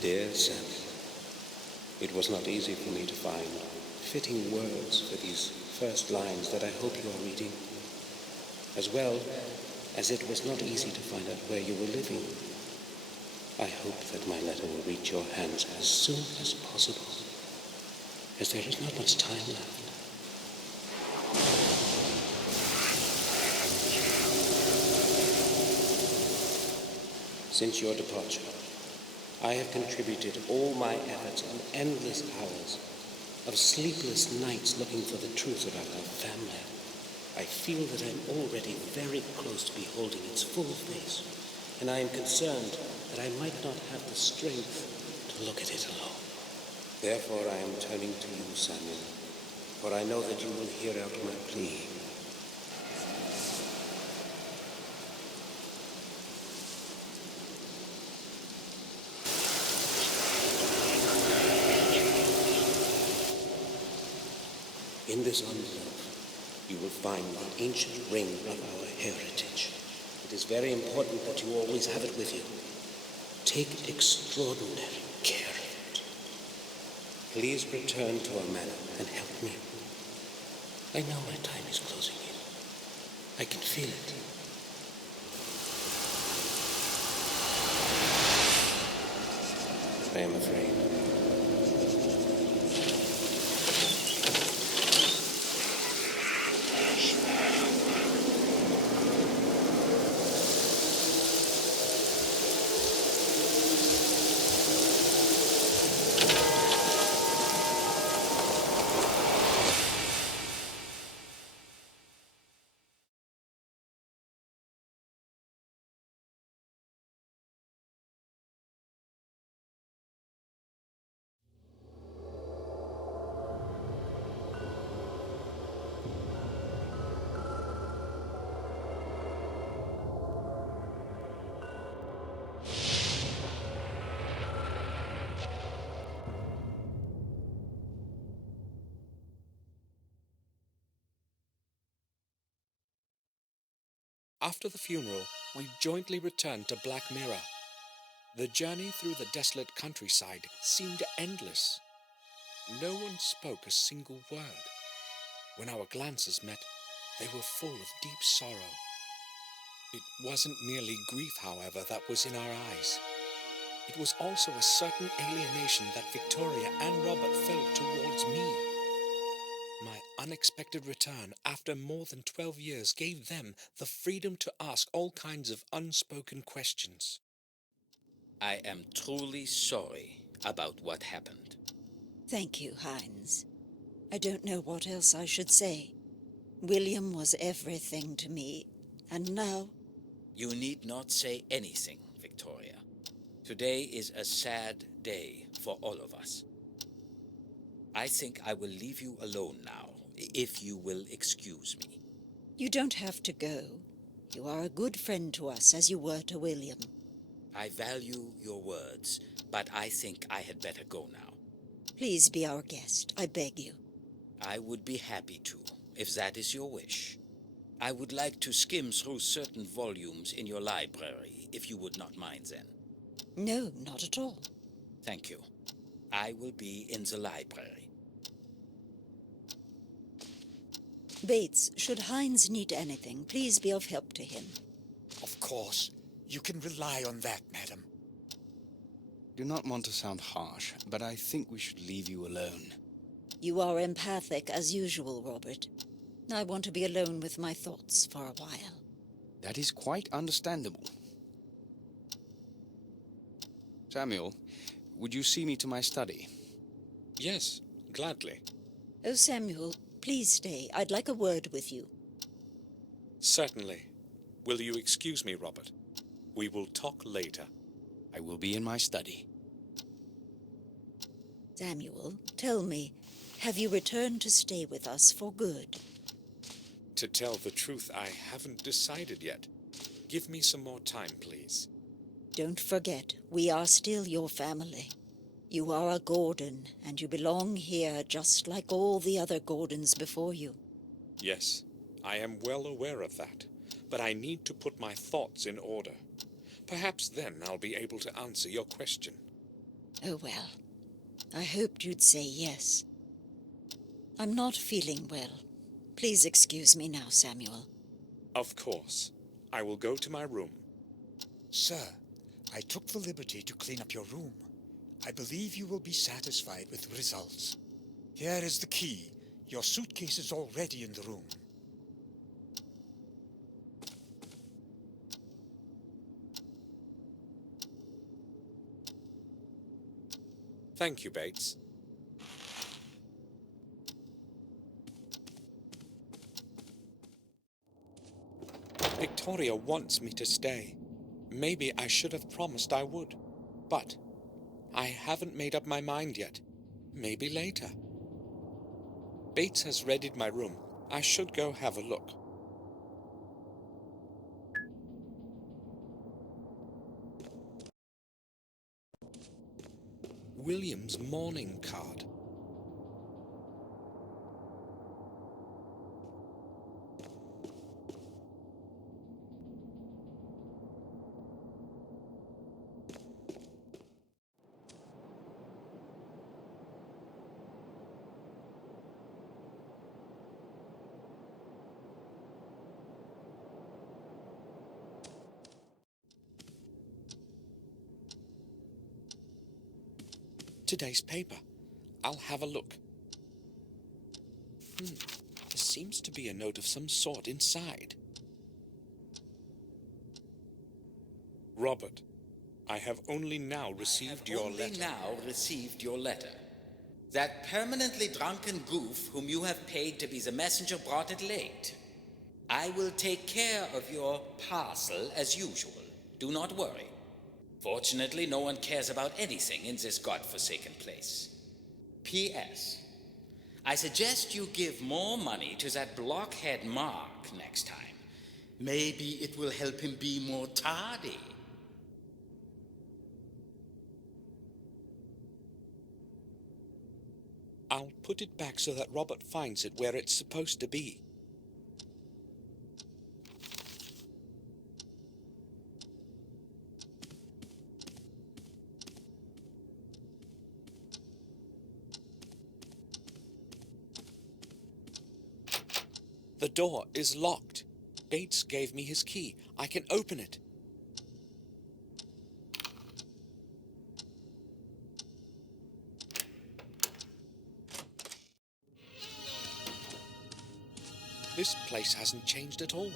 Dear Sam, it was not easy for me to find fitting words for these first lines that I hope you are reading, as well as it was not easy to find out where you were living. I hope that my letter will reach your hands as soon as possible, as there is not much time left. Since your departure, I have contributed all my efforts and endless hours of sleepless nights looking for the truth about our family. I feel that I'm already very close to beholding its full face, and I am concerned that I might not have the strength to look at it alone. Therefore I am turning to you, Samuel, for I know that you will hear out my plea. In this envelope, you will find the ancient ring of our heritage. It is very important that you always have it with you. Take extraordinary care of it. Please return to our manor and help me. I know my time is closing in. I can feel it. I am afraid. After the funeral, we jointly returned to Black Mirror. The journey through the desolate countryside seemed endless. No one spoke a single word. When our glances met, they were full of deep sorrow. It wasn't merely grief, however, that was in our eyes. It was also a certain alienation that Victoria and Robert felt towards me. My unexpected return after more than 12 years gave them the freedom to ask all kinds of unspoken questions. I am truly sorry about what happened. Thank you, Hines. I don't know what else I should say. William was everything to me, and now... You need not say anything, Victoria. Today is a sad day for all of us. I think I will leave you alone now, if you will excuse me. You don't have to go. You are a good friend to us, as you were to William. I value your words, but I think I had better go now. Please be our guest, I beg you. I would be happy to, if that is your wish. I would like to skim through certain volumes in your library, if you would not mind then. No, not at all. Thank you. I will be in the library. Bates, should Hines need anything, please be of help to him. Of course. You can rely on that, madam. Do not want to sound harsh, but I think we should leave you alone. You are empathic as usual, Robert. I want to be alone with my thoughts for a while. That is quite understandable. Samuel, would you see me to my study? Yes, gladly. Oh, Samuel, please stay. I'd like a word with you. Certainly. Will you excuse me, Robert? We will talk later. I will be in my study. Samuel, tell me, have you returned to stay with us for good? To tell the truth, I haven't decided yet. Give me some more time, please. Don't forget, we are still your family. You are a Gordon, and you belong here just like all the other Gordons before you. Yes, I am well aware of that, but I need to put my thoughts in order. Perhaps then I'll be able to answer your question. Oh well, I hoped you'd say yes. I'm not feeling well. Please excuse me now, Samuel. Of course. I will go to my room. Sir, I took the liberty to clean up your room. I believe you will be satisfied with the results. Here is the key. Your suitcase is already in the room. Thank you, Bates. Victoria wants me to stay. Maybe I should have promised I would. But I haven't made up my mind yet. Maybe later. Bates has readied my room. I should go have a look. William's mourning card. Today's paper. I'll have a look. There seems to be a note of some sort inside. Robert, I have only now received your letter. Only now received your letter. That permanently drunken goof whom you have paid to be the messenger brought it late. I will take care of your parcel as usual. Do not worry. Fortunately, no one cares about anything in this godforsaken place. P.S. I suggest you give more money to that blockhead Mark next time. Maybe it will help him be more tardy. I'll put it back so that Robert finds it where it's supposed to be. The door is locked. Bates gave me his key. I can open it. This place hasn't changed at all,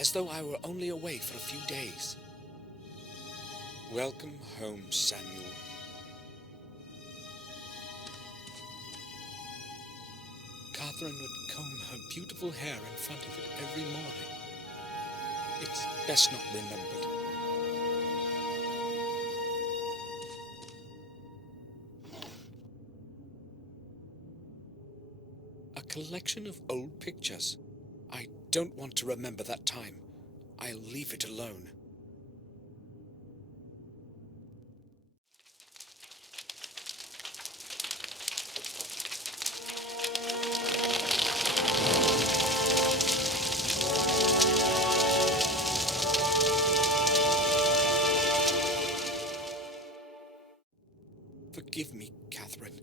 as though I were only away for a few days. Welcome home, Samuel. Catherine would comb her beautiful hair in front of it every morning. It's best not remembered. A collection of old pictures. I don't want to remember that time. I'll leave it alone. Forgive me, Catherine.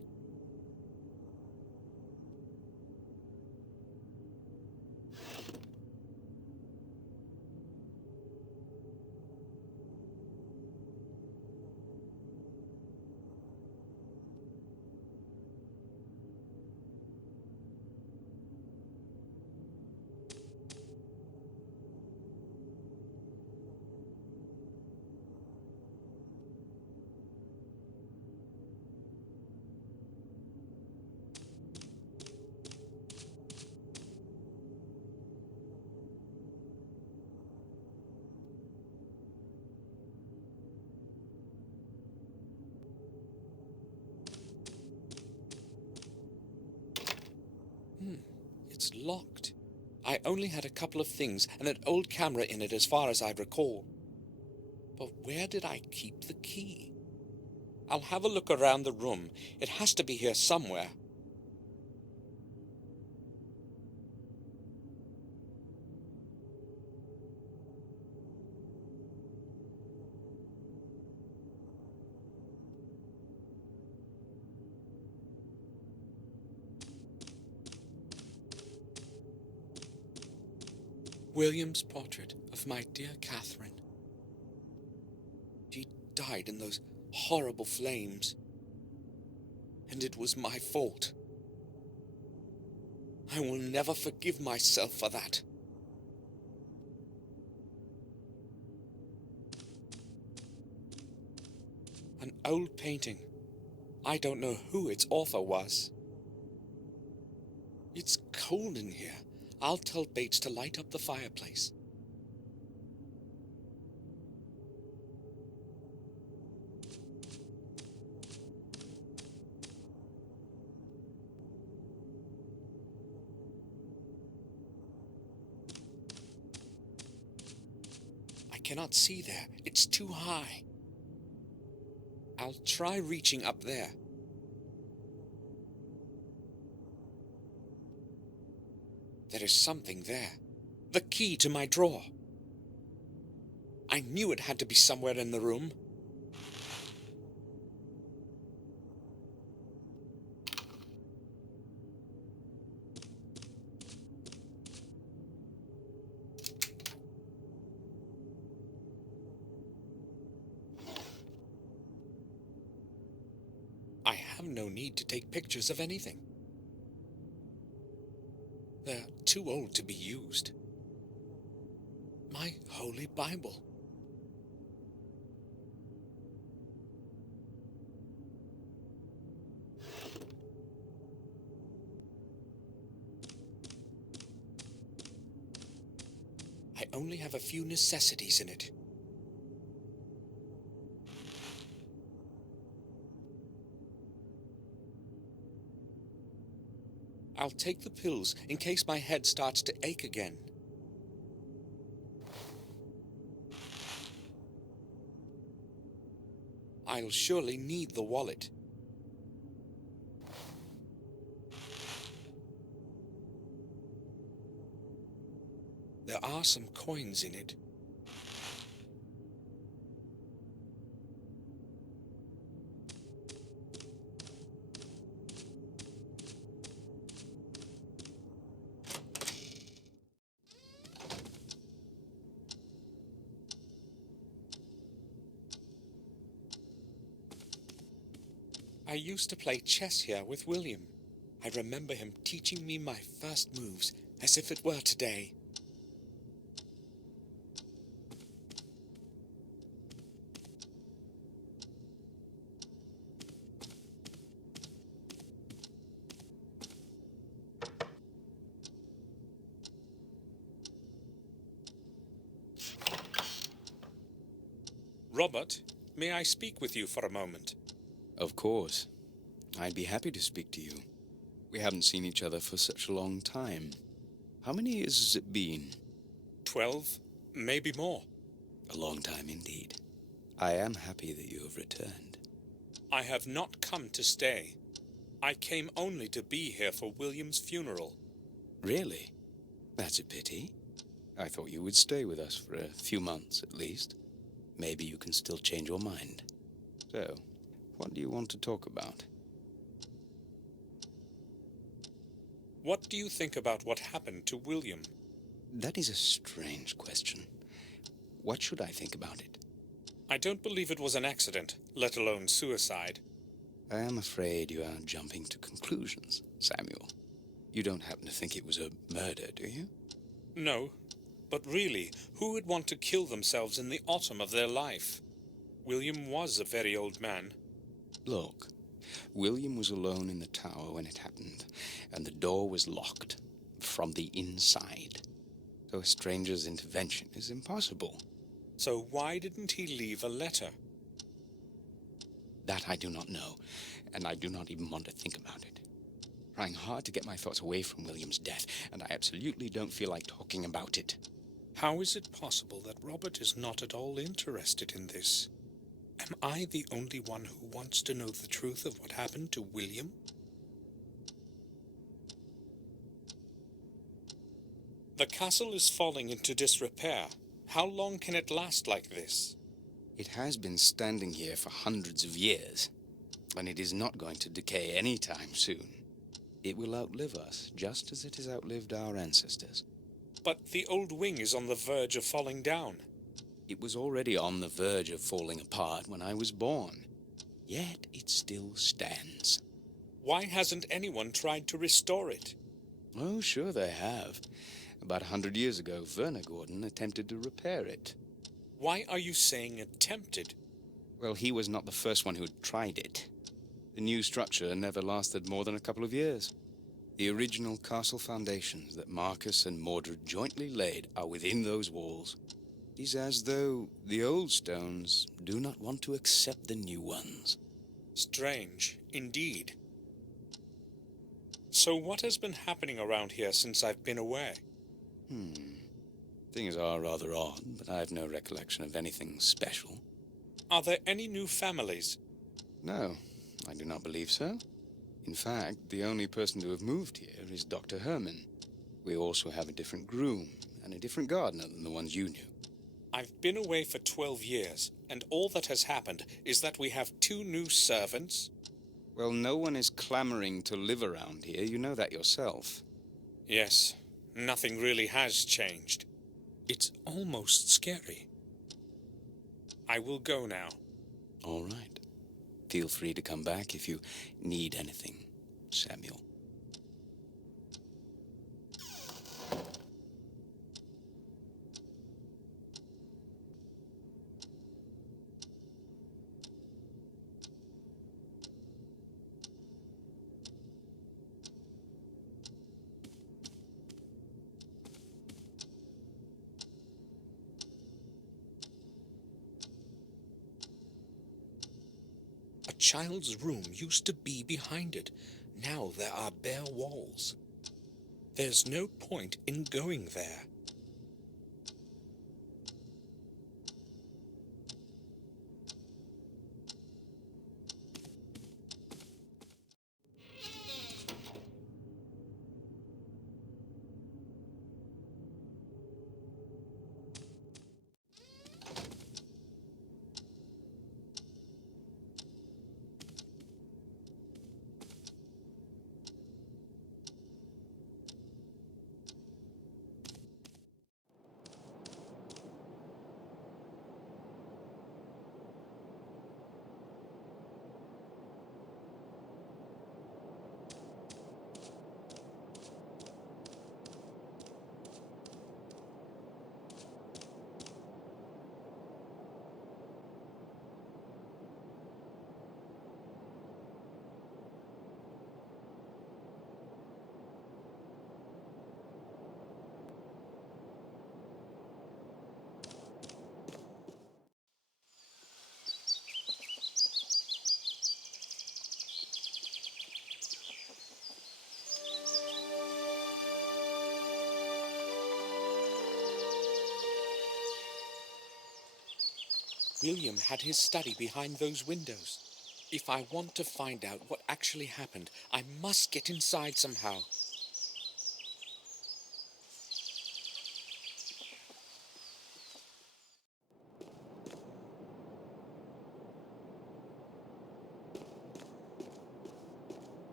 It's locked. I only had a couple of things and an old camera in it as far as I recall. But where did I keep the key? I'll have a look around the room. It has to be here somewhere. William's portrait of my dear Catherine. She died in those horrible flames, and it was my fault. I will never forgive myself for that. An old painting. I don't know who its author was. It's cold in here. I'll tell Bates to light up the fireplace. I cannot see there. It's too high. I'll try reaching up there. There is something there. The key to my drawer. I knew it had to be somewhere in the room. I have no need to take pictures of anything. They're too old to be used. My Holy Bible. I only have a few necessities in it. I'll take the pills in case my head starts to ache again. I'll surely need the wallet. There are some coins in it. I used to play chess here with William. I remember him teaching me my first moves as if it were today. Robert, may I speak with you for a moment? Of course. I'd be happy to speak to you. We haven't seen each other for such a long time. How many years has it been? 12, maybe more. A long time indeed. I am happy that you have returned. I have not come to stay. I came only to be here for William's funeral. Really? That's a pity. I thought you would stay with us for a few months at least. Maybe you can still change your mind. So, what do you want to talk about? What do you think about what happened to William? That is a strange question. What should I think about it? I don't believe it was an accident, let alone suicide. I am afraid you are jumping to conclusions, Samuel. You don't happen to think it was a murder, do you? No, but really, who would want to kill themselves in the autumn of their life? William was a very old man. Look, William was alone in the tower when it happened, and the door was locked from the inside. So a stranger's intervention is impossible. So why didn't he leave a letter? That I do not know, and I do not even want to think about it. Trying hard to get my thoughts away from William's death, and I absolutely don't feel like talking about it. How is it possible that Robert is not at all interested in this? Am I the only one who wants to know the truth of what happened to William? The castle is falling into disrepair. How long can it last like this? It has been standing here for hundreds of years, and it is not going to decay anytime soon. It will outlive us, just as it has outlived our ancestors. But the old wing is on the verge of falling down. It was already on the verge of falling apart when I was born. Yet it still stands. Why hasn't anyone tried to restore it? Oh, sure they have. About 100 years ago, Werner Gordon attempted to repair it. Why are you saying attempted? Well, he was not the first one who'd tried it. The new structure never lasted more than a couple of years. The original castle foundations that Marcus and Mordred jointly laid are within those walls. It is as though the old stones do not want to accept the new ones. Strange, indeed. So what has been happening around here since I've been away? Things are rather odd, but I have no recollection of anything special. Are there any new families? No, I do not believe so. In fact, the only person to have moved here is Dr. Herman. We also have a different groom and a different gardener than the ones you knew. I've been away for 12 years, and all that has happened is that we have 2 new servants. Well, no one is clamoring to live around here. You know that yourself. Yes, nothing really has changed. It's almost scary. I will go now. All right. Feel free to come back if you need anything, Samuel. A child's room used to be behind it. Now there are bare walls. There's no point in going there. William had his study behind those windows. If I want to find out what actually happened, I must get inside somehow.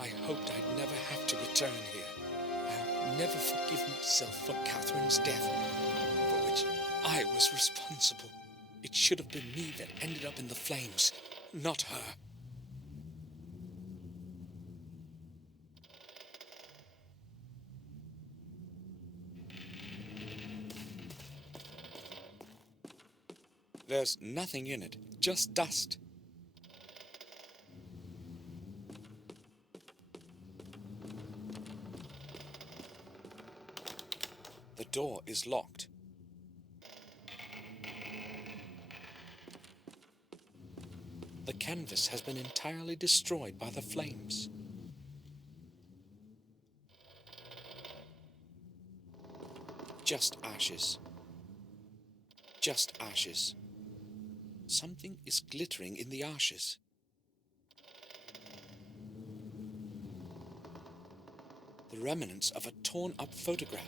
I hoped I'd never have to return here. I'll never forgive myself for Catherine's death, for which I was responsible. It should have been me that ended up in the flames, not her. There's nothing in it, just dust. The door is locked. The canvas has been entirely destroyed by the flames. Just ashes. Just ashes. Something is glittering in the ashes. The remnants of a torn-up photograph.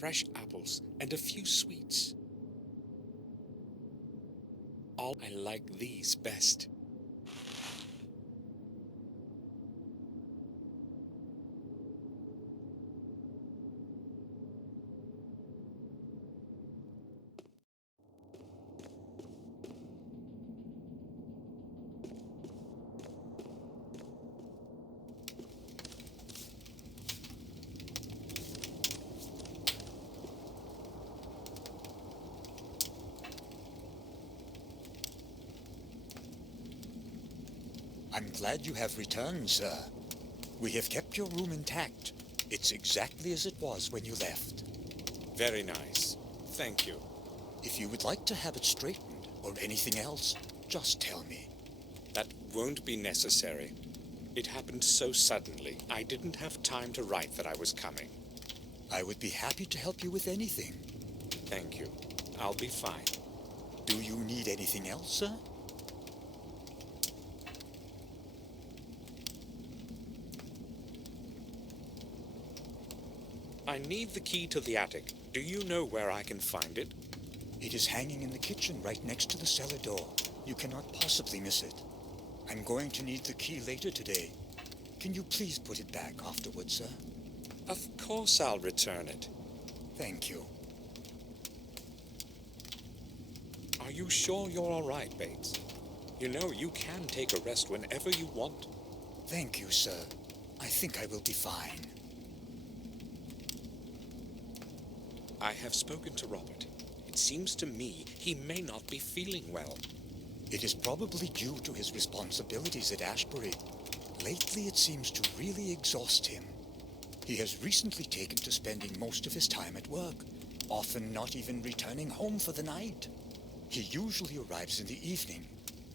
fresh apples, and a few sweets. I like these best. I'm glad you have returned, sir. We have kept your room intact. It's exactly as it was when you left. Very nice. Thank you. If you would like to have it straightened or anything else, just tell me. That won't be necessary. It happened so suddenly, I didn't have time to write that I was coming. I would be happy to help you with anything. Thank you. I'll be fine. Do you need anything else, sir? I need the key to the attic. Do you know where I can find it? It is hanging in the kitchen right next to the cellar door. You cannot possibly miss it. I'm going to need the key later today. Can you please put it back afterwards, sir? Of course I'll return it. Thank you. Are you sure you're all right, Bates? You know you can take a rest whenever you want. Thank you, sir. I think I will be fine. I have spoken to Robert. It seems to me he may not be feeling well. It is probably due to his responsibilities at Ashbury. Lately, it seems to really exhaust him. He has recently taken to spending most of his time at work, often not even returning home for the night. He usually arrives in the evening,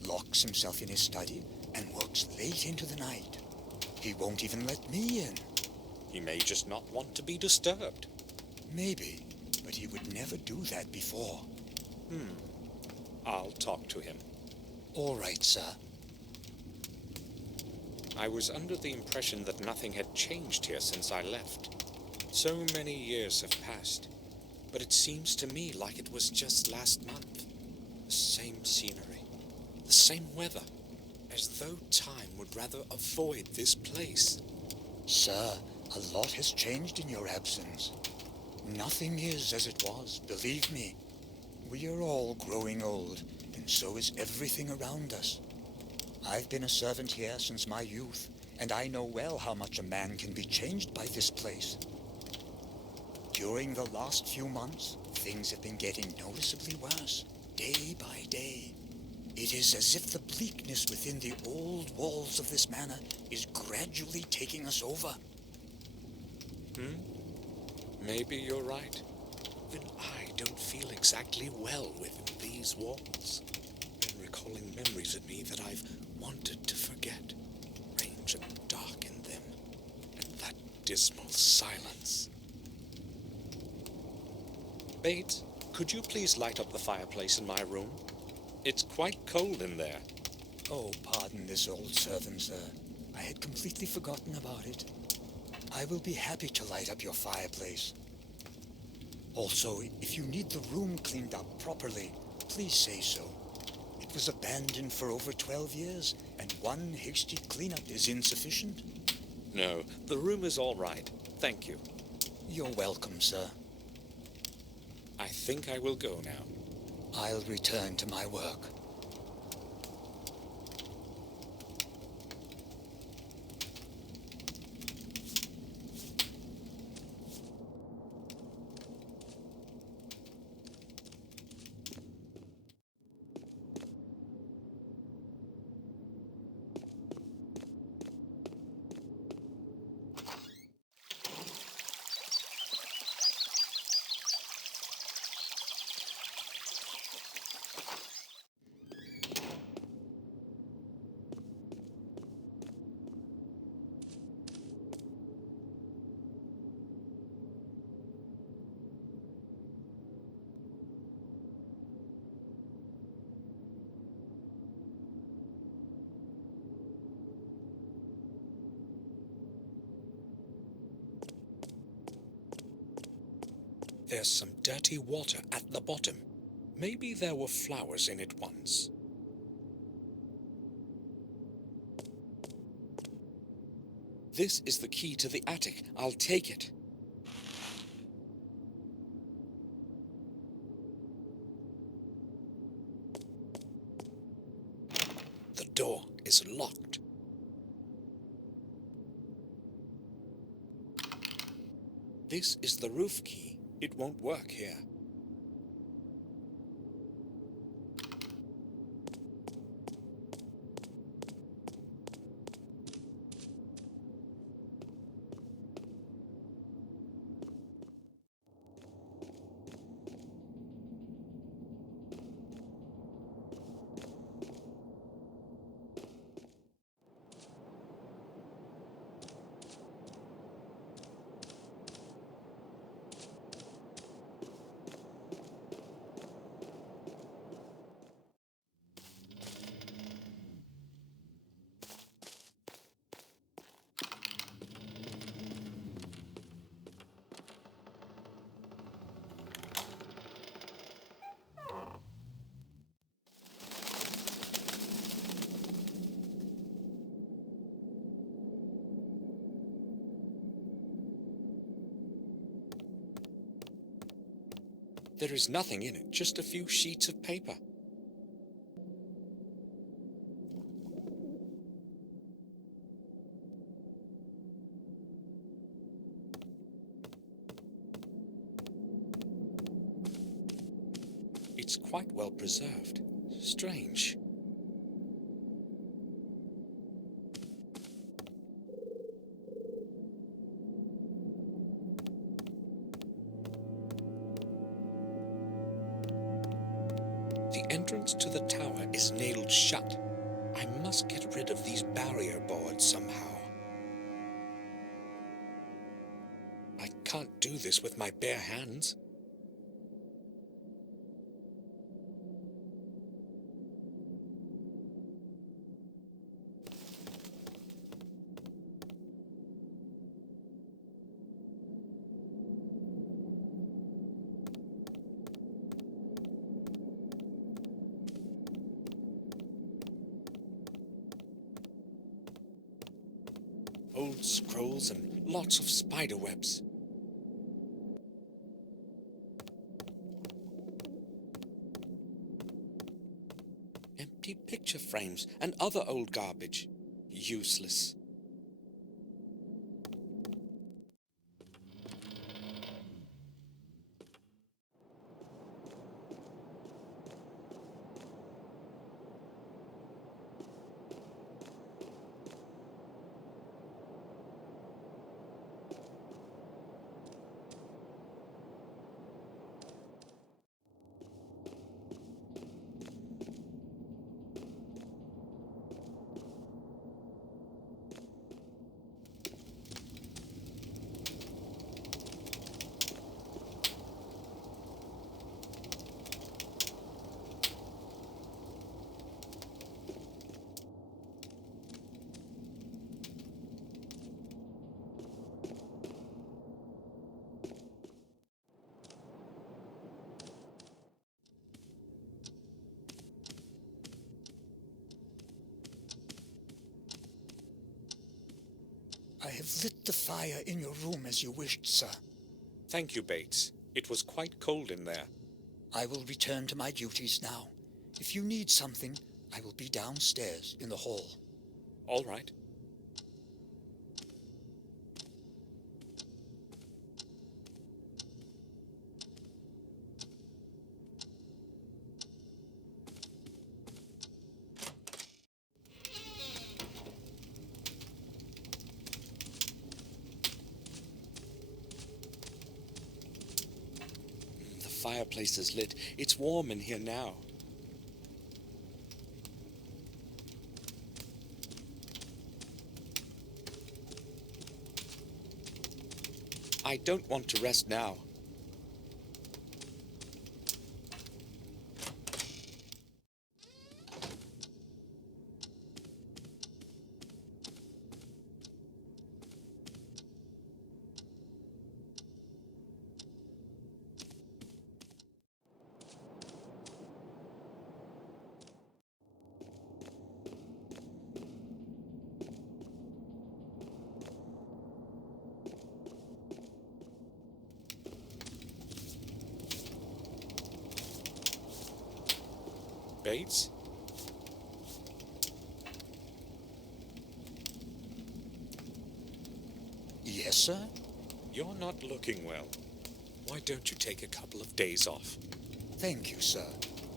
locks himself in his study, and works late into the night. He won't even let me in. He may just not want to be disturbed. Maybe, but he would never do that before. I'll talk to him. All right, sir. I was under the impression that nothing had changed here since I left. So many years have passed, but it seems to me like it was just last month. The same scenery, the same weather, as though time would rather avoid this place. Sir, a lot has changed in your absence. Nothing is as it was, believe me. We are all growing old, and so is everything around us. I've been a servant here since my youth, and I know well how much a man can be changed by this place. During the last few months, things have been getting noticeably worse, day by day. It is as if the bleakness within the old walls of this manor is gradually taking us over. Maybe you're right. Even I don't feel exactly well within these walls. Been recalling memories of me that I've wanted to forget. Range and dark in them. And that dismal silence. Bates, could you please light up the fireplace in my room? It's quite cold in there. Oh, pardon this old servant, sir. I had completely forgotten about it. I will be happy to light up your fireplace. Also, if you need the room cleaned up properly, please say so. It was abandoned for over 12 years, and one hasty cleanup is insufficient. No, the room is all right. Thank you. You're welcome, sir. I think I will go now. I'll return to my work. There's some dirty water at the bottom. Maybe there were flowers in it once. This is the key to the attic. I'll take it. The door is locked. This is the roof key. It won't work here. There is nothing in it, just a few sheets of paper. It's quite well preserved. Strange. The entrance to the tower is nailed shut. I must get rid of these barrier boards somehow. I can't do this with my bare hands. Old scrolls and lots of spider webs. Empty picture frames and other old garbage. Useless. I have lit the fire in your room as you wished, sir. Thank you, Bates. It was quite cold in there. I will return to my duties now. If you need something, I will be downstairs in the hall. All right. The fireplace is lit. It's warm in here now. I don't want to rest now. Bates? Yes, sir? You're not looking well. Why don't you take a couple of days off? Thank you, sir.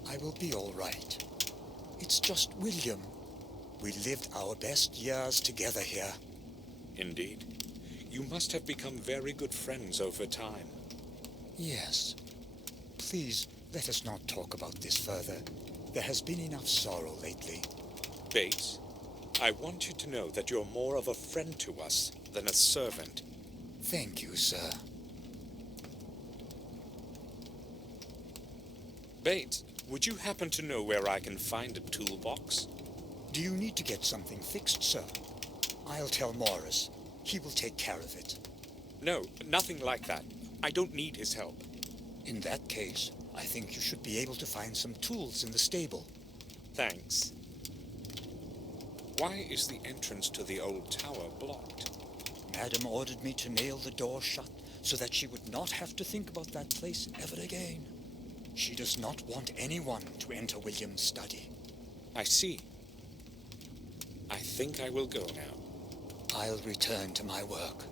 I will be all right. It's just William. We lived our best years together here. Indeed. You must have become very good friends over time. Yes. Please, let us not talk about this further. There has been enough sorrow lately. Bates, I want you to know that you're more of a friend to us than a servant. Thank you, sir. Bates, would you happen to know where I can find a toolbox? Do you need to get something fixed, sir? I'll tell Morris. He will take care of it. No, nothing like that. I don't need his help. In that case, I think you should be able to find some tools in the stable. Thanks. Why is the entrance to the old tower blocked? Madam ordered me to nail the door shut so that she would not have to think about that place ever again. She does not want anyone to enter William's study. I see. I think I will go now. I'll return to my work.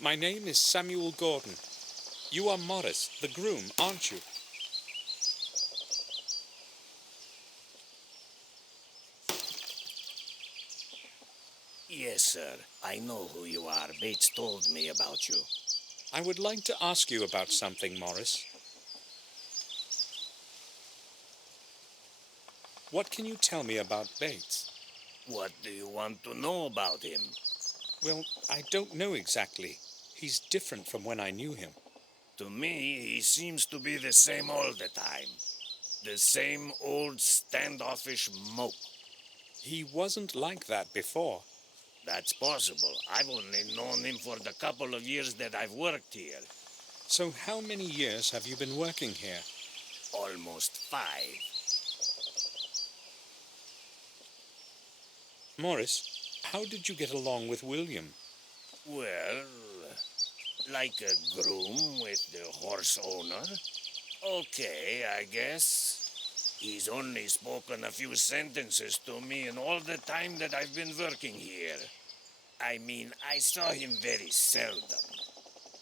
My name is Samuel Gordon. You are Morris, the groom, aren't you? Yes, sir. I know who you are. Bates told me about you. I would like to ask you about something, Morris. What can you tell me about Bates? What do you want to know about him? Well, I don't know exactly. He's different from when I knew him. To me, he seems to be the same all the time. The same old standoffish mope. He wasn't like that before. That's possible. I've only known him for the couple of years that I've worked here. So how many years have you been working here? Almost 5. Morris, how did you get along with William? Well, like a groom with the horse owner. Okay, I guess. He's only spoken a few sentences to me in all the time that I've been working here. I mean, I saw him very seldom.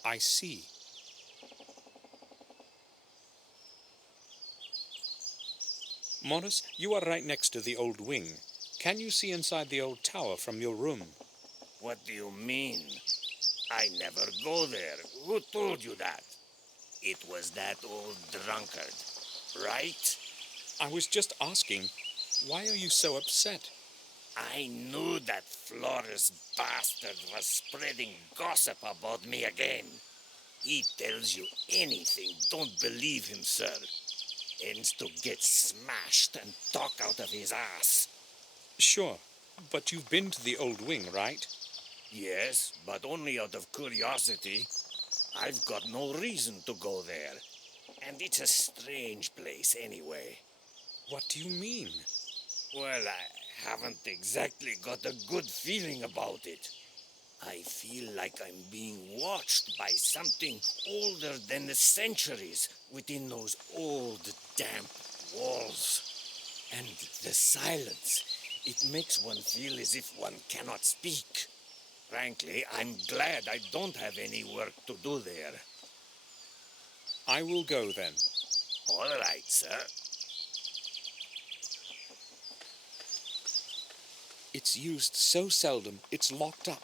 I see. Morris, you are right next to the old wing. Can you see inside the old tower from your room? What do you mean? I never go there. Who told you that? It was that old drunkard, right? I was just asking, why are you so upset? I knew that Flores bastard was spreading gossip about me again. He tells you anything. Don't believe him, sir. Ends to get smashed and talk out of his ass. Sure, but you've been to the old wing, right? Yes, but only out of curiosity. I've got no reason to go there. And it's a strange place anyway. What do you mean? Well, I haven't exactly got a good feeling about it. I feel like I'm being watched by something older than the centuries within those old, damp walls. And the silence, it makes one feel as if one cannot speak. Frankly, I'm glad I don't have any work to do there. I will go then. All right, sir. It's used so seldom, it's locked up.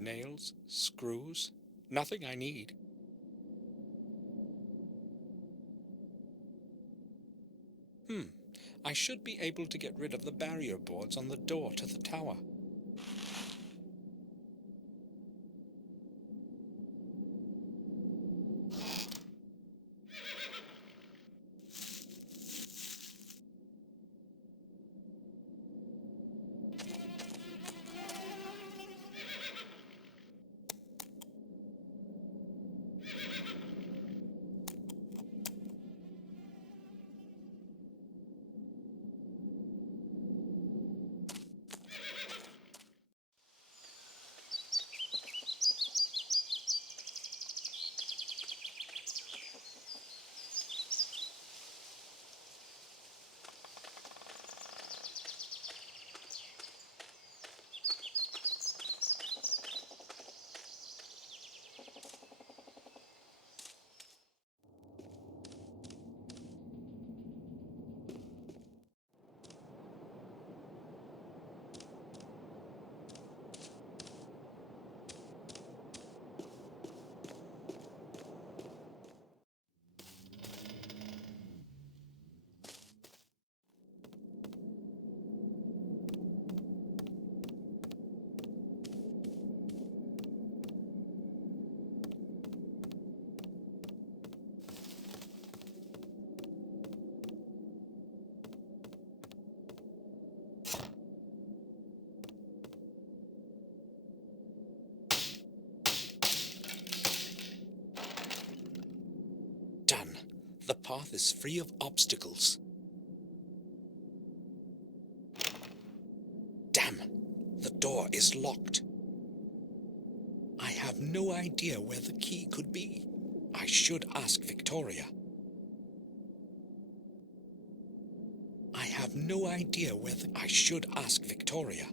Nails, screws, nothing I need. I should be able to get rid of the barrier boards on the door to the tower. Done. The path is free of obstacles. Damn! The door is locked. I have no idea where the key could be. I should ask Victoria. I have no idea where I should ask Victoria.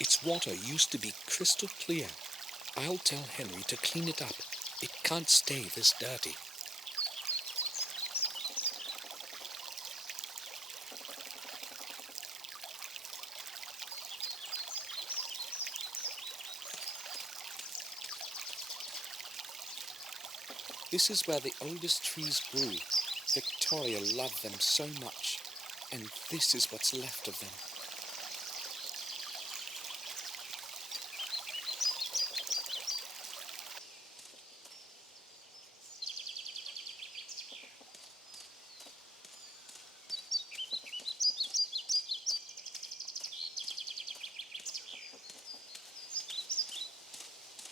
Its water used to be crystal clear. I'll tell Henry to clean it up. It can't stay this dirty. This is where the oldest trees grew. Victoria loved them so much, and this is what's left of them.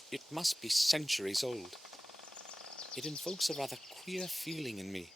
It must be centuries old. It invokes a rather queer feeling in me.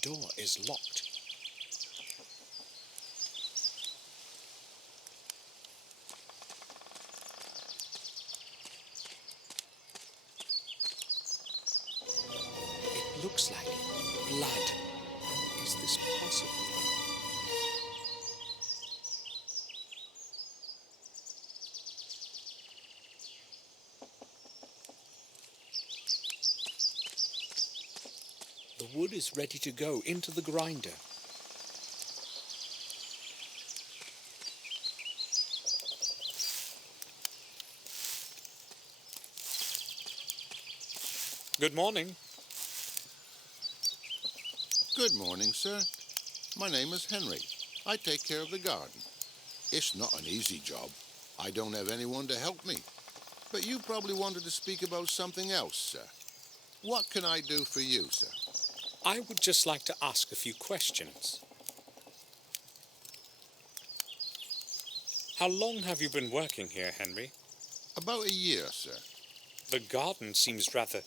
door is locked. It looks like blood. Is this possible, though? The wood is ready to go into the grinder. Good morning. Good morning, sir. My name is Henry. I take care of the garden. It's not an easy job. I don't have anyone to help me. But you probably wanted to speak about something else, sir. What can I do for you, sir? I would just like to ask a few questions. How long have you been working here, Henry? About a year, sir. The garden seems rather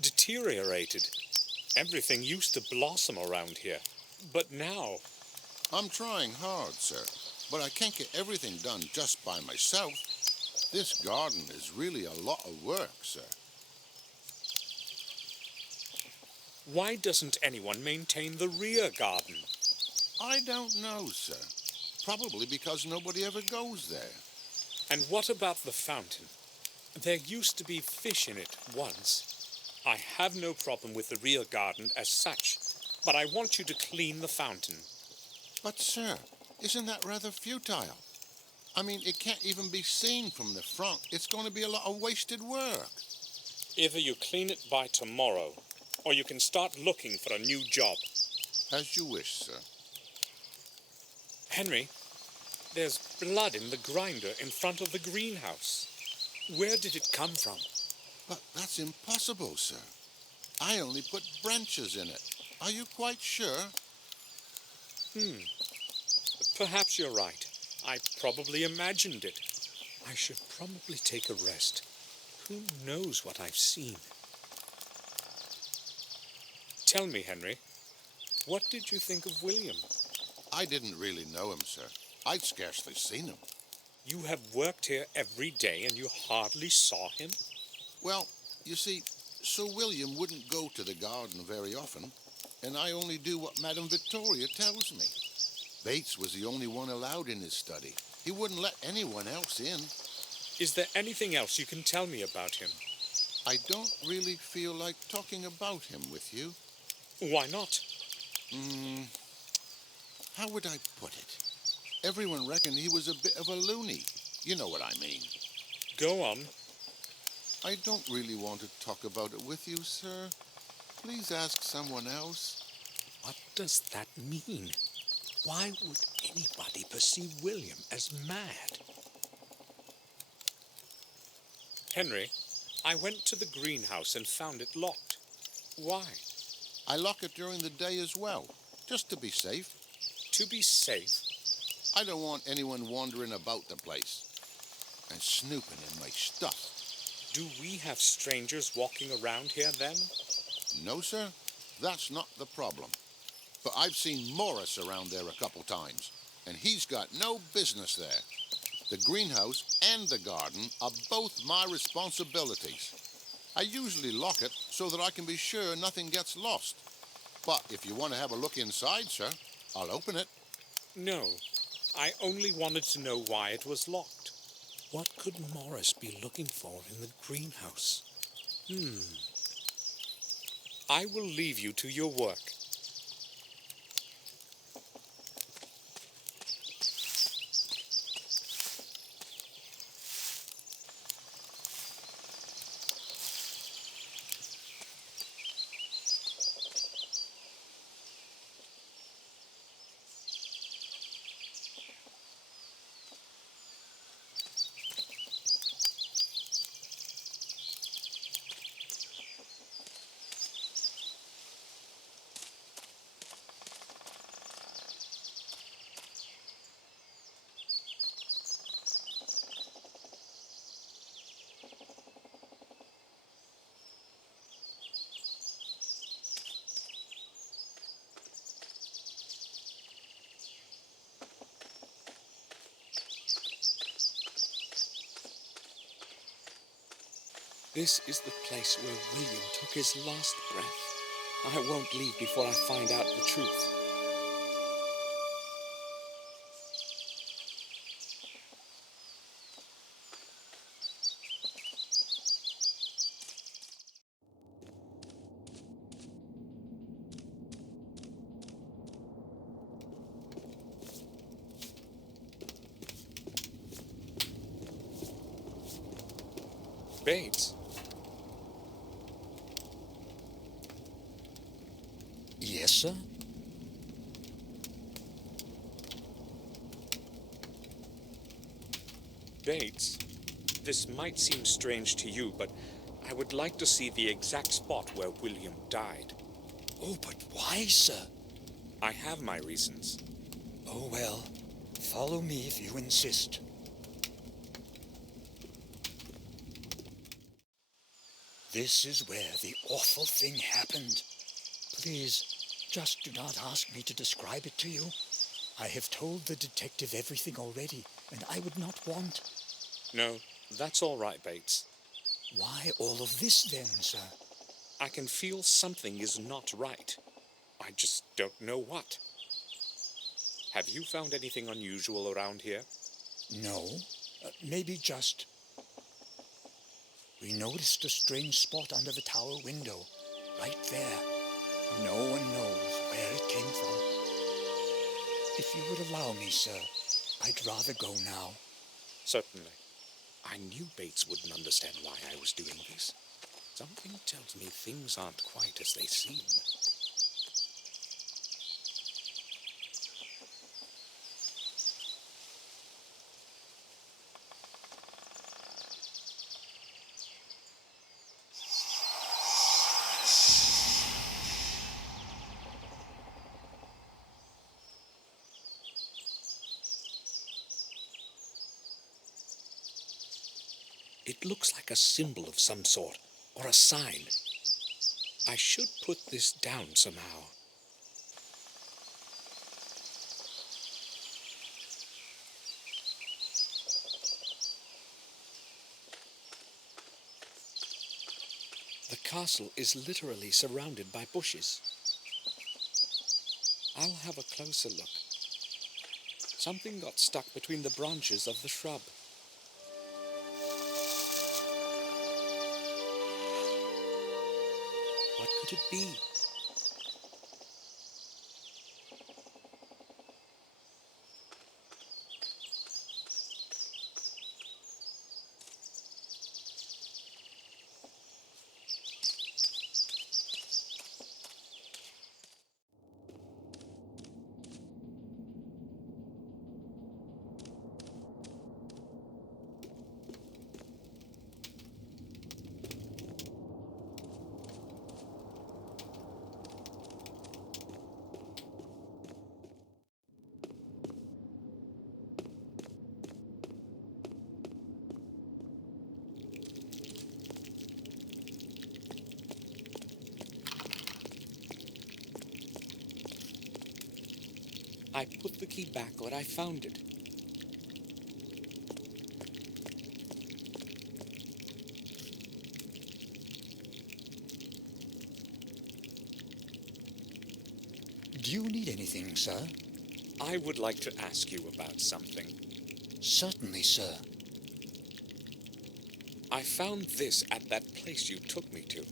deteriorated. Everything used to blossom around here, but now... I'm trying hard, sir, but I can't get everything done just by myself. This garden is really a lot of work, sir. Why doesn't anyone maintain the rear garden? I don't know, sir. Probably because nobody ever goes there. And what about the fountain? There used to be fish in it once. I have no problem with the rear garden as such, but I want you to clean the fountain. But, sir, isn't that rather futile? I mean, it can't even be seen from the front. It's going to be a lot of wasted work. Either you clean it by tomorrow, or you can start looking for a new job. As you wish, sir. Henry, there's blood in the grinder in front of the greenhouse. Where did it come from? But that's impossible, sir. I only put branches in it. Are you quite sure? Perhaps you're right. I probably imagined it. I should probably take a rest. Who knows what I've seen? Tell me, Henry, what did you think of William? I didn't really know him, sir. I'd scarcely seen him. You have worked here every day and you hardly saw him? Well, you see, Sir William wouldn't go to the garden very often, and I only do what Madame Victoria tells me. Bates was the only one allowed in his study. He wouldn't let anyone else in. Is there anything else you can tell me about him? I don't really feel like talking about him with you. Why not? How would I put it? Everyone reckoned he was a bit of a loony. You know what I mean. Go on. I don't really want to talk about it with you, sir. Please ask someone else. What does that mean? Why would anybody perceive William as mad? Henry, I went to the greenhouse and found it locked. Why? I lock it during the day as well, just to be safe. To be safe? I don't want anyone wandering about the place and snooping in my stuff. Do we have strangers walking around here then? No, sir. That's not the problem. But I've seen Morris around there a couple times, and he's got no business there. The greenhouse and the garden are both my responsibilities. I usually lock it so that I can be sure nothing gets lost. But if you want to have a look inside, sir, I'll open it. No, I only wanted to know why it was locked. What could Morris be looking for in the greenhouse? I will leave you to your work. This is the place where William took his last breath. I won't leave before I find out the truth. Bates, Yes, sir? Bates, this might seem strange to you, but I would like to see the exact spot where William died. Oh, but why, sir? I have my reasons. Oh, well, follow me if you insist. This is where the awful thing happened. Please, just do not ask me to describe it to you. I have told the detective everything already, and I would not want... No, that's all right, Bates. Why all of this then, sir? I can feel something is not right. I just don't know what. Have you found anything unusual around here? No, maybe just... We noticed a strange spot under the tower window, right there. No one knows where it came from. If you would allow me, sir, I'd rather go now. Certainly. I knew Bates wouldn't understand why I was doing this. Something tells me things aren't quite as they seem. It looks like a symbol of some sort, or a sign. I should put this down somehow. The castle is literally surrounded by bushes. I'll have a closer look. Something got stuck between the branches of the shrub. What could it be? I put the key back where I found it. Do you need anything, sir? I would like to ask you about something. Certainly, sir. I found this at that place you took me to.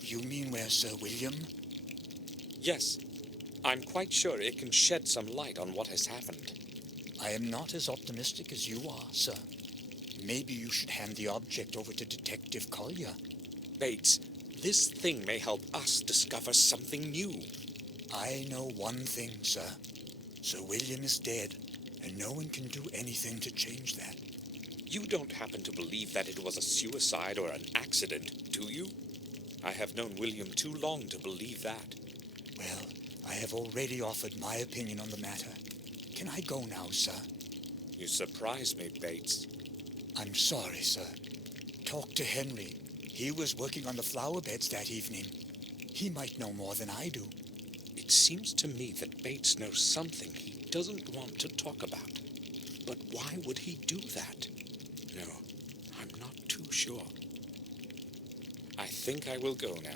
You mean where Sir William? Yes, I'm quite sure it can shed some light on what has happened. I am not as optimistic as you are, sir. Maybe you should hand the object over to Detective Collier. Bates, this thing may help us discover something new. I know one thing, sir. Sir William is dead, and no one can do anything to change that. You don't happen to believe that it was a suicide or an accident, do you? I have known William too long to believe that. Well, I have already offered my opinion on the matter. Can I go now, sir? You surprise me, Bates. I'm sorry, sir. Talk to Henry. He was working on the flower beds that evening. He might know more than I do. It seems to me that Bates knows something he doesn't want to talk about. But why would he do that? No, I'm not too sure. I think I will go now.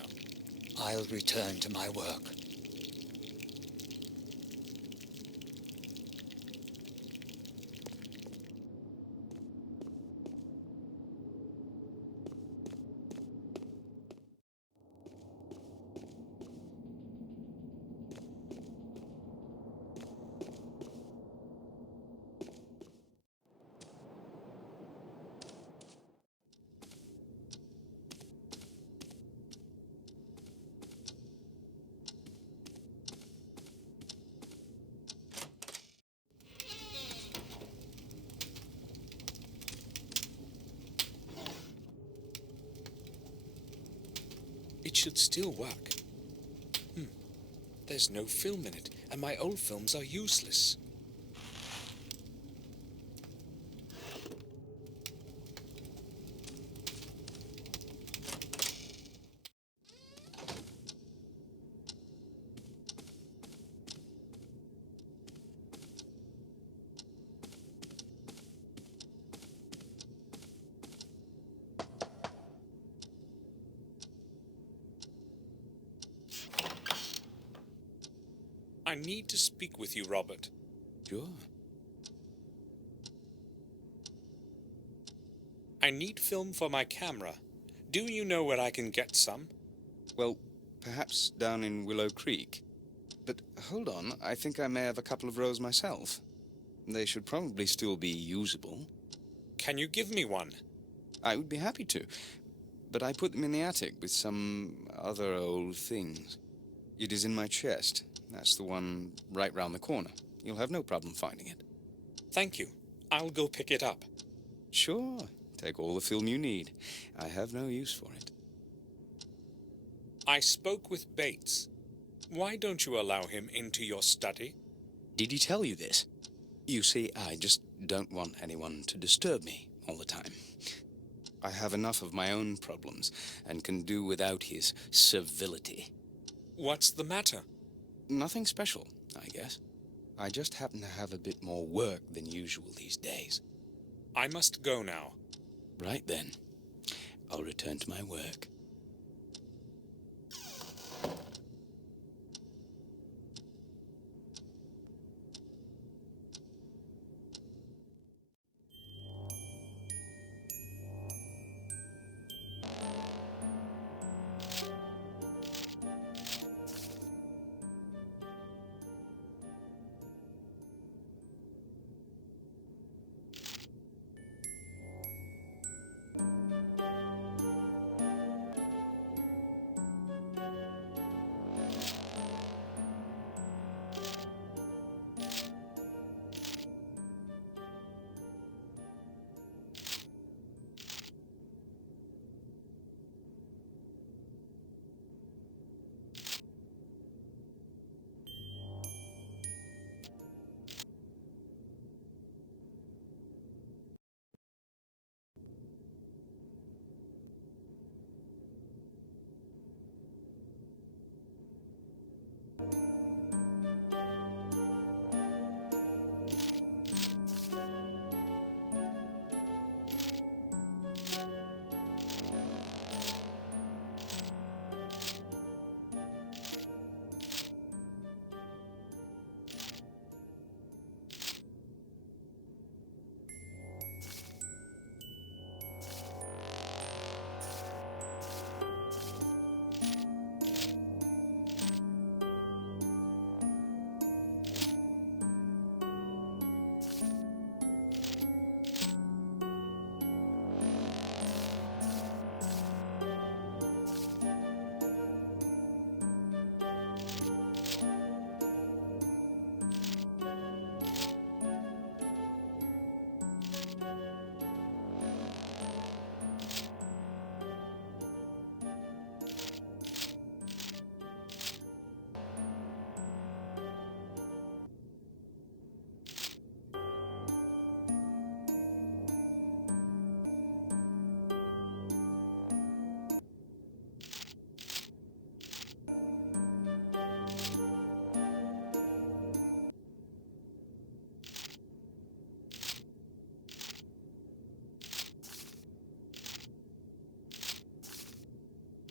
I'll return to my work. It should still work. There's no film in it, and my old films are useless. I need to speak with you, Robert. Sure. I need film for my camera. Do you know where I can get some? Well, perhaps down in Willow Creek. But hold on, I think I may have a couple of rolls myself. They should probably still be usable. Can you give me one? I would be happy to, but I put them in the attic with some other old things. It is in my chest. That's the one right round the corner. You'll have no problem finding it. Thank you. I'll go pick it up. Sure. Take all the film you need. I have no use for it. I spoke with Bates. Why don't you allow him into your study? Did he tell you this? You see, I just don't want anyone to disturb me all the time. I have enough of my own problems and can do without his civility. What's the matter? Nothing special, I guess. I just happen to have a bit more work than usual these days. I must go now. Right then. I'll return to my work.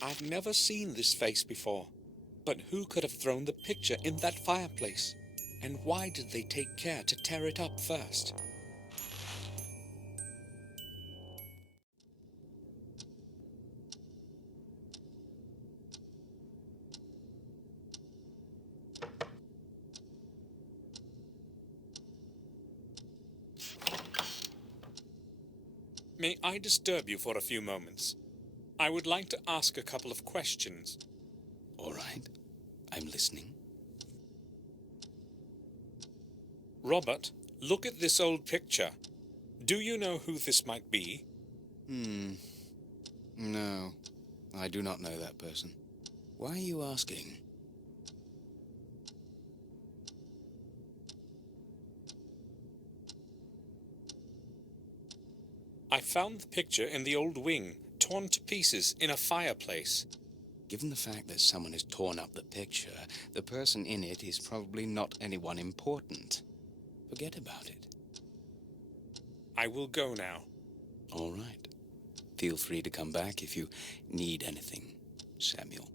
I've never seen this face before. But who could have thrown the picture in that fireplace? And why did they take care to tear it up first? May I disturb you for a few moments? I would like to ask a couple of questions. All right. I'm listening. Robert, look at this old picture. Do you know who this might be? No, I do not know that person. Why are you asking? I found the picture in the old wing, torn to pieces in a fireplace. Given the fact that someone has torn up the picture, the person in it is probably not anyone important. Forget about it. I will go now. All right. Feel free to come back if you need anything, Samuel.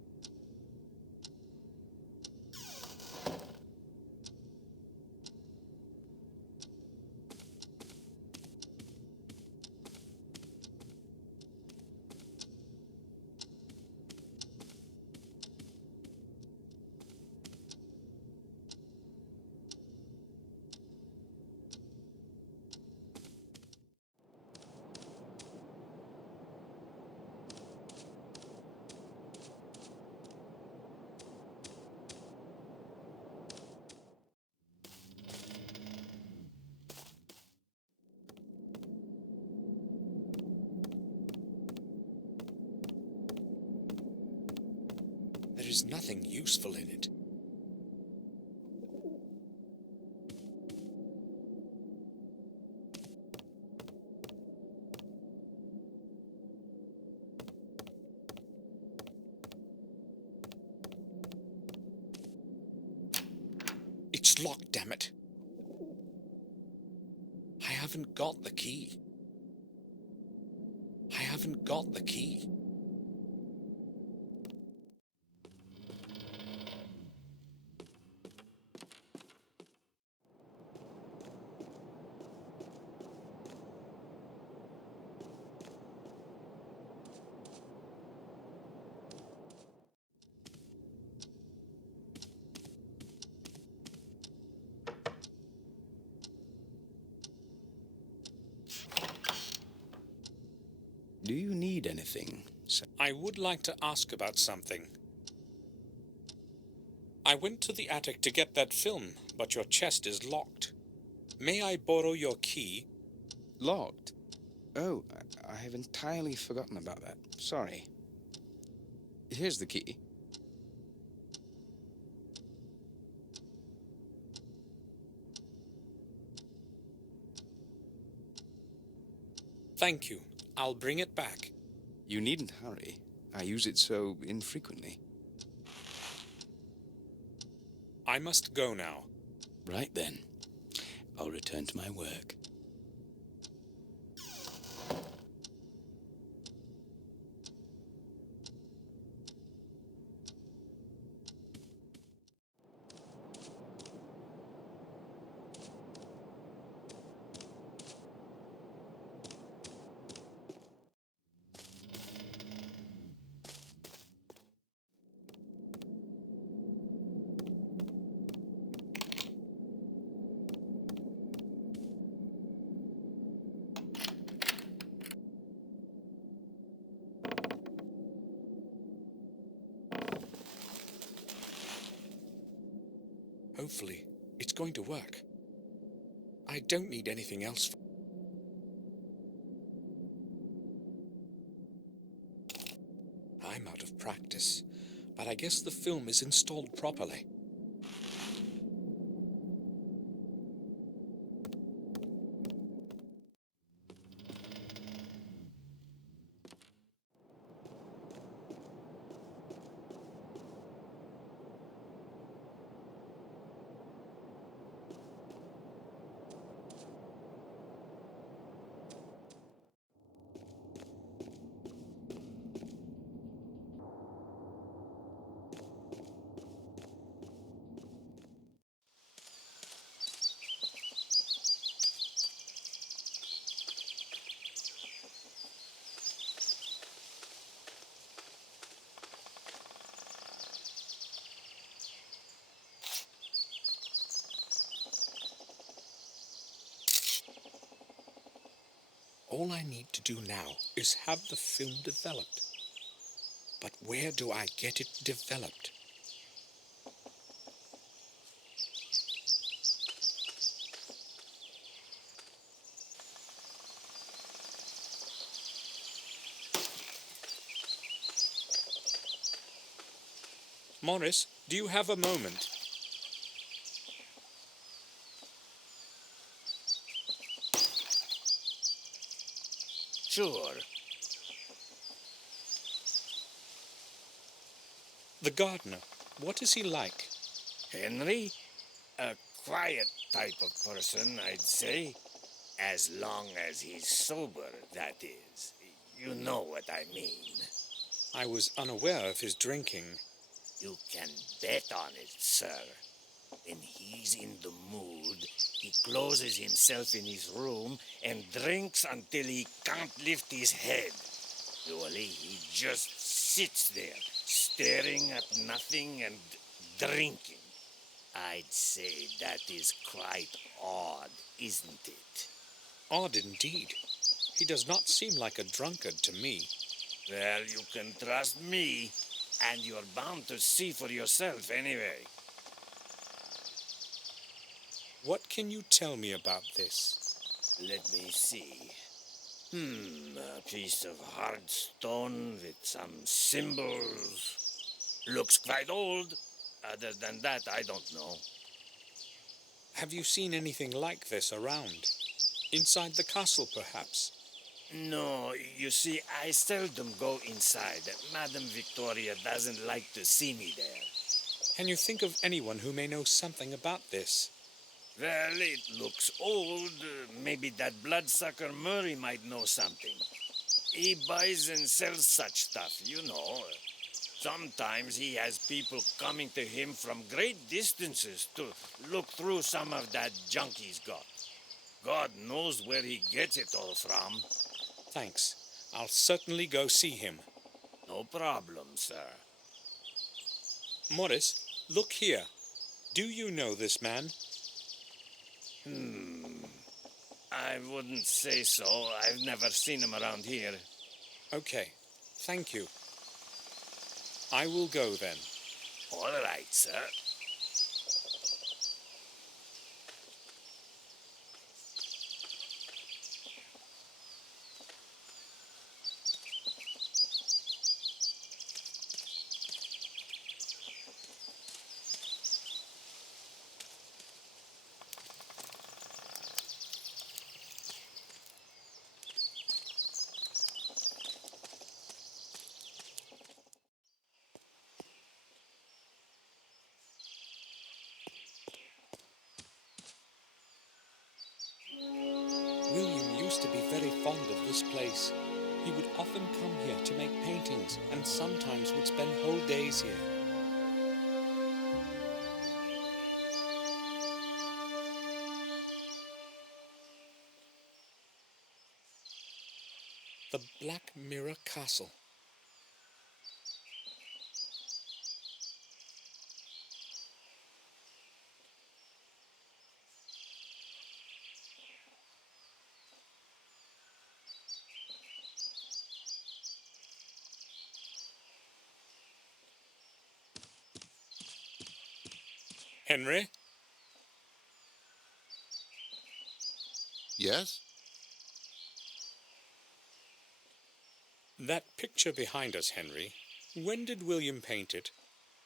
There is nothing useful in it. It's locked, damn it. I haven't got the key. I haven't got the key. Do you need anything, I would like to ask about something. I went to the attic to get that film, but your chest is locked. May I borrow your key? Locked? Oh, I have entirely forgotten about that. Sorry. Here's the key. Thank you. I'll bring it back. You needn't hurry. I use it so infrequently. I must go now. Right then. I'll return to my work. Hopefully, it's going to work. I don't need anything else. I'm out of practice, but I guess the film is installed properly. All I need to do now is have the film developed. But where do I get it developed? Morris, do you have a moment? Sure. The gardener, what is he like? Henry? A quiet type of person, I'd say. As long as he's sober, that is. You know what I mean. I was unaware of his drinking. You can bet on it, sir. When he's in the mood, he closes himself in his room and drinks until he can't lift his head. Usually he just sits there, staring at nothing and drinking. I'd say that is quite odd, isn't it? Odd indeed. He does not seem like a drunkard to me. Well, you can trust me, and you're bound to see for yourself anyway. What can you tell me about this? Let me see. A piece of hard stone with some symbols. Looks quite old. Other than that, I don't know. Have you seen anything like this around? Inside the castle, perhaps? No, you see, I seldom go inside. Madame Victoria doesn't like to see me there. Can you think of anyone who may know something about this? Well, it looks old. Maybe that bloodsucker Murray might know something. He buys and sells such stuff, you know. Sometimes he has people coming to him from great distances to look through some of that junk he's got. God knows where he gets it all from. Thanks. I'll certainly go see him. No problem, sir. Morris, look here. Do you know this man? I wouldn't say so. I've never seen him around here. Okay. Thank you. I will go then. All right, sir. William used to be very fond of this place. He would often come here to make paintings and sometimes would spend whole days here. The Black Mirror Castle. Henry? Yes? That picture behind us, Henry, when did William paint it?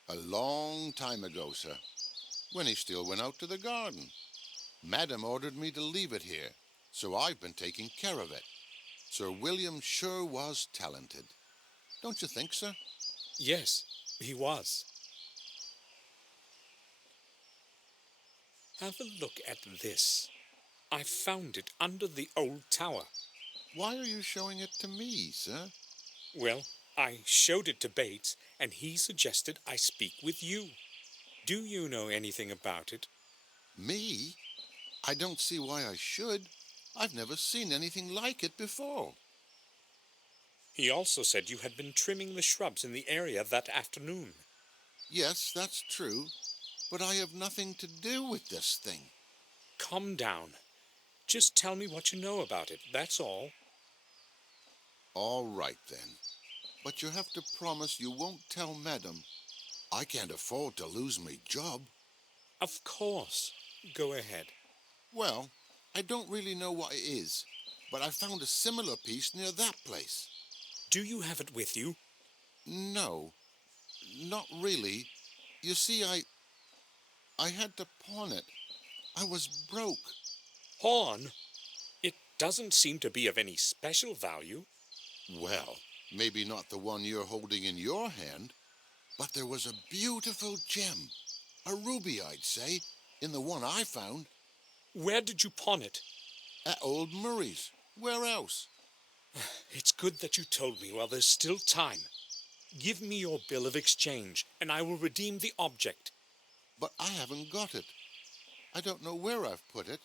A long time ago, sir. When he still went out to the garden. Madam ordered me to leave it here, so I've been taking care of it. Sir William sure was talented. Don't you think, sir? Yes, he was. Have a look at this. I found it under the old tower. Why are you showing it to me, sir? Well, I showed it to Bates, and he suggested I speak with you. Do you know anything about it? Me? I don't see why I should. I've never seen anything like it before. He also said you had been trimming the shrubs in the area that afternoon. Yes, that's true, but I have nothing to do with this thing. Calm down. Just tell me what you know about it, that's all. All right, then. But you have to promise you won't tell Madam. I can't afford to lose my job. Of course. Go ahead. Well, I don't really know what it is, but I found a similar piece near that place. Do you have it with you? No, not really. You see, I had to pawn it. I was broke. Pawn? It doesn't seem to be of any special value. Well, maybe not the one you're holding in your hand, but there was a beautiful gem, a ruby, I'd say, in the one I found. Where did you pawn it? At old Murray's. Where else? It's good that you told me while there's still time. Give me your bill of exchange, and I will redeem the object. But I haven't got it. I don't know where I've put it.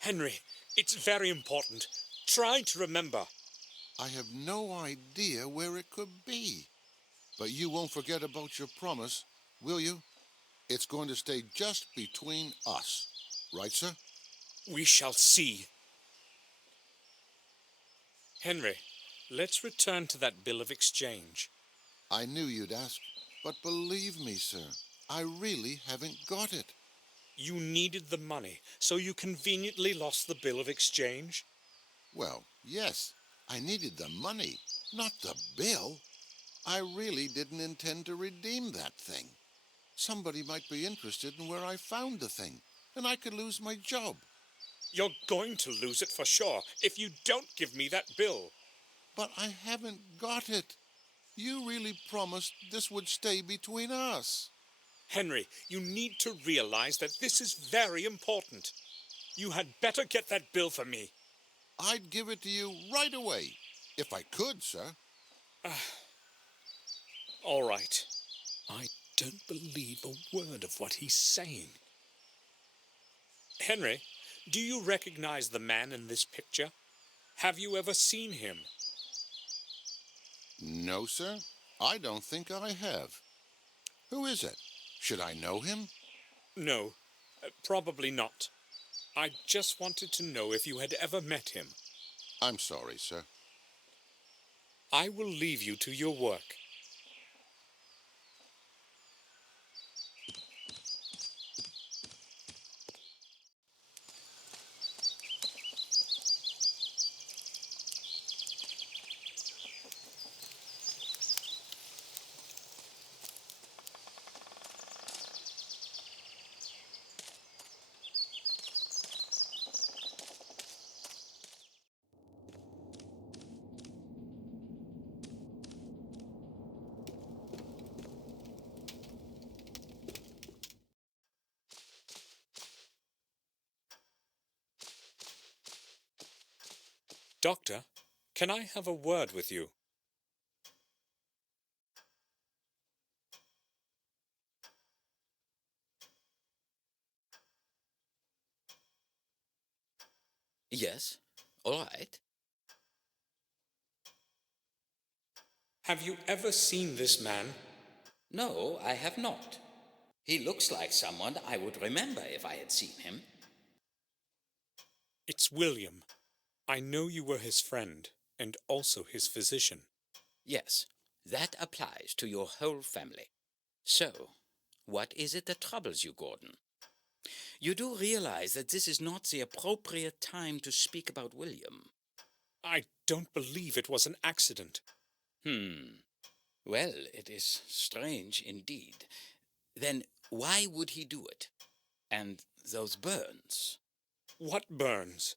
Henry, it's very important. Try to remember. I have no idea where it could be. But you won't forget about your promise, will you? It's going to stay just between us. Right, sir? We shall see. Henry, let's return to that bill of exchange. I knew you'd ask, but believe me, sir, I really haven't got it. You needed the money, so you conveniently lost the bill of exchange? Well, yes, I needed the money, not the bill. I really didn't intend to redeem that thing. Somebody might be interested in where I found the thing, and I could lose my job. You're going to lose it for sure if you don't give me that bill. But I haven't got it. You really promised this would stay between us. Henry, you need to realize that this is very important. You had better get that bill for me. I'd give it to you right away, if I could, sir. All right. I don't believe a word of what he's saying. Henry, do you recognize the man in this picture? Have you ever seen him? No, sir, I don't think I have. Who is it? Should I know him? No, probably not. I just wanted to know if you had ever met him. I'm sorry, sir. I will leave you to your work. Doctor, can I have a word with you? Yes, all right. Have you ever seen this man? No, I have not. He looks like someone I would remember if I had seen him. It's William. I know you were his friend, and also his physician. Yes, that applies to your whole family. So, what is it that troubles you, Gordon? You do realize that this is not the appropriate time to speak about William. I don't believe it was an accident. Well, it is strange indeed. Then why would he do it? And those burns? What burns?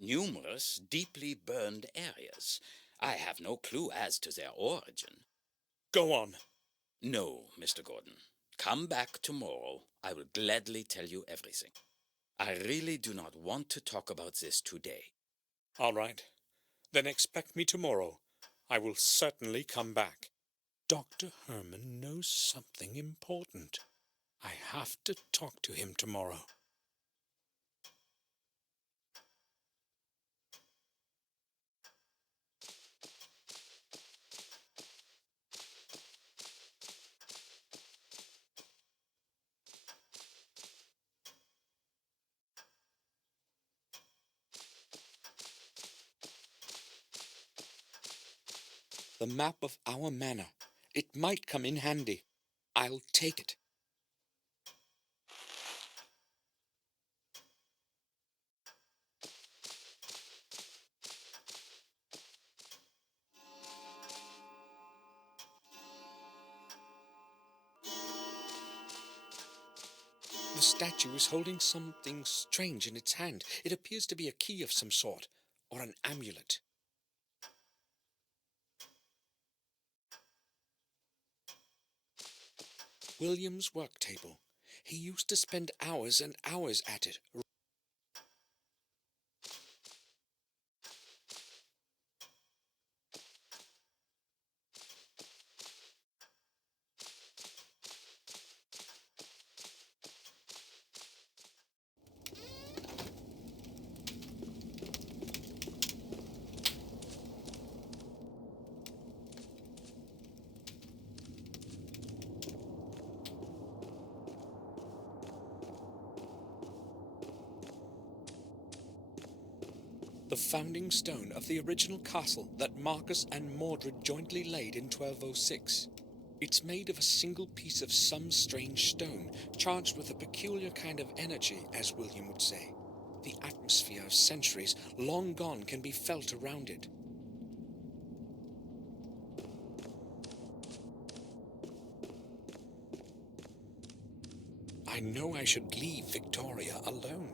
Numerous deeply burned areas. I have no clue as to their origin. Go on. No, Mr. Gordon. Come back tomorrow. I will gladly tell you everything. I really do not want to talk about this today. All right. Then expect me tomorrow. I will certainly come back. Dr. Herman knows something important. I have to talk to him tomorrow. The map of our manor. It might come in handy. I'll take it. The statue is holding something strange in its hand. It appears to be a key of some sort, or an amulet. William's work table. He used to spend hours and hours at it. The founding stone of the original castle that Marcus and Mordred jointly laid in 1206. It's made of a single piece of some strange stone, charged with a peculiar kind of energy, as William would say. The atmosphere of centuries long gone can be felt around it. I know I should leave Victoria alone,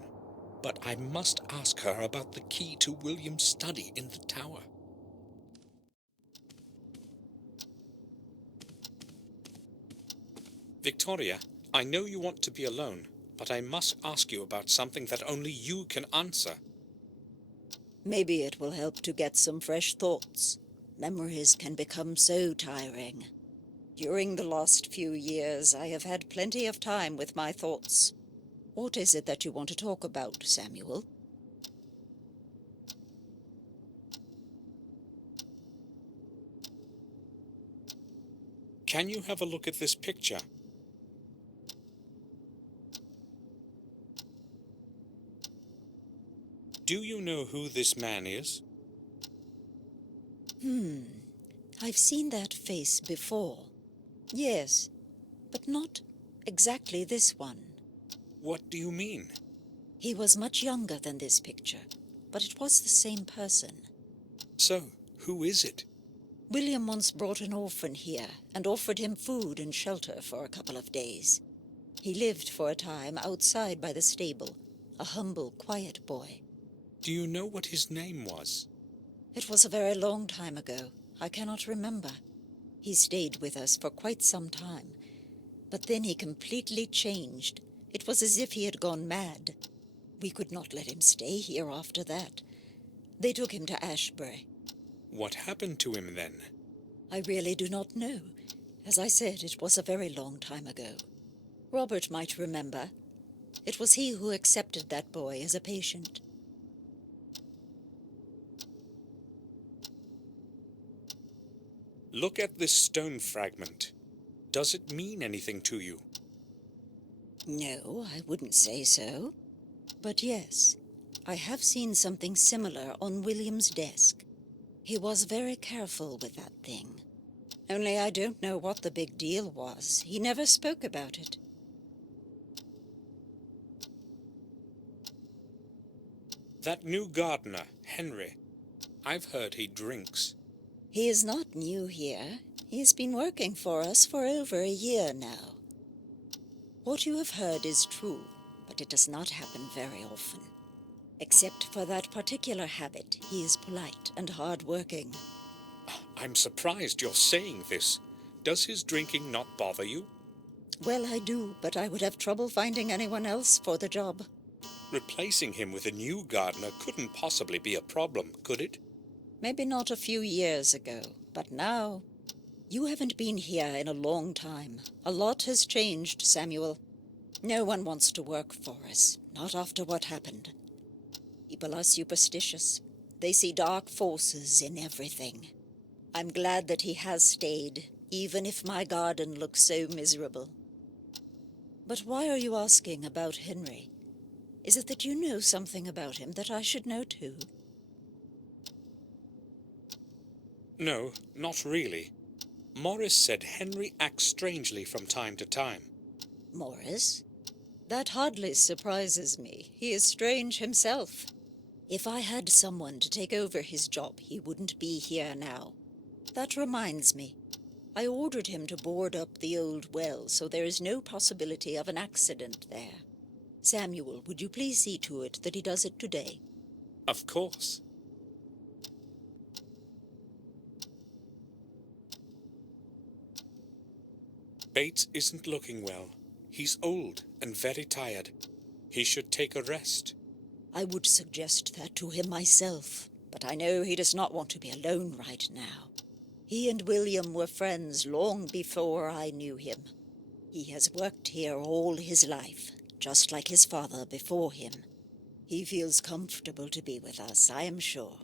but I must ask her about the key to William's study in the tower. Victoria, I know you want to be alone, but I must ask you about something that only you can answer. Maybe it will help to get some fresh thoughts. Memories can become so tiring. During the last few years, I have had plenty of time with my thoughts. What is it that you want to talk about, Samuel? Can you have a look at this picture? Do you know who this man is? I've seen that face before. Yes, but not exactly this one. What do you mean? He was much younger than this picture, but it was the same person. So, who is it? William once brought an orphan here and offered him food and shelter for a couple of days. He lived for a time outside by the stable, a humble, quiet boy. Do you know what his name was? It was a very long time ago. I cannot remember. He stayed with us for quite some time, but then he completely changed. It was as if he had gone mad. We could not let him stay here after that. They took him to Ashbury. What happened to him then? I really do not know. As I said, it was a very long time ago. Robert might remember. It was he who accepted that boy as a patient. Look at this stone fragment. Does it mean anything to you? No, I wouldn't say so. But yes, I have seen something similar on William's desk. He was very careful with that thing. Only I don't know what the big deal was. He never spoke about it. That new gardener, Henry. I've heard he drinks. He is not new here. He has been working for us for over a year now. What you have heard is true, but it does not happen very often. Except for that particular habit, he is polite and hard-working. I'm surprised you're saying this. Does his drinking not bother you? Well, I do, but I would have trouble finding anyone else for the job. Replacing him with a new gardener couldn't possibly be a problem, could it? Maybe not a few years ago, but now... You haven't been here in a long time. A lot has changed, Samuel. No one wants to work for us, not after what happened. People are superstitious. They see dark forces in everything. I'm glad that he has stayed, even if my garden looks so miserable. But why are you asking about Henry? Is it that you know something about him that I should know too? No, not really. Morris said Henry acts strangely from time to time. Morris? That hardly surprises me. He is strange himself. If I had someone to take over his job, he wouldn't be here now. That reminds me. I ordered him to board up the old well, so there is no possibility of an accident there. Samuel, would you please see to it that he does it today? Of course. Bates isn't looking well. He's old and very tired. He should take a rest. I would suggest that to him myself, but I know he does not want to be alone right now. He and William were friends long before I knew him. He has worked here all his life, just like his father before him. He feels comfortable to be with us, I am sure.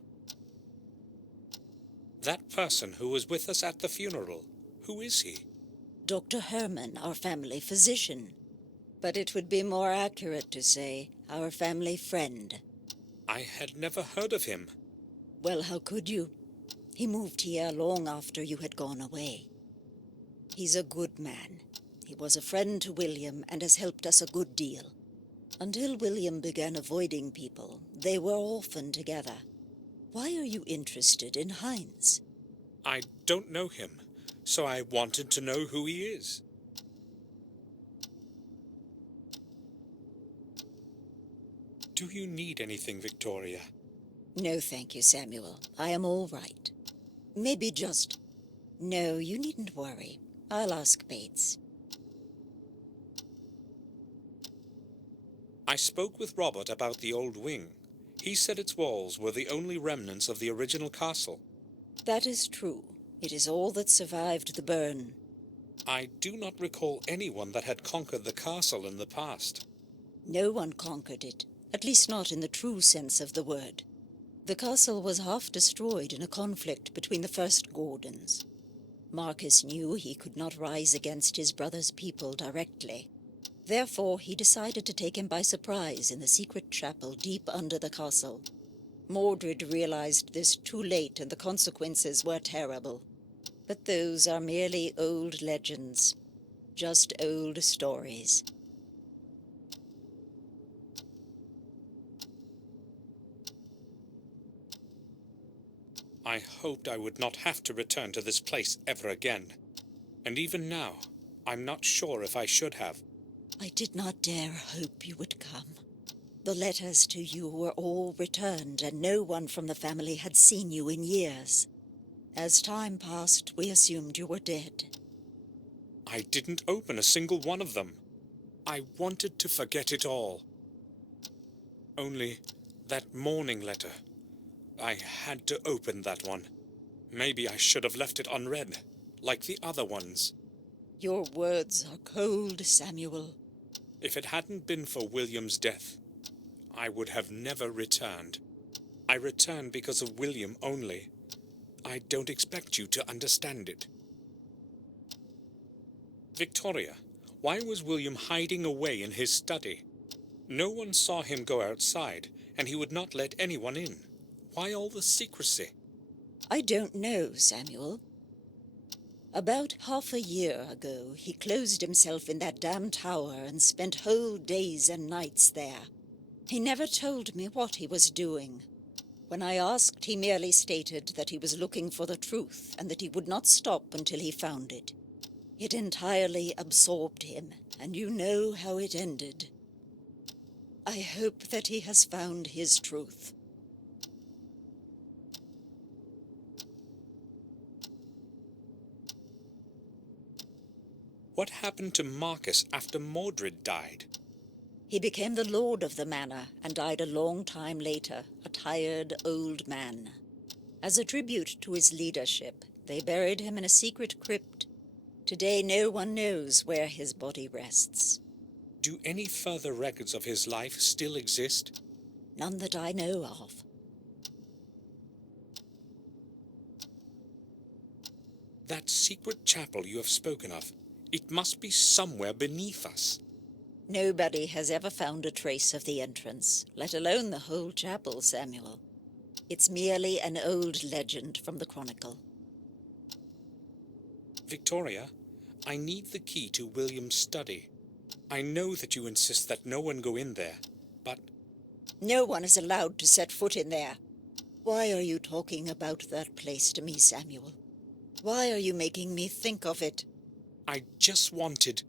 That person who was with us at the funeral, who is he? Dr. Herman, our family physician. But it would be more accurate to say our family friend. I had never heard of him. Well, how could you? He moved here long after you had gone away. He's a good man. He was a friend to William and has helped us a good deal. Until William began avoiding people, they were often together. Why are you interested in Heinz? I don't know him, so I wanted to know who he is. Do you need anything, Victoria? No, thank you, Samuel. I am all right. Maybe just... No, you needn't worry. I'll ask Bates. I spoke with Robert about the old wing. He said its walls were the only remnants of the original castle. That is true. It is all that survived the burn. I do not recall anyone that had conquered the castle in the past. No one conquered it, at least not in the true sense of the word. The castle was half destroyed in a conflict between the first Gordons. Marcus knew he could not rise against his brother's people directly. Therefore, he decided to take him by surprise in the secret chapel deep under the castle. Mordred realized this too late, and the consequences were terrible. But those are merely old legends. Just old stories. I hoped I would not have to return to this place ever again. And even now, I'm not sure if I should have. I did not dare hope you would come. The letters to you were all returned, and no one from the family had seen you in years. As time passed, we assumed you were dead. I didn't open a single one of them. I wanted to forget it all. Only that morning letter. I had to open that one. Maybe I should have left it unread, like the other ones. Your words are cold, Samuel. If it hadn't been for William's death, I would have never returned. I returned because of William only. I don't expect you to understand it. Victoria, why was William hiding away in his study? No one saw him go outside, and he would not let anyone in. Why all the secrecy? I don't know, Samuel. About half a year ago, he closed himself in that damn tower and spent whole days and nights there. He never told me what he was doing. When I asked, he merely stated that he was looking for the truth and that he would not stop until he found it. It entirely absorbed him, and you know how it ended. I hope that he has found his truth. What happened to Marcus after Mordred died? He became the lord of the manor and died a long time later, a tired old man. As a tribute to his leadership, they buried him in a secret crypt. Today no one knows where his body rests. Do any further records of his life still exist? None that I know of. That secret chapel you have spoken of, it must be somewhere beneath us. Nobody has ever found a trace of the entrance, let alone the whole chapel, Samuel. It's merely an old legend from the Chronicle. Victoria, I need the key to William's study. I know that you insist that no one go in there, but No one is allowed to set foot in there. Why are you talking about that place to me, Samuel? Why are you making me think of it? I just wanted...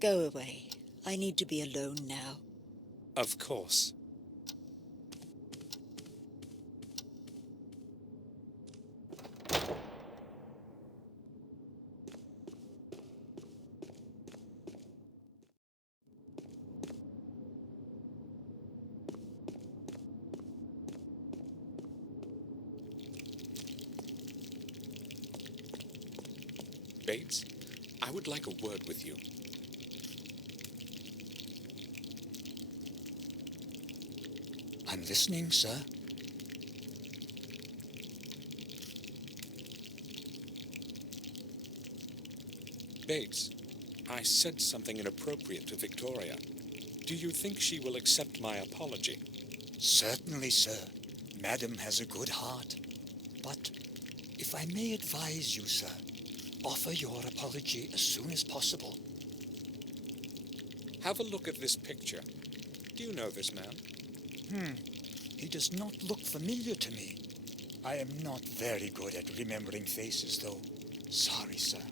Go away. I need to be alone now. Of course. Bates, I would like a word with you. I'm listening, sir. Bates, I said something inappropriate to Victoria. Do you think she will accept my apology? Certainly, sir. Madam has a good heart. But if I may advise you, sir, offer your apology as soon as possible. Have a look at this picture. Do you know this man? He does not look familiar to me. I am not very good at remembering faces, though. Sorry, sir.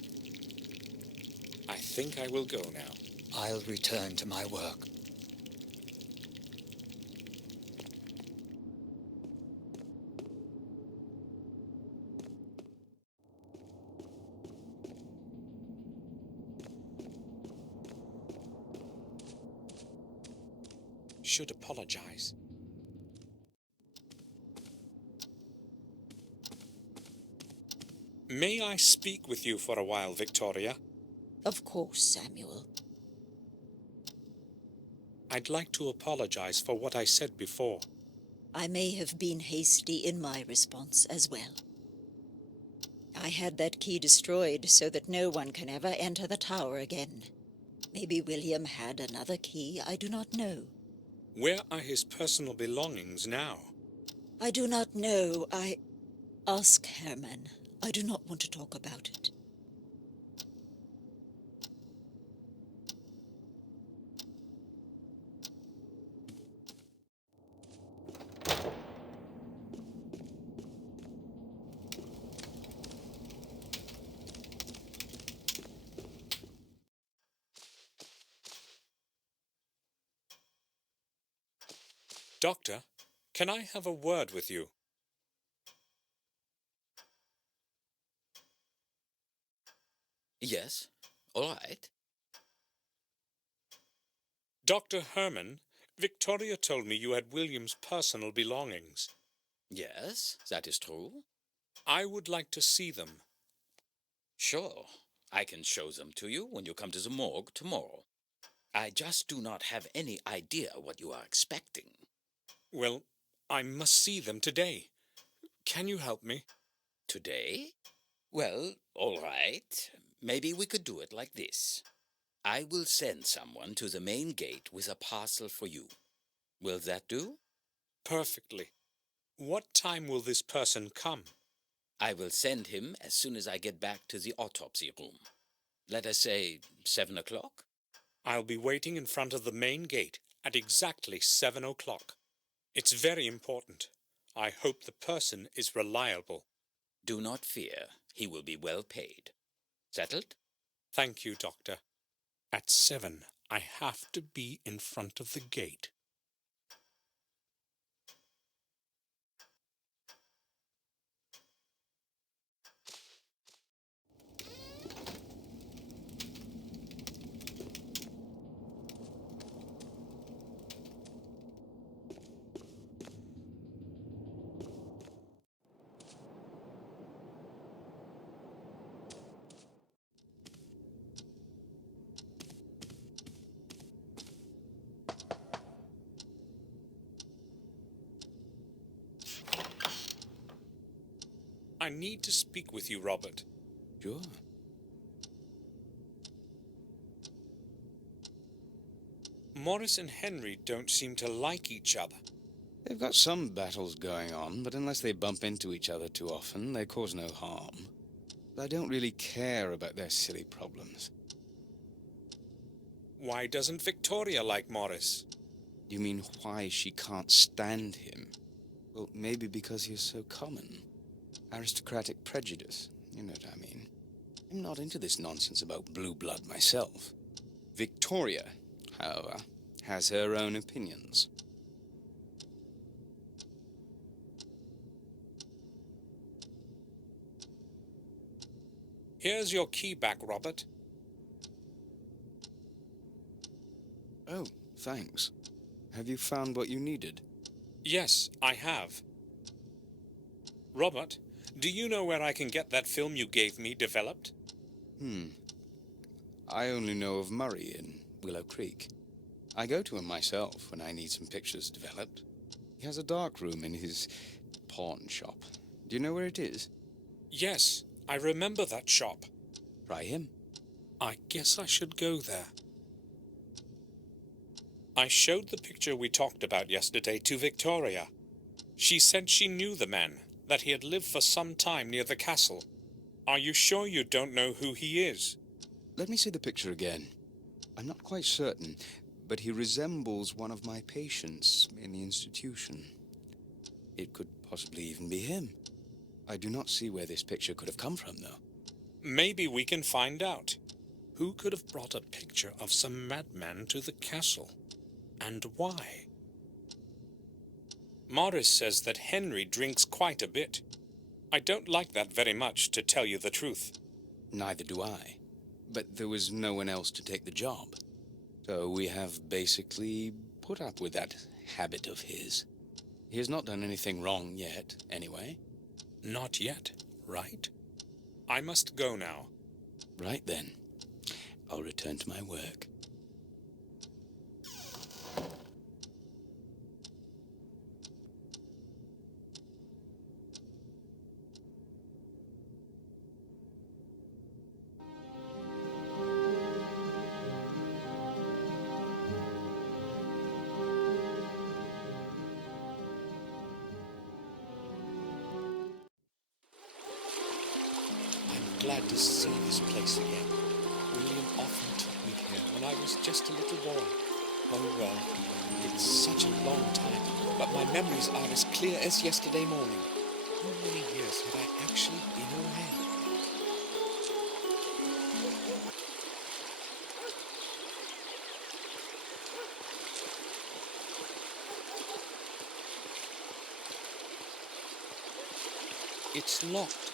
I think I will go now. I'll return to my work. Should apologize. May I speak with you for a while, Victoria? Of course, Samuel. I'd like to apologize for what I said before. I may have been hasty in my response as well. I had that key destroyed so that no one can ever enter the tower again. Maybe William had another key, I do not know. Where are his personal belongings now? I do not know. Ask Herman. I do not want to talk about it. Doctor, can I have a word with you? Yes, all right. Dr. Herman, Victoria told me you had William's personal belongings. Yes, that is true. I would like to see them. Sure, I can show them to you when you come to the morgue tomorrow. I just do not have any idea what you are expecting. Well, I must see them today. Can you help me? Today? Well, all right. Maybe we could do it like this. I will send someone to the main gate with a parcel for you. Will that do? Perfectly. What time will this person come? I will send him as soon as I get back to the autopsy room. Let us say 7 o'clock. I'll be waiting in front of the main gate at exactly 7 o'clock. It's very important. I hope the person is reliable. Do not fear. He will be well paid. Settled? Thank you, Doctor. At 7, I have to be in front of the gate. I need to speak with you, Robert. Sure. Morris and Henry don't seem to like each other. They've got some battles going on, but unless they bump into each other too often, they cause no harm. I don't really care about their silly problems. Why doesn't Victoria like Morris? You mean why she can't stand him? Well, maybe because he's so common. Aristocratic prejudice, you know what I mean. I'm not into this nonsense about blue blood myself. Victoria, however, has her own opinions. Here's your key back, Robert. Oh, thanks. Have you found what you needed? Yes, I have. Robert, do you know where I can get that film you gave me developed? I only know of Murray in Willow Creek. I go to him myself when I need some pictures developed. He has a dark room in his pawn shop. Do you know where it is? Yes, I remember that shop. Try him. I guess I should go there. I showed the picture we talked about yesterday to Victoria. She said she knew the man, that he had lived for some time near the castle. Are you sure you don't know who he is? Let me see the picture again. I'm not quite certain, but he resembles one of my patients in the institution. It could possibly even be him. I do not see where this picture could have come from, though. Maybe we can find out. Who could have brought a picture of some madman to the castle? And why? Morris says that Henry drinks quite a bit. I don't like that very much, to tell you the truth. Neither do I. But there was no one else to take the job. So we have basically put up with that habit of his. He has not done anything wrong yet, anyway. Not yet, right? I must go now. Right then. I'll return to my work. I'm glad to see this place again. William often took me here when I was just a little boy. Oh well, it's such a long time, but my memories are as clear as yesterday morning. How many years have I actually been away? It's locked.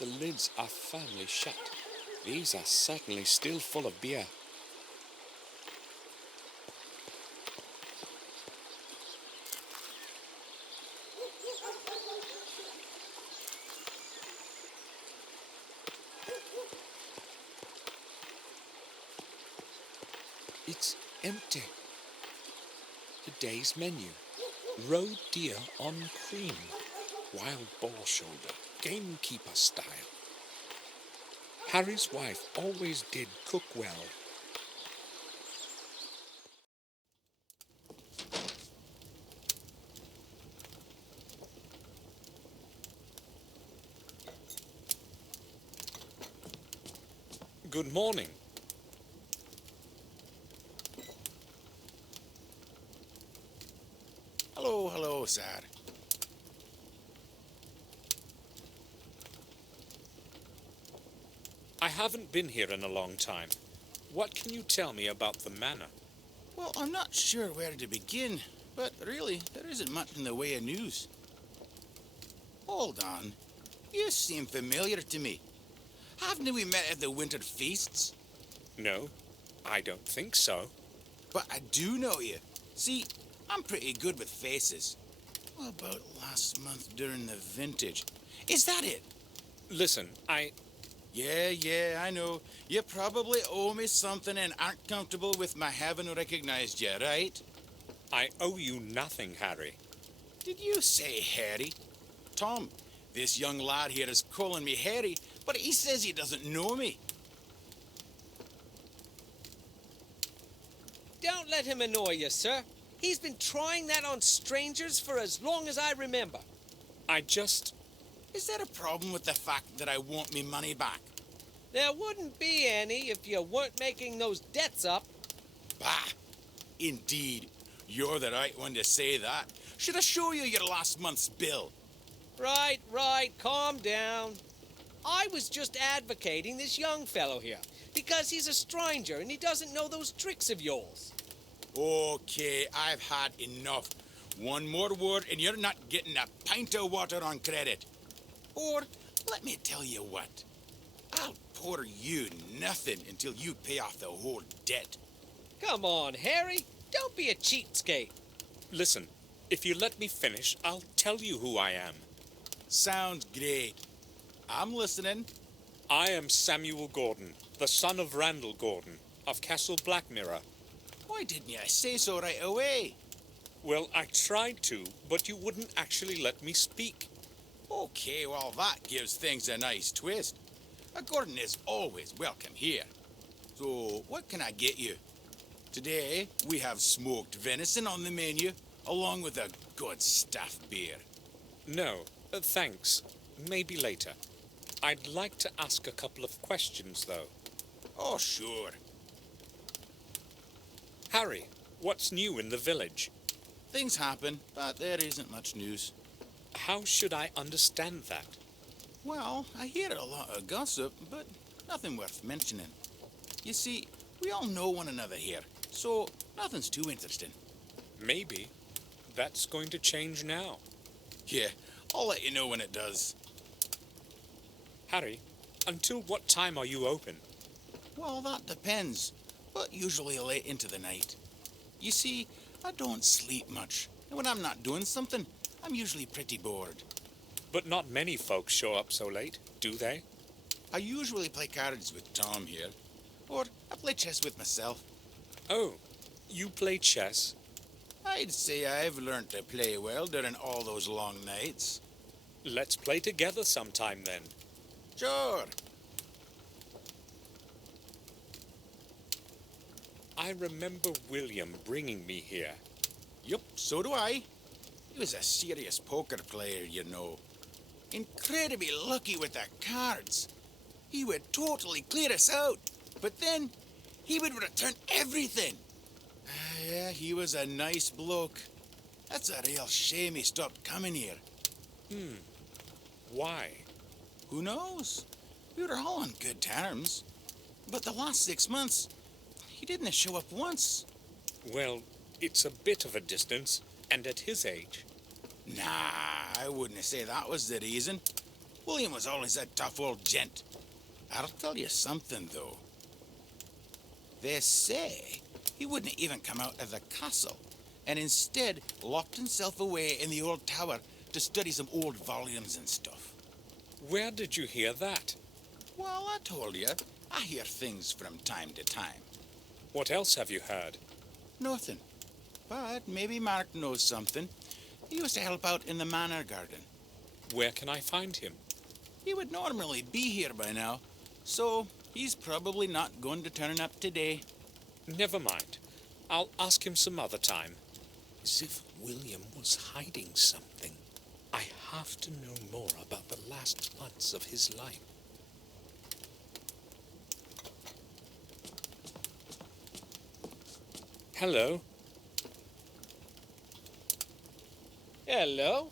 The lids are firmly shut. These are certainly still full of beer. It's empty. Today's menu: roe deer on cream, wild boar shoulder, gamekeeper style. Harry's wife always did cook well. Good morning. Hello, sir. I haven't been here in a long time. What can you tell me about the manor? Well, I'm not sure where to begin, but really, there isn't much in the way of news. Hold on. You seem familiar to me. Haven't we met at the winter feasts? No, I don't think so. But I do know you. See, I'm pretty good with faces. What about last month during the vintage? Is that it? Listen, Yeah, I know. You probably owe me something and aren't comfortable with my having recognized you, right? I owe you nothing, Harry. Did you say Harry? Tom, this young lad here is calling me Harry, but he says he doesn't know me. Don't let him annoy you, sir. He's been trying that on strangers for as long as I remember. Is there a problem with the fact that I want me money back? There wouldn't be any if you weren't making those debts up. Bah! Indeed. You're the right one to say that. Should I show you your last month's bill? Right, calm down. I was just advocating this young fellow here, because he's a stranger and he doesn't know those tricks of yours. Okay, I've had enough. One more word and you're not getting a pint of water on credit. Or, let me tell you what. I'll pour you nothing until you pay off the whole debt. Come on, Harry. Don't be a cheapskate. Listen, if you let me finish, I'll tell you who I am. Sounds great. I'm listening. I am Samuel Gordon, the son of Randall Gordon, of Castle Blackmirror. Why didn't you say so right away? Well, I tried to, but you wouldn't actually let me speak. Okay, well, that gives things a nice twist. A Gordon is always welcome here. So, what can I get you? Today, we have smoked venison on the menu, along with a good stuffed beer. No, thanks. Maybe later. I'd like to ask a couple of questions, though. Oh, sure. Harry, what's new in the village? Things happen, but there isn't much news. How should I understand that? Well, I hear a lot of gossip, but nothing worth mentioning. You see, we all know one another here, so nothing's too interesting. Maybe. That's going to change now. Yeah, I'll let you know when it does. Harry, until what time are you open? Well, that depends, but usually late into the night. You see, I don't sleep much, and when I'm not doing something, I'm usually pretty bored. But not many folks show up so late, do they? I usually play cards with Tom here, or I play chess with myself. Oh, you play chess? I'd say I've learned to play well during all those long nights. Let's play together sometime then. Sure. I remember William bringing me here. Yup, so do I. He was a serious poker player, you know. Incredibly lucky with the cards. He would totally clear us out, but then he would return everything. Yeah, he was a nice bloke. That's a real shame he stopped coming here. Why? Who knows? We were all on good terms. But the last 6 months, he didn't show up once. Well, it's a bit of a distance, and at his age. Nah, I wouldn't say that was the reason. William was always a tough old gent. I'll tell you something, though. They say he wouldn't even come out of the castle, and instead locked himself away in the old tower to study some old volumes and stuff. Where did you hear that? Well, I told you, I hear things from time to time. What else have you heard? Nothing. But maybe Mark knows something. He used to help out in the manor garden. Where can I find him? He would normally be here by now, so he's probably not going to turn up today. Never mind. I'll ask him some other time. As if William was hiding something. I have to know more about the last months of his life. Hello. Hello?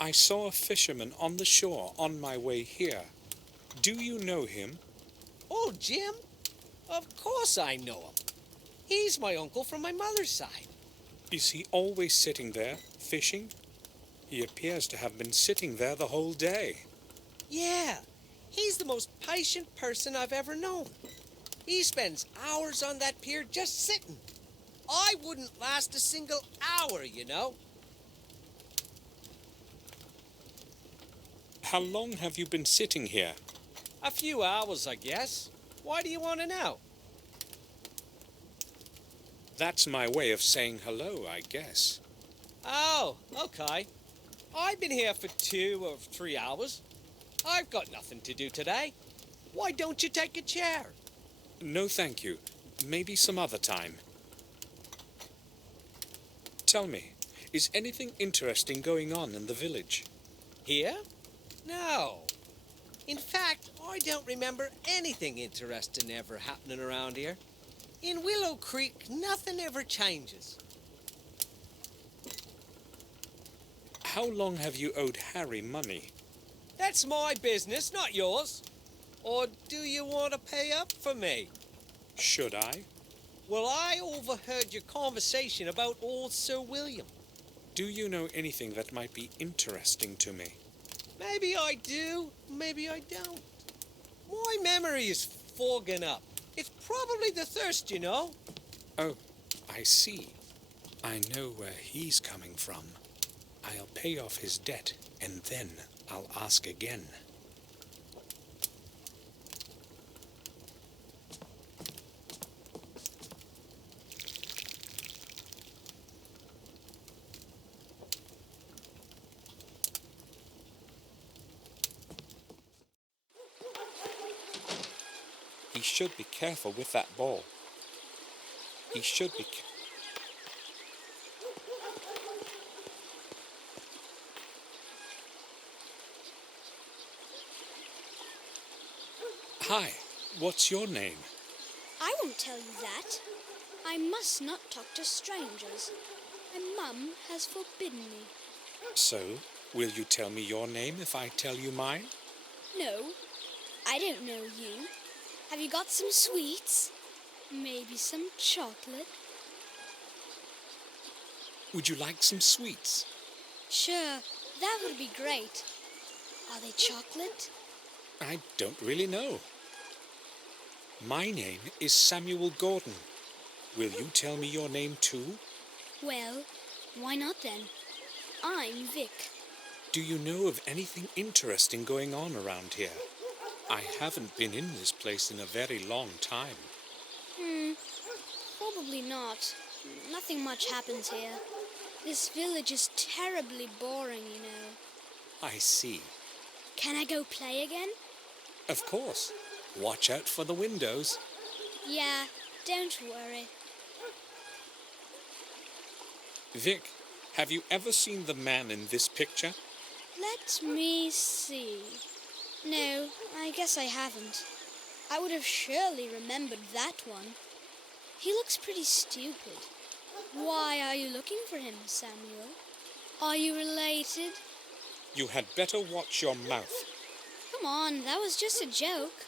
I saw a fisherman on the shore on my way here. Do you know him? Oh, Jim? Of course I know him. He's my uncle from my mother's side. Is he always sitting there, fishing? He appears to have been sitting there the whole day. Yeah, He's the most patient person I've ever known. He spends hours on that pier just sitting. I wouldn't last a single hour, you know. How long have you been sitting here? A few hours, I guess. Why do you want to know? That's my way of saying hello, I guess. Oh, okay. I've been here for 2 or 3 hours. I've got nothing to do today. Why don't you take a chair? No, thank you. Maybe some other time. Tell me, is anything interesting going on in the village? Here? No. In fact, I don't remember anything interesting ever happening around here. In Willow Creek, nothing ever changes. How long have you owed Harry money? That's my business, not yours. Or do you want to pay up for me? Should I? Well, I overheard your conversation about old Sir William. Do you know anything that might be interesting to me? Maybe I do, maybe I don't. My memory is fogging up. It's probably the thirst, you know. Oh, I see. I know where he's coming from. I'll pay off his debt, and then I'll ask again. He should be careful with that ball. He should be... Hi, what's your name? I won't tell you that. I must not talk to strangers. My mum has forbidden me. So, will you tell me your name if I tell you mine? No, I don't know you. Have you got some sweets? Maybe some chocolate? Would you like some sweets? Sure, that would be great. Are they chocolate? I don't really know. My name is Samuel Gordon. Will you tell me your name too? Well, why not then? I'm Vic. Do you know of anything interesting going on around here? I haven't been in this place in a very long time. Probably not. Nothing much happens here. This village is terribly boring, you know. I see. Can I go play again? Of course. Watch out for the windows. Yeah, don't worry. Vic, have you ever seen the man in this picture? Let me see. No, I guess I haven't. I would have surely remembered that one. He looks pretty stupid. Why are you looking for him, Samuel? Are you related? You had better watch your mouth. Come on, that was just a joke.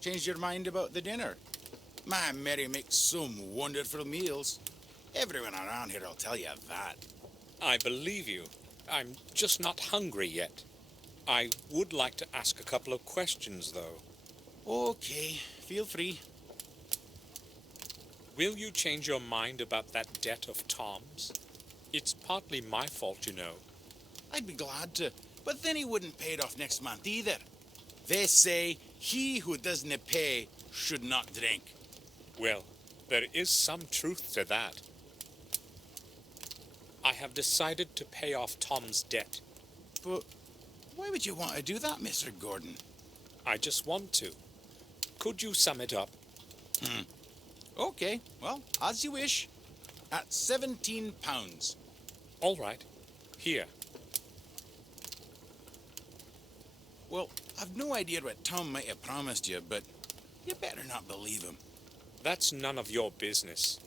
Changed your mind about the dinner? My Mary makes some wonderful meals. Everyone around here will tell you that. I believe you. I'm just not hungry yet. I would like to ask a couple of questions, though. Okay, feel free. Will you change your mind about that debt of Tom's? It's partly my fault, you know. I'd be glad to, but then he wouldn't pay it off next month either. They say he who doesn't pay should not drink. Well, there is some truth to that. I have decided to pay off Tom's debt. But why would you want to do that, Mr. Gordon? I just want to. Could you sum it up? Okay, well, as you wish. At £17. All right. Here. Well, I've no idea what Tom might have promised you, but you better not believe him. That's none of your business.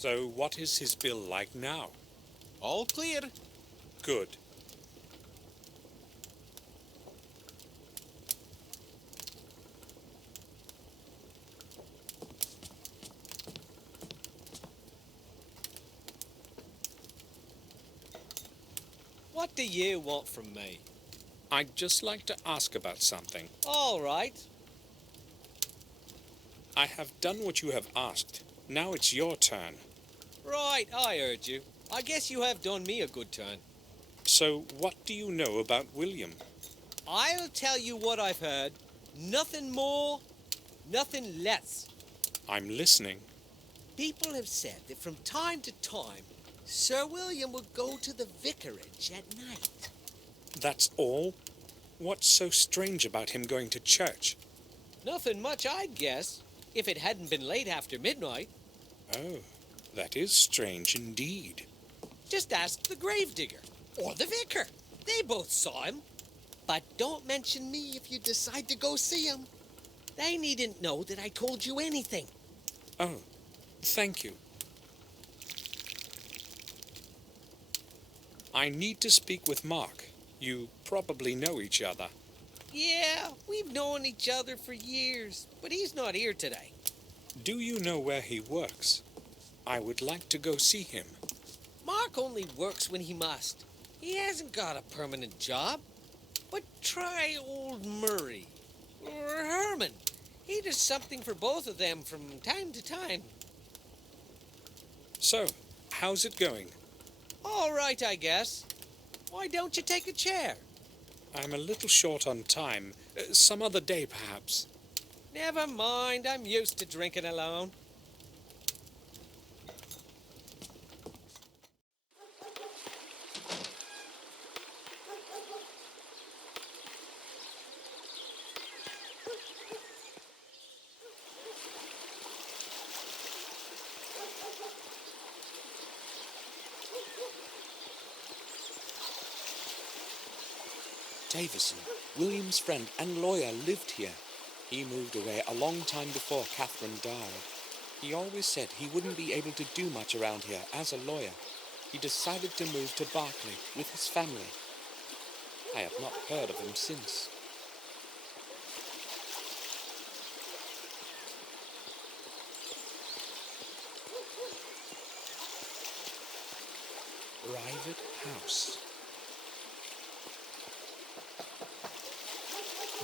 So what is his bill like now? All clear. Good. What do you want from me? I'd just like to ask about something. All right. I have done what you have asked. Now it's your turn. Right, I heard you. I guess you have done me a good turn. So what do you know about William? I'll tell you what I've heard. Nothing more, nothing less. I'm listening. People have said that from time to time, Sir William would go to the vicarage at night. That's all? What's so strange about him going to church? Nothing much, I'd guess, if it hadn't been late after midnight. Oh, that is strange indeed. Just ask the gravedigger or the vicar. They both saw him. But don't mention me if you decide to go see him. They needn't know that I told you anything. Oh, thank you. I need to speak with Mark. You probably know each other. Yeah, we've known each other for years, but he's not here today. Do you know where he works? I would like to go see him. Mark only works when he must. He hasn't got a permanent job. But try old Murray or Herman. He does something for both of them from time to time. So, how's it going? All right, I guess. Why don't you take a chair? I'm a little short on time. Some other day, perhaps. Never mind, I'm used to drinking alone. Davison, William's friend and lawyer, lived here. He moved away a long time before Catherine died. He always said he wouldn't be able to do much around here as a lawyer. He decided to move to Berkeley with his family. I have not heard of him since. Private house.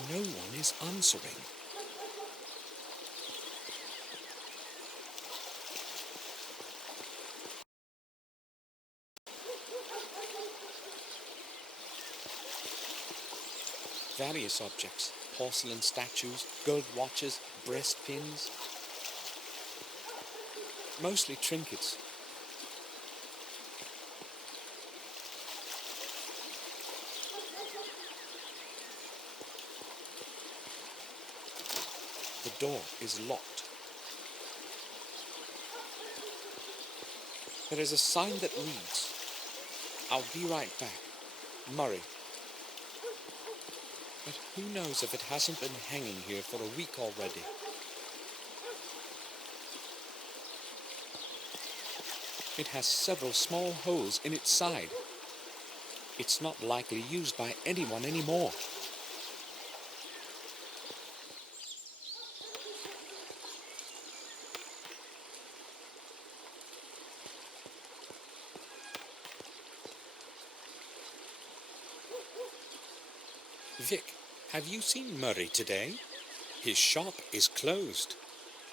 No one is answering. Various objects, porcelain statues, gold watches, breast pins. Mostly trinkets. The door is locked. There is a sign that reads, "I'll be right back, Murray." But who knows if it hasn't been hanging here for a week already. It has several small holes in its side. It's not likely used by anyone anymore. Vic, have you seen Murray today? His shop is closed.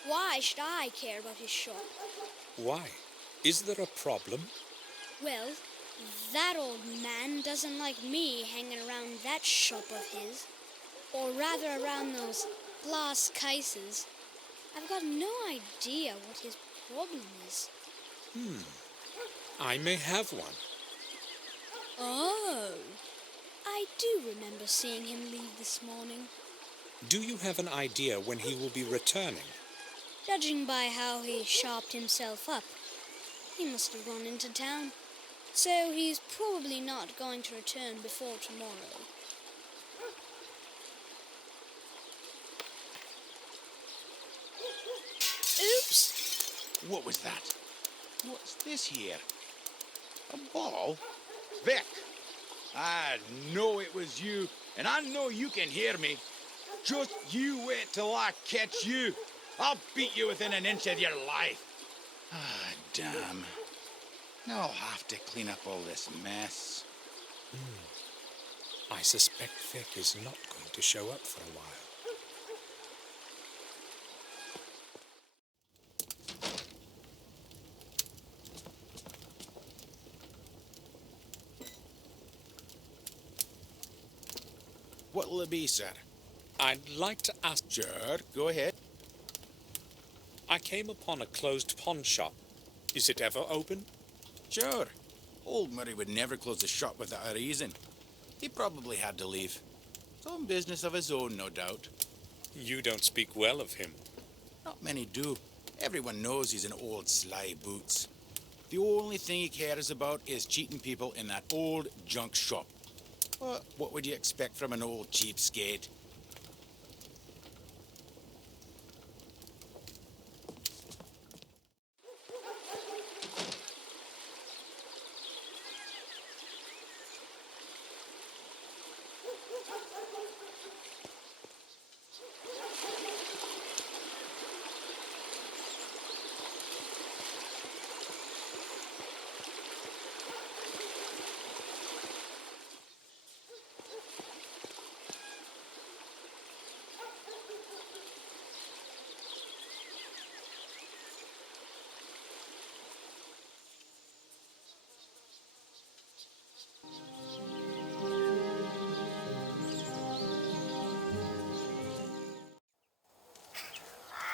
Why should I care about his shop? Why? Is there a problem? Well, that old man doesn't like me hanging around that shop of his. Or rather around those glass cases. I've got no idea what his problem is. I may have one. Oh, I do remember seeing him leave this morning. Do you have an idea when he will be returning? Judging by how he sharpened himself up, he must have gone into town. So he's probably not going to return before tomorrow. Oops! What was that? What's this here? A ball? Vic! I know it was you, and I know you can hear me. Just you wait till I catch you. I'll beat you within an inch of your life. Ah, damn. Now I'll have to clean up all this mess. I suspect Vic is not going to show up for a while. What'll it be, sir? I'd like to ask... Sure, go ahead. I came upon a closed pawn shop. Is it ever open? Sure. Old Murray would never close the shop without a reason. He probably had to leave. Some business of his own, no doubt. You don't speak well of him. Not many do. Everyone knows he's an old sly boots. The only thing he cares about is cheating people in that old junk shop. But what would you expect from an old cheapskate?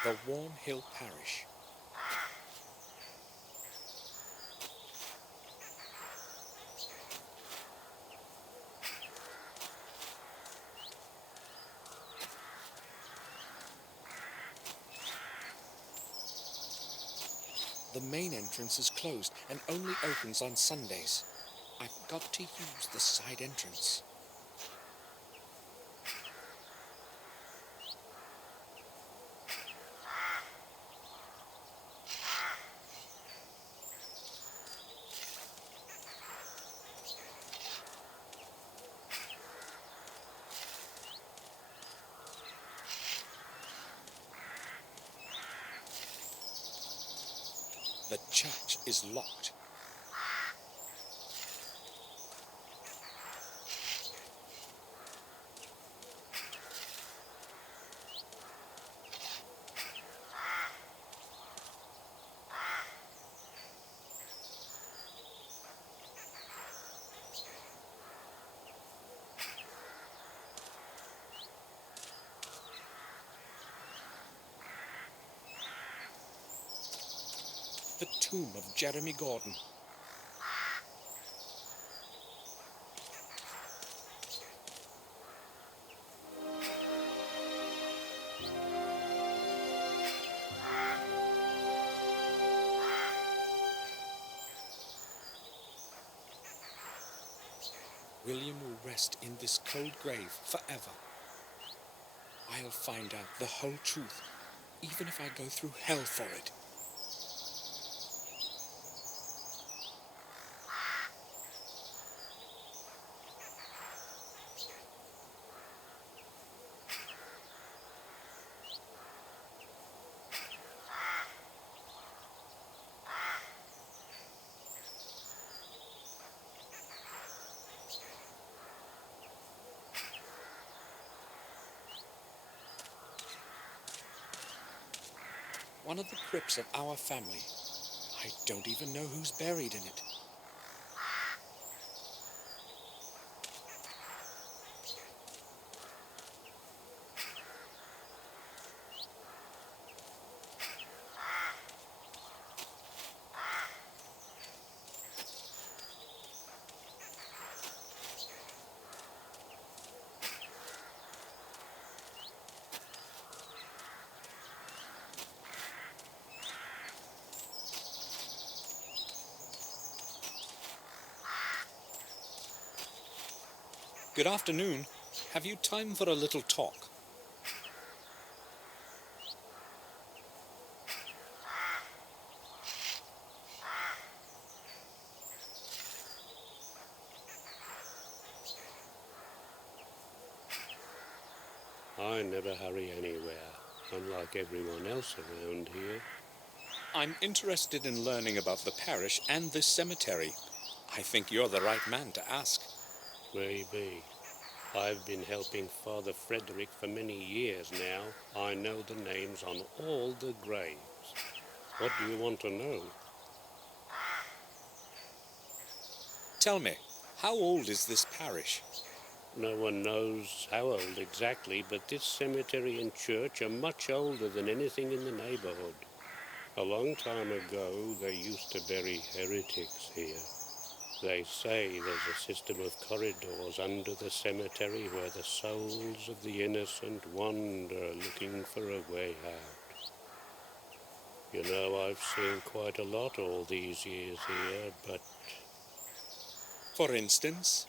The Warm Hill Parish. The main entrance is closed and only opens on Sundays. I've got to use the side entrance. The church is locked. The tomb of Jeremy Gordon. William will rest in this cold grave forever. I'll find out the whole truth, even if I go through hell for it. One of the crypts of our family. I don't even know who's buried in it. Good afternoon. Have you time for a little talk? I never hurry anywhere, unlike everyone else around here. I'm interested in learning about the parish and this cemetery. I think you're the right man to ask. Maybe. I've been helping Father Frederick for many years now. I know the names on all the graves. What do you want to know? Tell me, how old is this parish? No one knows how old exactly, but this cemetery and church are much older than anything in the neighborhood. A long time ago, they used to bury heretics here. They say there's a system of corridors under the cemetery where the souls of the innocent wander looking for a way out. You know, I've seen quite a lot all these years here, but... For instance?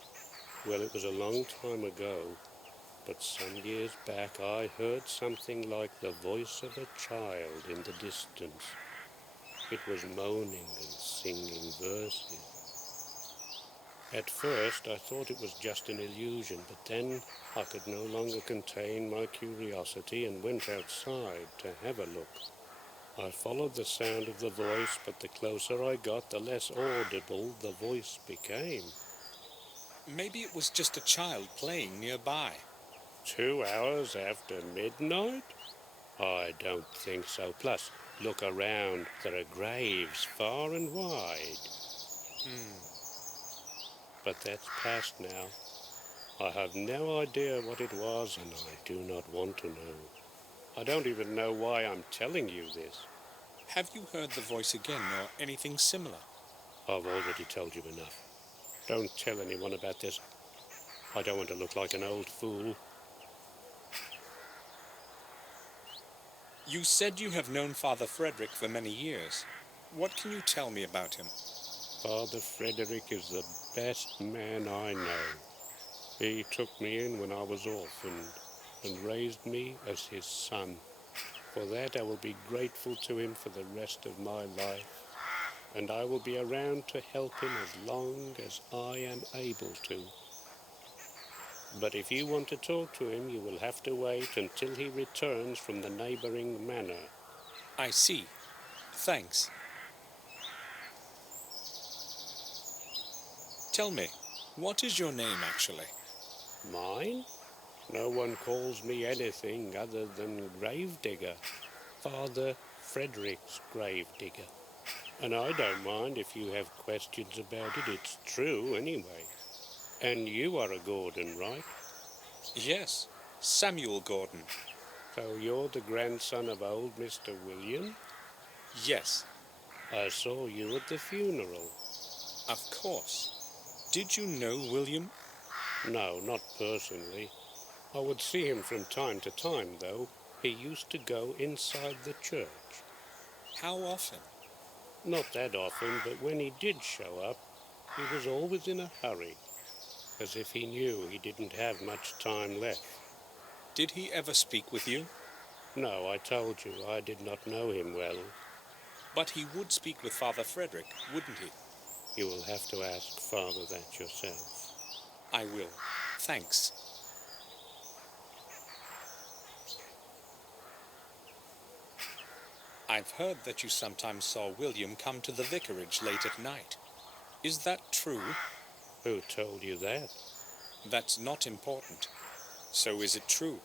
Well, it was a long time ago, but some years back I heard something like the voice of a child in the distance. It was moaning and singing verses. At first I thought it was just an illusion, but then I could no longer contain my curiosity and went outside to have a look. I followed the sound of the voice, but the closer I got, the less audible the voice became. Maybe it was just a child playing nearby. 2 hours after midnight? I don't think so. Plus, look around. There are graves far and wide. But that's past now. I have no idea what it was, and I do not want to know. I don't even know why I'm telling you this. Have you heard the voice again, or anything similar? I've already told you enough. Don't tell anyone about this. I don't want to look like an old fool. You said you have known Father Frederick for many years. What can you tell me about him? Father Frederick is the best man I know. He took me in when I was orphaned and raised me as his son. For that I will be grateful to him for the rest of my life, and I will be around to help him as long as I am able to. But if you want to talk to him, you will have to wait until he returns from the neighboring manor. I see. Thanks. Tell me, what is your name actually? Mine? No one calls me anything other than Gravedigger. Father Frederick's Gravedigger. And I don't mind if you have questions about it. It's true anyway. And you are a Gordon, right? Yes, Samuel Gordon. So you're the grandson of old Mr. William? Yes. I saw you at the funeral. Of course. Did you know William? No, not personally. I would see him from time to time, though. He used to go inside the church. How often? Not that often, but when he did show up, he was always in a hurry, as if he knew he didn't have much time left. Did he ever speak with you? No, I told you, I did not know him well. But he would speak with Father Frederick, wouldn't he? You will have to ask Father that yourself. I will. Thanks. I've heard that you sometimes saw William come to the vicarage late at night. Is that true? Who told you that? That's not important. So is it true?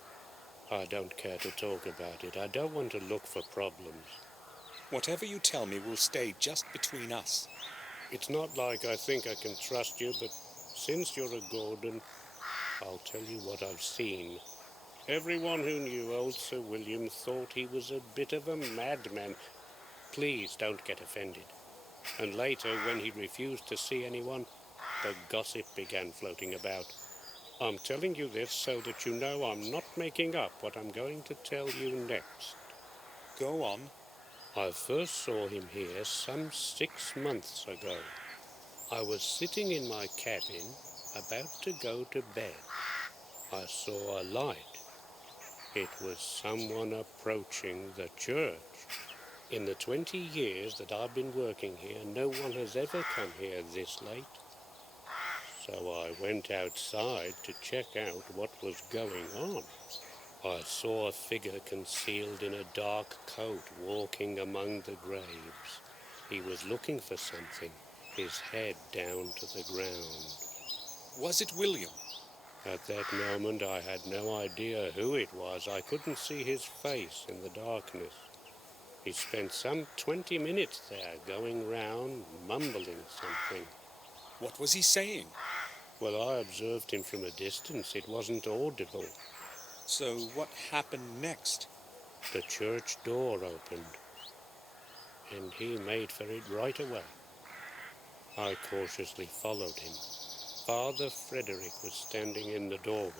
I don't care to talk about it. I don't want to look for problems. Whatever you tell me will stay just between us. It's not like I think I can trust you, but since you're a Gordon, I'll tell you what I've seen. Everyone who knew old Sir William thought he was a bit of a madman. Please don't get offended. And later, when he refused to see anyone, the gossip began floating about. I'm telling you this so that you know I'm not making up what I'm going to tell you next. Go on. I first saw him here some 6 months ago. I was sitting in my cabin, about to go to bed. I saw a light. It was someone approaching the church. In the 20 years that I've been working here, no one has ever come here this late. So I went outside to check out what was going on. I saw a figure concealed in a dark coat walking among the graves. He was looking for something, his head down to the ground. Was it William? At that moment I had no idea who it was. I couldn't see his face in the darkness. He spent some 20 minutes there, going round, mumbling something. What was he saying? Well, I observed him from a distance. It wasn't audible. So what happened next? The church door opened, and he made for it right away. I cautiously followed him. Father Frederick was standing in the doorway.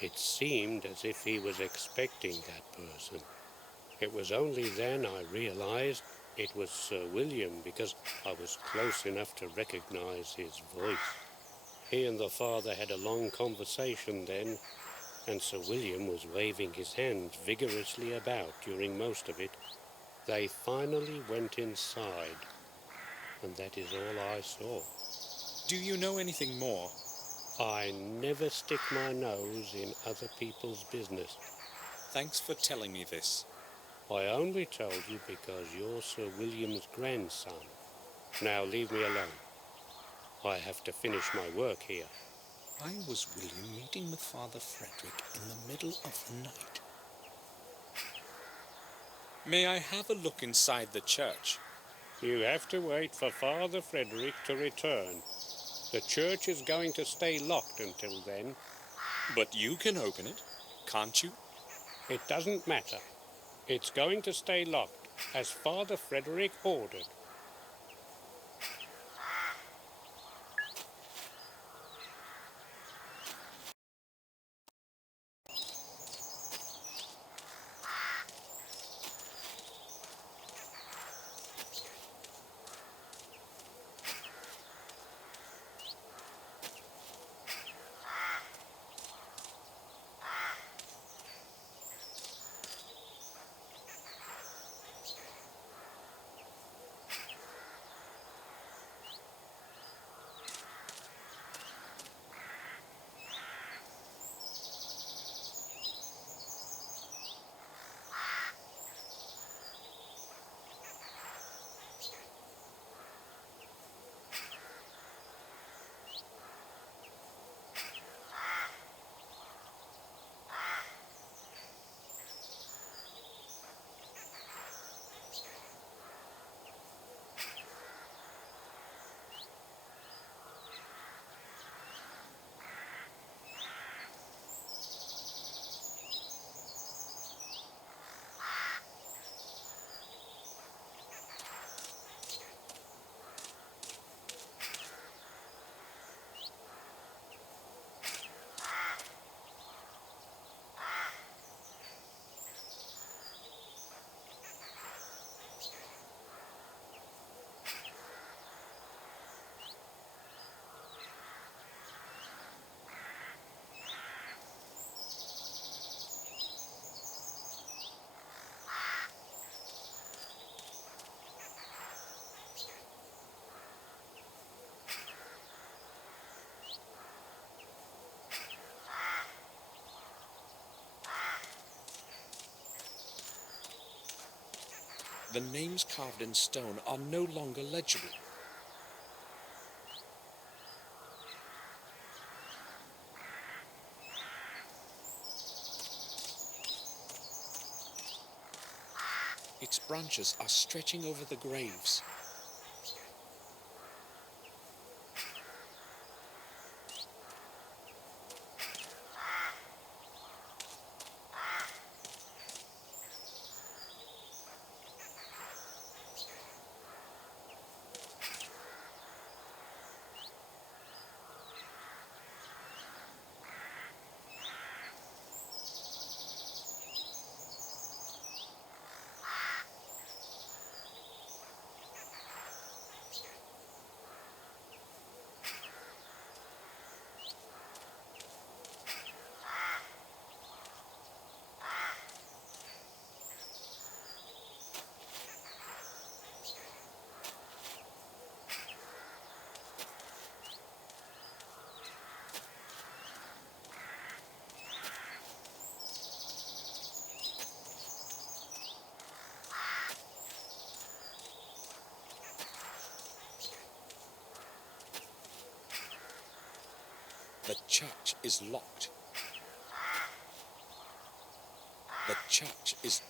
It seemed as if he was expecting that person. It was only then I realized it was Sir William, because I was close enough to recognize his voice. He and the father had a long conversation then, and Sir William was waving his hands vigorously about during most of it. They finally went inside, and that is all I saw. Do you know anything more? I never stick my nose in other people's business. Thanks for telling me this. I only told you because you're Sir William's grandson. Now leave me alone. I have to finish my work here. Why was William meeting with Father Frederick in the middle of the night? May I have a look inside the church? You have to wait for Father Frederick to return. The church is going to stay locked until then. But you can open it, can't you? It doesn't matter. It's going to stay locked, as Father Frederick ordered. The names carved in stone are no longer legible. Its branches are stretching over the graves. church is locked. The church is...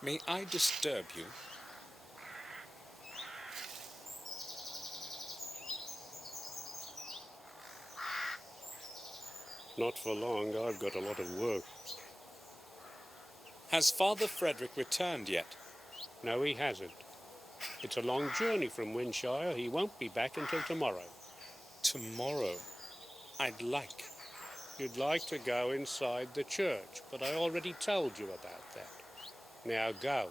May I disturb you? Not for long, I've got a lot of work. Has Father Frederick returned yet? No, he hasn't. It's a long journey from Windshire. He won't be back until tomorrow. Tomorrow? I'd like... You'd like to go inside the church, but I already told you about that. Now go.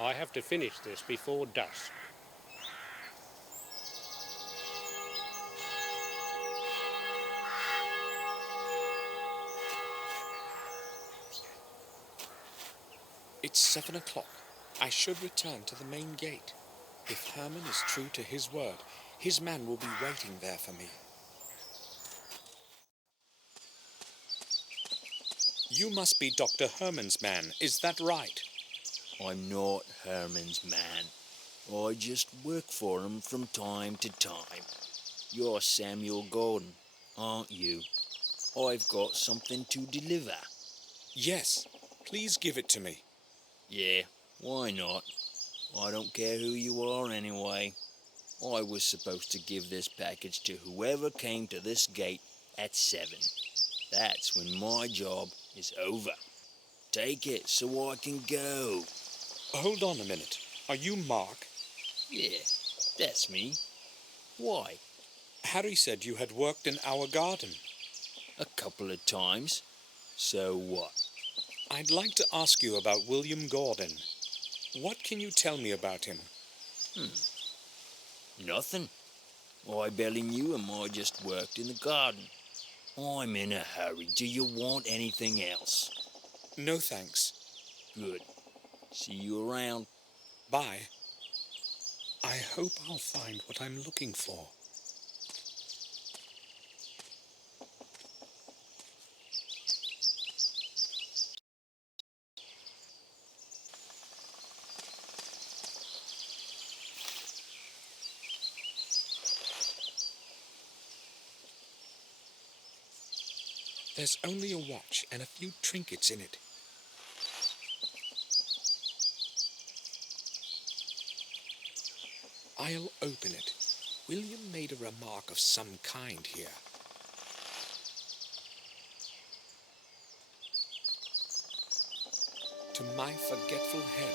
I have to finish this before dusk. It's 7 o'clock. I should return to the main gate. If Herman is true to his word, his man will be waiting there for me. You must be Dr. Herman's man, is that right? I'm not Herman's man. I just work for him from time to time. You're Samuel Gordon, aren't you? I've got something to deliver. Yes, please give it to me. Yeah, why not? I don't care who you are anyway. I was supposed to give this package to whoever came to this gate at 7. That's when my job is over. Take it so I can go. Hold on a minute. Are you Mark? Yeah, that's me. Why? Harry said you had worked in our garden. A couple of times. So what? I'd like to ask you about William Gordon. What can you tell me about him? Nothing. I barely knew him. I just worked in the garden. I'm in a hurry. Do you want anything else? No, thanks. Good. See you around. Bye. I hope I'll find what I'm looking for. There's only a watch and a few trinkets in it. I'll open it. William made a remark of some kind here. To my forgetful head,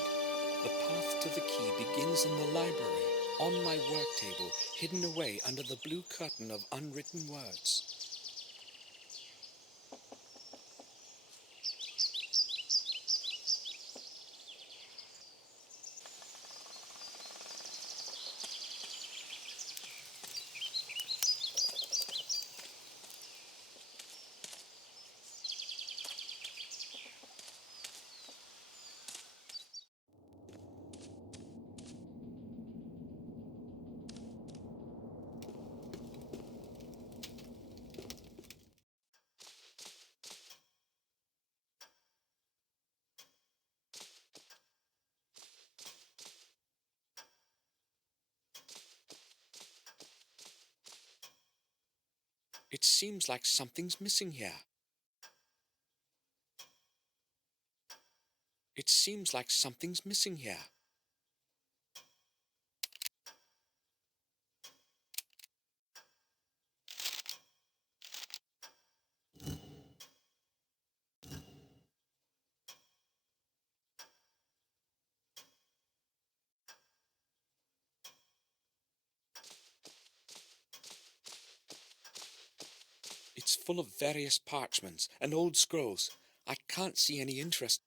the path to the key begins in the library, on my work table, hidden away under the blue curtain of unwritten words. It seems like something's missing here. It seems like something's missing here. It's full of various parchments and old scrolls. I can't see any interest.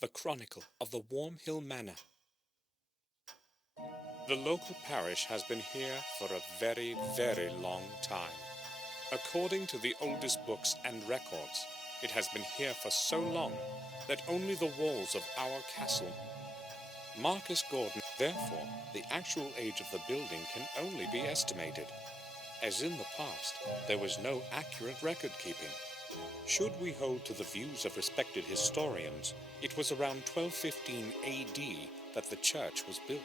The Chronicle of the Warm Hill Manor. The local parish has been here for a very, very long time. According to the oldest books and records, It has been here for so long that only the walls of our castle. Marcus Gordon, therefore, the actual age of the building can only be estimated. As in the past, there was no accurate record keeping. Should we hold to the views of respected historians, it was around 1215 AD that the church was built.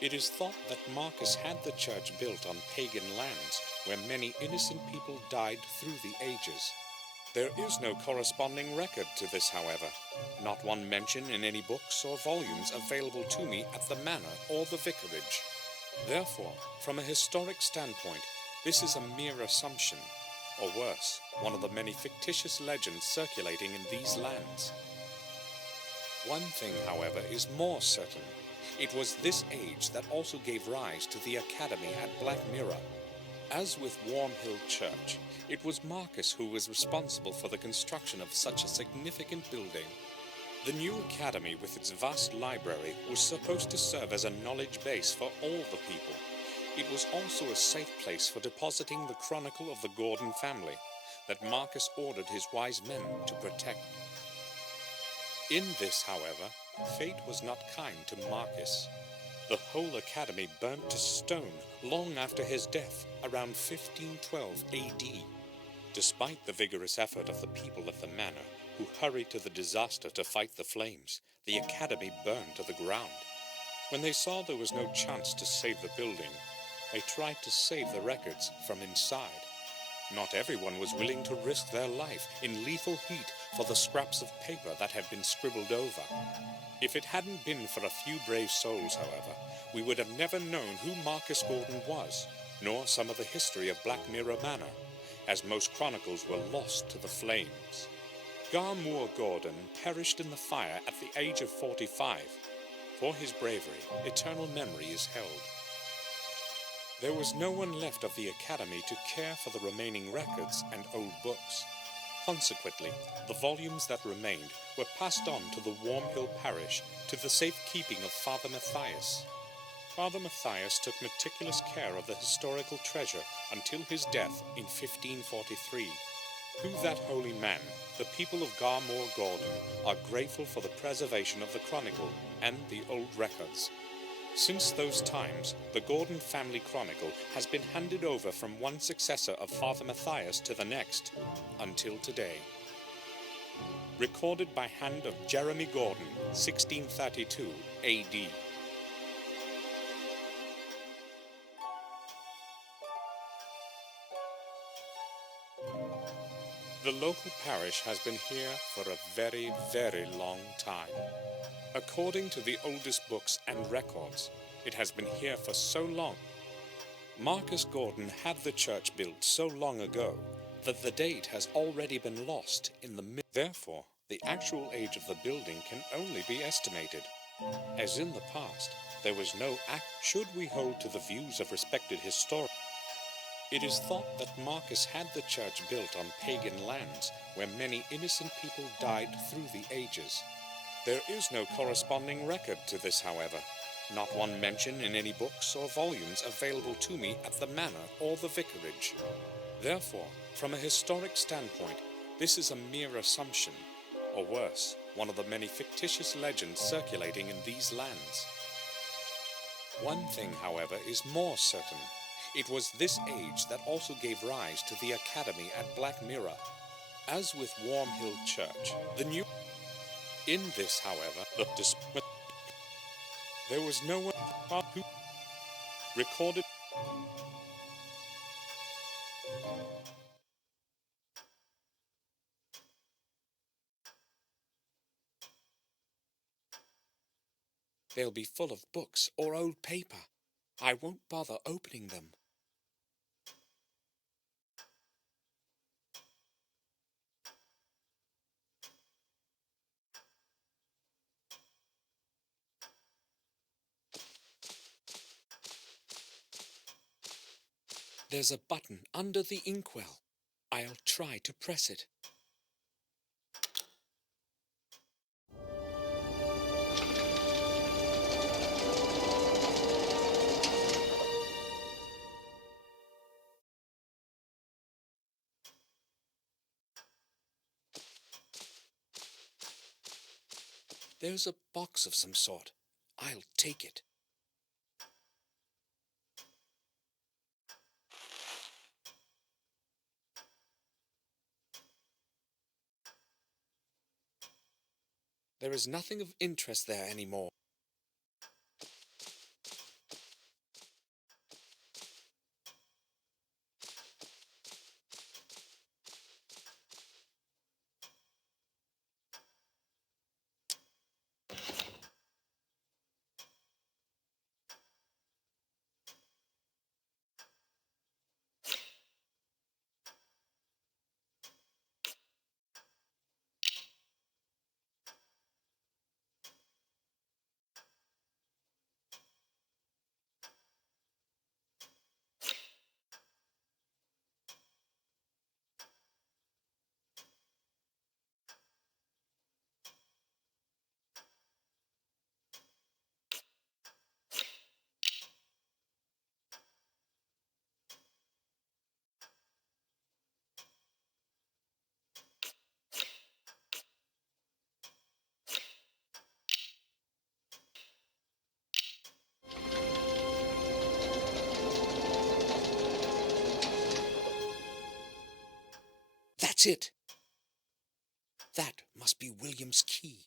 It is thought that Marcus had the church built on pagan lands where many innocent people died through the ages. There is no corresponding record to this, however, not one mention in any books or volumes available to me at the manor or the vicarage. Therefore, from a historic standpoint, this is a mere assumption, or worse, one of the many fictitious legends circulating in these lands. One thing, however, is more certain. It was this age that also gave rise to the academy at Black Mirror. As with Warmhill Church, it was Marcus who was responsible for the construction of such a significant building. The new academy, with its vast library, was supposed to serve as a knowledge base for all the people. It was also a safe place for depositing the chronicle of the Gordon family that Marcus ordered his wise men to protect. In this, however, fate was not kind to Marcus. The whole academy burnt to stone long after his death, around 1512 AD. Despite the vigorous effort of the people of the manor, who hurried to the disaster to fight the flames, the academy burned to the ground. When they saw there was no chance to save the building, they tried to save the records from inside. Not everyone was willing to risk their life in lethal heat for the scraps of paper that had been scribbled over. If it hadn't been for a few brave souls, however, we would have never known who Marcus Gordon was, nor some of the history of Black Mirror Manor, as most chronicles were lost to the flames. Garmoor Gordon perished in the fire at the age of 45. For his bravery, eternal memory is held. There was no one left of the academy to care for the remaining records and old books. Consequently, the volumes that remained were passed on to the Warmhill parish to the safekeeping of Father Matthias. Father Matthias took meticulous care of the historical treasure until his death in 1543. To that holy man, the people of Garmoor Gordon are grateful for the preservation of the chronicle and the old records. Since those times, the Gordon family chronicle has been handed over from one successor of Father Matthias to the next, until today. Recorded by hand of Jeremy Gordon, 1632 AD. The local parish has been here for a very, very long time. According to the oldest books and records, it has been here for so long. Marcus Gordon had the church built so long ago that the date has already been lost in the Therefore, the actual age of the building can only be estimated. As in the past, there was no should we hold to the views of respected historians. It is thought that Marcus had the church built on pagan lands where many innocent people died through the ages. There is no corresponding record to this, however, not one mention in any books or volumes available to me at the manor or the vicarage. Therefore, from a historic standpoint, this is a mere assumption, or worse, one of the many fictitious legends circulating in these lands. One thing, however, is more certain. It was this age that also gave rise to the academy at Black Mirror. As with Warmhill Church, the new... In this, however, there was no one who recorded... They'll be full of books or old paper. I won't bother opening them. There's a button under the inkwell. I'll try to press it. There's a box of some sort. I'll take it. There is nothing of interest there anymore. That's it. That must be William's key.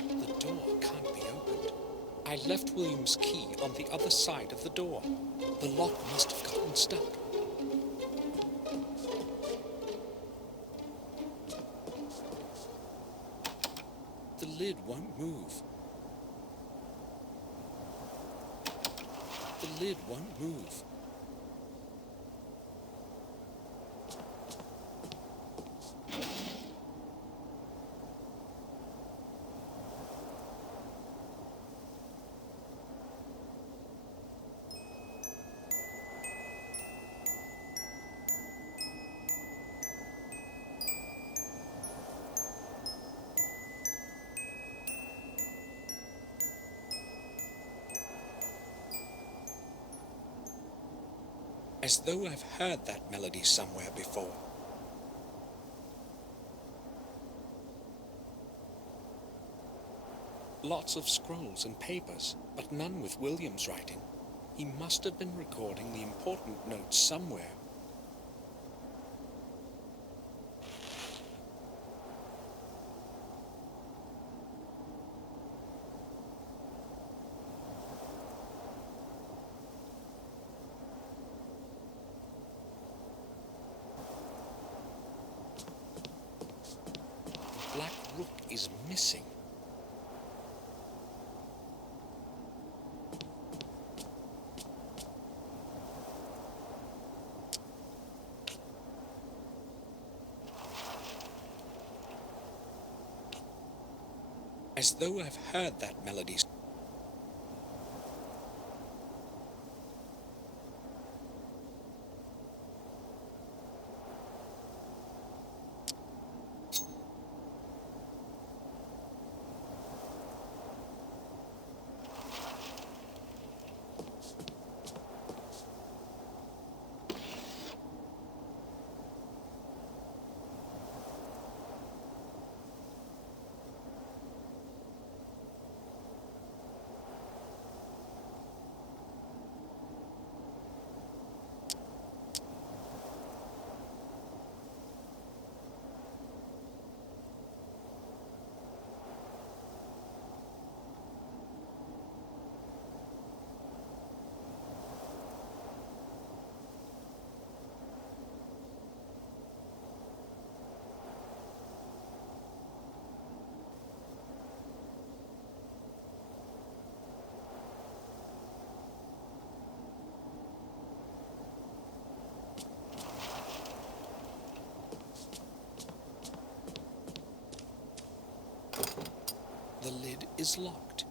The door can't be opened. I left William's key on the other side of the door. The lock must have gotten stuck. The lid won't move. The lid won't move. As though I've heard that melody somewhere before. Lots of scrolls and papers, but none with William's writing. He must have been recording the important notes somewhere. The black rook is missing. As though I've heard that melody. is locked.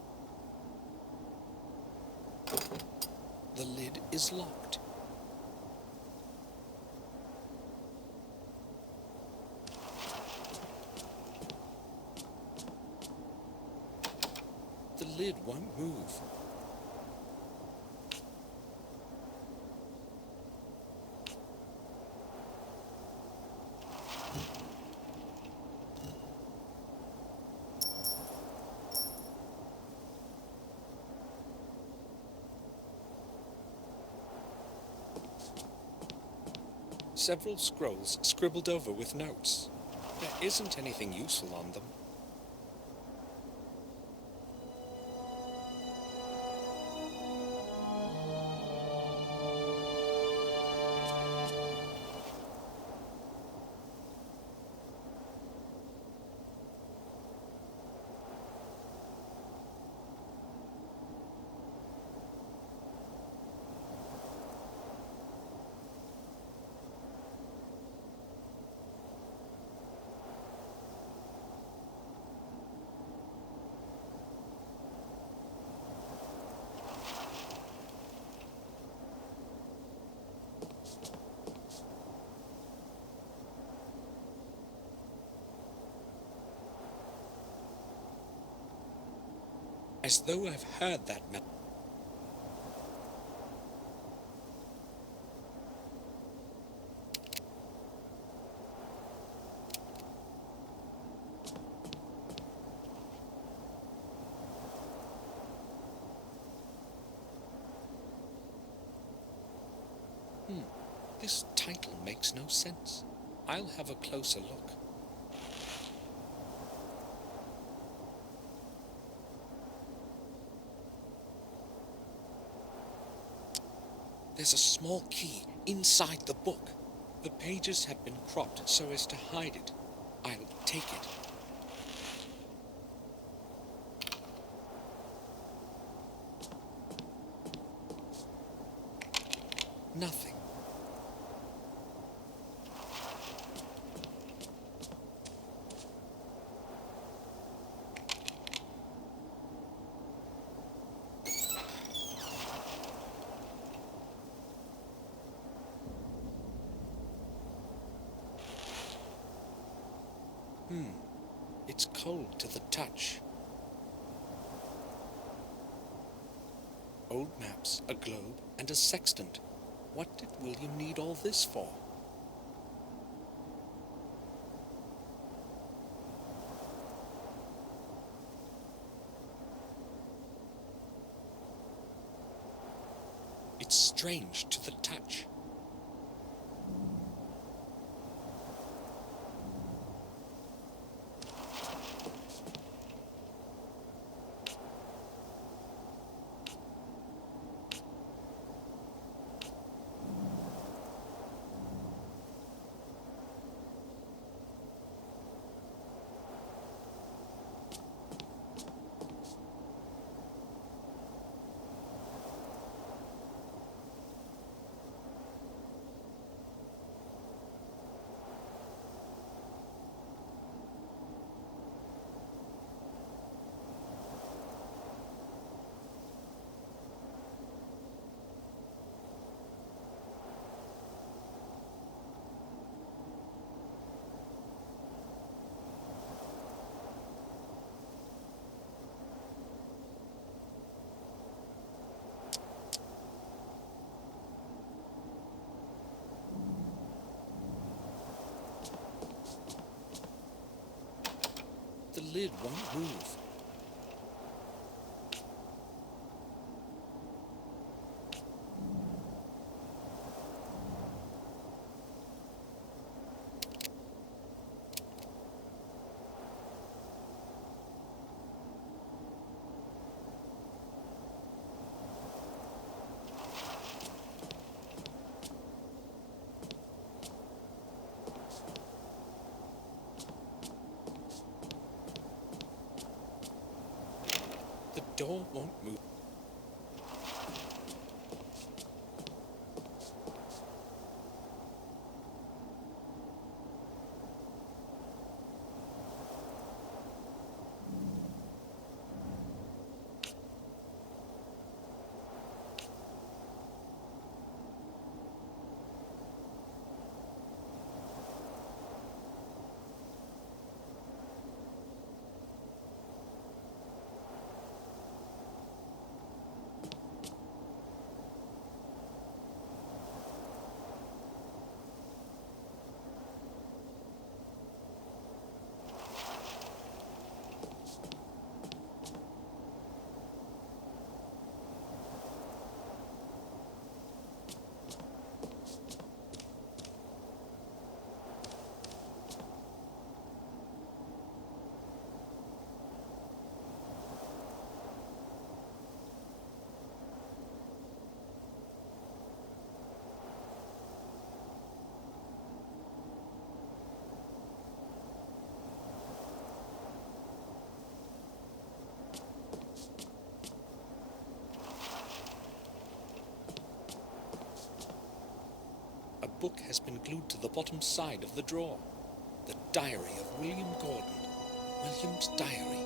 The lid is locked. The lid won't move. Several scrolls scribbled over with notes. There isn't anything useful on them. As though I've heard that This title makes no sense. I'll have a closer look. There's a small key inside the book. The pages have been cropped so as to hide it. I'll take it. Nothing. It's cold to the touch. Old maps, a globe, and a sextant. What did William need all this for? It's strange to the touch. The lid won't move. The door won't move. book has been glued to the bottom side of the drawer. The diary of William Gordon. William's diary.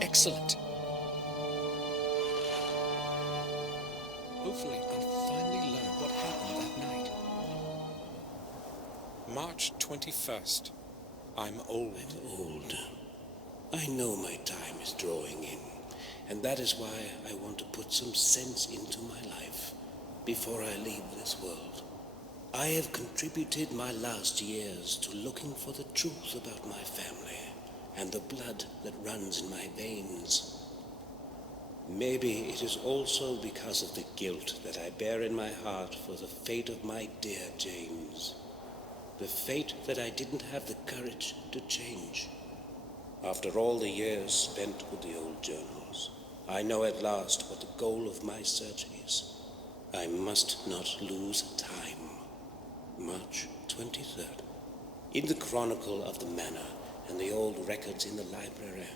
Excellent. Hopefully I'll finally learn what happened that night. March 21st. I'm old. I'm old. I know my time is drawing in, and that is why I want to put some sense into my life before I leave this world. I have contributed my last years to looking for the truth about my family and the blood that runs in my veins. Maybe it is also because of the guilt that I bear in my heart for the fate of my dear James. The fate that I didn't have the courage to change. After all the years spent with the old journals, I know at last what the goal of my search is. I must not lose time. March 23rd. In the chronicle of the manor and the old records in the library,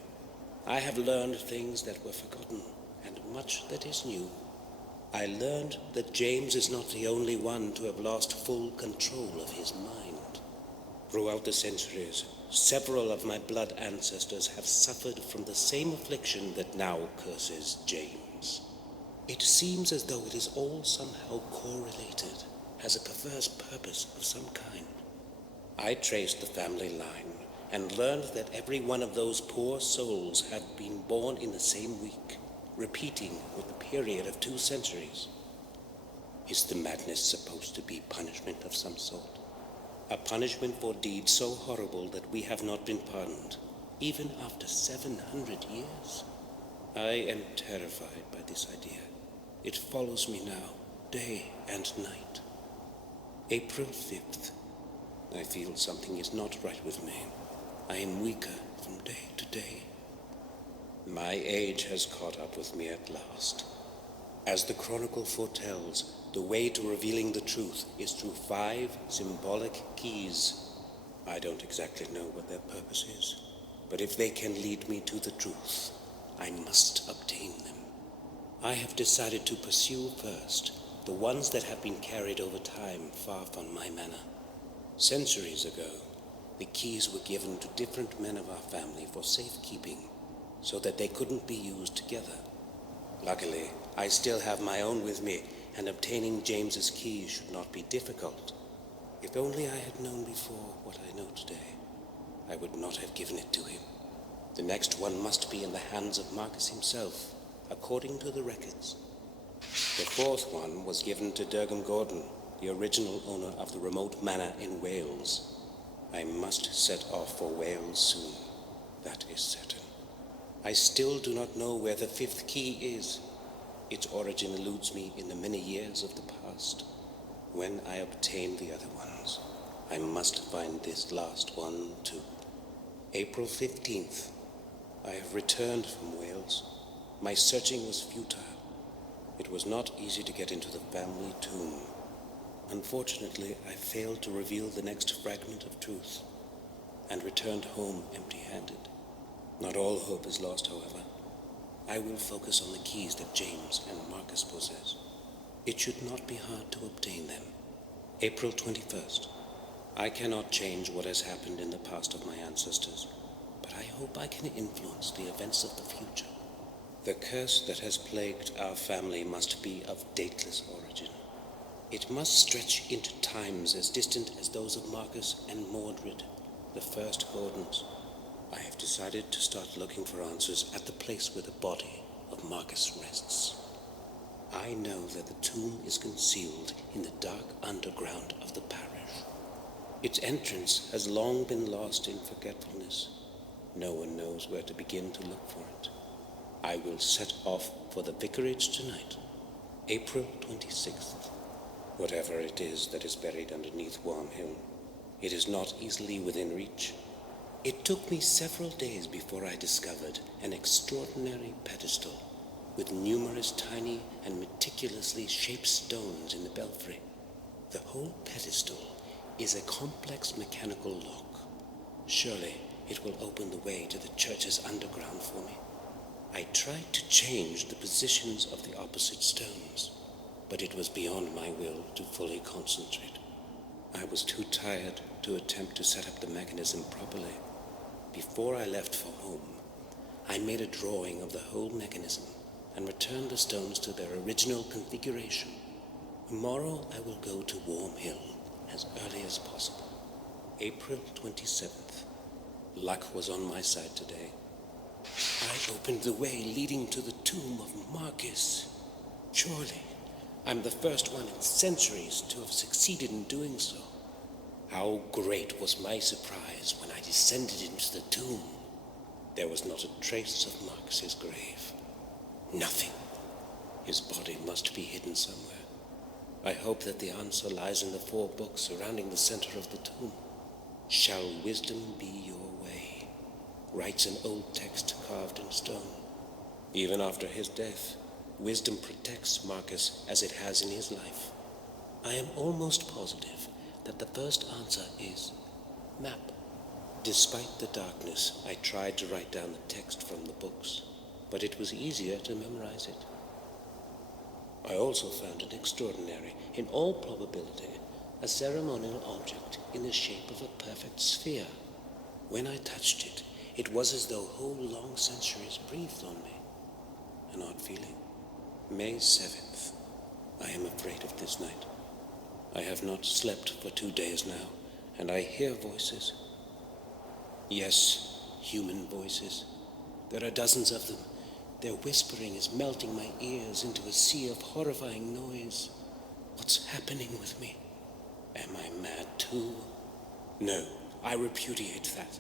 I have learned things that were forgotten and much that is new. I learned that James is not the only one to have lost full control of his mind. Throughout the centuries, several of my blood ancestors have suffered from the same affliction that now curses James. It seems as though it is all somehow correlated, has a perverse purpose of some kind. I traced the family line and learned that every one of those poor souls had been born in the same week, repeating with the period of 2 centuries. Is the madness supposed to be punishment of some sort? A punishment for deeds so horrible that we have not been pardoned, even after 700 years? I am terrified by this idea. It follows me now, day and night. April 5th. I feel something is not right with me. I am weaker from day to day. My age has caught up with me at last. As the chronicle foretells, the way to revealing the truth is through 5 symbolic keys. I don't exactly know what their purpose is, but if they can lead me to the truth, I must obtain them. I have decided to pursue first the ones that have been carried over time far from my manor. Centuries ago, the keys were given to different men of our family for safekeeping, so that they couldn't be used together. Luckily, I still have my own with me, and obtaining James's keys should not be difficult. If only I had known before what I know today, I would not have given it to him. The next one must be in the hands of Marcus himself, according to the records. The 4th one was given to Durham Gordon, the original owner of the remote manor in Wales. I must set off for Wales soon. That is certain. I still do not know where the 5th key is. Its origin eludes me in the many years of the past. When I obtain the other ones, I must find this last one too. April 15th. I have returned from Wales. My searching was futile. It was not easy to get into the family tomb. Unfortunately, I failed to reveal the next fragment of truth, and returned home empty-handed. Not all hope is lost, however. I will focus on the keys that James and Marcus possess. It should not be hard to obtain them. April 21st. I cannot change what has happened in the past of my ancestors, but I hope I can influence the events of the future. The curse that has plagued our family must be of dateless origin. It must stretch into times as distant as those of Marcus and Mordred, the first Gordons. I have decided to start looking for answers at the place where the body of Marcus rests. I know that the tomb is concealed in the dark underground of the parish. Its entrance has long been lost in forgetfulness. No one knows where to begin to look for it. I will set off for the vicarage tonight, April 26th. Whatever it is that is buried underneath Worm Hill, it is not easily within reach. It took me several days before I discovered an extraordinary pedestal with numerous tiny and meticulously shaped stones in the belfry. The whole pedestal is a complex mechanical lock. Surely it will open the way to the church's underground for me. I tried to change the positions of the opposite stones, but it was beyond my will to fully concentrate. I was too tired to attempt to set up the mechanism properly. Before I left for home, I made a drawing of the whole mechanism and returned the stones to their original configuration. Tomorrow I will go to Warm Hill as early as possible. April 27th. Luck was on my side today. I opened the way leading to the tomb of Marcus. Surely, I'm the first one in centuries to have succeeded in doing so. How great was my surprise when I descended into the tomb. There was not a trace of Marcus's grave. Nothing. His body must be hidden somewhere. I hope that the answer lies in the 4 books surrounding the center of the tomb. Shall wisdom be your way? Writes an old text carved in stone. Even after his death, wisdom protects Marcus as it has in his life. I am almost positive that the first answer is map. Despite the darkness, I tried to write down the text from the books, but it was easier to memorize it. I also found an extraordinary, in all probability, a ceremonial object in the shape of a perfect sphere. When I touched it, it was as though whole long centuries breathed on me. An odd feeling. May 7th. I am afraid of this night. I have not slept for 2 days now, and I hear voices. Yes, human voices. There are dozens of them. Their whispering is melting my ears into a sea of horrifying noise. What's happening with me? Am I mad too? No, I repudiate that,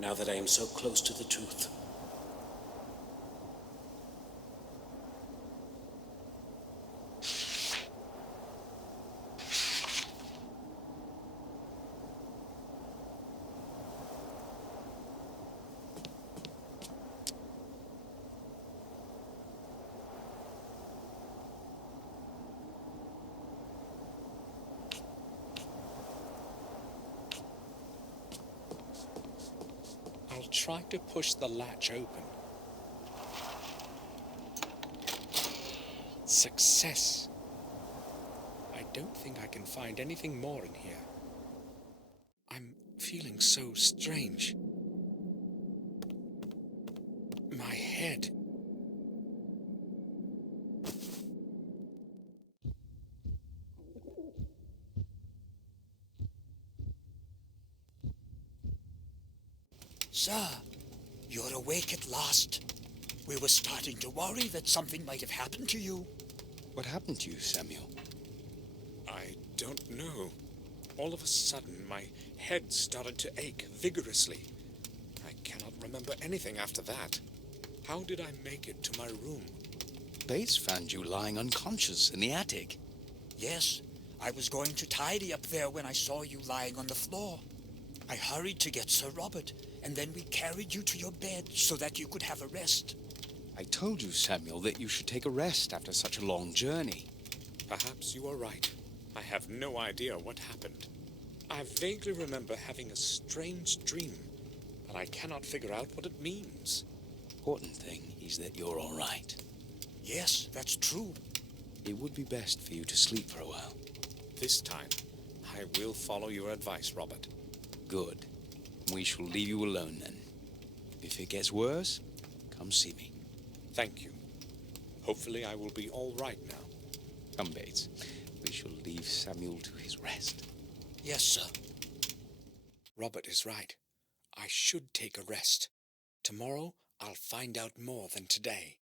now that I am so close to the truth. I'll try to push the latch open. Success! I don't think I can find anything more in here. I'm feeling so strange. My head. Sir, you're awake at last. We were starting to worry that something might have happened to you. What happened to you, Samuel? I don't know. All of a sudden, my head started to ache vigorously. I cannot remember anything after that. How did I make it to my room? Bates found you lying unconscious in the attic. Yes, I was going to tidy up there when I saw you lying on the floor. I hurried to get Sir Robert, and then we carried you to your bed so that you could have a rest. I told you, Samuel, that you should take a rest after such a long journey. Perhaps you are right. I have no idea what happened. I vaguely remember having a strange dream, but I cannot figure out what it means. Important thing is that you're all right. Yes, that's true. It would be best for you to sleep for a while. This time, I will follow your advice, Robert. Good. We shall leave you alone then. If it gets worse, come see me. Thank you. Hopefully I will be all right now. Come, Bates. We shall leave Samuel to his rest. Yes, sir. Robert is right. I should take a rest. Tomorrow, I'll find out more than today.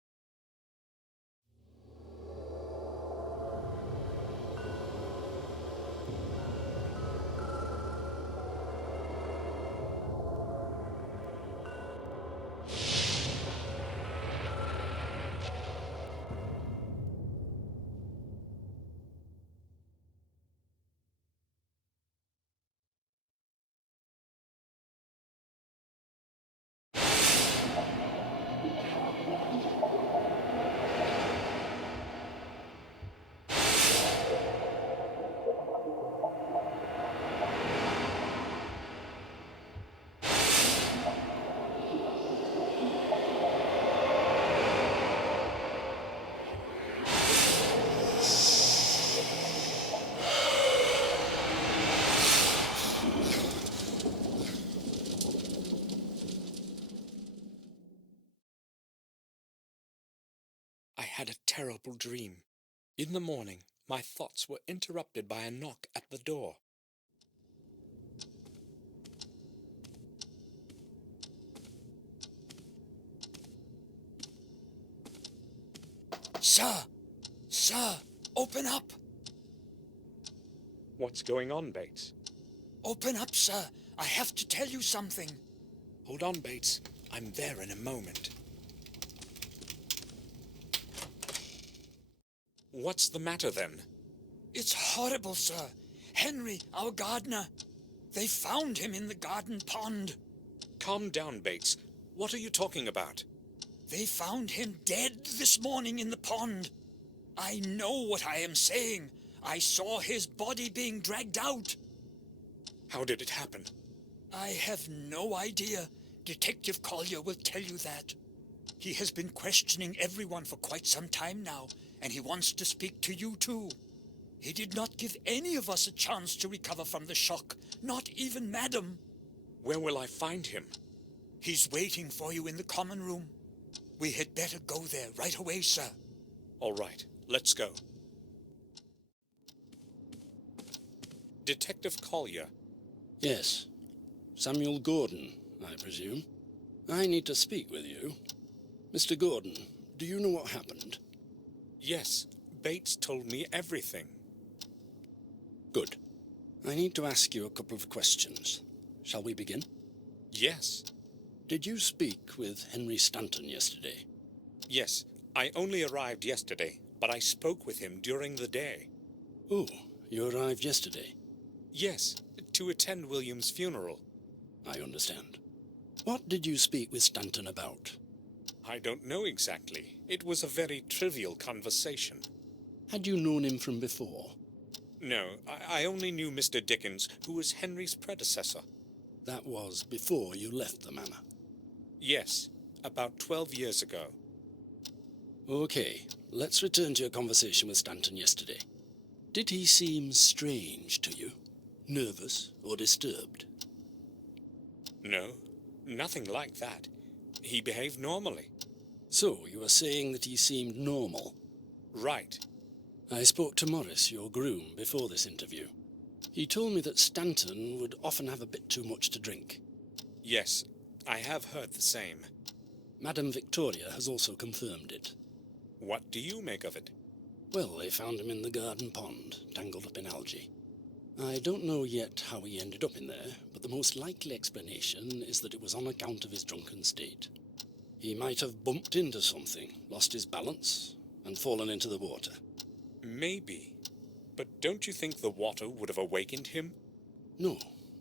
had a terrible dream. In the morning, my thoughts were interrupted by a knock at the door. Sir! Sir! Open up! What's going on, Bates? Open up, sir! I have to tell you something. Hold on, Bates. I'm there in a moment. What's the matter, then? It's horrible, sir. Henry, our gardener. They found him in the garden pond. Calm down, Bates. What are you talking about? They found him dead this morning in the pond. I know what I am saying. I saw his body being dragged out. How did it happen? I have no idea. Detective Collier will tell you that. He has been questioning everyone for quite some time now, and he wants to speak to you too. He did not give any of us a chance to recover from the shock, not even Madam. Where will I find him? He's waiting for you in the common room. We had better go there right away, sir. All right, let's go. Detective Collier. Yes. Samuel Gordon, I presume. I need to speak with you. Mr. Gordon, do you know what happened? Yes, Bates told me everything. Good. I need to ask you a couple of questions. Shall we begin? Yes. Did you speak with Henry Stanton yesterday? Yes, I only arrived yesterday, but I spoke with him during the day. Oh, you arrived yesterday? Yes, to attend William's funeral. I understand. What did you speak with Stanton about? I don't know exactly. It was a very trivial conversation. Had you known him from before? No, I only knew Mr. Dickens, who was Henry's predecessor. That was before you left the manor? Yes, about 12 years ago. Okay, let's return to your conversation with Stanton yesterday. Did he seem strange to you? Nervous or disturbed? No, nothing like that. He behaved normally. So, you are saying that he seemed normal? Right. I spoke to Morris, your groom, before this interview. He told me that Stanton would often have a bit too much to drink. Yes, I have heard the same. Madame Victoria has also confirmed it. What do you make of it? Well, they found him in the garden pond, tangled up in algae. I don't know yet how he ended up in there, but the most likely explanation is that it was on account of his drunken state. He might have bumped into something, lost his balance, and fallen into the water. Maybe. But don't you think the water would have awakened him? No,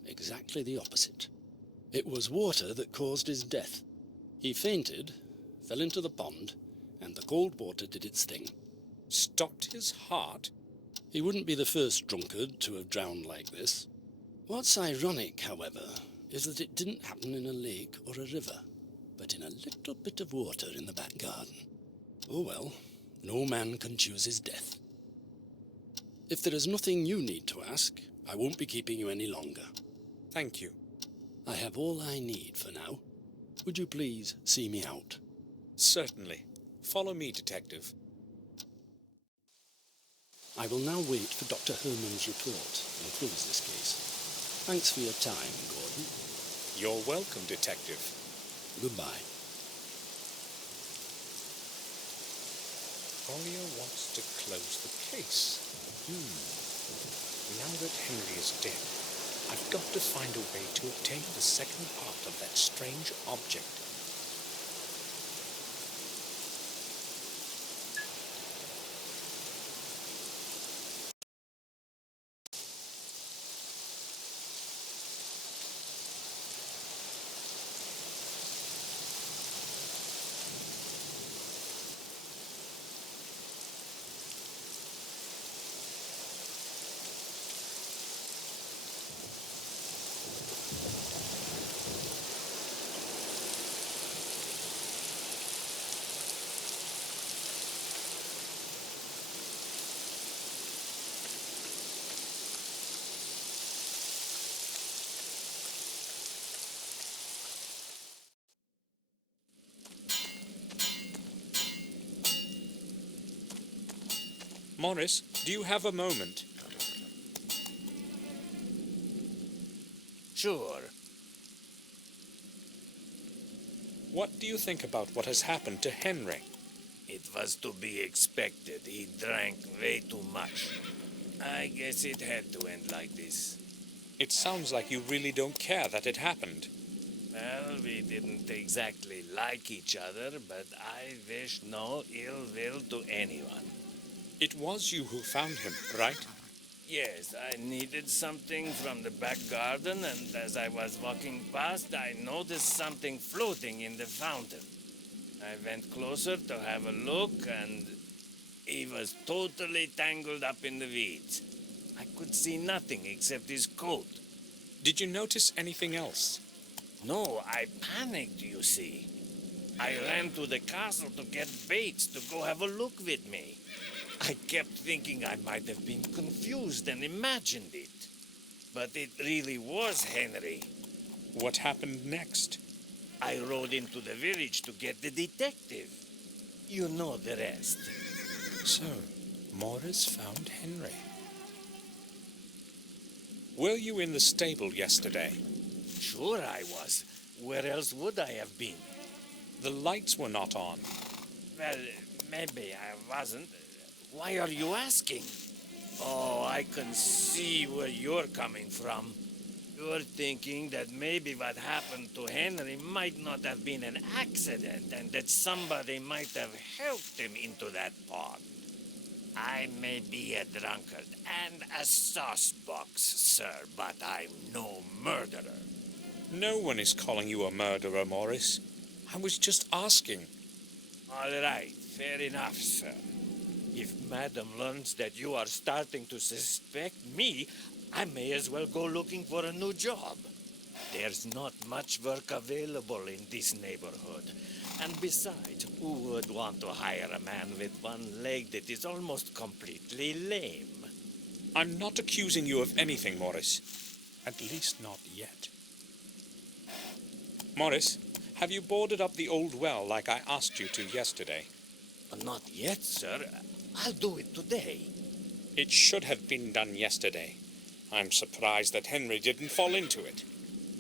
exactly the opposite. It was water that caused his death. He fainted, fell into the pond, and the cold water did its thing. Stopped his heart? He wouldn't be the first drunkard to have drowned like this. What's ironic, however, is that it didn't happen in a lake or a river, but in a little bit of water in the back garden. Oh well, no man can choose his death. If there is nothing you need to ask, I won't be keeping you any longer. Thank you. I have all I need for now. Would you please see me out? Certainly. Follow me, Detective. I will now wait for Dr. Herman's report and close this case. Thanks for your time, Gordon. You're welcome, Detective. Goodbye. Collier wants to close the case. Now that Henry is dead, I've got to find a way to obtain the second part of that strange object. Morris, do you have a moment? Sure. What do you think about what has happened to Henry? It was to be expected. He drank way too much. I guess it had to end like this. It sounds like you really don't care that it happened. Well, we didn't exactly like each other, but I wish no ill will to anyone. It was you who found him, right? Yes, I needed something from the back garden, and as I was walking past, I noticed something floating in the fountain. I went closer to have a look, and he was totally tangled up in the weeds. I could see nothing except his coat. Did you notice anything else? No, I panicked, you see. I ran to the castle to get Bates to go have a look with me. I kept thinking I might have been confused and imagined it. But it really was Henry. What happened next? I rode into the village to get the detective. You know the rest. So, Morris found Henry. Were you in the stable yesterday? Sure I was. Where else would I have been? The lights were not on. Well, maybe I wasn't. Why are you asking? Oh, I can see where you're coming from. You're thinking that maybe what happened to Henry might not have been an accident and that somebody might have helped him into that pond. I may be a drunkard and a saucebox, sir, but I'm no murderer. No one is calling you a murderer, Morris. I was just asking. All right, fair enough, sir. If Madam learns that you are starting to suspect me, I may as well go looking for a new job. There's not much work available in this neighborhood. And besides, who would want to hire a man with one leg that is almost completely lame? I'm not accusing you of anything, Morris. At least not yet. Morris, have you boarded up the old well like I asked you to yesterday? Not yet, sir. I'll do it today. It should have been done yesterday. I'm surprised that Henry didn't fall into it.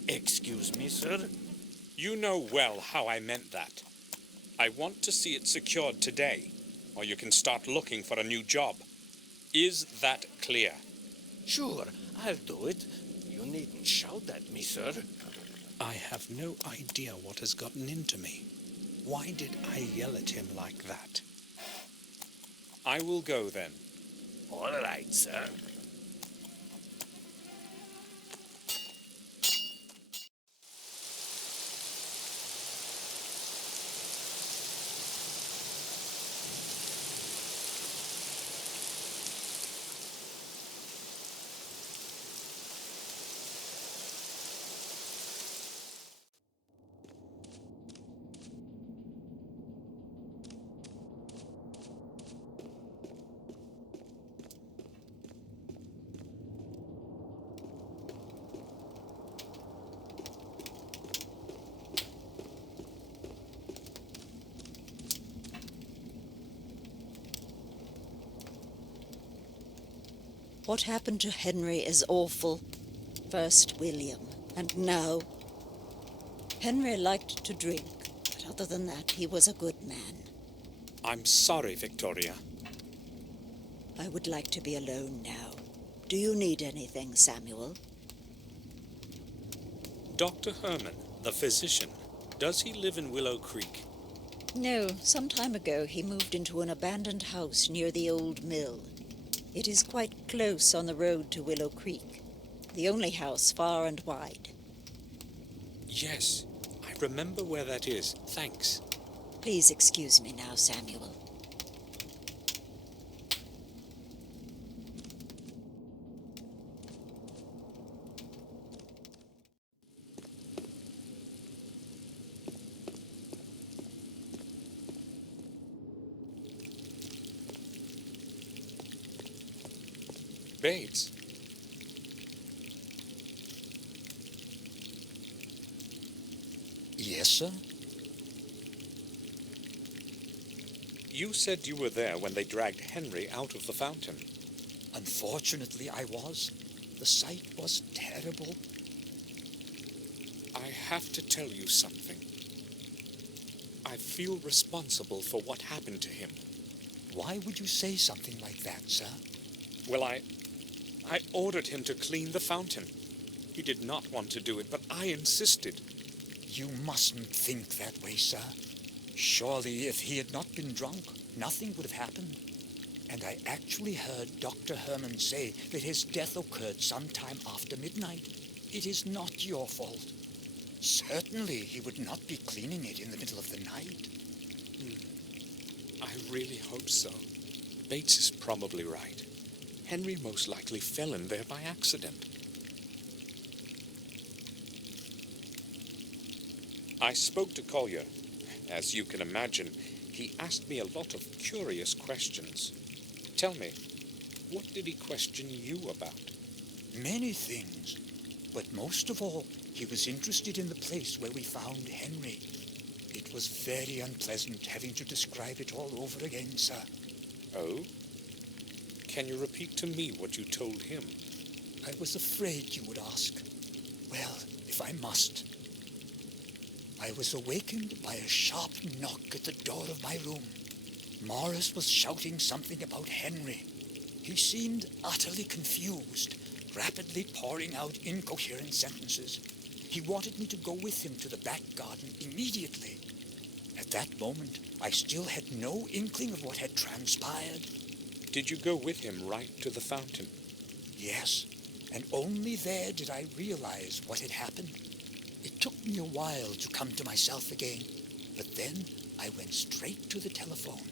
Excuse me, sir? You know well how I meant that. I want to see it secured today, or you can start looking for a new job. Is that clear? Sure, I'll do it. You needn't shout at me, sir. I have no idea what has gotten into me. Why did I yell at him like that? I will go then. All right, sir. What happened to Henry is awful. First William, and now... Henry liked to drink, but other than that, he was a good man. I'm sorry, Victoria. I would like to be alone now. Do you need anything, Samuel? Dr. Herman, the physician, does he live in Willow Creek? No, some time ago he moved into an abandoned house near the old mill. It is quite close on the road to Willow Creek, the only house far and wide. Yes, I remember where that is. Thanks. Please excuse me now, Samuel. Bates. Yes, sir? You said you were there when they dragged Henry out of the fountain. Unfortunately, I was. The sight was terrible. I have to tell you something. I feel responsible for what happened to him. Why would you say something like that, sir? Well, I ordered him to clean the fountain. He did not want to do it, but I insisted. You mustn't think that way, sir. Surely, if he had not been drunk, nothing would have happened. And I actually heard Dr. Herman say that his death occurred sometime after midnight. It is not your fault. Certainly, he would not be cleaning it in the middle of the night. I really hope so. Bates is probably right. Henry most likely fell in there by accident. I spoke to Collier. As you can imagine, he asked me a lot of curious questions. Tell me, what did he question you about? Many things. But most of all, he was interested in the place where we found Henry. It was very unpleasant having to describe it all over again, sir. Oh? Can you repeat to me what you told him? I was afraid you would ask. Well, if I must. I was awakened by a sharp knock at the door of my room. Morris was shouting something about Henry. He seemed utterly confused, rapidly pouring out incoherent sentences. He wanted me to go with him to the back garden immediately. At that moment, I still had no inkling of what had transpired. Did you go with him right to the fountain? Yes, and only there did I realize what had happened. It took me a while to come to myself again, but then I went straight to the telephone.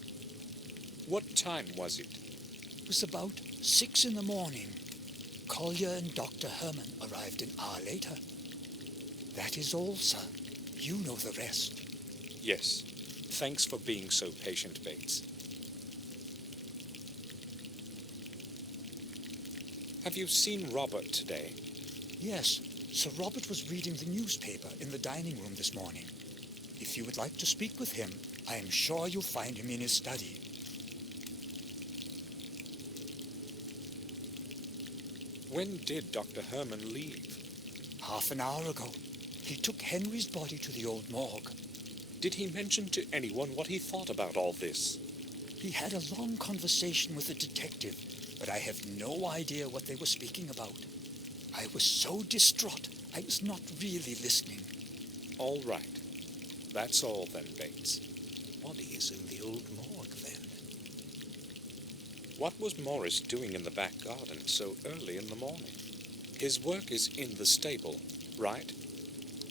What time was it? It was about 6 in the morning. Collier and Dr. Herman arrived an hour later. That is all, sir. You know the rest. Yes. Thanks for being so patient, Bates. Have you seen Robert today? Yes, Sir Robert was reading the newspaper in the dining room this morning. If you would like to speak with him, I am sure you'll find him in his study. When did Dr. Herman leave? Half an hour ago. He took Henry's body to the old morgue. Did he mention to anyone what he thought about all this? He had a long conversation with the detective, but I have no idea what they were speaking about. I was so distraught, I was not really listening. All right. That's all then, Bates. What is in the old morgue, then? What was Morris doing in the back garden so early in the morning? His work is in the stable, right?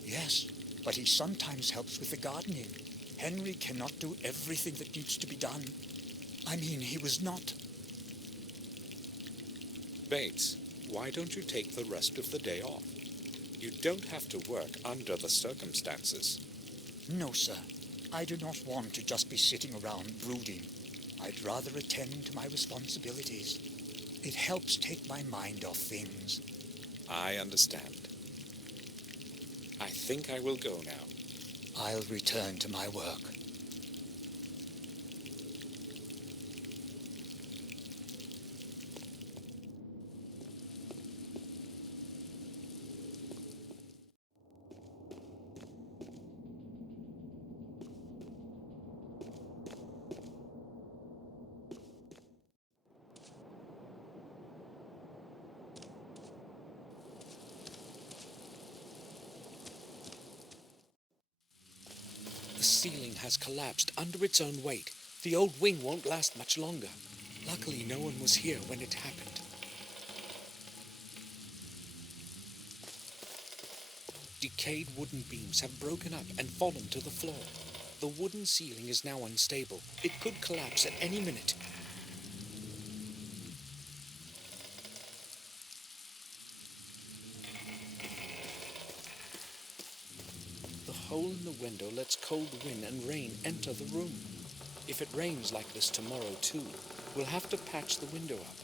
Yes, but he sometimes helps with the gardening. Henry cannot do everything that needs to be done. I mean, he was not... Bates, why don't you take the rest of the day off? You don't have to work under the circumstances. No, sir. I do not want to just be sitting around brooding. I'd rather attend to my responsibilities. It helps take my mind off things. I understand. I think I will go now. I'll return to my work. The ceiling has collapsed under its own weight. The old wing won't last much longer. Luckily, no one was here when it happened. Decayed wooden beams have broken up and fallen to the floor. The wooden ceiling is now unstable. It could collapse at any minute. The hole in the window lets cold wind and rain enter the room. If it rains like this tomorrow too, we'll have to patch the window up.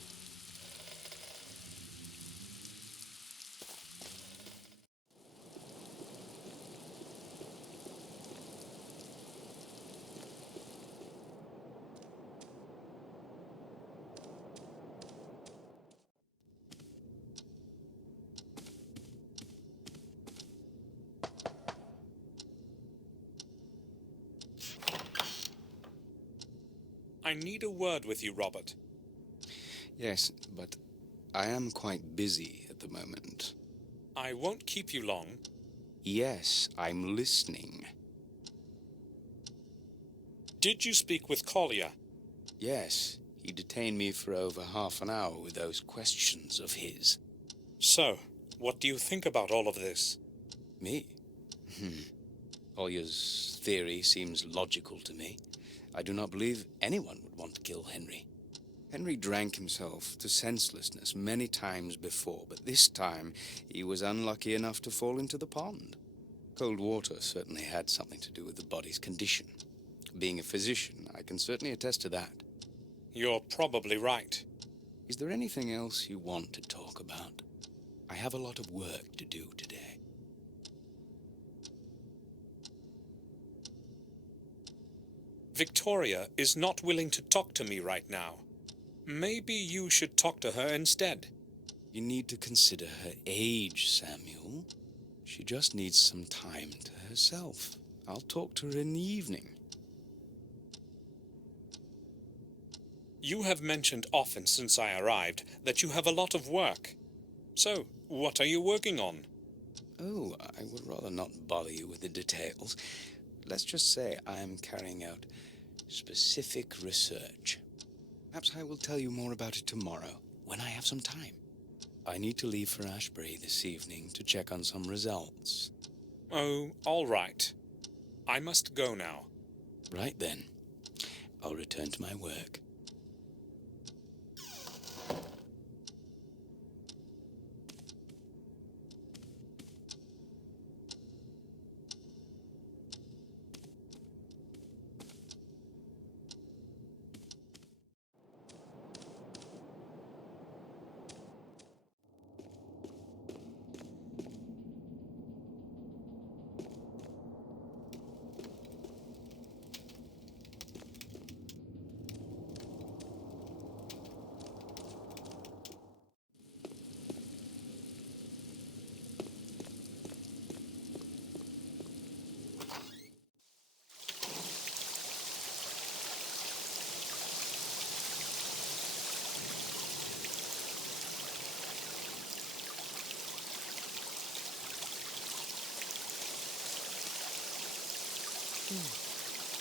I need a word with you, Robert. Yes, but I am quite busy at the moment. I won't keep you long. Yes, I'm listening. Did you speak with Collier? Yes, he detained me for over half an hour with those questions of his. So, what do you think about all of this? Me? Collier's theory seems logical to me. I do not believe anyone would want to kill Henry. Henry drank himself to senselessness many times before, but this time he was unlucky enough to fall into the pond. Cold water certainly had something to do with the body's condition. Being a physician, I can certainly attest to that. You're probably right. Is there anything else you want to talk about? I have a lot of work to do today. Victoria is not willing to talk to me right now. Maybe you should talk to her instead. You need to consider her age, Samuel. She just needs some time to herself. I'll talk to her in the evening. You have mentioned often since I arrived that you have a lot of work. So, what are you working on? Oh, I would rather not bother you with the details. Let's just say I'm carrying out specific research. Perhaps I will tell you more about it tomorrow, when I have some time. I need to leave for Ashbury this evening to check on some results. Oh, all right. I must go now. Right then. I'll return to my work.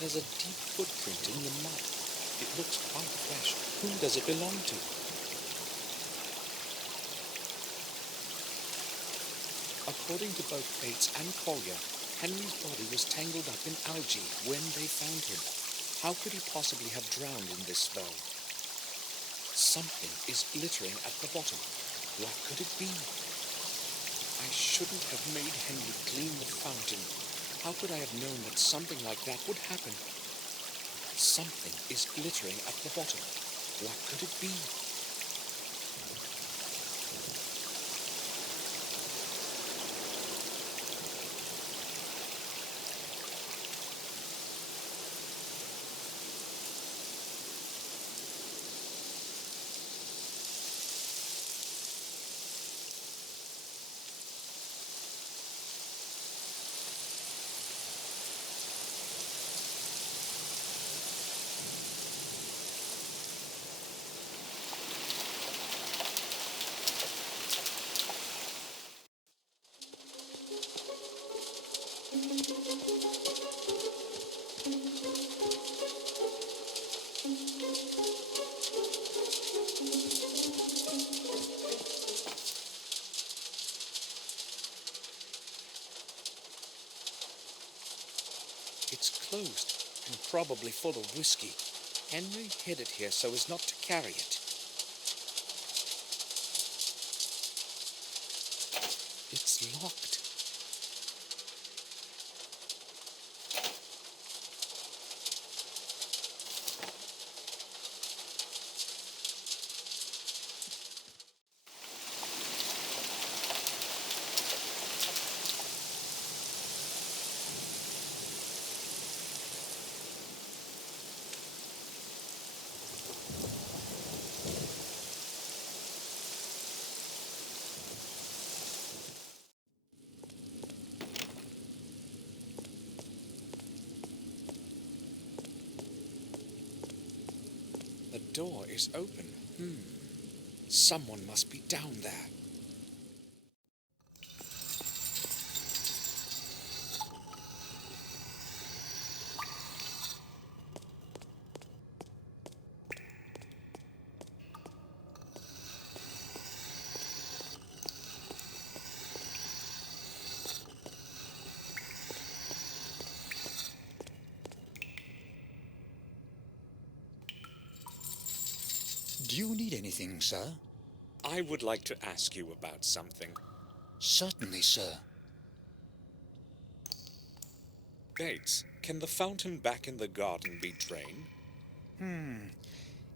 There's a deep footprint in the mud. It looks quite fresh. Whom does it belong to? According to both Bates and Collier, Henry's body was tangled up in algae when they found him. How could he possibly have drowned in this though? Something is glittering at the bottom. What could it be? I shouldn't have made Henry clean the fountain. How could I have known that something like that would happen? Something is glittering at the bottom. What could it be? It's closed and probably full of whiskey. Henry hid it here so as not to carry it. It's locked. door is open. Someone must be down there. Do you need anything, sir? I would like to ask you about something. Certainly, sir. Bates, can the fountain back in the garden be drained?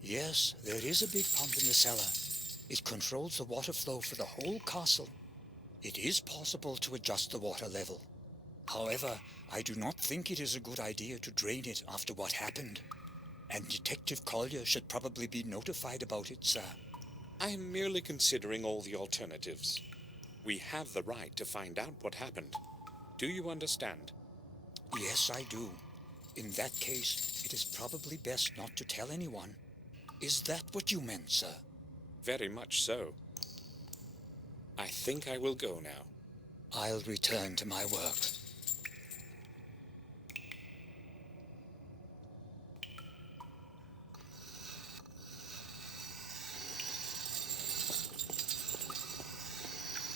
Yes, there is a big pump in the cellar. It controls the water flow for the whole castle. It is possible to adjust the water level. However, I do not think it is a good idea to drain it after what happened. And Detective Collier should probably be notified about it, sir. I am merely considering all the alternatives. We have the right to find out what happened. Do you understand? Yes, I do. In that case, it is probably best not to tell anyone. Is that what you meant, sir? Very much so. I think I will go now. I'll return to my work.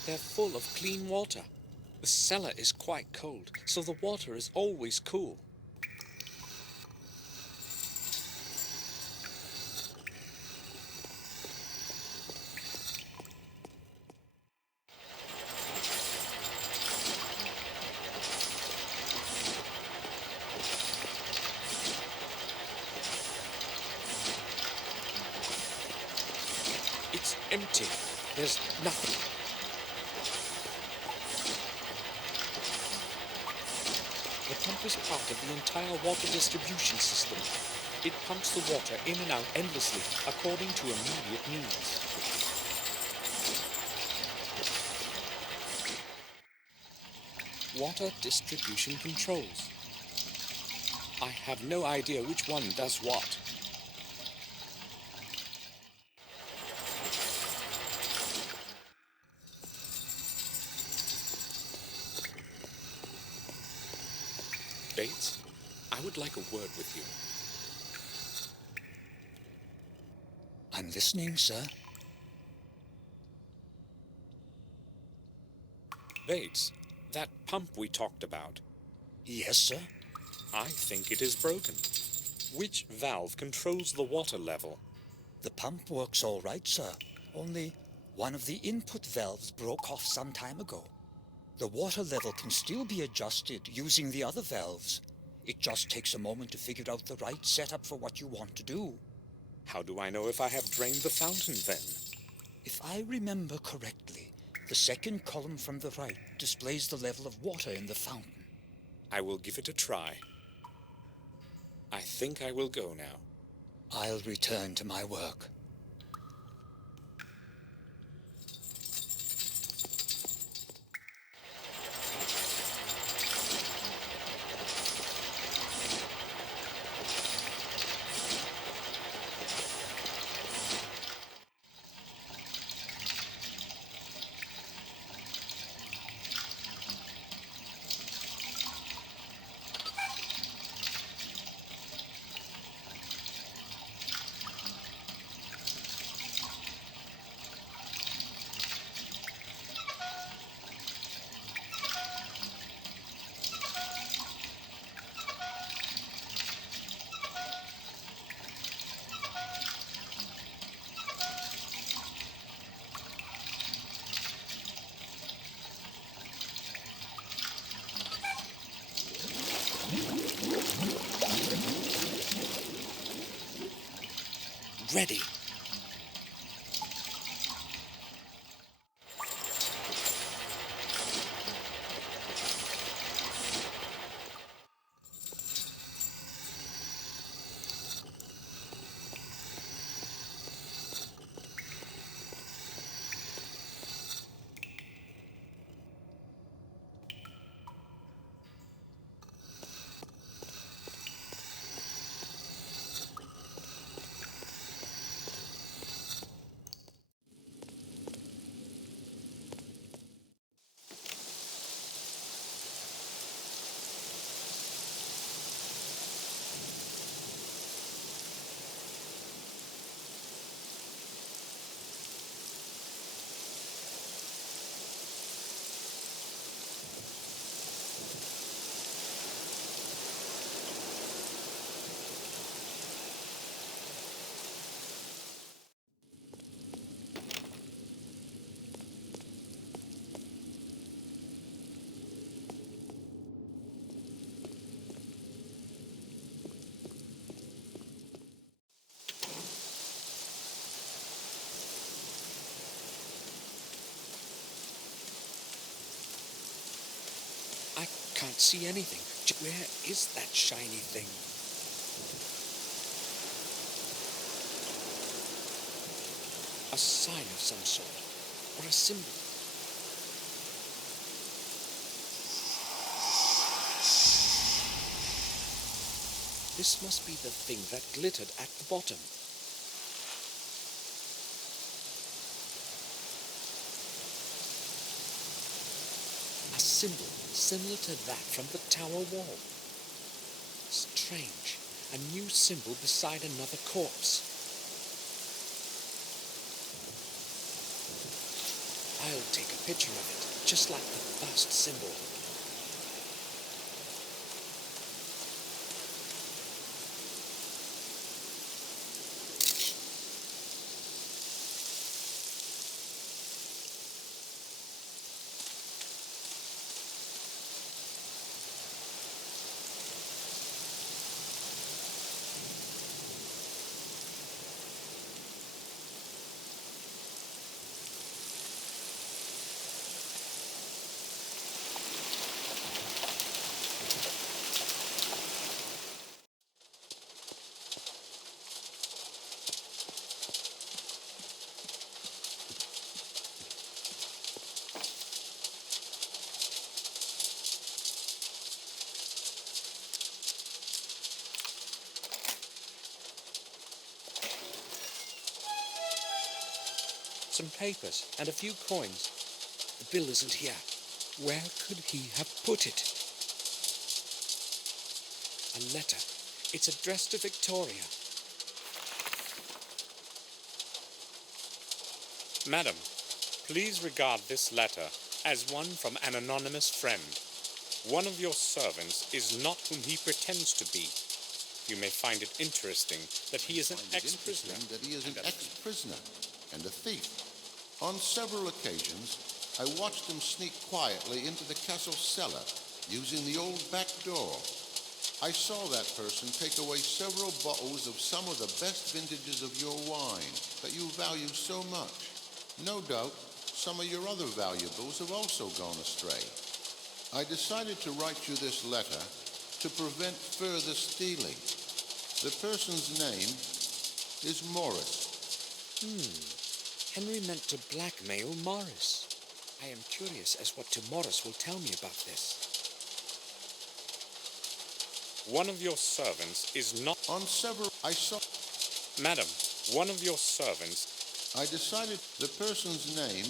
They're full of clean water. The cellar is quite cold, so the water is always cool. It's empty. There's nothing. The pump is part of the entire water distribution system. It pumps the water in and out endlessly according to immediate needs. Water distribution controls. I have no idea which one does what. Bates, I would like a word with you. I'm listening, sir. Bates, that pump we talked about. Yes, sir. I think it is broken. Which valve controls the water level? The pump works all right, sir. Only one of the input valves broke off some time ago. The water level can still be adjusted using the other valves. It just takes a moment to figure out the right setup for what you want to do. How do I know if I have drained the fountain then? If I remember correctly, the second column from the right displays the level of water in the fountain. I will give it a try. I think I will go now. I'll return to my work. Ready. can't see anything. Where is that shiny thing? A sign of some sort, or a symbol. This must be the thing that glittered at the bottom. A symbol similar to that from the tower wall. Strange, a new symbol beside another corpse. I'll take a picture of it, just like the first symbol. Some papers and a few coins. The bill isn't here. Where could he have put it? A letter. It's addressed to Victoria. Madam, please regard this letter as one from an anonymous friend. One of your servants is not whom he pretends to be. You may find it interesting that he is an ex-prisoner. And a thief. On several occasions, I watched him sneak quietly into the castle cellar using the old back door. I saw that person take away several bottles of some of the best vintages of your wine that you value so much. No doubt, some of your other valuables have also gone astray. I decided to write you this letter to prevent further stealing. The person's name is Morris. Henry meant to blackmail Morris. I am curious as what Morris will tell me about this. One of your servants is not... On several... I saw... Madam, one of your servants... I decided the person's name...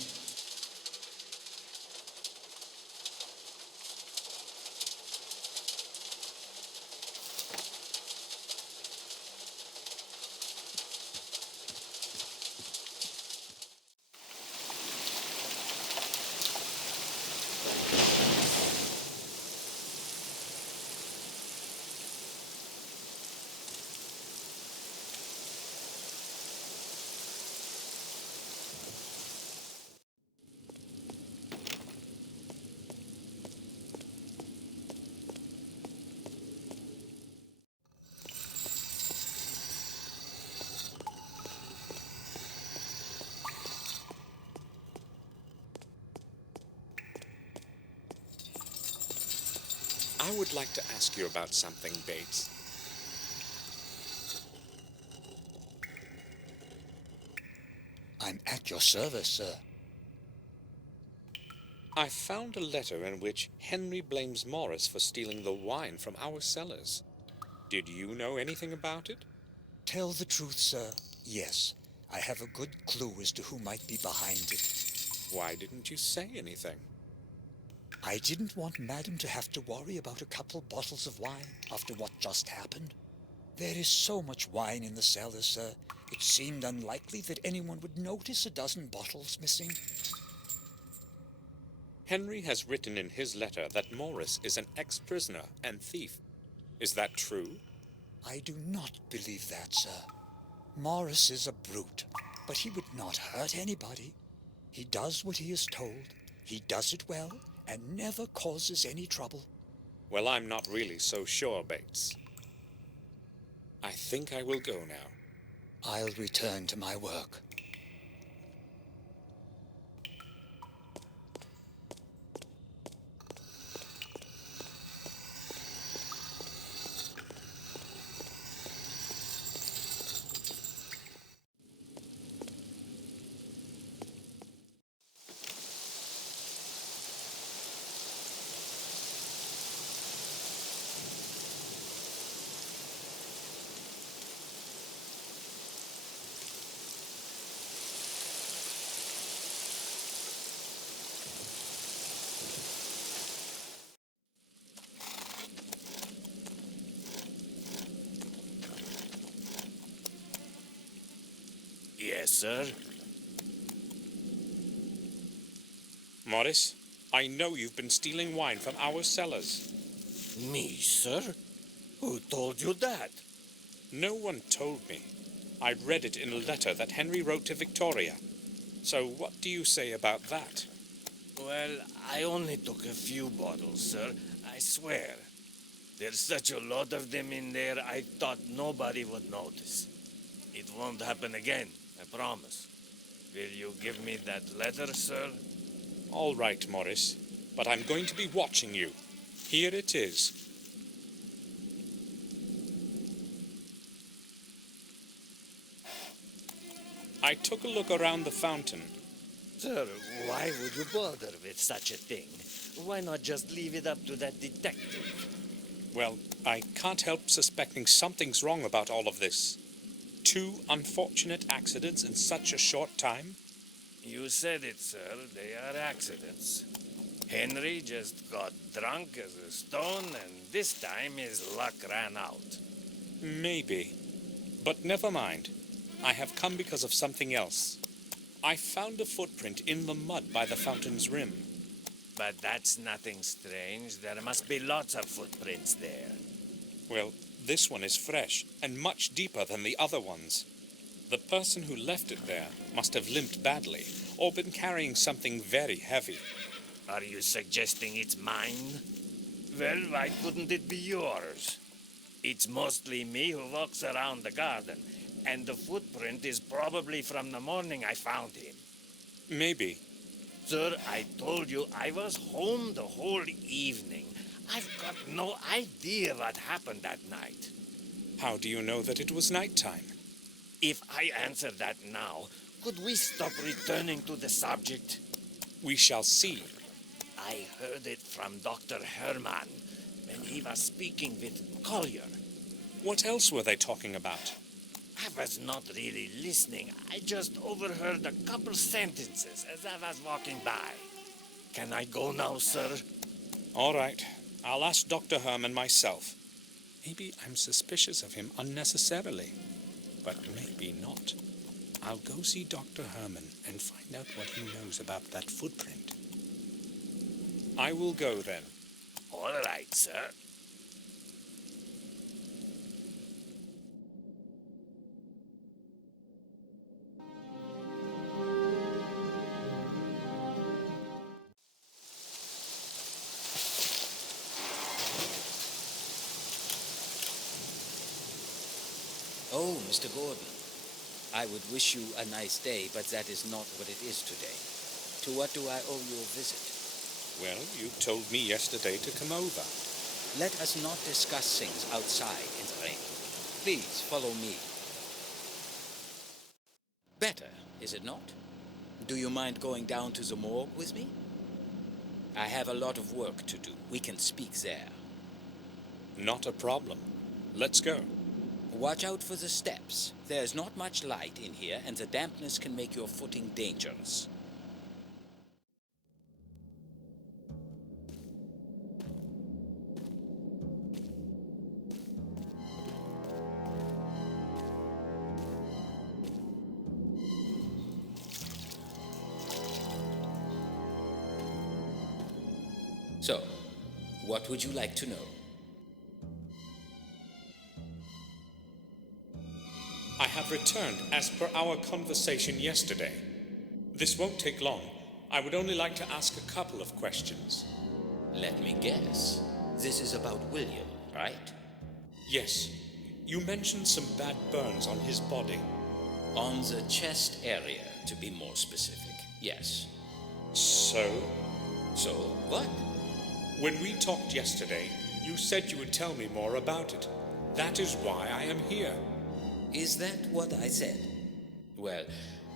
I would like to ask you about something, Bates. I'm at your service, sir. I found a letter in which Henry blames Morris for stealing the wine from our cellars. Did you know anything about it? Tell the truth, sir. Yes, I have a good clue as to who might be behind it. Why didn't you say anything? I didn't want Madam to have to worry about a couple bottles of wine after what just happened. There is so much wine in the cellar, sir. It seemed unlikely that anyone would notice a dozen bottles missing. Henry has written in his letter that Morris is an ex-prisoner and thief. Is that true? I do not believe that, sir. Morris is a brute, but he would not hurt anybody. He does what he is told. He does it well and never causes any trouble. Well, I'm not really so sure, Bates. I think I will go now. I'll return to my work. Yes, sir. Morris, I know you've been stealing wine from our cellars. Me, sir? Who told you that? No one told me. I read it in a letter that Henry wrote to Victoria. So what do you say about that? Well, I only took a few bottles, sir. I swear. There's such a lot of them in there, I thought nobody would notice. It won't happen again, I promise. Will you give me that letter, sir? All right, Morris, but I'm going to be watching you. Here it is. I took a look around the fountain. Sir, why would you bother with such a thing? Why not just leave it up to that detective? Well, I can't help suspecting something's wrong about all of this. 2 unfortunate accidents in such a short time? You said it, sir. They are accidents. Henry just got drunk as a stone, and this time his luck ran out. Maybe. But never mind. I have come because of something else. I found a footprint in the mud by the fountain's rim. But that's nothing strange. There must be lots of footprints there. Well, this one is fresh and much deeper than the other ones. The person who left it there must have limped badly or been carrying something very heavy. Are you suggesting it's mine? Well, why couldn't it be yours? It's mostly me who walks around the garden, and the footprint is probably from the morning I found him. Maybe. Sir, I told you I was home the whole evening. I've got no idea what happened that night. How do you know that it was nighttime? If I answer that now, could we stop returning to the subject? We shall see. I heard it from Dr. Herman when he was speaking with Collier. What else were they talking about? I was not really listening. I just overheard a couple sentences as I was walking by. Can I go now, sir? All right. I'll ask Dr. Herman myself. Maybe I'm suspicious of him unnecessarily, but maybe not. I'll go see Dr. Herman and find out what he knows about that footprint. I will go then. All right, sir. Oh, Mr. Gordon, I would wish you a nice day, but that is not what it is today. To what do I owe you a visit? Well, you told me yesterday to come over. Let us not discuss things outside in the rain. Please follow me. Better, is it not? Do you mind going down to the morgue with me? I have a lot of work to do. We can speak there. Not a problem. Let's go. Watch out for the steps. There's not much light in here, and the dampness can make your footing dangerous. So, what would you like to know? I have returned as per our conversation yesterday. This won't take long. I would only like to ask a couple of questions. Let me guess. This is about William, right? Yes. You mentioned some bad burns on his body. On the chest area, to be more specific. Yes. So? So, what? When we talked yesterday, you said you would tell me more about it. That is why I am here. Is that what I said? Well,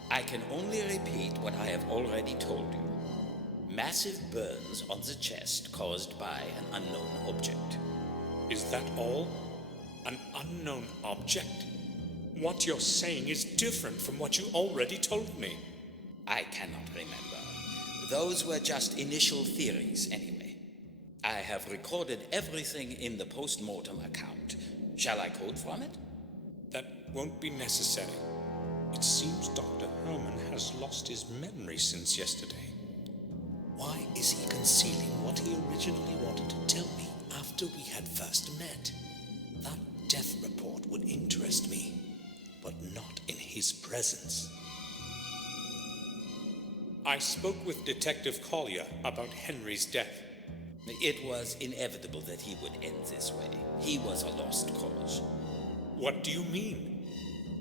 I can only repeat what I have already told you. Massive burns on the chest caused by an unknown object. Is that all? An unknown object? What you're saying is different from what you already told me. I cannot remember. Those were just initial theories, anyway. I have recorded everything in the post-mortem account. Shall I quote from it? That won't be necessary. It It seems Dr. Herman has lost his memory since yesterday. Why is he concealing what he originally wanted to tell me after we had first met? That death report would interest me, but not in his presence. I spoke with Detective Collier about Henry's death. It was inevitable that he would end this way. He was a lost cause. What do you mean?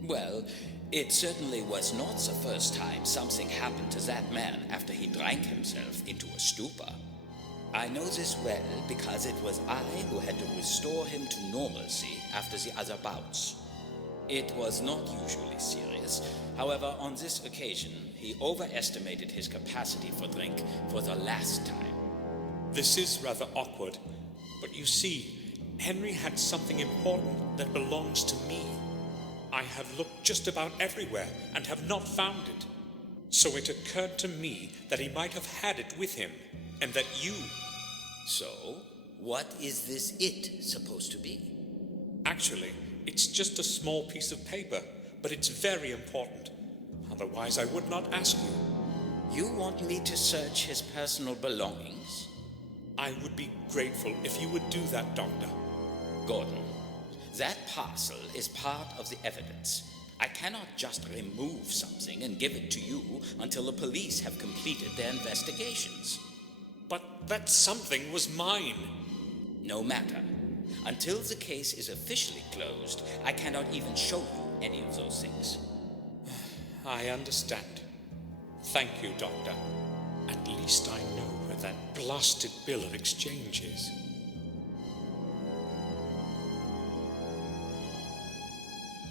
Well, it certainly was not the first time something happened to that man after he drank himself into a stupor. I know this well because it was I who had to restore him to normalcy after the other bouts. It was not usually serious. However, on this occasion, he overestimated his capacity for drink for the last time. This is rather awkward, but you see, Henry had something important that belongs to me. I have looked just about everywhere and have not found it. So it occurred to me that he might have had it with him, and that you... So, what is this it supposed to be? Actually, it's just a small piece of paper, but it's very important. Otherwise, I would not ask you. You want me to search his personal belongings? I would be grateful if you would do that, Doctor. Gordon, that parcel is part of the evidence. I cannot just remove something and give it to you until the police have completed their investigations. But that something was mine. No matter. Until the case is officially closed, I cannot even show you any of those things. I understand. Thank you, Doctor. At least I know where that blasted bill of exchange is.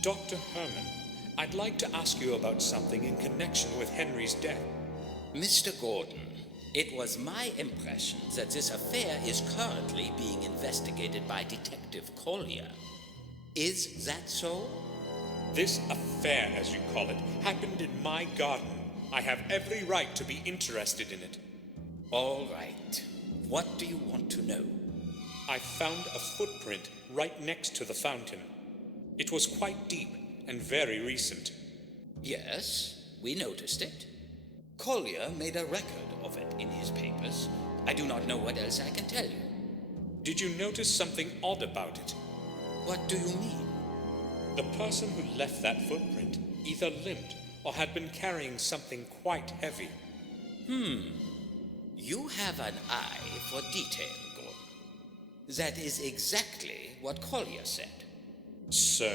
Dr. Herman, I'd like to ask you about something in connection with Henry's death. Mr. Gordon, it was my impression that this affair is currently being investigated by Detective Collier. Is that so? This affair, as you call it, happened in my garden. I have every right to be interested in it. All right. What do you want to know? I found a footprint right next to the fountain. It was quite deep and very recent. Yes, we noticed it. Collier made a record of it in his papers. I do not know what else I can tell you. Did you notice something odd about it? What do you mean? The person who left that footprint either limped or had been carrying something quite heavy. You have an eye for detail, Gordon. That is exactly what Collier said. So?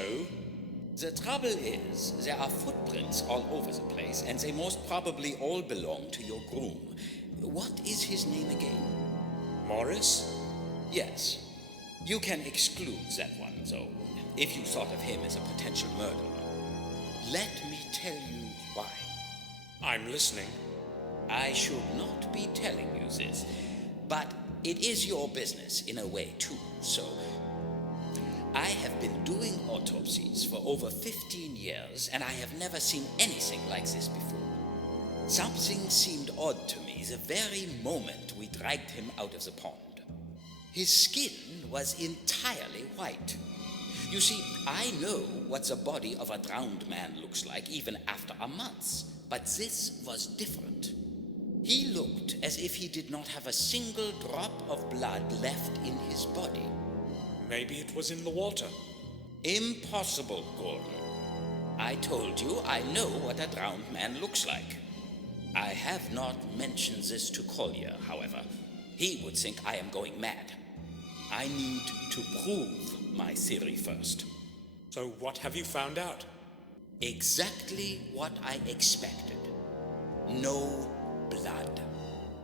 The trouble is, there are footprints all over the place, and they most probably all belong to your groom. What is his name again? Morris? Yes. You can exclude that one, though, if you thought of him as a potential murderer. Let me tell you why. I'm listening. I should not be telling you this, but it is your business in a way, too, so... I have been doing autopsies for over 15 years, and I have never seen anything like this before. Something seemed odd to me the very moment we dragged him out of the pond. His skin was entirely white. You see, I know what the body of a drowned man looks like even after a month, but this was different. He looked as if he did not have a single drop of blood left in his body. Maybe it was in the water. Impossible, Gordon. I told you I know what a drowned man looks like. I have not mentioned this to Collier, however. He would think I am going mad. I need to prove my theory first. So what have you found out? Exactly what I expected. No blood.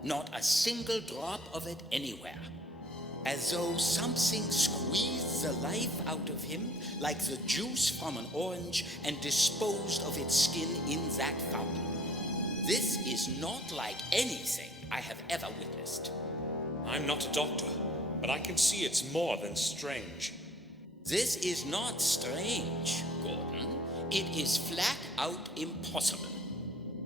Not a single drop of it anywhere. As though something squeezed the life out of him like the juice from an orange and disposed of its skin in that fountain. This is not like anything I have ever witnessed. I'm not a doctor, but I can see it's more than strange. This is not strange, Gordon. It is flat out impossible.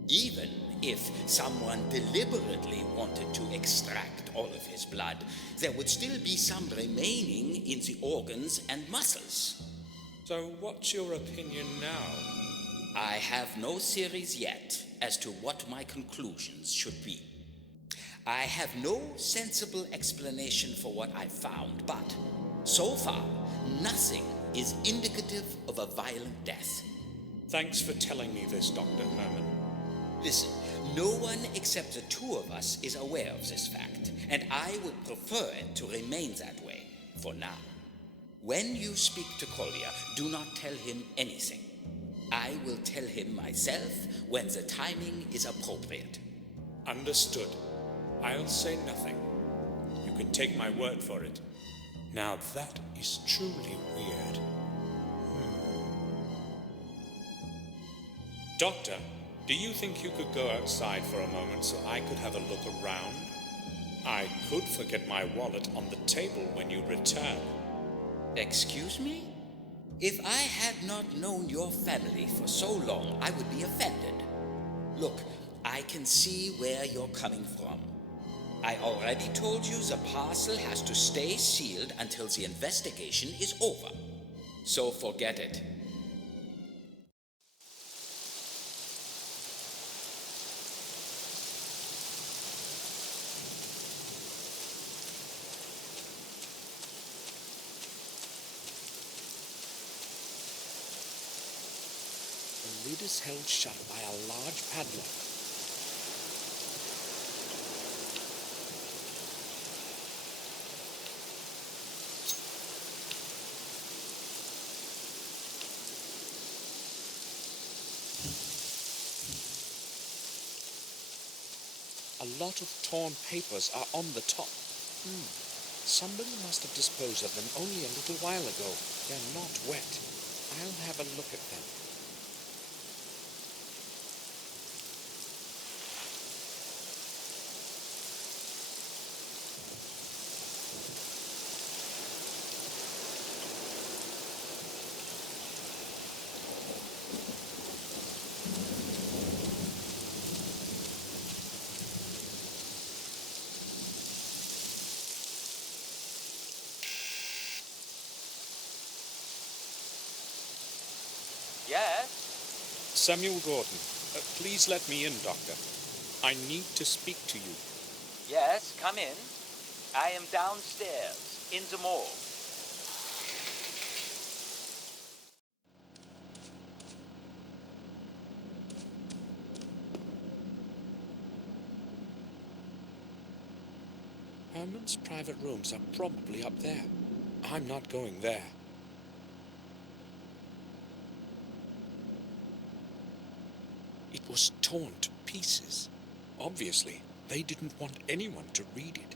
Even if someone deliberately wanted to extract all of his blood, there would still be some remaining in the organs and muscles. So what's your opinion now? I have no theories yet as to what my conclusions should be. I have no sensible explanation for what I found, but so far, nothing is indicative of a violent death. Thanks for telling me this, Dr. Herman. Listen, no one except the two of us is aware of this fact, and I would prefer it to remain that way for now. When you speak to Collier, do not tell him anything. I will tell him myself when the timing is appropriate. Understood. I'll say nothing. You can take my word for it. Now that is truly weird. Doctor, do you think you could go outside for a moment so I could have a look around? I could forget my wallet on the table when you return. Excuse me? If I had not known your family for so long, I would be offended. Look, I can see where you're coming from. I already told you the parcel has to stay sealed until the investigation is over. So forget it. The lid is held shut by a large padlock. A lot of torn papers are on the top. Somebody must have disposed of them only a little while ago. They're not wet. I'll have a look at them. Yes? Samuel Gordon, please let me in, Doctor. I need to speak to you. Yes, come in. I am downstairs, in the morgue. Herman's private rooms are probably up there. I'm not going there. It was torn to pieces. Obviously, they didn't want anyone to read it.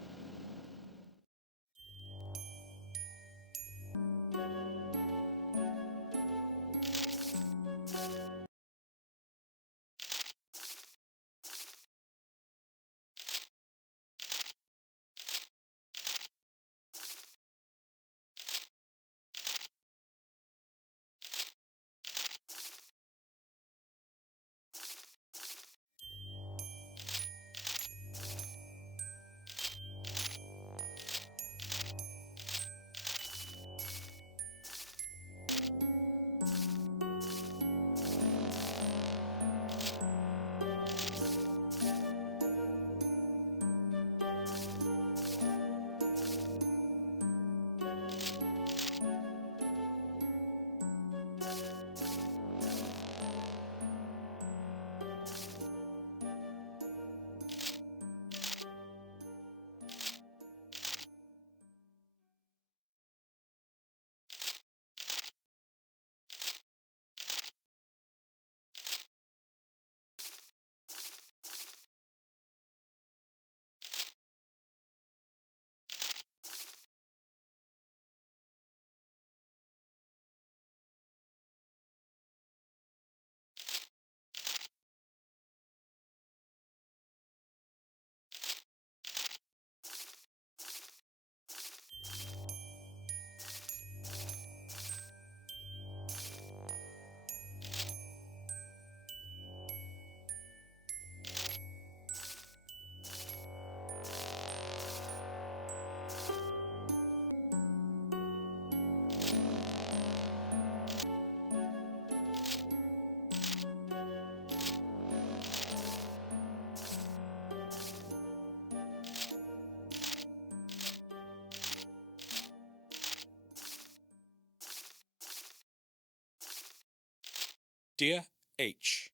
Dear H,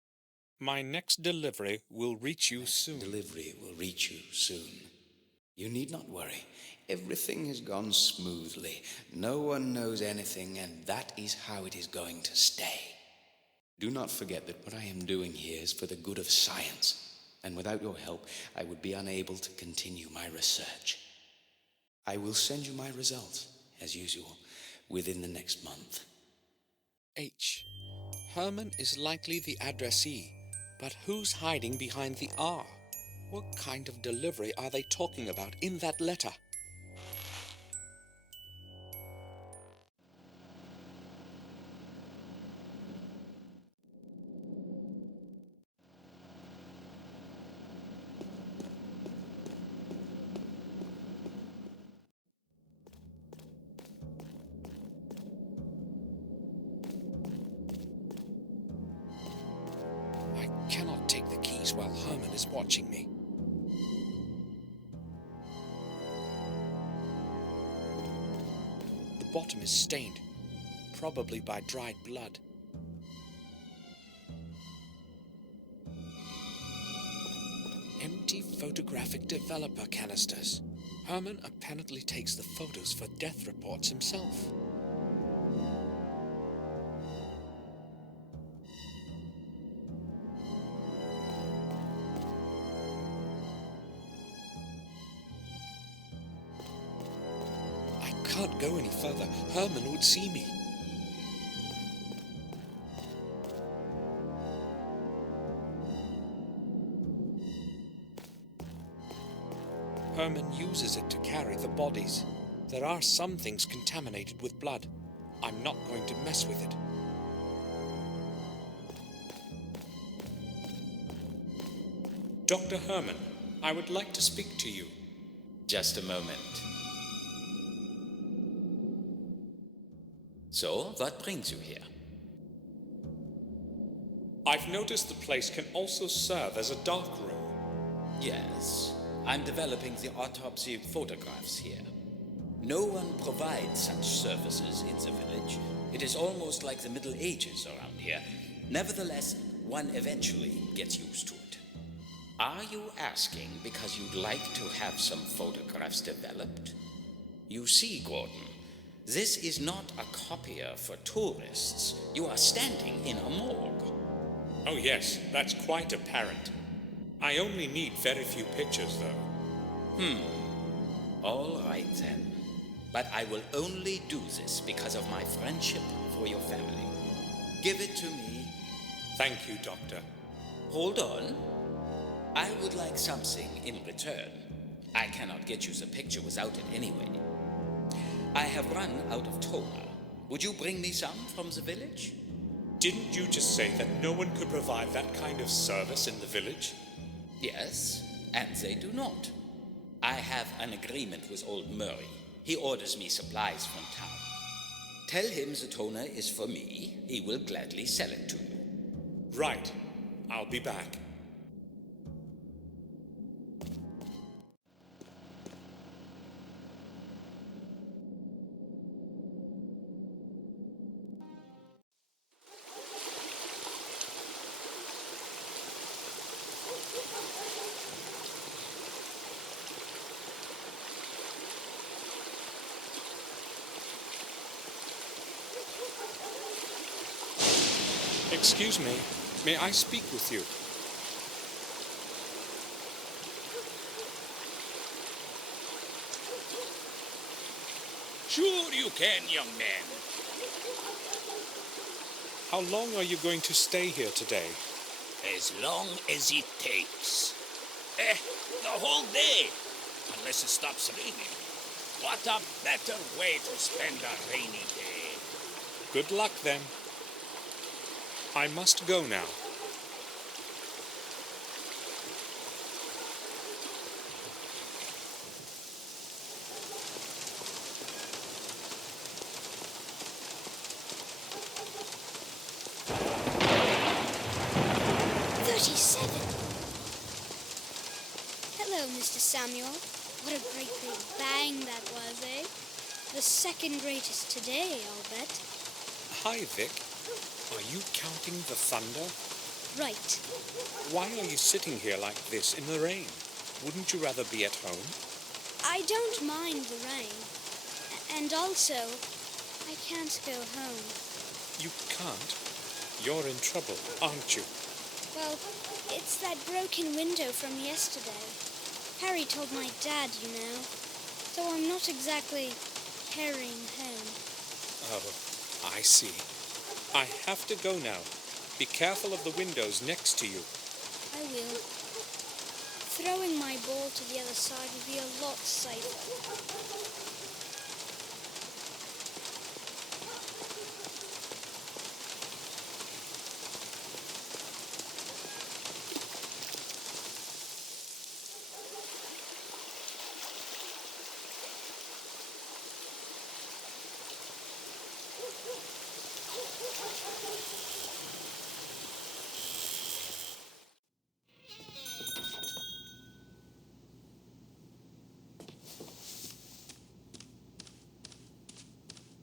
my next delivery will reach you soon. Delivery will reach you soon. You need not worry. Everything has gone smoothly. No one knows anything, and that is how it is going to stay. Do not forget that what I am doing here is for the good of science, and without your help, I would be unable to continue my research. I will send you my results, as usual, within the next month. H. Herman is likely the addressee, but who's hiding behind the R? What kind of delivery are they talking about in that letter? I cannot take the keys while Herman is watching me. The bottom is stained, probably by dried blood. Empty photographic developer canisters. Herman apparently takes the photos for death reports himself. I can't go any further. Herman would see me. Herman uses it to carry the bodies. There are some things contaminated with blood. I'm not going to mess with it. Dr. Herman, I would like to speak to you. Just a moment. So, what brings you here? I've noticed the place can also serve as a dark room. Yes, I'm developing the autopsy photographs here. No one provides such services in the village. It is almost like the Middle Ages around here. Nevertheless, one eventually gets used to it. Are you asking because you'd like to have some photographs developed? You see, Gordon, this is not a copier for tourists. You are standing in a morgue. Oh yes, that's quite apparent. I only need very few pictures, though. All right, then. But I will only do this because of my friendship for your family. Give it to me. Thank you, Doctor. Hold on. I would like something in return. I cannot get you the picture without it anyway. I have run out of toner. Would you bring me some from the village? Didn't you just say that no one could provide that kind of service in the village? Yes, and they do not. I have an agreement with old Murray. He orders me supplies from town. Tell him the toner is for me. He will gladly sell it to you. Right. I'll be back. Excuse me, may I speak with you? Sure you can, young man. How long are you going to stay here today? As long as it takes. The whole day, unless it stops raining. What a better way to spend a rainy day. Good luck, then. I must go now. Hello, Mr. Samuel. What a great big bang that was, eh? The second greatest today, I'll bet. Hi, Vic. Are you counting the thunder? Right. Why are you sitting here like this in the rain? Wouldn't you rather be at home? I don't mind the rain. And also, I can't go home. You can't? You're in trouble, aren't you? Well, it's that broken window from yesterday. Harry told my dad, you know. So I'm not exactly carrying home. Oh, I see. I have to go now. Be careful of the windows next to you. I will. Throwing my ball to the other side would be a lot safer.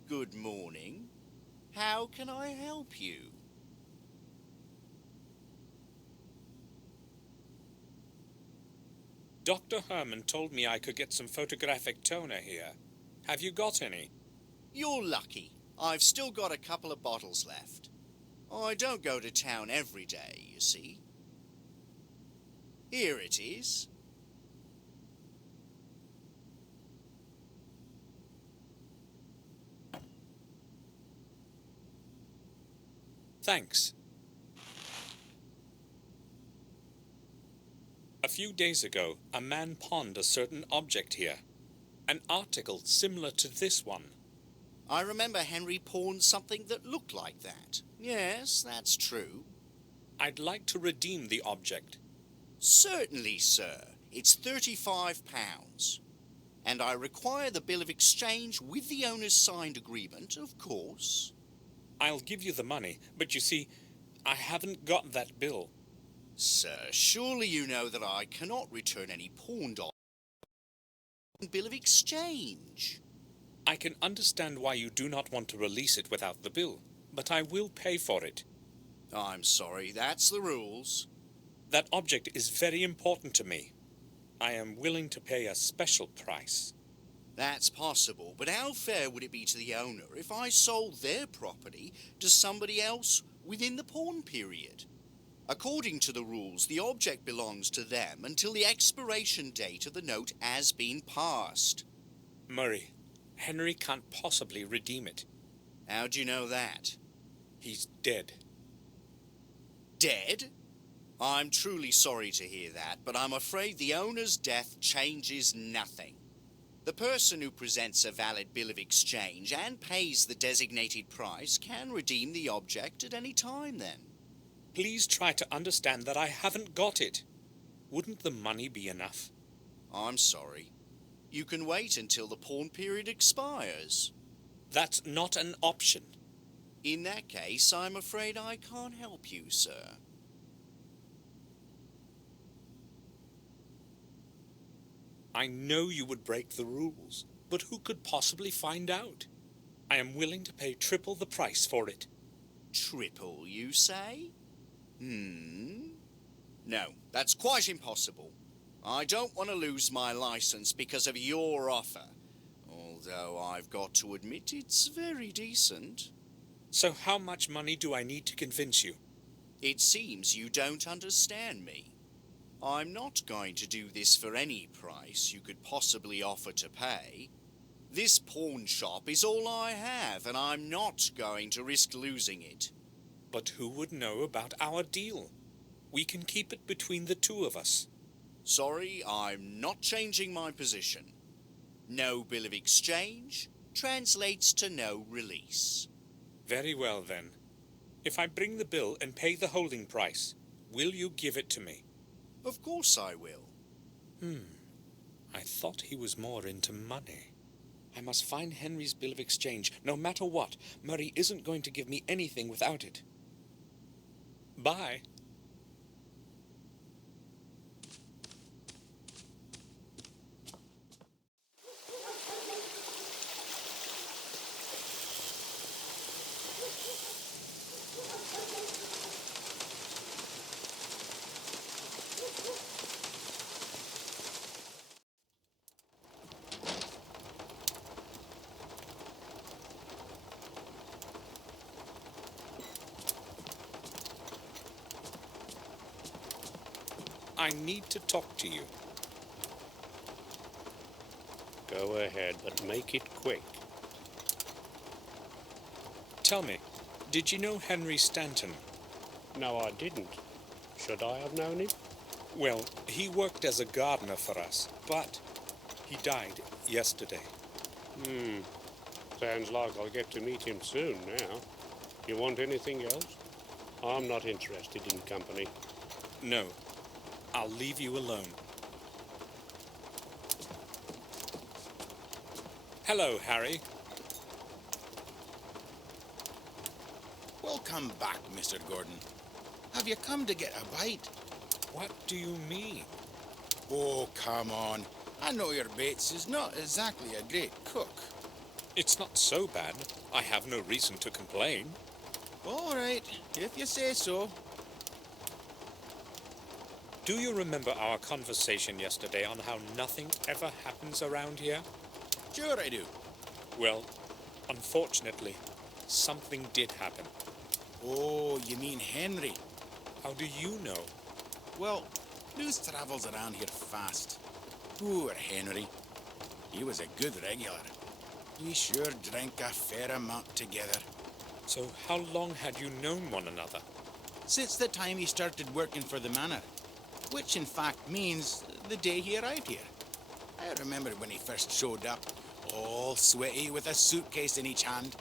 Good morning. How can I help you? Dr. Herman told me I could get some photographic toner here. Have you got any? You're lucky. I've still got a couple of bottles left. I don't go to town every day, you see. Here it is. Thanks. A few days ago, a man pawned a certain object here. An article similar to this one. I remember Henry pawned something that looked like that. Yes, that's true. I'd like to redeem the object. Certainly, sir. It's £35. And I require the bill of exchange with the owner's signed agreement, of course. I'll give you the money, but you see, I haven't got that bill. Sir, surely you know that I cannot return any pawned bill of exchange. I can understand why you do not want to release it without the bill, but I will pay for it. I'm sorry, that's the rules. That object is very important to me. I am willing to pay a special price. That's possible, but how fair would it be to the owner if I sold their property to somebody else within the pawn period? According to the rules, the object belongs to them until the expiration date of the note has been passed. Murray, Henry can't possibly redeem it. How do you know that? He's dead. Dead? I'm truly sorry to hear that, but I'm afraid the owner's death changes nothing. The person who presents a valid bill of exchange and pays the designated price can redeem the object at any time then. Please try to understand that I haven't got it. Wouldn't the money be enough? I'm sorry. You can wait until the pawn period expires. That's not an option. In that case, I'm afraid I can't help you, sir. I know you would break the rules, but who could possibly find out? I am willing to pay triple the price for it. Triple, you say? No, that's quite impossible. I don't want to lose my license because of your offer. Although I've got to admit it's very decent. So how much money do I need to convince you? It seems you don't understand me. I'm not going to do this for any price you could possibly offer to pay. This pawn shop is all I have, and I'm not going to risk losing it. But who would know about our deal? We can keep it between the two of us. Sorry, I'm not changing my position. No bill of exchange translates to no release. Very well, then. If I bring the bill and pay the holding price, will you give it to me? Of course I will. I thought he was more into money. I must find Henry's bill of exchange, no matter what. Murray isn't going to give me anything without it. Bye. I need to talk to you. Go ahead, but make it quick. Tell me, did you know Henry Stanton? No, I didn't. Should I have known him? Well, he worked as a gardener for us, but he died yesterday. Sounds like I'll get to meet him soon now. You want anything else? I'm not interested in company. No, I'll leave you alone. Hello, Harry. Welcome back, Mr. Gordon. Have you come to get a bite? What do you mean? Oh, come on. I know your Bates is not exactly a great cook. It's not so bad. I have no reason to complain. All right, if you say so. Do you remember our conversation yesterday on how nothing ever happens around here? Sure I do. Well, unfortunately, something did happen. Oh, you mean Henry? How do you know? Well, news travels around here fast. Poor Henry. He was a good regular. We sure drank a fair amount together. So how long had you known one another? Since the time he started working for the manor. Which in fact means the day he arrived here. I remember when he first showed up, all sweaty with a suitcase in each hand.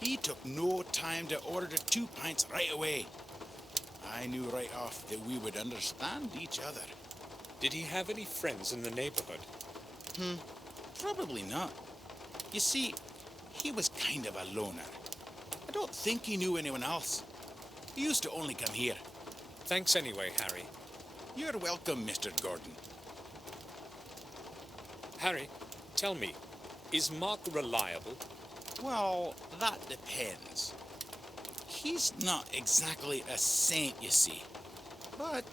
He took no time to order 2 pints right away. I knew right off that we would understand each other. Did he have any friends in the neighborhood? Probably not. You see, he was kind of a loner. I don't think he knew anyone else. He used to only come here. Thanks anyway, Harry. You're welcome, Mr. Gordon. Harry, tell me, is Mark reliable? Well, that depends. He's not exactly a saint, you see. But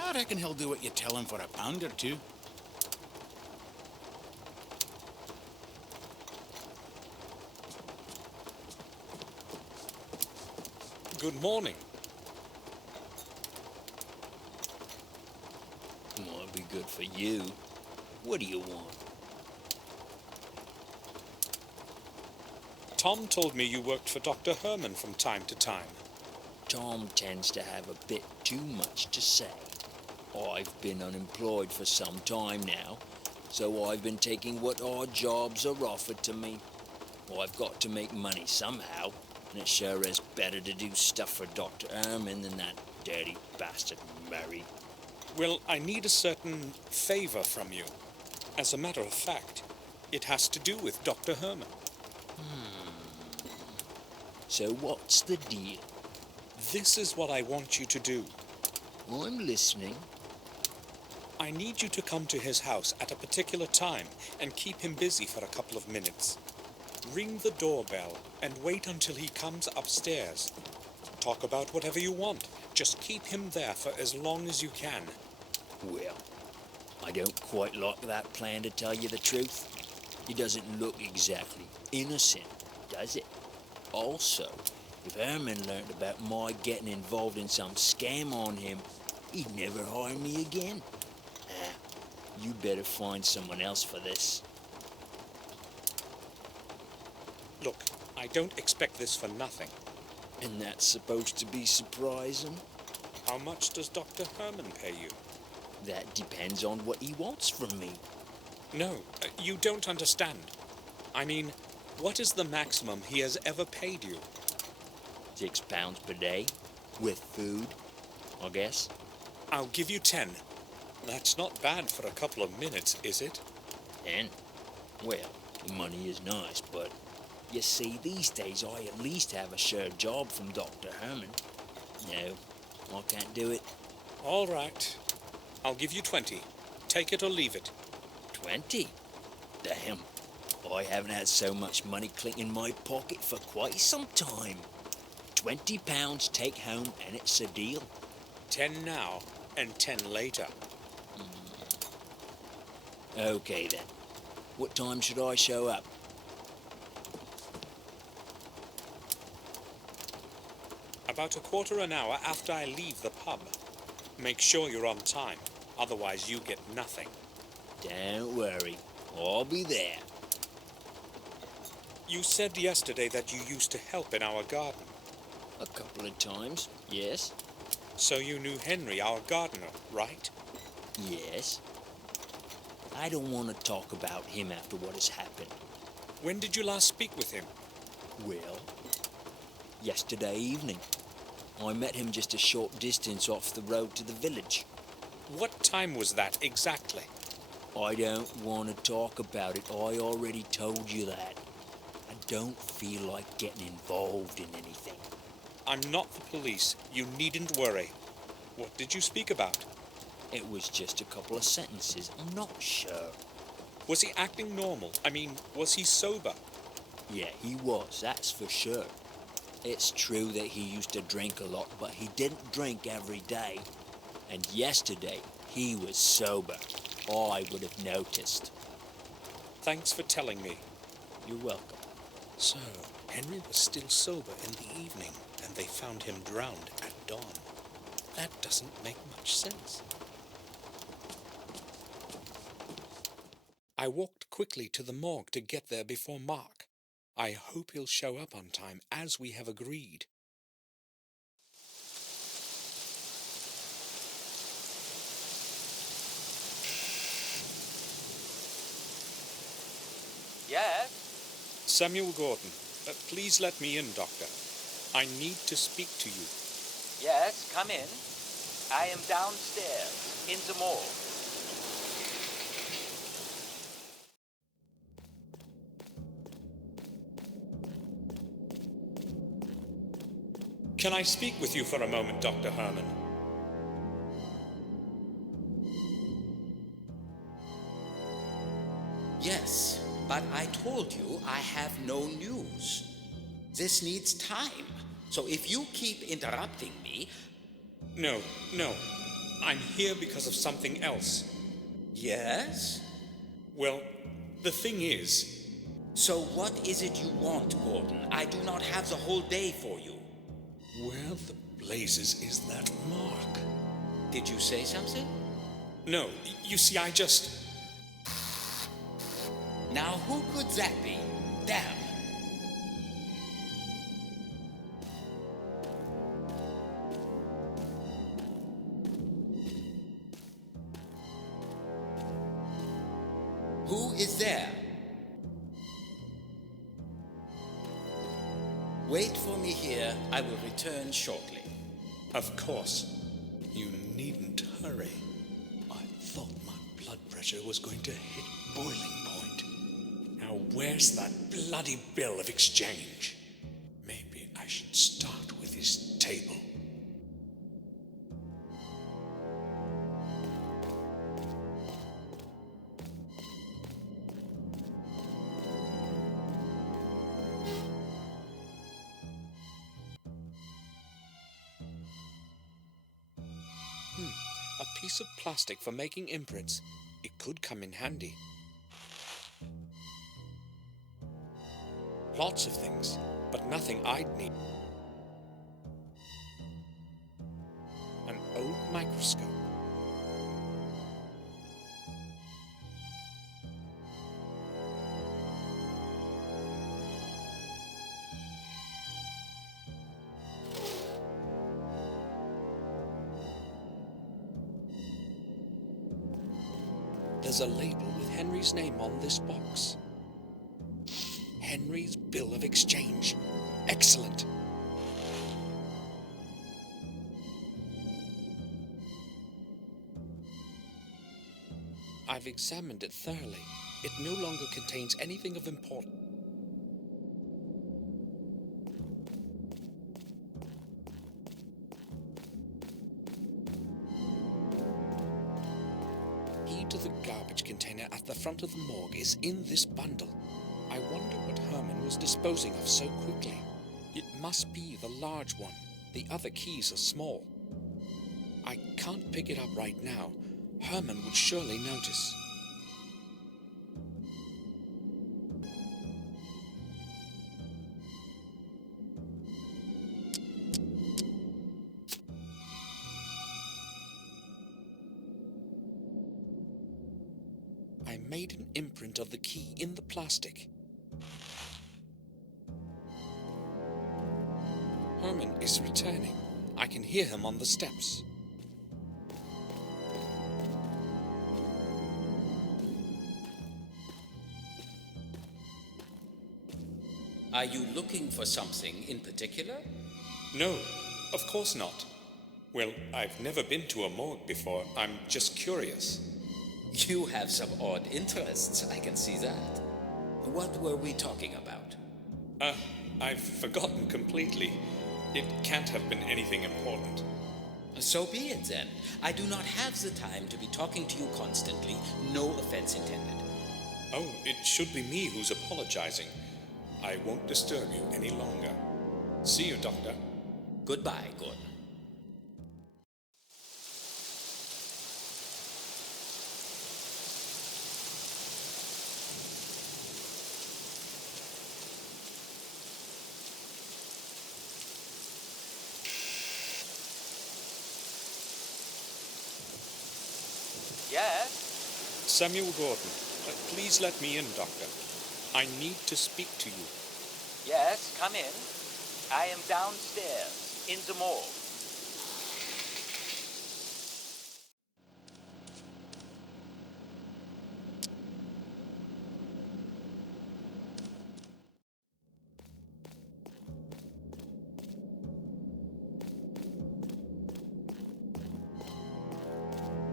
I reckon he'll do what you tell him for a pound or two. Good morning. Might be good for you. What do you want? Tom told me you worked for Dr. Herman from time to time. Tom tends to have a bit too much to say. I've been unemployed for some time now, so I've been taking what odd jobs are offered to me. I've got to make money somehow, and it sure is better to do stuff for Dr. Herman than that dirty bastard Murray. Well, I need a certain favor from you. As a matter of fact, it has to do with Dr. Herman. So what's the deal? This is what I want you to do. I'm listening. I need you to come to his house at a particular time and keep him busy for a couple of minutes. Ring the doorbell and wait until he comes upstairs. Talk about whatever you want. Just keep him there for as long as you can. Well, I don't quite like that plan, to tell you the truth. He doesn't look exactly innocent, does it? Also, if Herman learned about my getting involved in some scam on him, he'd never harm me again. You better find someone else for this. Look, I don't expect this for nothing. And that's supposed to be surprising? How much does Dr. Herman pay you? That depends on what he wants from me. No, you don't understand. I mean, what is the maximum he has ever paid you? £6 per day, with food, I guess. I'll give you 10. That's not bad for a couple of minutes, is it? 10? Well, the money is nice, but you see, these days I at least have a sure job from Dr. Herman. No, I can't do it. All right. I'll give you 20. Take it or leave it. 20? Damn. I haven't had so much money clink in my pocket for quite some time. £20 take home and it's a deal. 10 now and 10 later. Okay then. What time should I show up? About a quarter an hour after I leave the pub. Make sure you're on time. Otherwise, you get nothing. Don't worry, I'll be there. You said yesterday that you used to help in our garden. A couple of times, yes. So you knew Henry, our gardener, right? Yes. I don't want to talk about him after what has happened. When did you last speak with him? Well, yesterday evening. I met him just a short distance off the road to the village. What time was that exactly? I don't want to talk about it. I already told you that. I don't feel like getting involved in anything. I'm not the police. You needn't worry. What did you speak about? It was just a couple of sentences. I'm not sure. Was he acting normal? I mean, was he sober? Yeah, he was, that's for sure. It's true that he used to drink a lot, but he didn't drink every day. And yesterday, he was sober. I would have noticed. Thanks for telling me. You're welcome. So, Henry was still sober in the evening, and they found him drowned at dawn. That doesn't make much sense. I walked quickly to the morgue to get there before Mark. I hope he'll show up on time, as we have agreed. Yes? Samuel Gordon, please let me in, Doctor. I need to speak to you. Yes, come in. I am downstairs, in the morgue. Can I speak with you for a moment, Dr. Herman? Yes, but I told you I have no news. This needs time. So if you keep interrupting me... No. I'm here because of something else. Yes? Well, the thing is... So what is it you want, Gordon? I do not have the whole day for you. Where the blazes is that mark? Did you say something? No, you see, I just... Now who could that be? Damn. Who is there? Wait for me here. I will return shortly. Of course. You needn't hurry. I thought my blood pressure was going to hit boiling point. Now where's that bloody bill of exchange? Maybe I should start with his table. A piece of plastic for making imprints. It could come in handy. Lots of things, but nothing I'd need. An old microscope. There's a label with Henry's name on this box. Henry's bill of exchange. Excellent. I've examined it thoroughly. It no longer contains anything of importance. Key to the garbage container at the front of the morgue is in this bundle. I wonder what Herman was disposing of so quickly. It must be the large one. The other keys are small. I can't pick it up right now. Herman would surely notice. made an imprint of the key in the plastic. Herman is returning. I can hear him on the steps. Are you looking for something in particular? No, of course not. Well, I've never been to a morgue before. I'm just curious. You have some odd interests, I can see that. What were we talking about? I've forgotten completely. It can't have been anything important. So be it then. I do not have the time to be talking to you constantly. No offense intended. Oh, it should be me who's apologizing. I won't disturb you any longer. See you, Doctor. Goodbye, Gordon. Yes? Samuel Gordon, please let me in, Doctor. I need to speak to you. Yes, come in. I am downstairs, in the morgue.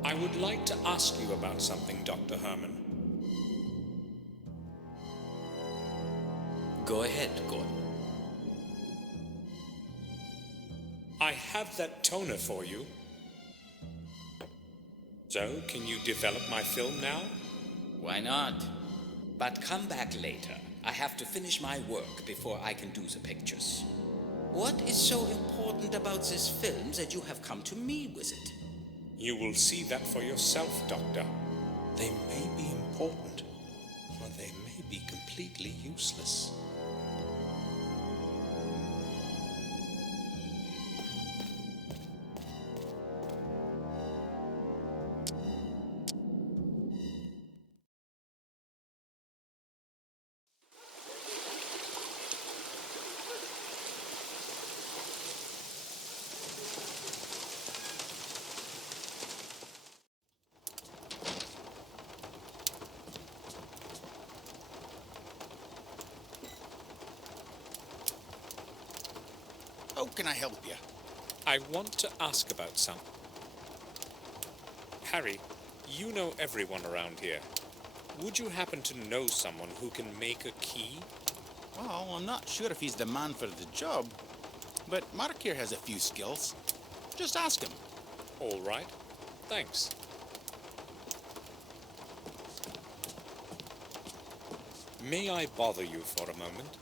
I would like to ask you about something, Dr. Herman. Go ahead, Gordon. I have that toner for you. So, can you develop my film now? Why not? But come back later. I have to finish my work before I can do the pictures. What is so important about this film that you have come to me with it? You will see that for yourself, Doctor. They may be important, or they may be completely useless. How can I help you? I want to ask about something. Harry, you know everyone around here. Would you happen to know someone who can make a key? Well, I'm not sure if he's the man for the job, but Mark here has a few skills. Just ask him. All right. Thanks. May I bother you for a moment?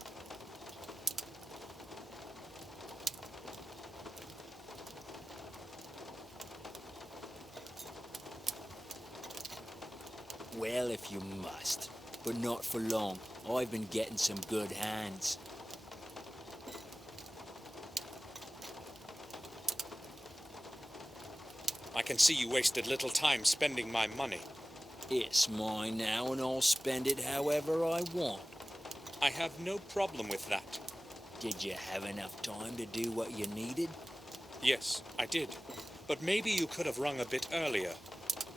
Well, if you must. But not for long. I've been getting some good hands. I can see you wasted little time spending my money. It's mine now, and I'll spend it however I want. I have no problem with that. Did you have enough time to do what you needed? Yes, I did. But maybe you could have rung a bit earlier.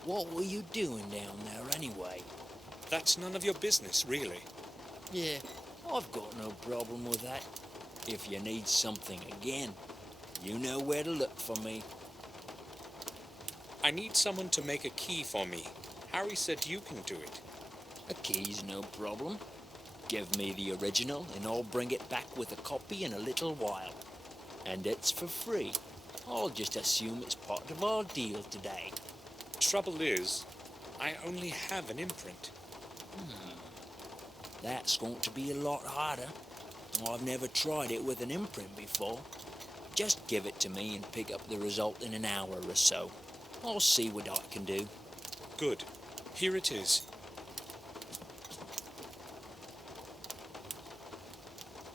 What were you doing down there anyway? That's none of your business, really. Yeah, I've got no problem with that. If you need something again, you know where to look for me. I need someone to make a key for me. Harry said you can do it. A key's no problem. Give me the original and I'll bring it back with a copy in a little while. And it's for free. I'll just assume it's part of our deal today. Trouble is, I only have an imprint. That's going to be a lot harder. I've never tried it with an imprint before. Just give it to me and pick up the result in an hour or so. I'll see what I can do. Good. Here it is.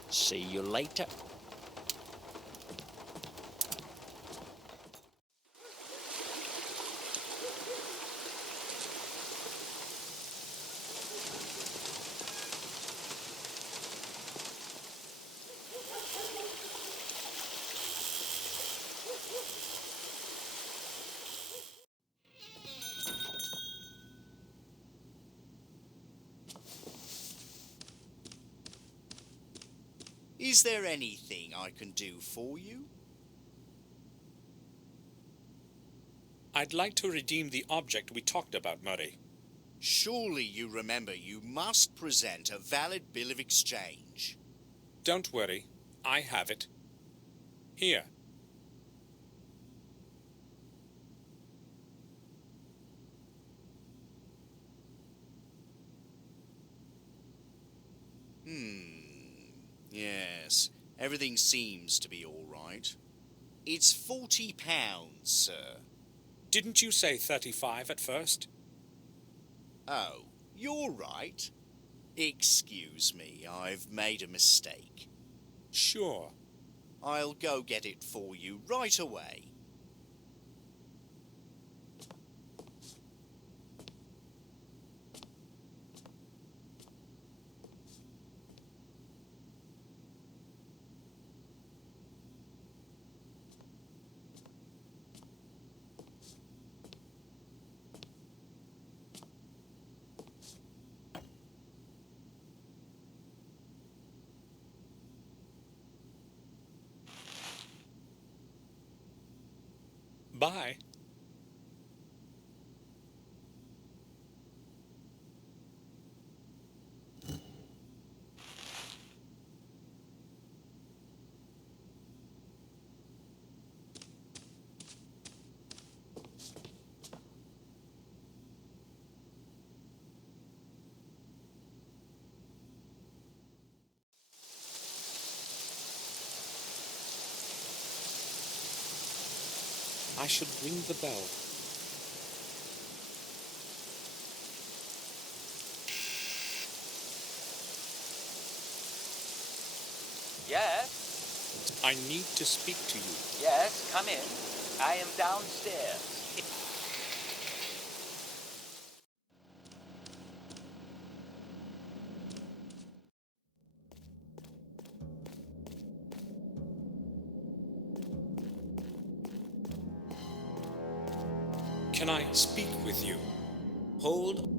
See you later. Is there anything I can do for you? I'd like to redeem the object we talked about, Murray. Surely you remember you must present a valid bill of exchange. Don't worry, I have it. Here. Yes, everything seems to be all right. It's £40, sir. Didn't you say 35 at first? Oh, you're right. Excuse me, I've made a mistake. Sure. I'll go get it for you right away. Bye. I should ring the bell. Yes? I need to speak to you. Yes, come in. I am downstairs. Can I speak with you? Hold.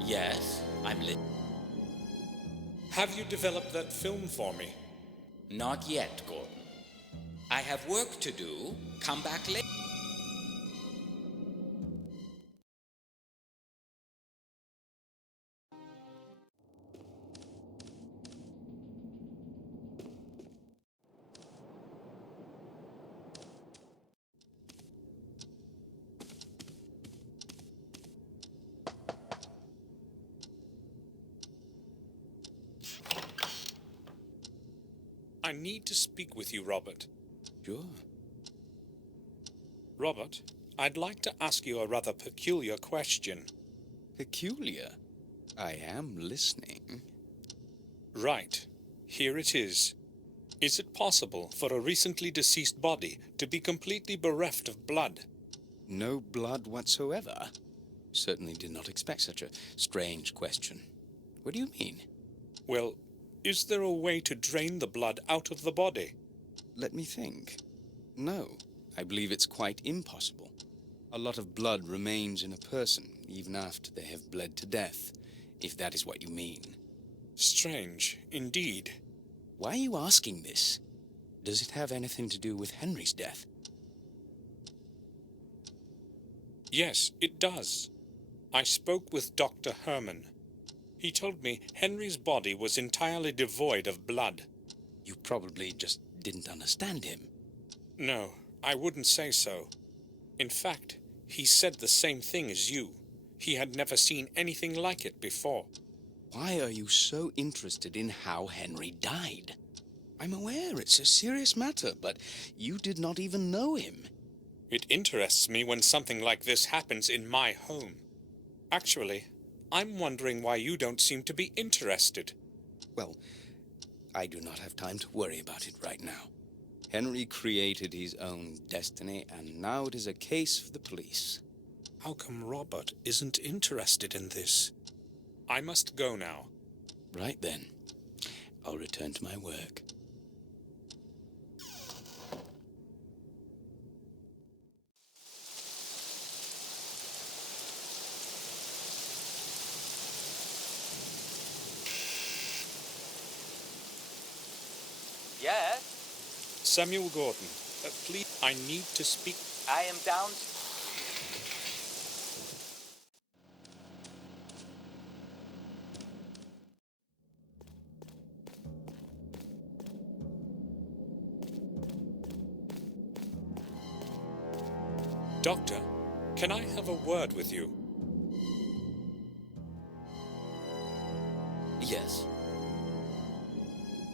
Yes, I'm lit. Have you developed that film for me? Not yet, Gordon. I have work to do. Come back later. I need to speak with you, Robert. Sure. Robert, I'd like to ask you a rather peculiar question. Peculiar? I am listening. Right. Here it is. Is it possible for a recently deceased body to be completely bereft of blood? No blood whatsoever? Certainly did not expect such a strange question. What do you mean? Well, is there a way to drain the blood out of the body? Let me think. No, I believe it's quite impossible. A lot of blood remains in a person even after they have bled to death, if that is what you mean. Strange, indeed. Why are you asking this? Does it have anything to do with Henry's death? Yes, it does. I spoke with Dr. Herman. He told me Henry's body was entirely devoid of blood. You probably just didn't understand him. No, I wouldn't say so. In fact, he said the same thing as you. He had never seen anything like it before. Why are you so interested in how Henry died? I'm aware it's a serious matter, but you did not even know him. It interests me when something like this happens in my home. Actually, I'm wondering why you don't seem to be interested. Well, I do not have time to worry about it right now. Henry created his own destiny, and now it is a case for the police. How come Robert isn't interested in this? I must go now. Right then. I'll return to my work. Samuel Gordon, please, I need to speak. I am down. Doctor, can I have a word with you? Yes.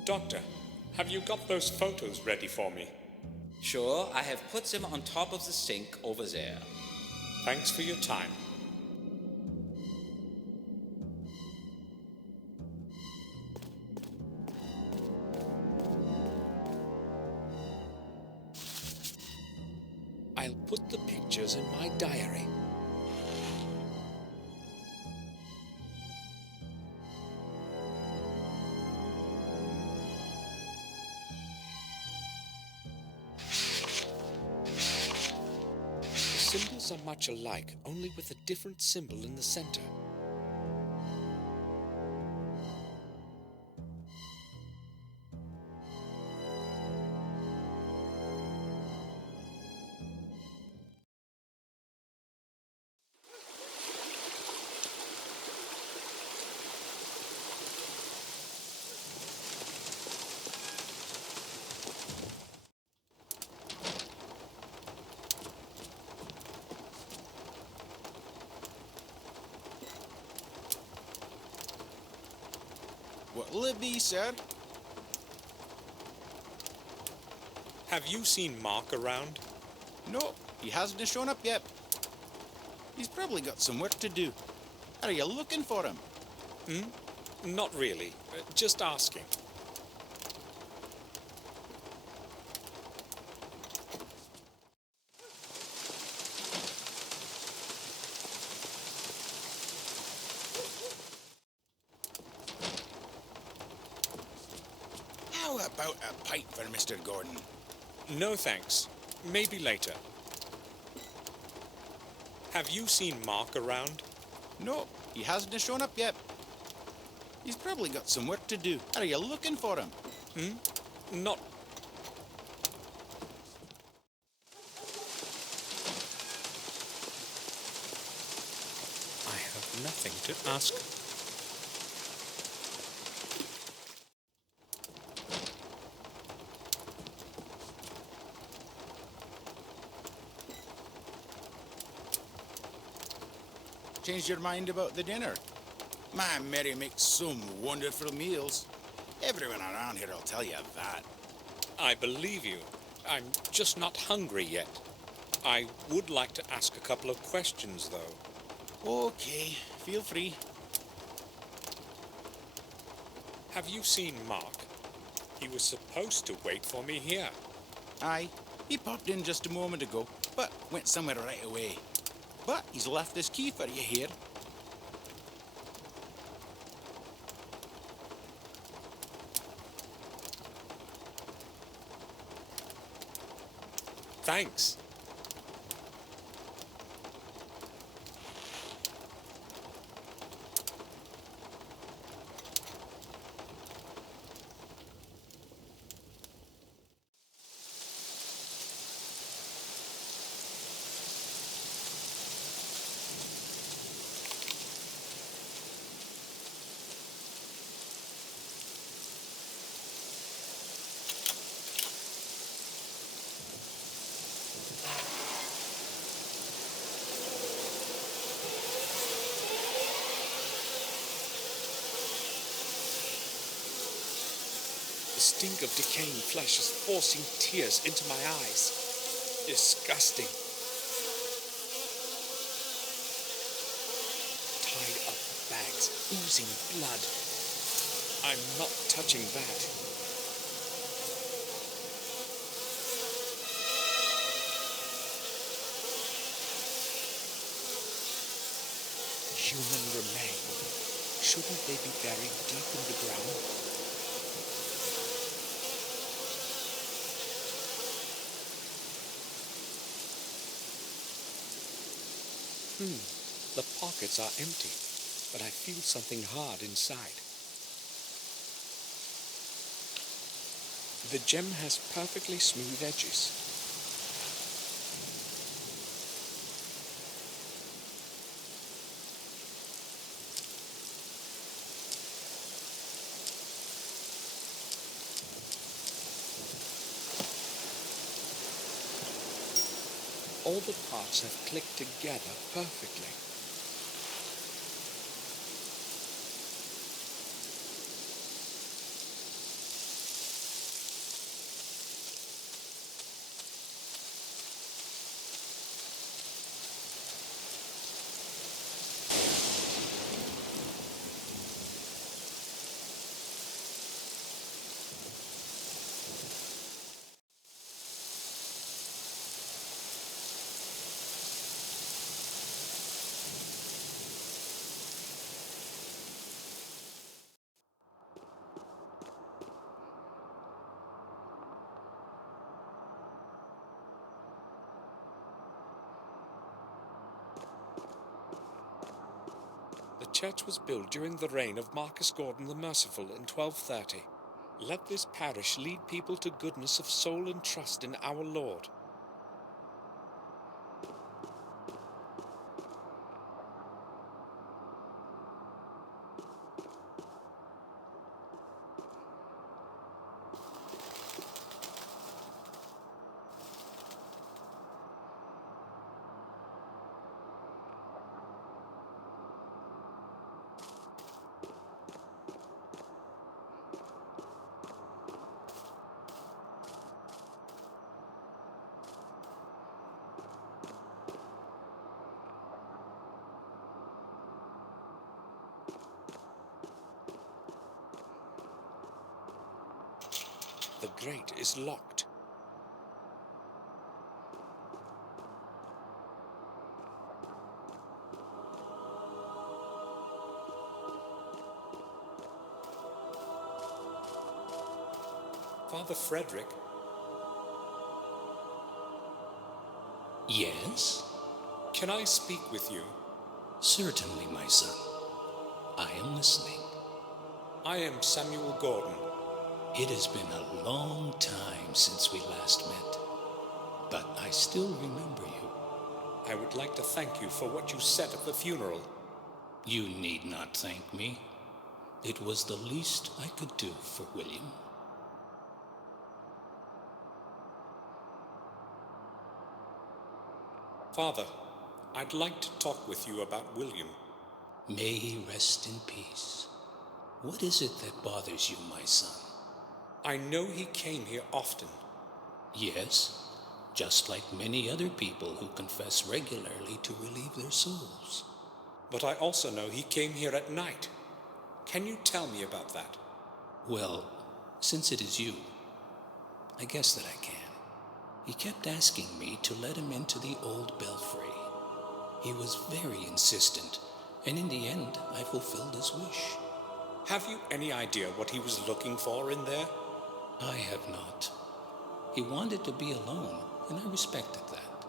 Doctor, have you got those photos ready for me? Sure, I have put them on top of the sink over there. Thanks for your time. I'll put the pictures in my diary. The symbols are much alike, only with a different symbol in the center. What'll it be, sir? Have you seen Mark around? No, he hasn't shown up yet. He's probably got some work to do. Are you looking for him? Not really. Just asking. How about a pipe for Mr. Gordon? No thanks. Maybe later. Have you seen Mark around? No, he hasn't shown up yet. He's probably got some work to do. Are you looking for him? Not... I have nothing to ask. Changed your mind about the dinner? My Mary makes some wonderful meals. Everyone around here will tell you that. I believe you. I'm just not hungry yet. I would like to ask a couple of questions, though. Okay, feel free. Have you seen Mark? He was supposed to wait for me here. Aye, he popped in just a moment ago, but went somewhere right away. But he's left his key for you here. Thanks. The stink of decaying flesh is forcing tears into my eyes. Disgusting. Tied up bags, oozing blood. I'm not touching that. Human remains. Shouldn't they be buried deep in the ground? The pockets are empty, but I feel something hard inside. The gem has perfectly smooth edges. All the parts have clicked together perfectly. The church was built during the reign of Marcus Gordon the Merciful in 1230. Let this parish lead people to goodness of soul and trust in our Lord. The grate is locked. Father Frederick? Yes? Can I speak with you? Certainly, my son. I am listening. I am Samuel Gordon. It has been a long time since we last met, but I still remember you. I would like to thank you for what you said at the funeral. You need not thank me. It was the least I could do for William. Father, I'd like to talk with you about William. May he rest in peace. What is it that bothers you, my son? I know he came here often. Yes, just like many other people who confess regularly to relieve their souls. But I also know he came here at night. Can you tell me about that? Well, since it is you, I guess that I can. He kept asking me to let him into the old belfry. He was very insistent, and in the end, I fulfilled his wish. Have you any idea what he was looking for in there? I have not. He wanted to be alone, and I respected that.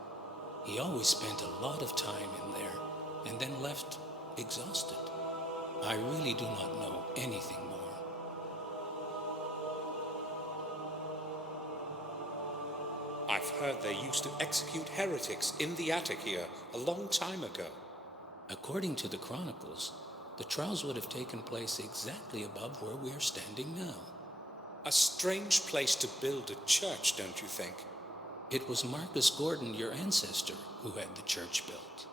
He always spent a lot of time in there, and then left exhausted. I really do not know anything more. I've heard they used to execute heretics in the attic here a long time ago. According to the chronicles, the trials would have taken place exactly above where we are standing now. A strange place to build a church, don't you think? It was Marcus Gordon, your ancestor, who had the church built.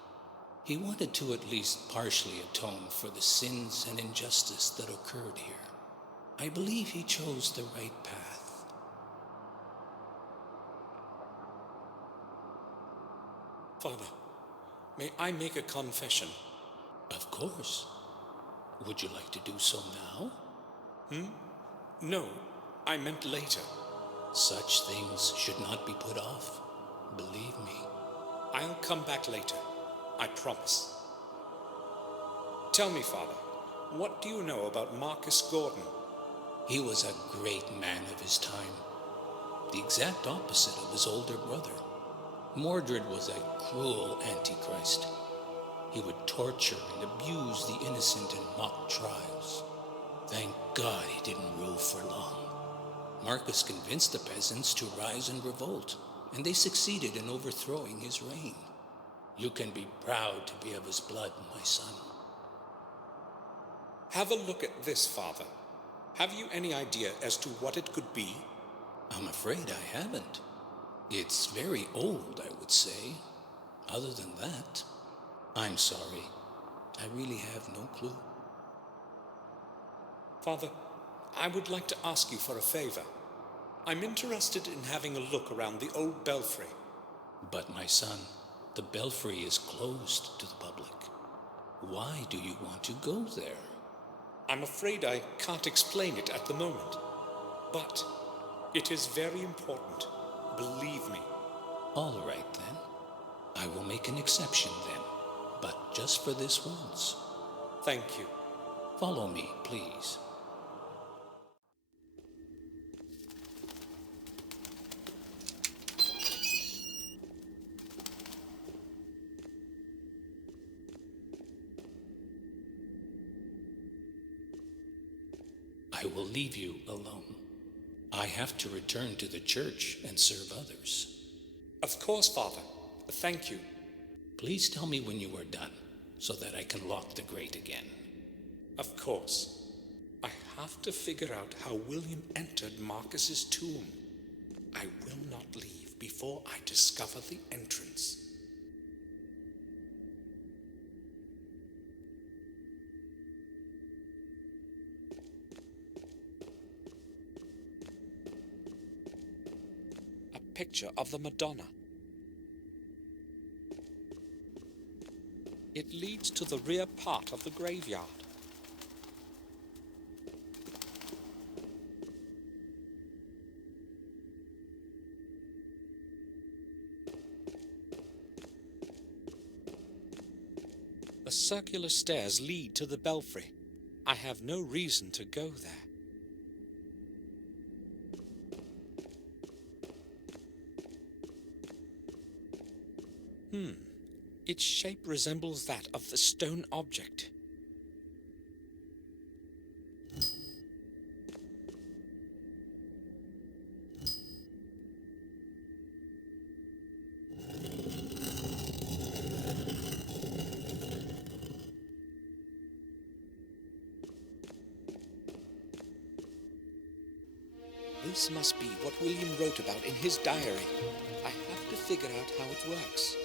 He wanted to at least partially atone for the sins and injustice that occurred here. I believe he chose the right path. Father, may I make a confession? Of course. Would you like to do so now? No, I meant later. Such things should not be put off. Believe me. I'll come back later. I promise. Tell me, Father, what do you know about Marcus Gordon? He was a great man of his time. The exact opposite of his older brother. Mordred was a cruel antichrist. He would torture and abuse the innocent in mock trials. Thank God he didn't rule for long. Marcus convinced the peasants to rise and revolt, and they succeeded in overthrowing his reign. You can be proud to be of his blood, my son. Have a look at this, Father. Have you any idea as to what it could be? I'm afraid I haven't. It's very old, I would say. Other than that, I'm sorry. I really have no clue. Father, I would like to ask you for a favor. I'm interested in having a look around the old belfry. But my son, the belfry is closed to the public. Why do you want to go there? I'm afraid I can't explain it at the moment. But it is very important. Believe me. All right, then. I will make an exception, then. But just for this once. Thank you. Follow me, please. I will leave you alone. I have to return to the church and serve others. Of course, Father. Thank you. Please tell me when you are done, so that I can lock the grate again. Of course. I have to figure out how William entered Marcus's tomb. I will not leave before I discover the entrance. A picture of the Madonna. It leads to the rear part of the graveyard. The circular stairs lead to the belfry. I have no reason to go there. Its shape resembles that of the stone object. This must be what William wrote about in his diary. I have to figure out how it works.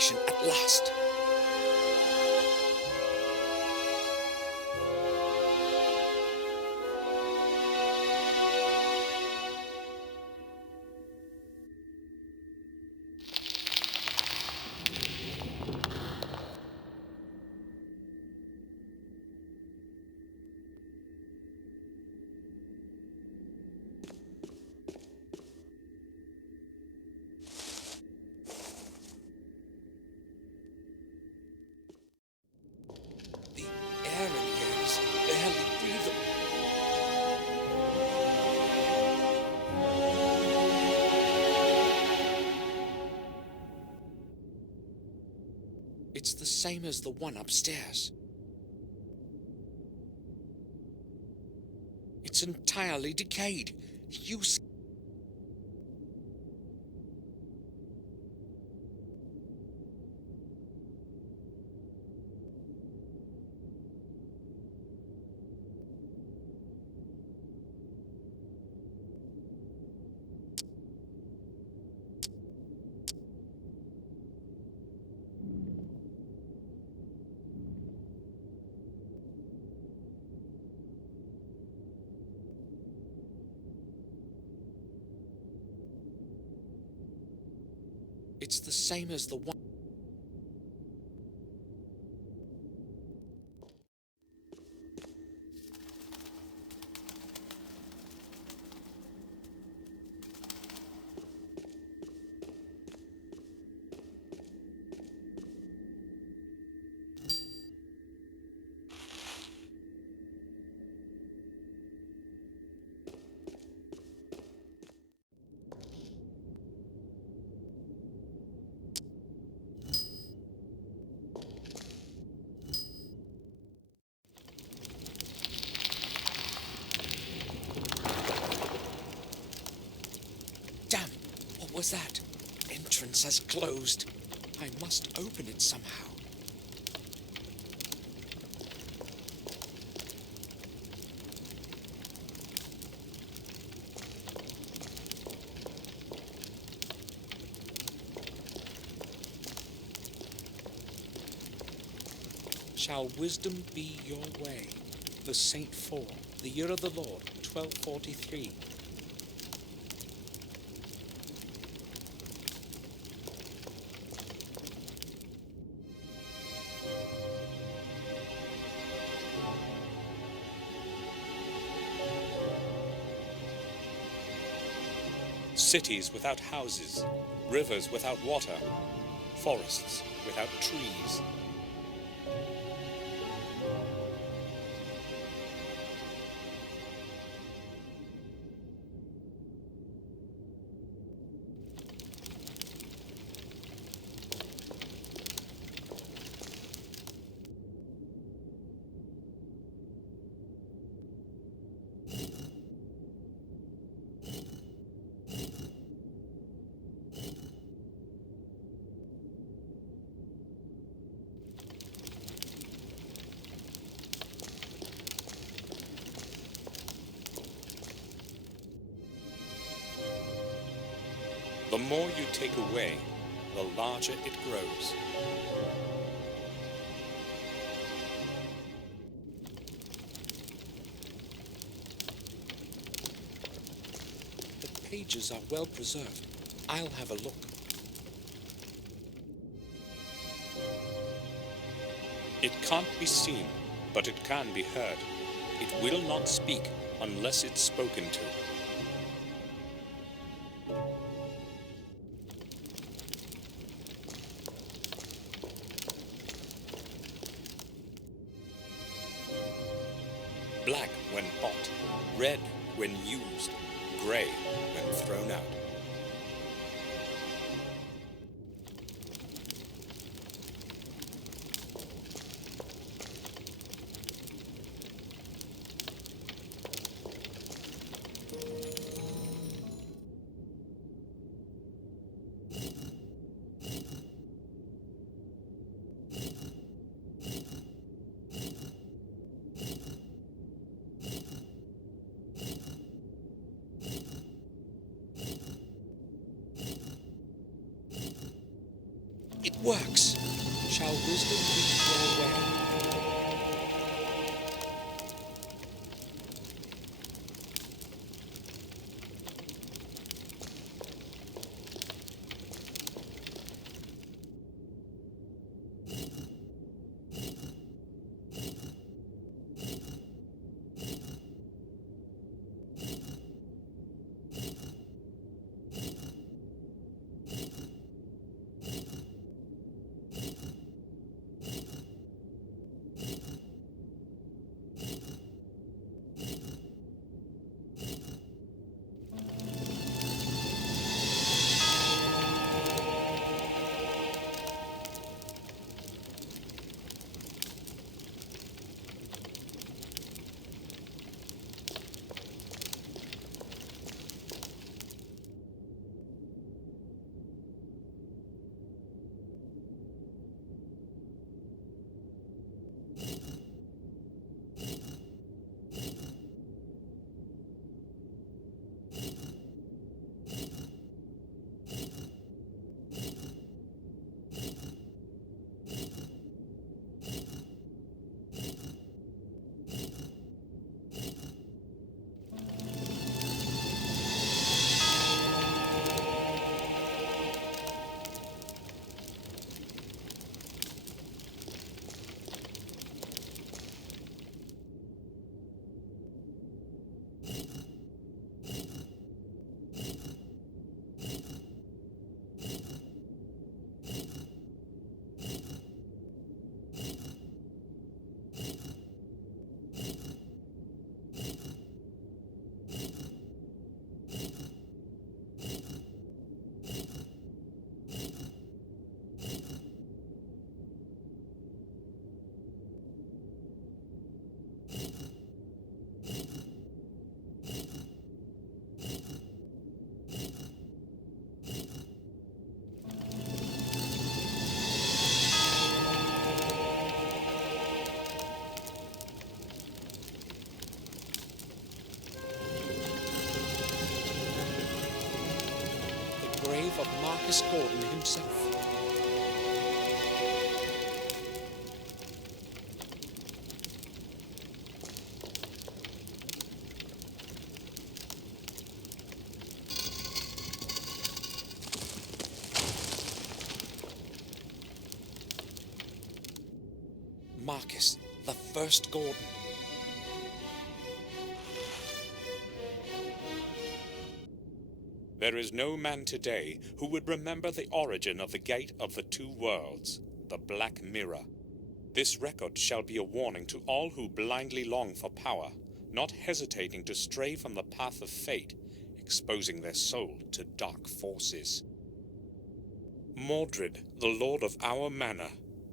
destination at last. Air in here is barely breathable. It's the same as the one upstairs. It's entirely decayed. Useless. It's the same as the one. Damn! What was that? Entrance has closed. I must open it somehow. Shall wisdom be your way? The Saint 4, the year of the Lord, 1243. Cities without houses, rivers without water, forests without trees. The more you take away, the larger it grows. The pages are well preserved. I'll have a look. It can't be seen, but it can be heard. It will not speak unless it's spoken to. Black when bought, red when used, gray when thrown out. works! Shall wisdom lead your way? The grave of Marcus Gordon himself. Marcus, the first Gordon. There is no man today who would remember the origin of the Gate of the Two Worlds, the Black Mirror. This record shall be a warning to all who blindly long for power, not hesitating to stray from the path of fate, exposing their soul to dark forces. Mordred, the lord of our manor,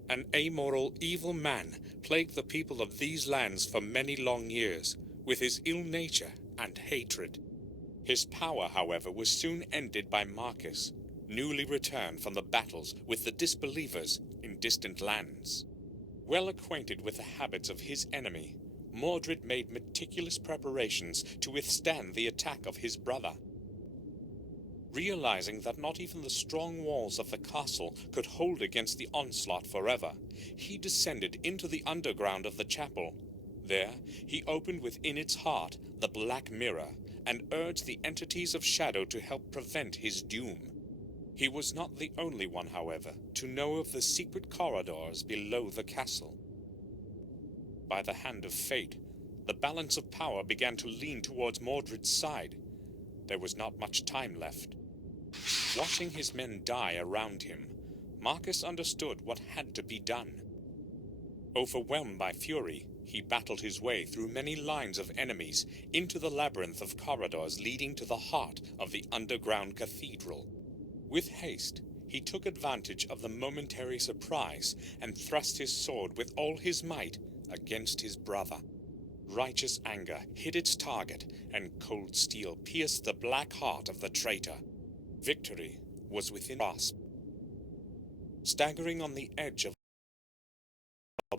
an amoral, evil man, plagued the people of these lands for many long years, with his ill nature and hatred. His power, however, was soon ended by Marcus, newly returned from the battles with the disbelievers in distant lands. Well acquainted with the habits of his enemy, Mordred made meticulous preparations to withstand the attack of his brother. Realizing that not even the strong walls of the castle could hold against the onslaught forever, he descended into the underground of the chapel. There, he opened within its heart the Black Mirror, and urged the entities of shadow to help prevent his doom. He was not the only one, however, to know of the secret corridors below the castle. By the hand of fate, the balance of power began to lean towards Mordred's side. There was not much time left. Watching his men die around him, Marcus understood what had to be done. Overwhelmed by fury, he battled his way through many lines of enemies into the labyrinth of corridors leading to the heart of the underground cathedral. With haste, he took advantage of the momentary surprise and thrust his sword with all his might against his brother. Righteous anger hit its target, and cold steel pierced the black heart of the traitor. Victory was within grasp. Staggering on the edge of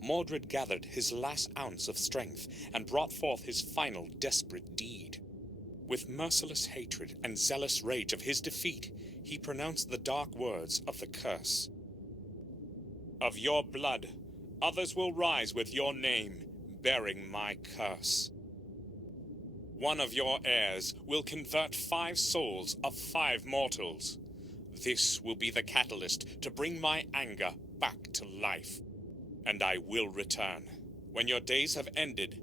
Mordred gathered his last ounce of strength and brought forth his final desperate deed. With merciless hatred and zealous rage of his defeat, he pronounced the dark words of the curse. Of your blood, others will rise with your name, bearing my curse. One of your heirs will convert 5 souls of 5 mortals. This will be the catalyst to bring my anger back to life. And I will return. When your days have ended,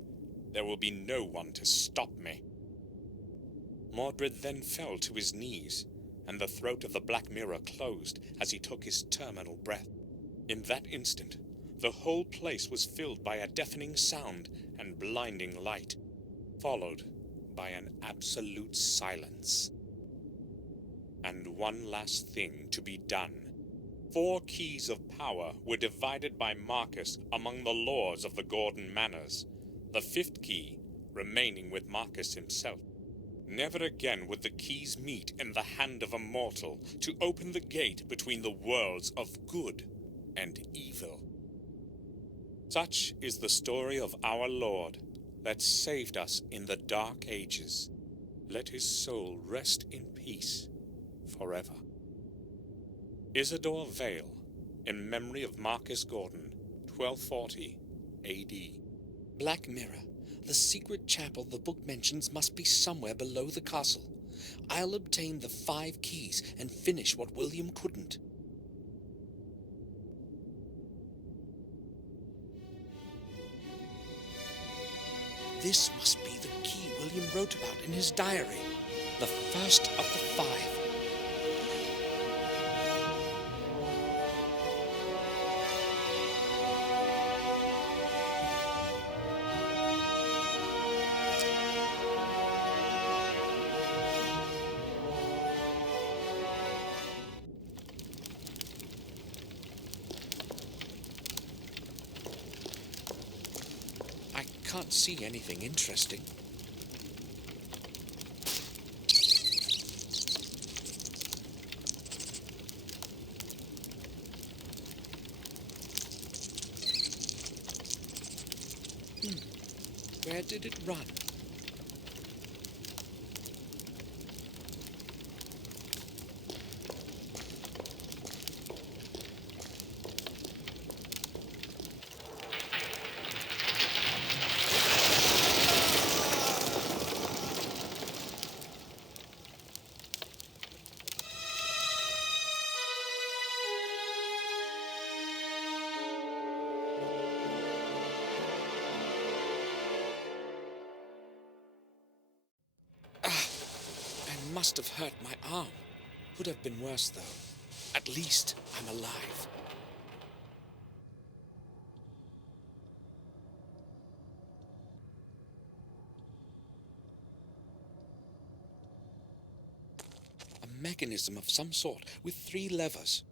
there will be no one to stop me. Mordred then fell to his knees, and the throat of the Black Mirror closed as he took his terminal breath. In that instant, the whole place was filled by a deafening sound and blinding light, followed by an absolute silence. And one last thing to be done. 4 keys of power were divided by Marcus among the lords of the Gordon Manors, the 5th key remaining with Marcus himself. Never again would the keys meet in the hand of a mortal to open the gate between the worlds of good and evil. Such is the story of our Lord that saved us in the Dark Ages. Let his soul rest in peace forever. Isidore Vale, in memory of Marcus Gordon, 1240 A.D. Black Mirror. The secret chapel the book mentions must be somewhere below the castle. I'll obtain the 5 keys and finish what William couldn't. This must be the key William wrote about in his diary. The first of the 5. I can't see anything interesting. Where did it run? Must have hurt my arm. Could have been worse, though. At least I'm alive. A mechanism of some sort with 3 levers.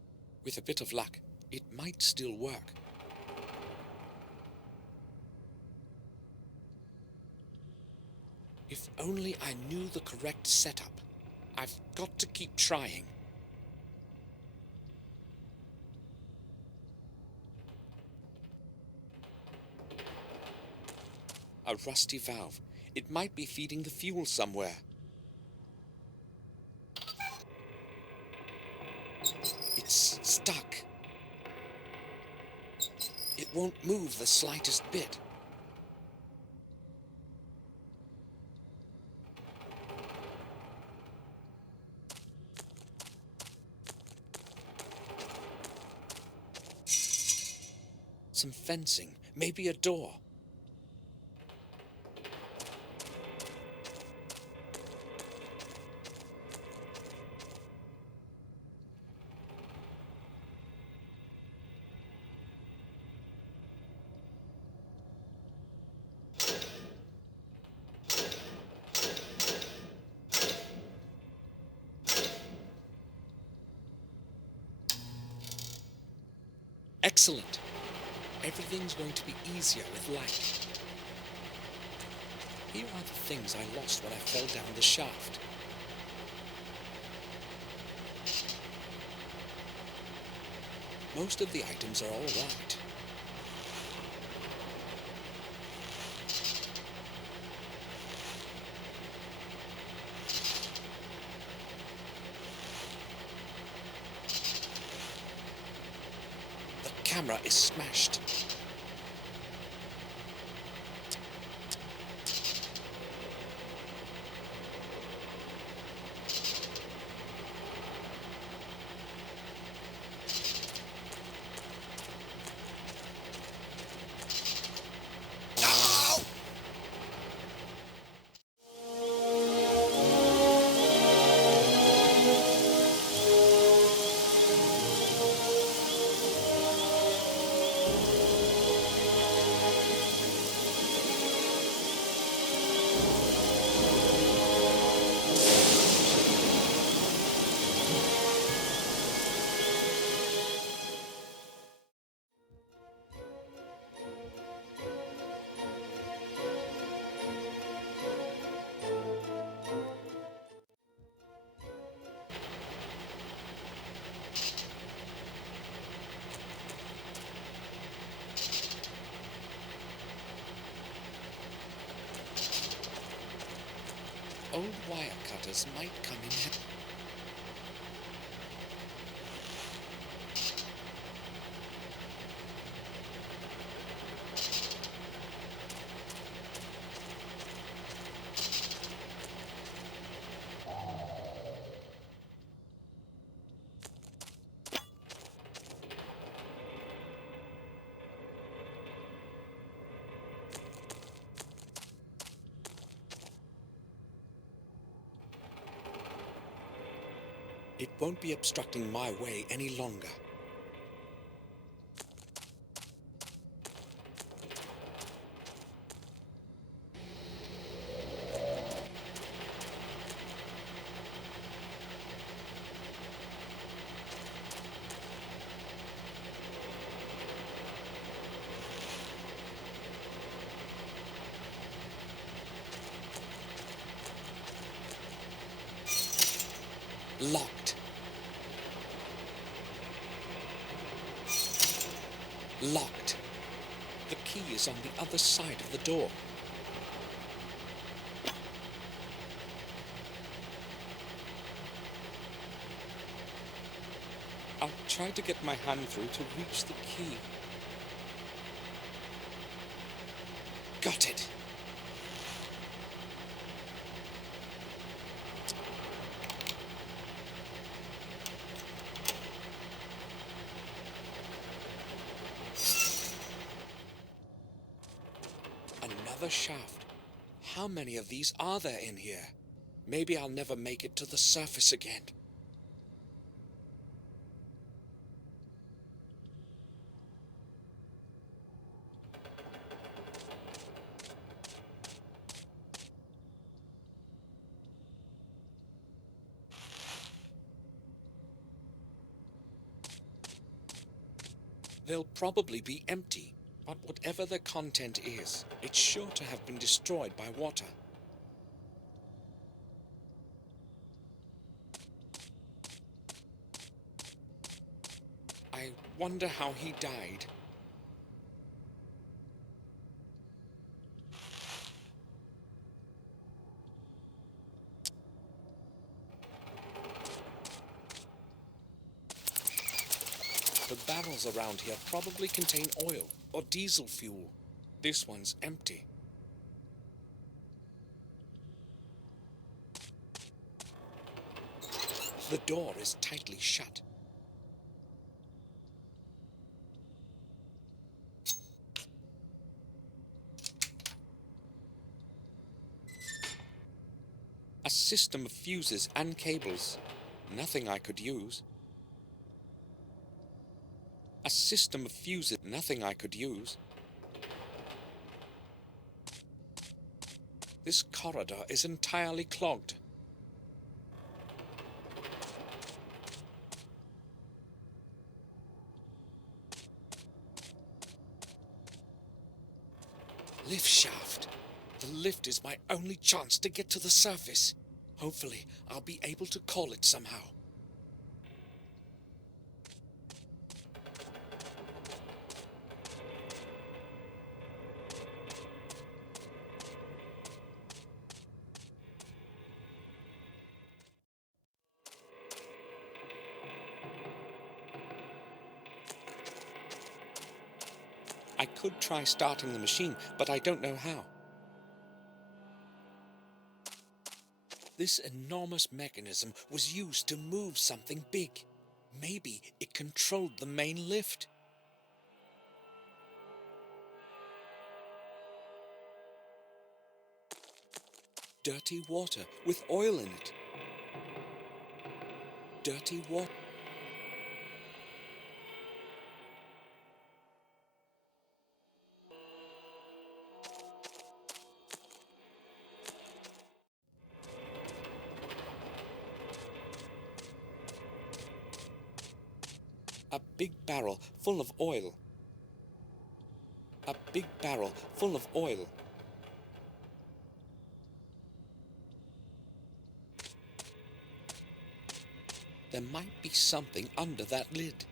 With a bit of luck, it might still work. If only I knew the correct setup. I've got to keep trying. A rusty valve. It might be feeding the fuel somewhere. It's stuck. It won't move the slightest bit. Some fencing, maybe a door. Excellent. Everything's going to be easier with light. Here are the things I lost when I fell down the shaft. Most of the items are all right. camera is smashed. Old wire cutters might come in handy. It won't be obstructing my way any longer. Locked. Locked. The key is on the other side of the door. I'll try to get my hand through to reach the key. Got it. Another shaft. How many of these are there in here? Maybe I'll never make it to the surface again. They'll probably be empty, but whatever the content is, it's sure to have been destroyed by water. I wonder how he died. The barrels around here probably contain oil or diesel fuel. This one's empty. The door is tightly shut. A system of fuses and cables. Nothing I could use. A system of fuses. Nothing I could use. This corridor is entirely clogged. Lift shaft. The lift is my only chance to get to the surface. Hopefully, I'll be able to call it somehow. could try starting the machine, but I don't know how. This enormous mechanism was used to move something big. Maybe it controlled the main lift. Dirty water with oil in it. Dirty water. A big barrel full of oil. A big barrel full of oil. There might be something under that lid.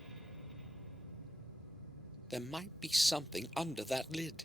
There might be something under that lid.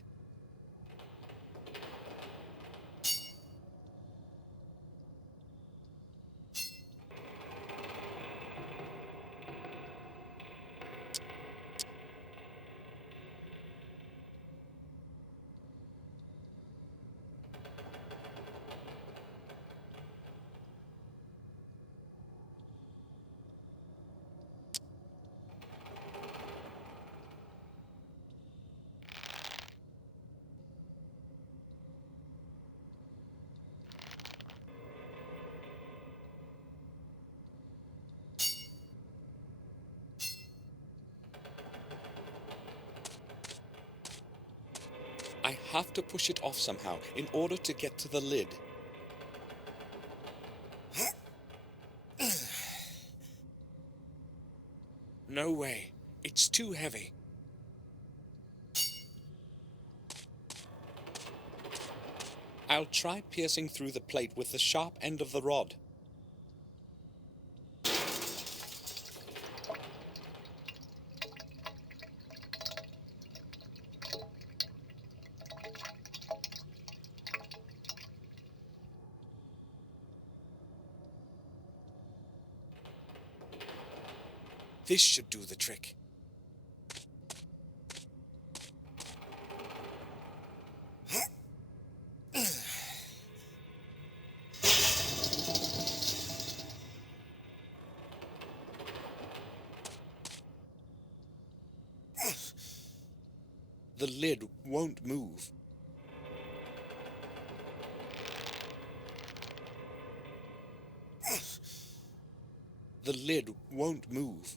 I have to push it off somehow in order to get to the lid. No way. It's too heavy. I'll try piercing through the plate with the sharp end of the rod. This should do the trick. The lid won't move. The lid won't move.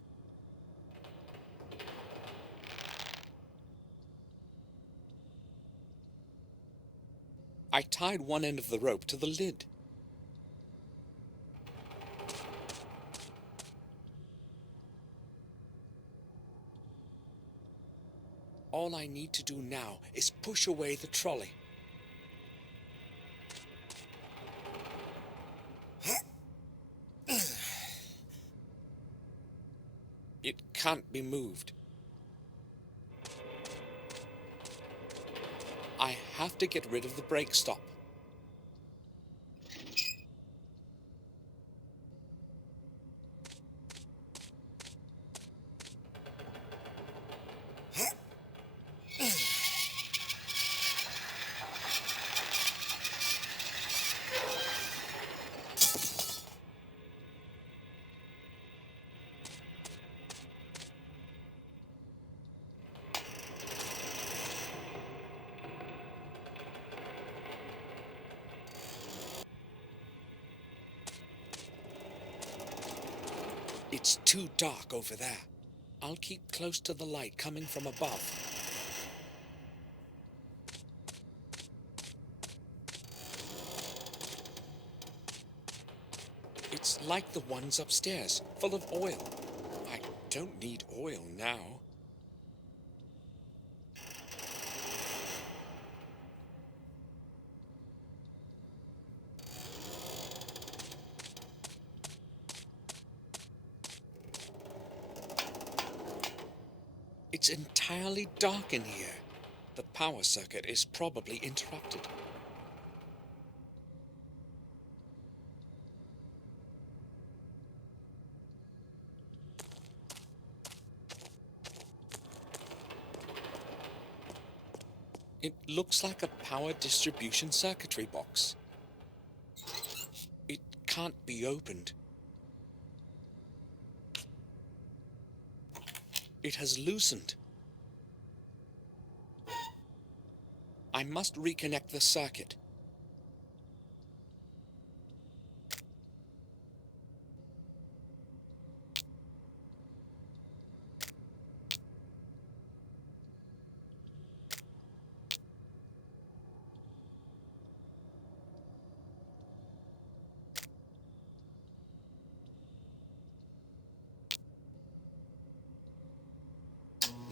I tied one end of the rope to the lid. All I need to do now is push away the trolley. It can't be moved. I have to get rid of the brake stop. It's too dark over there. I'll keep close to the light coming from above. It's like the ones upstairs, full of oil. I don't need oil now. It's entirely dark in here. The power circuit is probably interrupted. It looks like a power distribution circuitry box. It can't be opened. It has loosened. I must reconnect the circuit.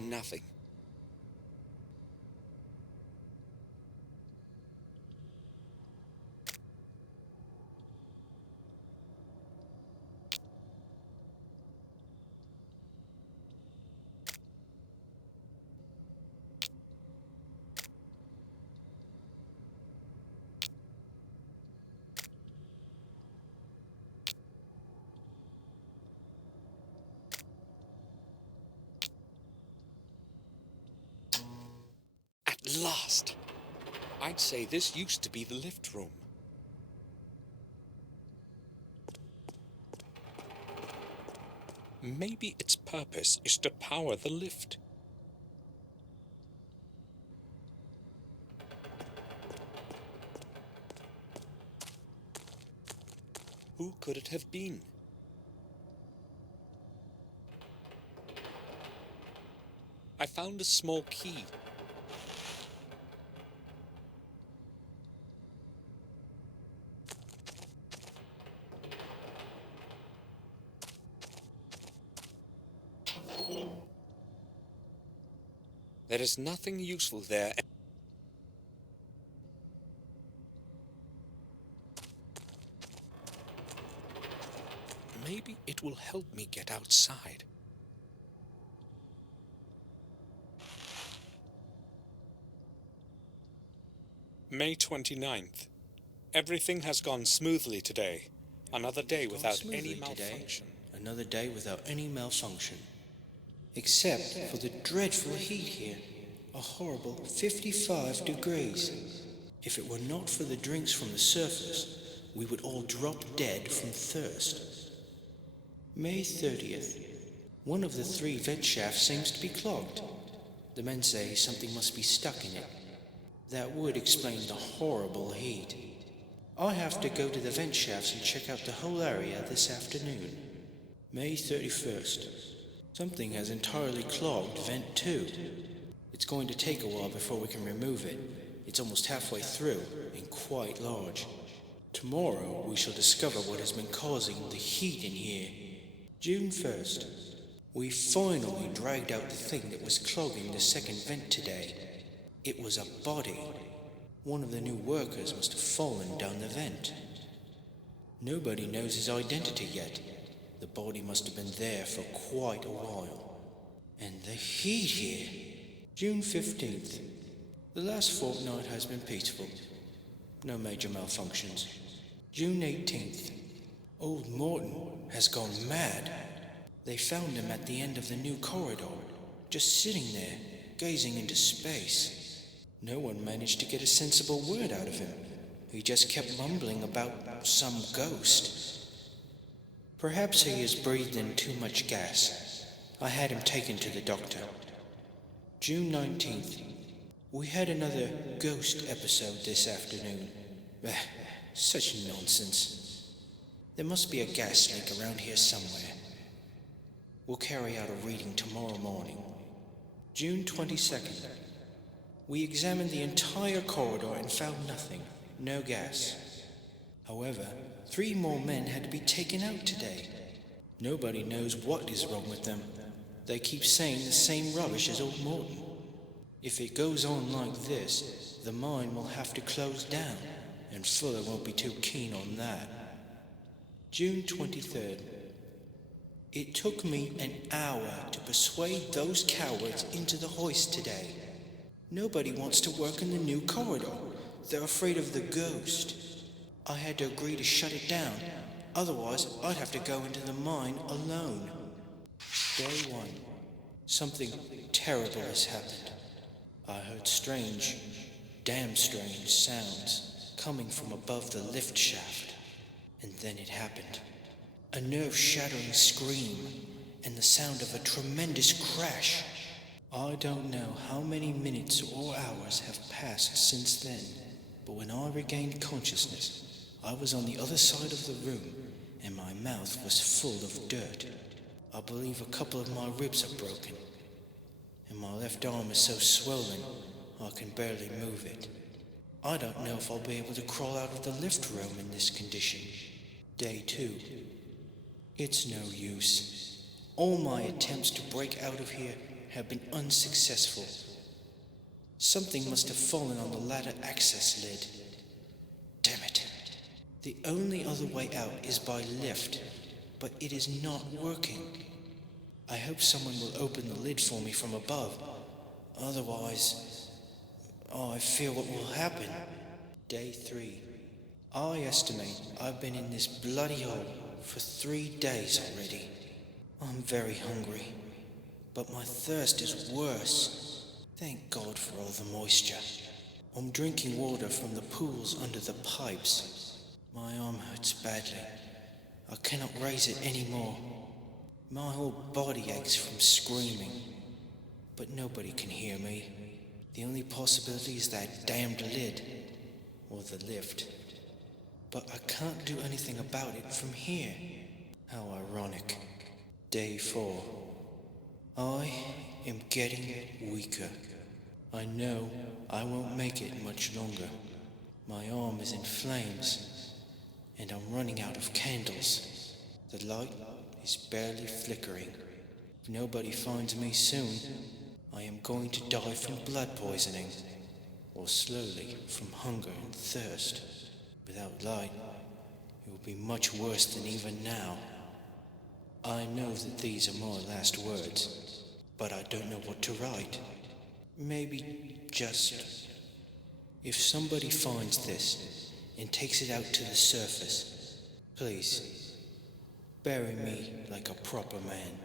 Nothing. At last! I'd say this used to be the lift room. Maybe its purpose is to power the lift. Who could it have been? I found a small key. There is nothing useful there. Maybe it will help me get outside. May 29th. Everything has gone smoothly today. Another day without any malfunction. Another day without any malfunction. Except for the dreadful heat here. A horrible 55 degrees. If it were not for the drinks from the surface, we would all drop dead from thirst. May 30th. One of the 3 vent shafts seems to be clogged. The men say something must be stuck in it. That would explain the horrible heat. I have to go to the vent shafts and check out the whole area this afternoon. May 31st. Something has entirely clogged vent 2. It's going to take a while before we can remove it. It's almost halfway through and quite large. Tomorrow we shall discover what has been causing the heat in here. June 1st. We finally dragged out the thing that was clogging the second vent today. It was a body. One of the new workers must have fallen down the vent. Nobody knows his identity yet. The body must have been there for quite a while. And the heat here. June 15th. The last fortnight has been peaceful. No major malfunctions. June 18th. Old Morton has gone mad. They found him at the end of the new corridor, just sitting there, gazing into space. No one managed to get a sensible word out of him. He just kept mumbling about some ghost. Perhaps he has breathed in too much gas. I had him taken to the doctor. June 19th. We had another ghost episode this afternoon. Such nonsense. There must be a gas leak around here somewhere. We'll carry out a reading tomorrow morning. June 22nd. We examined the entire corridor and found nothing. No gas. However, 3 more men had to be taken out today. Nobody knows what is wrong with them. They keep saying the same rubbish as old Morton. If it goes on like this, the mine will have to close down, and Fuller won't be too keen on that. June 23rd. It took me an hour to persuade those cowards into the hoist today. Nobody wants to work in the new corridor. They're afraid of the ghost. I had to agree to shut it down. Otherwise, I'd have to go into the mine alone. Day 1. Something terrible has happened. I heard strange, damn strange sounds coming from above the lift shaft. And then it happened. A nerve-shattering scream and the sound of a tremendous crash. I don't know how many minutes or hours have passed since then, but when I regained consciousness, I was on the other side of the room and my mouth was full of dirt. I believe a couple of my ribs are broken, and my left arm is so swollen I can barely move it. I don't know if I'll be able to crawl out of the lift room in this condition. Day 2. It's no use. All my attempts to break out of here have been unsuccessful. Something must have fallen on the ladder access lid. Damn it. The only other way out is by lift, but it is not working. I hope someone will open the lid for me from above. Otherwise, I fear what will happen. Day 3. I estimate I've been in this bloody hole for 3 days already. I'm very hungry, but my thirst is worse. Thank God for all the moisture. I'm drinking water from the pools under the pipes. My arm hurts badly. I cannot raise it anymore. My whole body aches from screaming, but nobody can hear me. The only possibility is that damned lid, or the lift. But I can't do anything about it from here. How ironic. Day 4. I am getting weaker. I know I won't make it much longer. My arm is in flames, and I'm running out of candles. The light is barely flickering. If nobody finds me soon, I am going to die from blood poisoning, or slowly from hunger and thirst. Without light, it will be much worse than even now. I know that these are my last words, but I don't know what to write. Maybe just, if somebody finds this and takes it out to the surface, please, bury me like a proper man.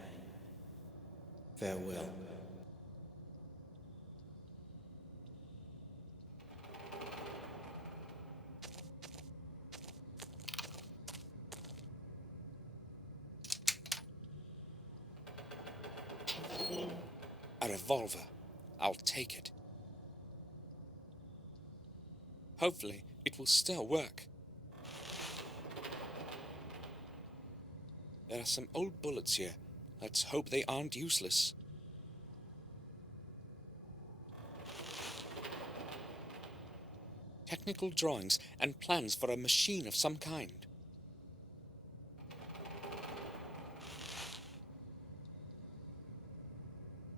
Farewell. A revolver. I'll take it. Hopefully, it will still work. There are some old bullets here. Let's hope they aren't useless. Technical drawings and plans for a machine of some kind.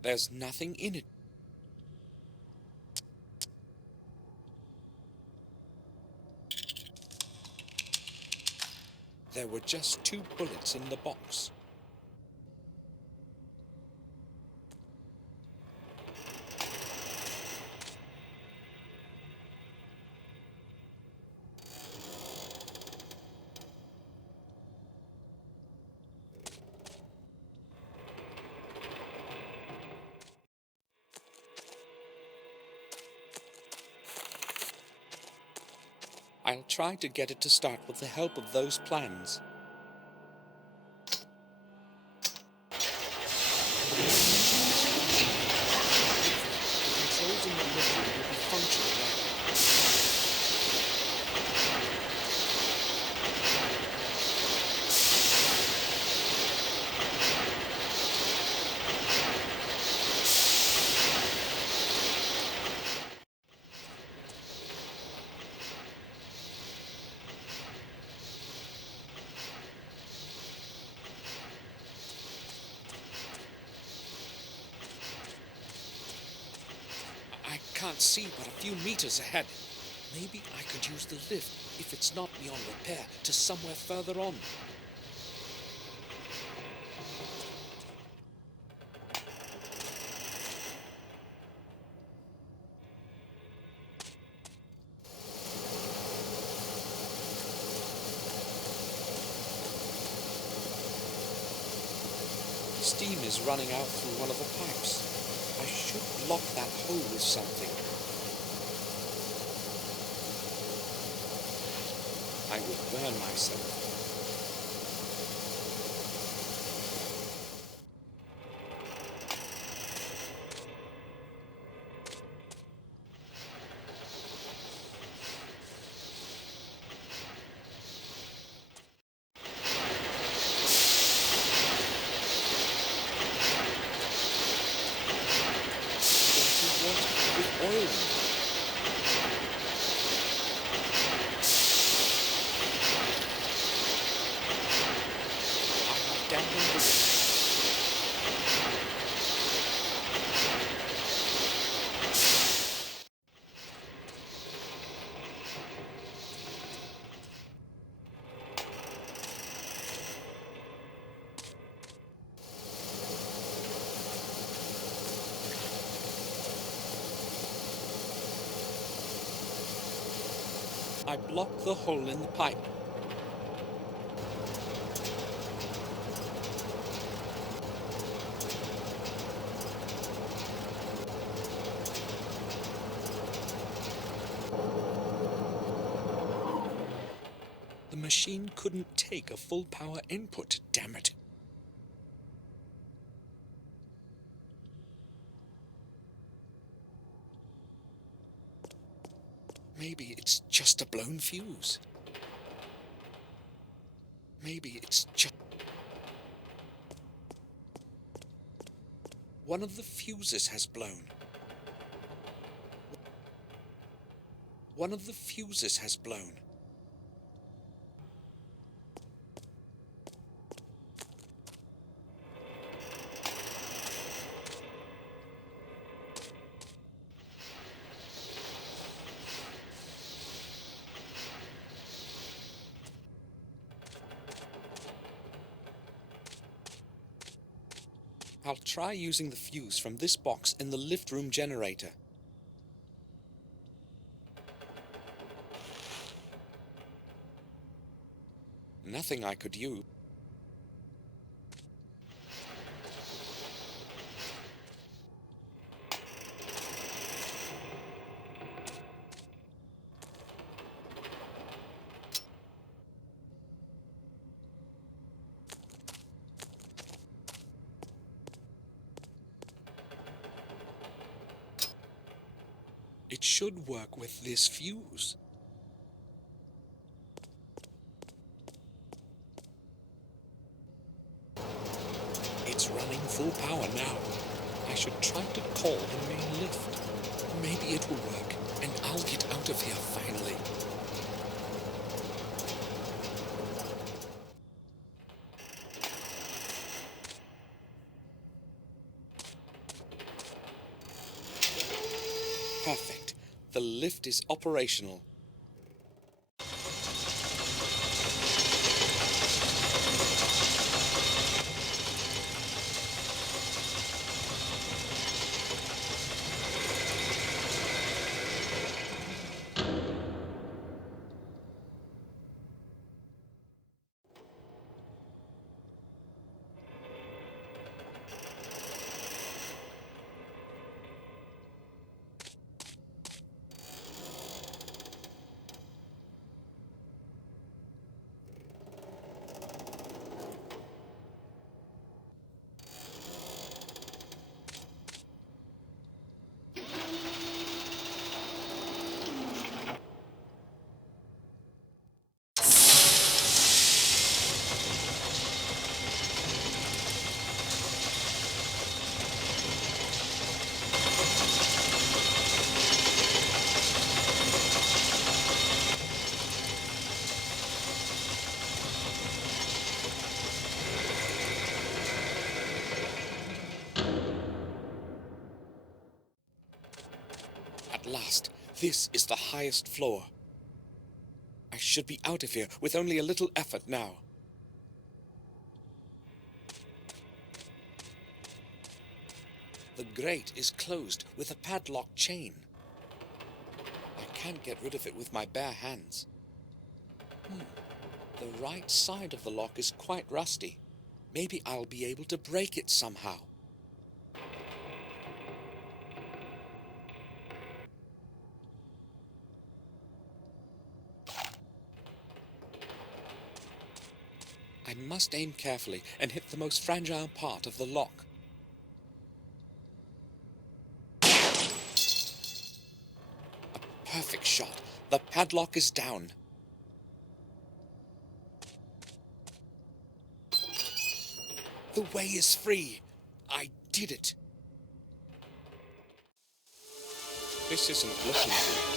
There's nothing in it. There were just 2 bullets in the box. I'll try to get it to start with the help of those plans. Controls in the lift room will be functional now. I can't see but a few meters ahead. Maybe I could use the lift, if it's not beyond repair, to somewhere further on. Steam is running out through one of the pipes. I I should block that hole with something. I would burn myself. With oil. I have dampened the wind. I blocked the hole in the pipe. The machine couldn't take a full power input, damn it. Maybe it's just a blown fuse. Maybe it's just... One of the fuses has blown. One of the fuses has blown. I'll try using the fuse from this box in the lift room generator. Nothing I could use. It should work with this fuse. It's running full power now. I should try to call the main lift. Maybe it will work, and I'll get out of here finally. Perfect. The lift is operational. At last, this is the highest floor. I should be out of here with only a little effort now. The grate is closed with a padlock chain. I can't get rid of it with my bare hands. The right side of the lock is quite rusty. Maybe I'll be able to break it somehow. I must aim carefully and hit the most fragile part of the lock. A perfect shot. The padlock is down. The way is free. I did it. This isn't looking good.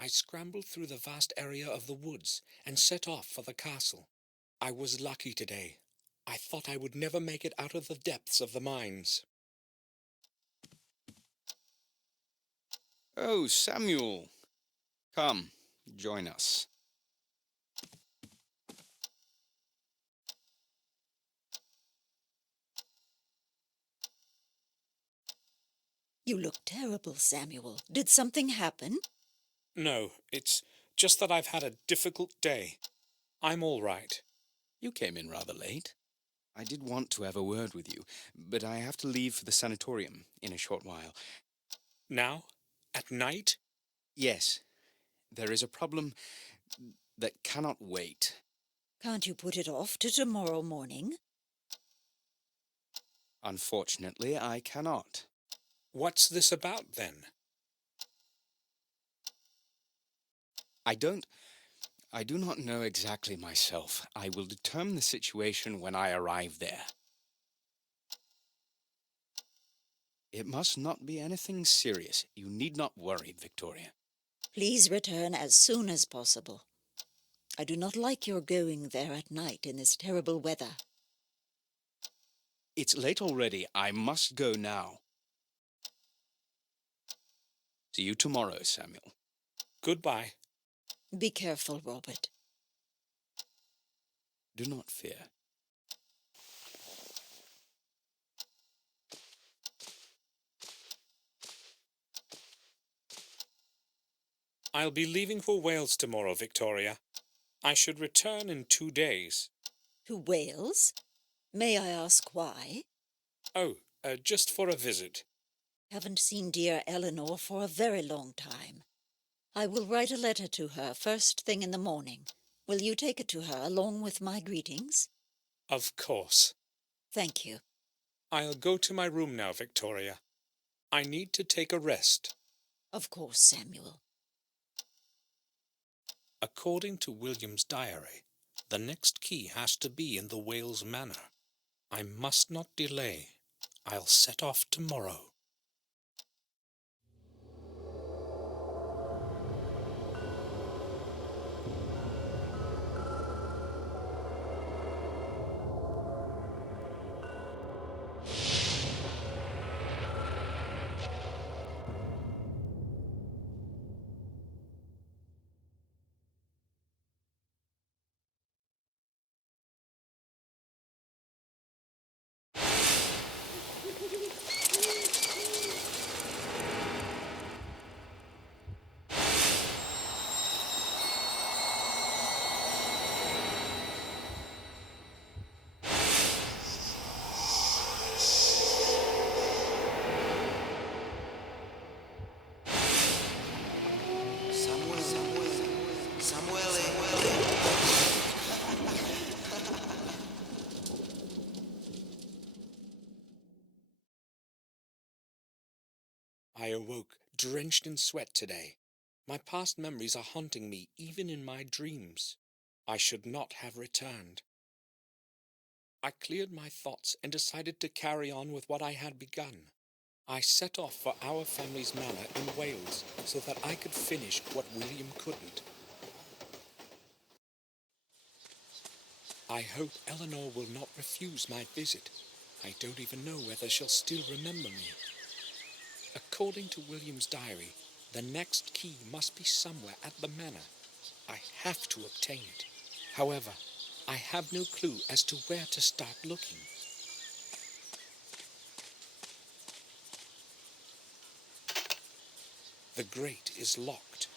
I scrambled through the vast area of the woods and set off for the castle. I was lucky today. I thought I would never make it out of the depths of the mines. Oh, Samuel! Come, join us. You look terrible, Samuel. Did something happen? No, it's just that I've had a difficult day. I'm all right. You came in rather late. I did want to have a word with you, but I have to leave for the sanatorium in a short while. Now? At night? Yes, there is a problem that cannot wait. Can't you put it off to tomorrow morning? Unfortunately, I cannot. What's this about, then? I do not know exactly myself. I will determine the situation when I arrive there. It must not be anything serious. You need not worry, Victoria. Please return as soon as possible. I do not like your going there at night in this terrible weather. It's late already. I must go now. See you tomorrow, Samuel. Goodbye. Be careful, Robert. Do not fear. I'll be leaving for Wales tomorrow, Victoria. I should return in 2 days. To Wales? May I ask why? Oh, just for a visit. Haven't seen dear Eleanor for a very long time. I will write a letter to her first thing in the morning. Will you take it to her along with my greetings? Of course. Thank you. I'll go to my room now, Victoria. I need to take a rest. Of course, Samuel. According to William's diary, the next key has to be in the Wales Manor. I must not delay. I'll set off tomorrow. I awoke drenched in sweat today. My past memories are haunting me even in my dreams. I should not have returned. I cleared my thoughts and decided to carry on with what I had begun. I set off for our family's manor in Wales so that I could finish what William couldn't. I hope Eleanor will not refuse my visit. I don't even know whether she'll still remember me. According to William's diary, the next key must be somewhere at the manor. I have to obtain it. However, I have no clue as to where to start looking. The grate is locked.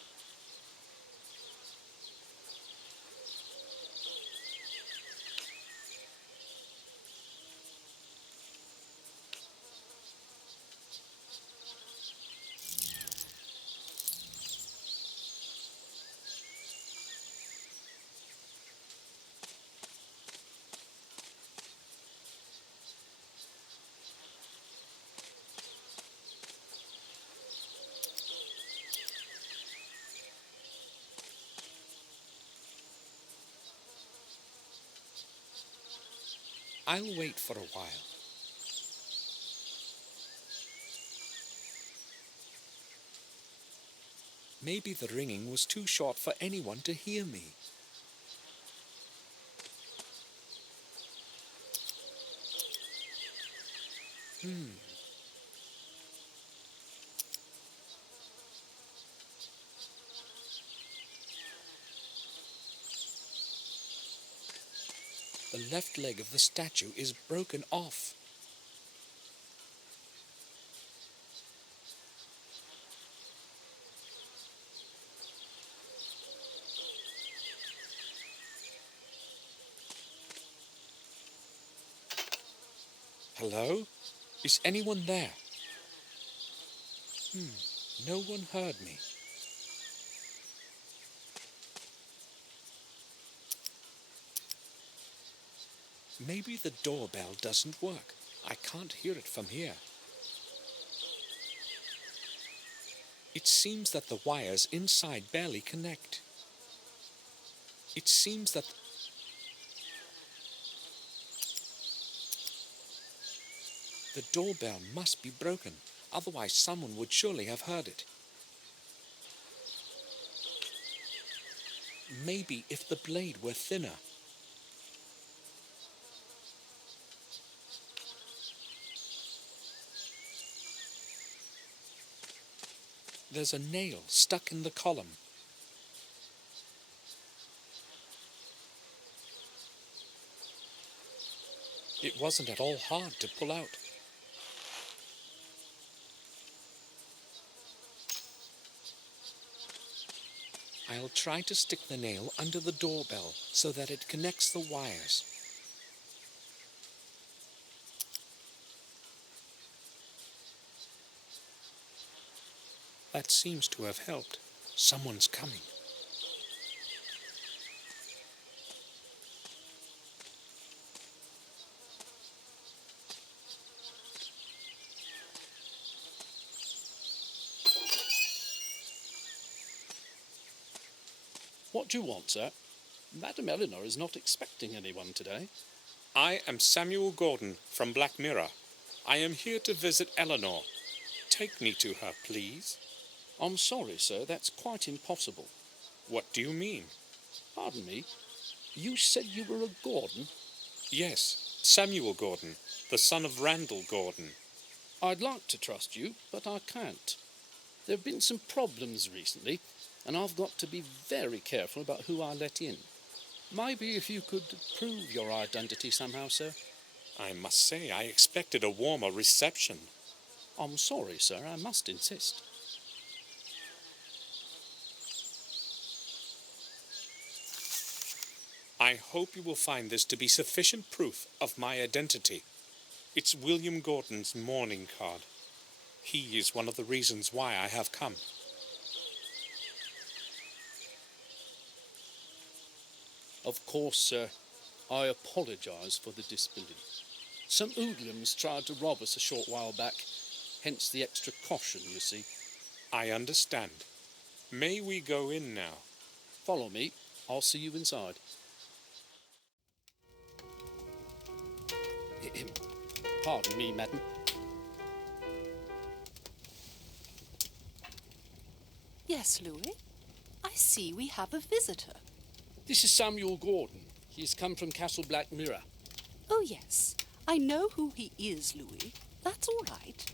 I'll wait for a while. Maybe the ringing was too short for anyone to hear me. The left leg of the statue is broken off. Hello? Is anyone there? No one heard me. Maybe the doorbell doesn't work. I can't hear it from here. It seems that the wires inside barely connect. It seems that the doorbell must be broken, otherwise someone would surely have heard it. Maybe if the blade were thinner. There's a nail stuck in the column. It wasn't at all hard to pull out. I'll try to stick the nail under the doorbell so that it connects the wires. That seems to have helped. Someone's coming. What do you want, sir? Madam Eleanor is not expecting anyone today. I am Samuel Gordon from Black Mirror. I am here to visit Eleanor. Take me to her, please. I'm sorry, sir, that's quite impossible. What do you mean? Pardon me, you said you were a Gordon? Yes, Samuel Gordon, the son of Randall Gordon. I'd like to trust you, but I can't. There have been some problems recently, and I've got to be very careful about who I let in. Maybe if you could prove your identity somehow, sir. I must say I expected a warmer reception. I'm sorry, sir, I must insist. I hope you will find this to be sufficient proof of my identity. It's William Gordon's mourning card. He is one of the reasons why I have come. Of course, sir. I apologise for the disbelief. Some hoodlums tried to rob us a short while back, hence the extra caution, you see. I understand. May we go in now? Follow me. I'll see you inside. Pardon me, madam. Yes, Louis? I see we have a visitor. This is Samuel Gordon. He has come from Castle Black Mirror. Oh, yes. I know who he is, Louis. That's all right.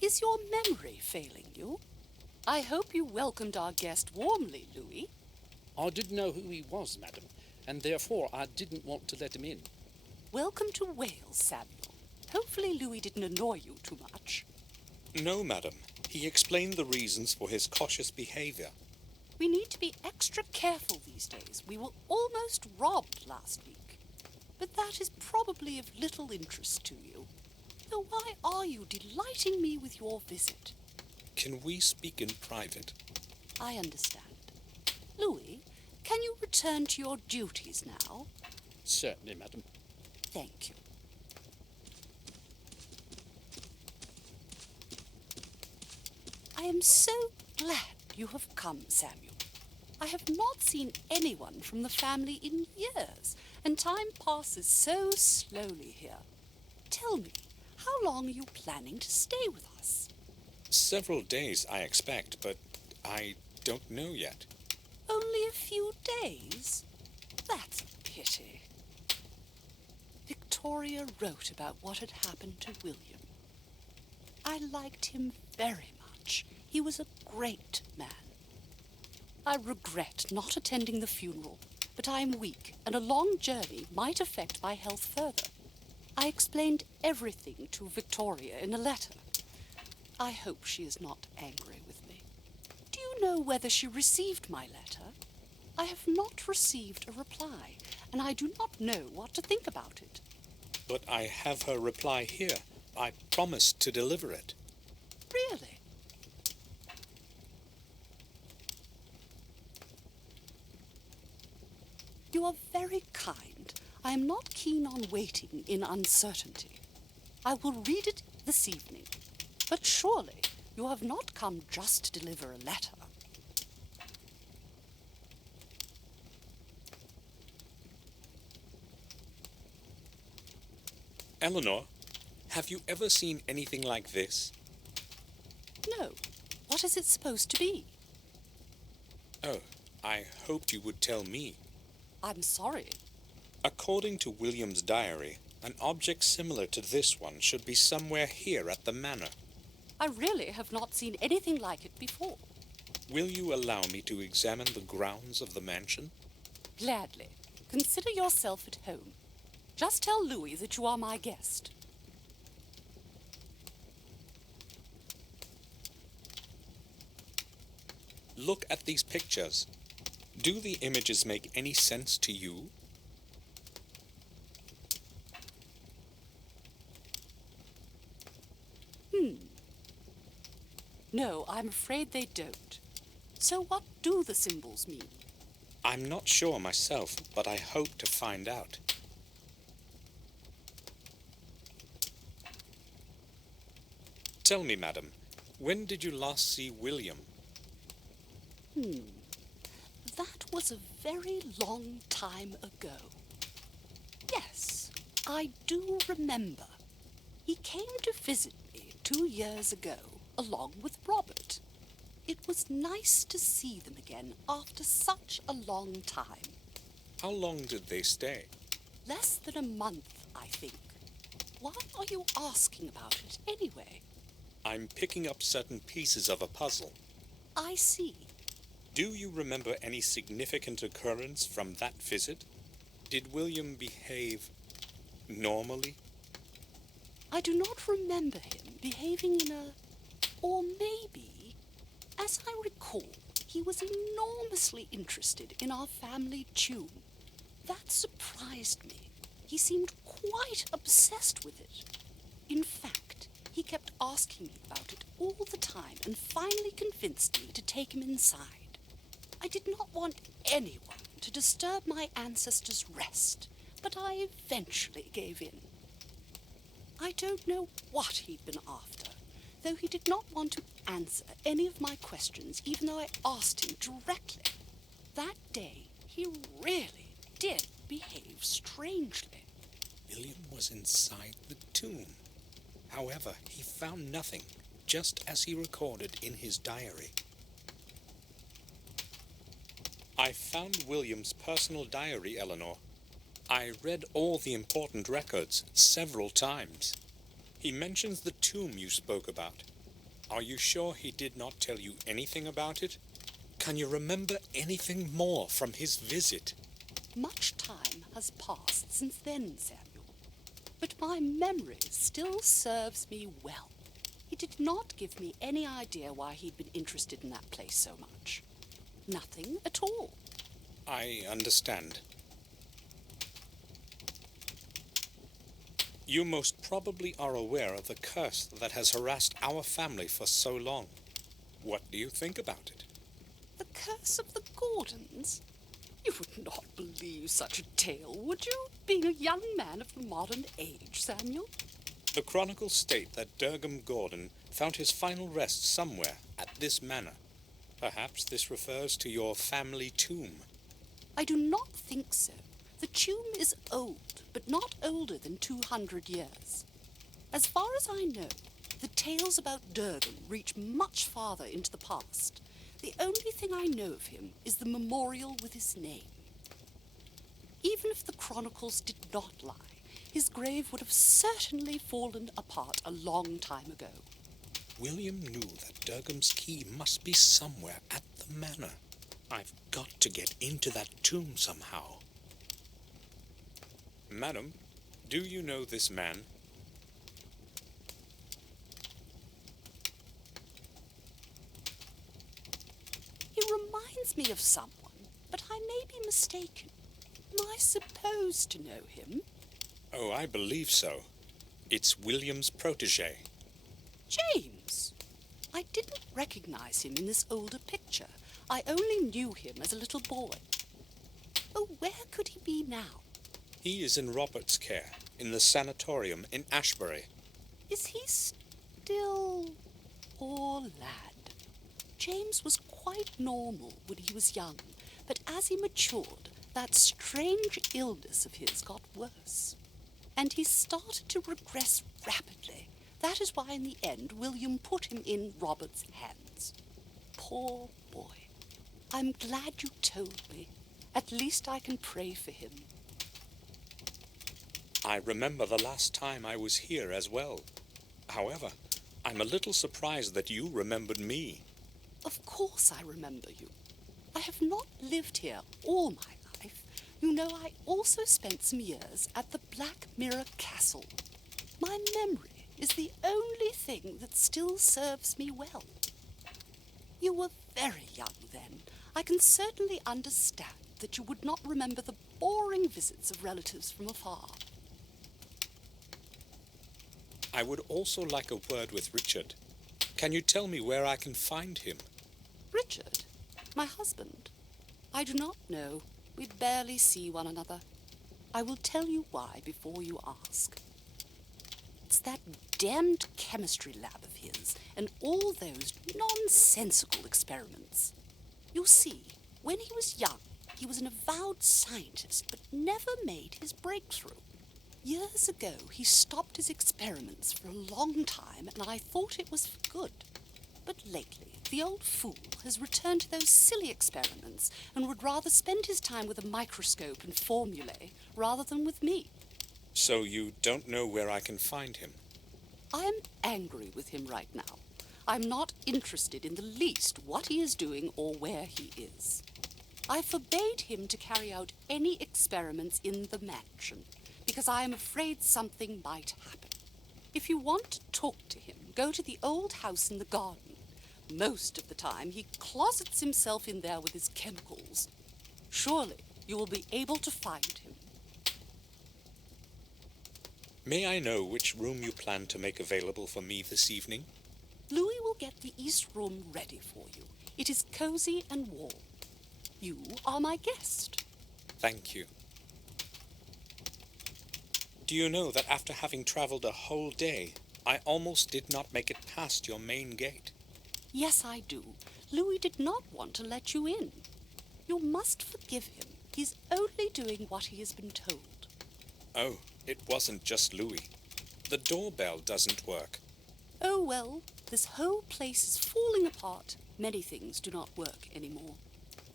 Is your memory failing you? I hope you welcomed our guest warmly, Louis. I didn't know who he was, madam, and therefore I didn't want to let him in. Welcome to Wales, Samuel. Hopefully Louis didn't annoy you too much. No, madam. He explained the reasons for his cautious behavior. We need to be extra careful these days. We were almost robbed last week. But that is probably of little interest to you. So why are you delighting me with your visit? Can we speak in private? I understand. Louis, can you return to your duties now? Certainly, madam. Thank you. I am so glad you have come, Samuel. I have not seen anyone from the family in years, and time passes so slowly here. Tell me, how long are you planning to stay with us? Several days, I expect, but I don't know yet. Only a few days? That's a pity. Victoria wrote about what had happened to William. I liked him very much. He was a great man. I regret not attending the funeral, but I am weak, and a long journey might affect my health further. I explained everything to Victoria in a letter. I hope she is not angry with me. Do you know whether she received my letter? I have not received a reply, and I do not know what to think about it. But I have her reply here. I promised to deliver it. Really? You are very kind. I am not keen on waiting in uncertainty. I will read it this evening. But surely you have not come just to deliver a letter. Eleanor, have you ever seen anything like this? No. What is it supposed to be? Oh, I hoped you would tell me. I'm sorry. According to William's diary, an object similar to this one should be somewhere here at the manor. I really have not seen anything like it before. Will you allow me to examine the grounds of the mansion? Gladly. Consider yourself at home. Just tell Louis that you are my guest. Look at these pictures. Do the images make any sense to you? No, I'm afraid they don't. So what do the symbols mean? I'm not sure myself, but I hope to find out. Tell me, madam, when did you last see William? That was a very long time ago. Yes, I do remember. He came to visit me 2 years ago, along with Robert. It was nice to see them again after such a long time. How long did they stay? Less than a month, I think. Why are you asking about it anyway? I'm picking up certain pieces of a puzzle. I see. Do you remember any significant occurrence from that visit? Did William behave normally? I do not remember him behaving in a... or maybe, as I recall, he was enormously interested in our family tune. That surprised me. He seemed quite obsessed with it. In fact, he kept asking me about it all the time and finally convinced me to take him inside. I did not want anyone to disturb my ancestors' rest, but I eventually gave in. I don't know what he'd been after, though he did not want to answer any of my questions, even though I asked him directly. That day, he really did behave strangely. William was inside the tomb. However, he found nothing, just as he recorded in his diary. I found William's personal diary, Eleanor. I read all the important records several times. He mentions the tomb you spoke about. Are you sure he did not tell you anything about it? Can you remember anything more from his visit? Much time has passed since then, Samuel, but my memory still serves me well. He did not give me any idea why he'd been interested in that place so much. Nothing at all. I understand. You most probably are aware of the curse that has harassed our family for so long. What do you think about it? The curse of the Gordons? You would not believe such a tale, would you? Being a young man of the modern age, Samuel? The chronicles state that Durham Gordon found his final rest somewhere at this manor. Perhaps this refers to your family tomb. I do not think so. The tomb is old, but not older than 200 years. As far as I know, the tales about Durgam reach much farther into the past. The only thing I know of him is the memorial with his name. Even if the chronicles did not lie, his grave would have certainly fallen apart a long time ago. William knew that Durgam's key must be somewhere at the manor. I've got to get into that tomb somehow. Madam, do you know this man? He reminds me of someone, but I may be mistaken. Am I supposed to know him? Oh, I believe so. It's William's protege. James! I didn't recognize him in this older picture. I only knew him as a little boy. Oh, where could he be now? He is in Robert's care, in the sanatorium in Ashbury. Is he still... Poor lad. James was quite normal when he was young, but as he matured, that strange illness of his got worse. And he started to regress rapidly. That is why in the end William put him in Robert's hands. Poor boy. I'm glad you told me. At least I can pray for him. I remember the last time I was here as well. However, I'm a little surprised that you remembered me. Of course I remember you. I have not lived here all my life. You know, I also spent some years at the Black Mirror Castle. My memory is the only thing that still serves me well. You were very young then. I can certainly understand that you would not remember the boring visits of relatives from afar. I would also like a word with Richard. Can you tell me where I can find him? Richard? My husband? I do not know. We barely see one another. I will tell you why before you ask. It's that damned chemistry lab of his and all those nonsensical experiments. You see, when he was young, he was an avowed scientist, but never made his breakthrough. Years ago, he stopped his experiments for a long time, and I thought it was for good. But lately, the old fool has returned to those silly experiments and would rather spend his time with a microscope and formulae rather than with me. So you don't know where I can find him? I am angry with him right now. I'm not interested in the least what he is doing or where he is. I forbade him to carry out any experiments in the mansion because I am afraid something might happen. If you want to talk to him, go to the old house in the garden. Most of the time, he closets himself in there with his chemicals. Surely you will be able to find him. May I know which room you plan to make available for me this evening? Louis will get the east room ready for you. It is cozy and warm. You are my guest. Thank you. Do you know that after having traveled a whole day, I almost did not make it past your main gate? Yes, I do. Louis did not want to let you in. You must forgive him. He's only doing what he has been told. Oh, it wasn't just Louis. The doorbell doesn't work. Oh, well, this whole place is falling apart. Many things do not work anymore.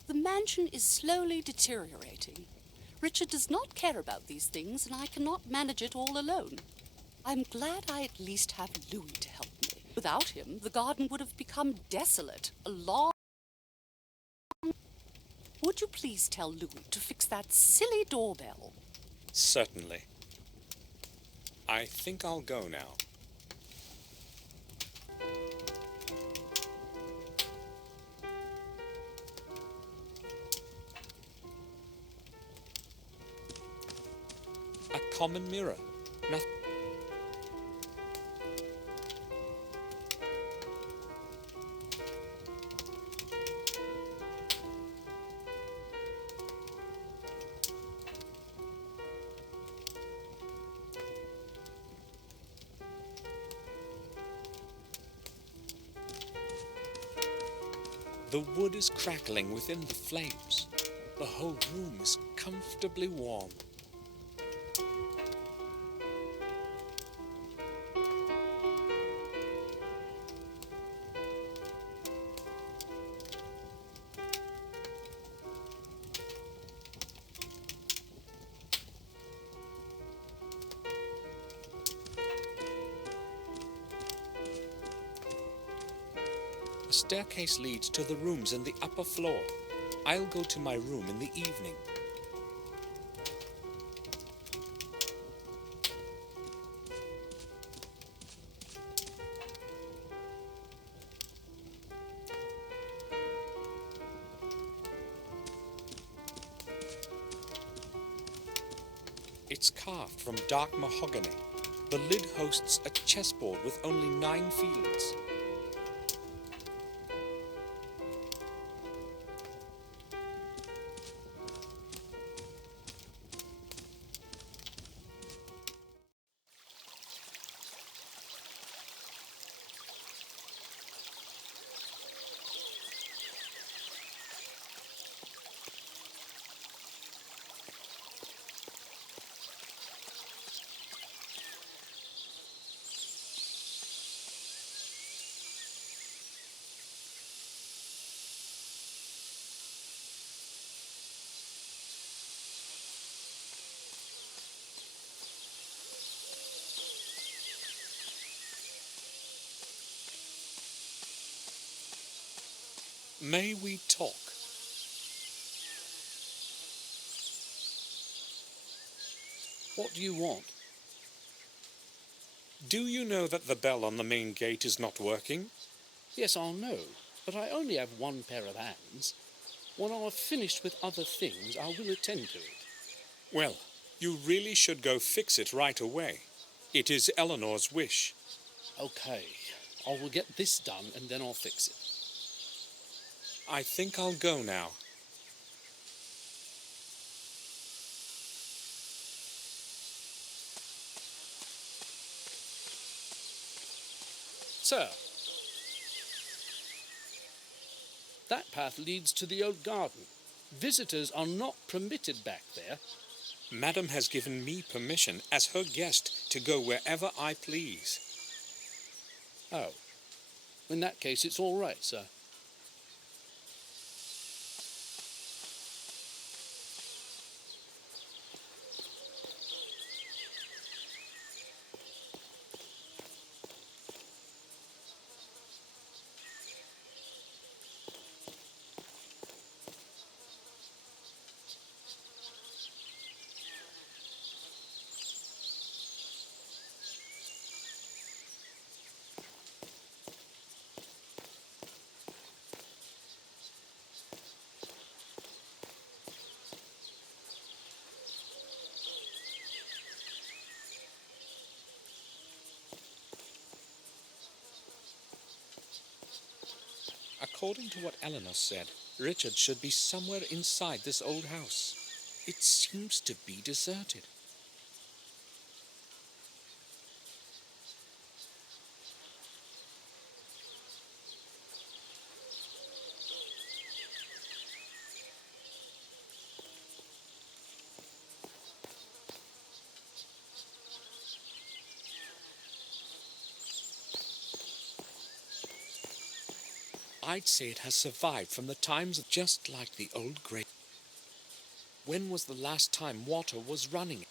The mansion is slowly deteriorating. Richard does not care about these things, and I cannot manage it all alone. I'm glad I at least have Louis to help me. Without him, the garden would have become desolate. Would you please tell Louis to fix that silly doorbell? Certainly. I think I'll go now. A common mirror. Nothing. The wood is crackling within the flames. The whole room is comfortably warm. A staircase leads to the rooms in the upper floor. I'll go to my room in the evening. It's carved from dark mahogany. The lid hosts a chessboard with only 9 fields. May we talk? What do you want? Do you know that the bell on the main gate is not working? Yes, I'll know, but I only have one pair of hands. When I've finished with other things, I will attend to it. Well, you really should go fix it right away. It is Eleanor's wish. Okay, I will get this done and then I'll fix it. I think I'll go now. Sir, that path leads to the old garden. Visitors are not permitted back there. Madam has given me permission as her guest to go wherever I please. Oh, in that case it's all right, sir. According to what Eleanor said, Richard should be somewhere inside this old house. It seems to be deserted. I'd say it has survived from the times of just like the old great. When was the last time water was running?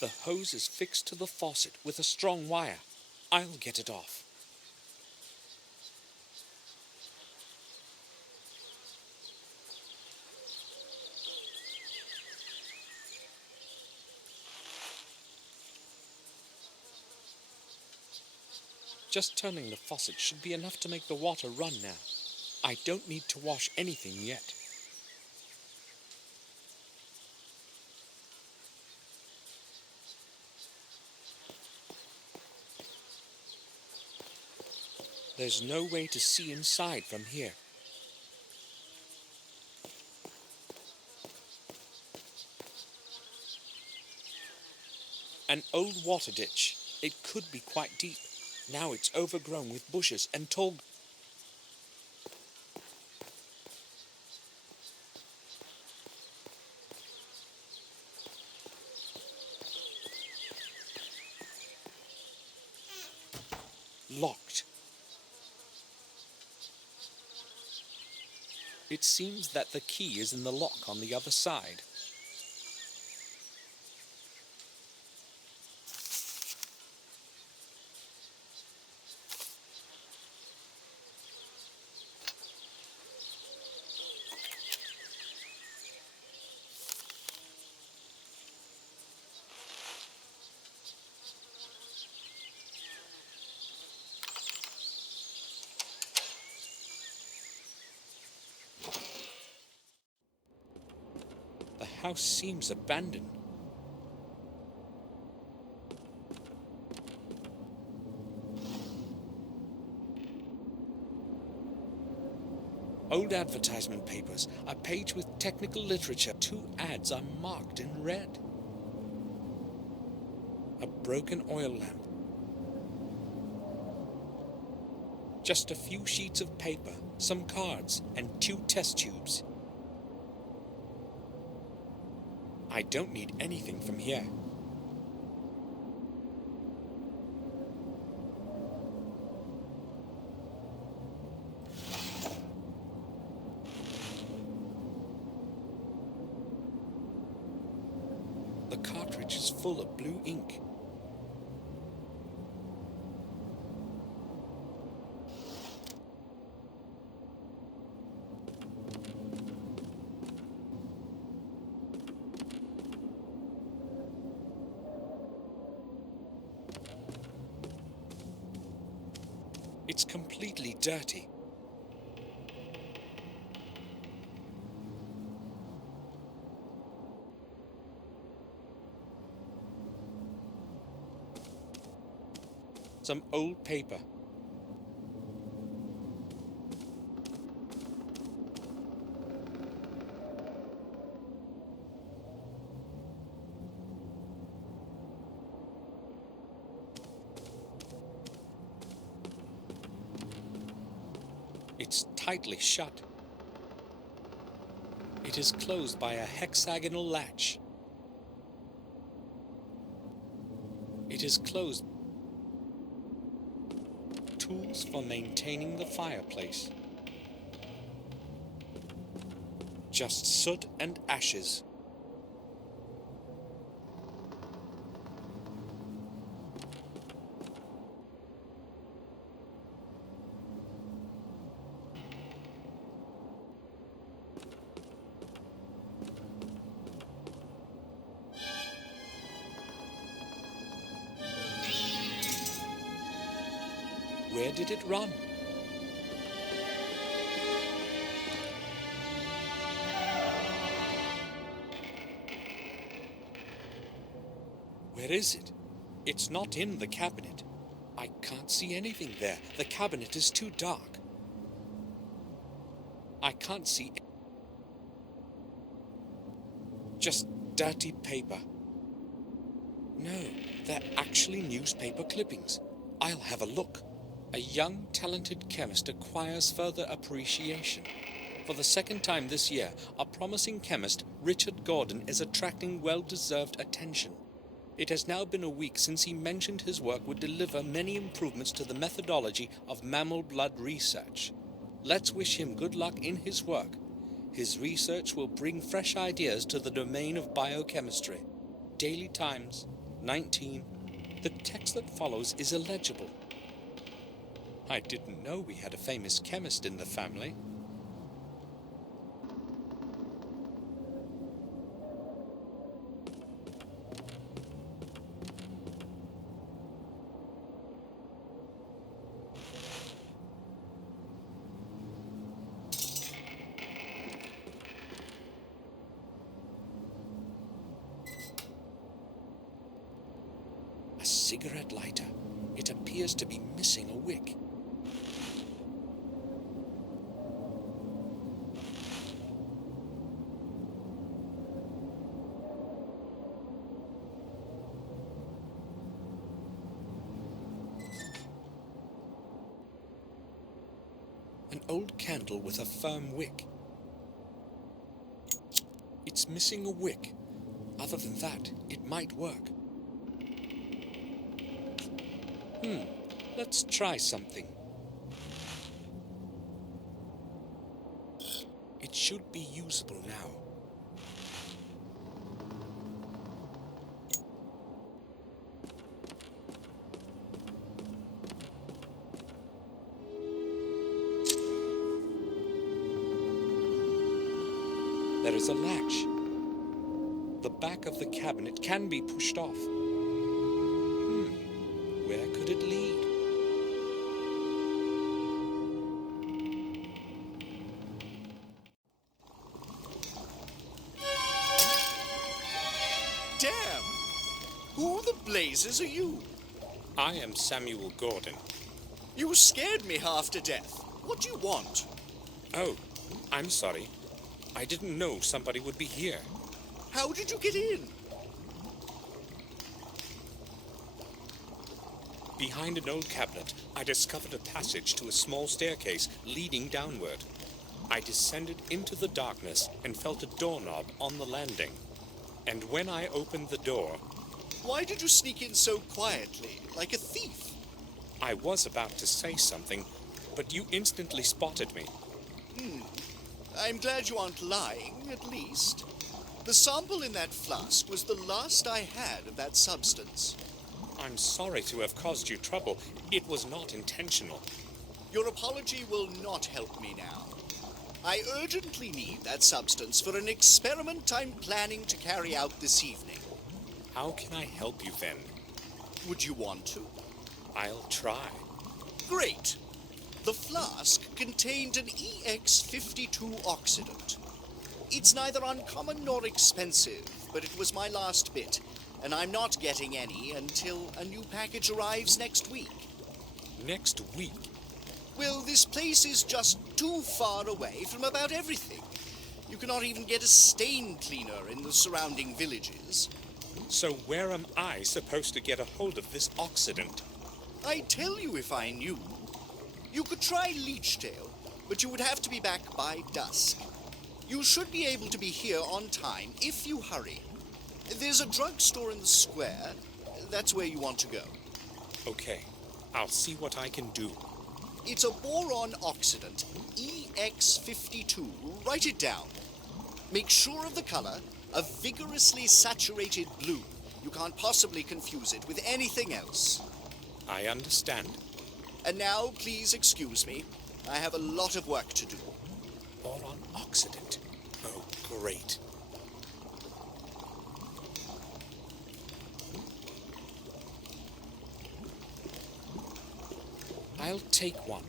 The hose is fixed to the faucet with a strong wire. I'll get it off. Just turning the faucet should be enough to make the water run now. I don't need to wash anything yet. There's no way to see inside from here. An old water ditch. It could be quite deep. Now it's overgrown with bushes and tall... Locked. It seems that the key is in the lock on the other side. The house seems abandoned. Old advertisement papers, a page with technical literature. 2 ads are marked in red. A broken oil lamp. Just a few sheets of paper, some cards, and 2 test tubes. I don't need anything from here. The cartridge is full of blue ink. It's completely dirty. Some old paper. It's tightly shut. It is closed by a hexagonal latch. It is closed. Tools for maintaining the fireplace. Just soot and ashes. Where did it run? Where is it? It's not in the cabinet. I can't see anything there. The cabinet is too dark. I can't see... Just dirty paper. No, they're actually newspaper clippings. I'll have a look. A young, talented chemist acquires further appreciation. For the 2nd time this year, a promising chemist, Richard Gordon, is attracting well-deserved attention. It has now been a week since he mentioned his work would deliver many improvements to the methodology of mammal blood research. Let's wish him good luck in his work. His research will bring fresh ideas to the domain of biochemistry. Daily Times, 19. The text that follows is illegible. I didn't know we had a famous chemist in the family. A cigarette lighter. It appears to be missing a wick. old candle with a firm wick. It's missing a wick. Other than that, it might work. Let's try something. It should be usable now. There is a latch. The back of the cabinet can be pushed off. Where could it lead? Damn! Who the blazes are you? I am Samuel Gordon. You scared me half to death. What do you want? Oh, I'm sorry. I didn't know somebody would be here. How did you get in? Behind an old cabinet, I discovered a passage to a small staircase leading downward. I descended into the darkness and felt a doorknob on the landing. And when I opened the door... Why did you sneak in so quietly, like a thief? I was about to say something, but you instantly spotted me. I'm glad you aren't lying, at least. The sample in that flask was the last I had of that substance. I'm sorry to have caused you trouble. It was not intentional. Your apology will not help me now. I urgently need that substance for an experiment I'm planning to carry out this evening. How can I help you then? Would you want to? I'll try. Great! The flask contained an EX52 oxidant. It's neither uncommon nor expensive, but it was my last bit, and I'm not getting any until a new package arrives next week. Next week? Well, this place is just too far away from about everything. You cannot even get a stain cleaner in the surrounding villages. So where am I supposed to get a hold of this oxidant? I'd tell you if I knew. You could try Leechdale, but you would have to be back by dusk. You should be able to be here on time if you hurry. There's a drugstore in the square. That's where you want to go. Okay, I'll see what I can do. It's a boron oxidant, EX52. Write it down. Make sure of the color, a vigorously saturated blue. You can't possibly confuse it with anything else. I understand. And now, please excuse me. I have a lot of work to do. Boron oxidant? Oh, great. I'll take one.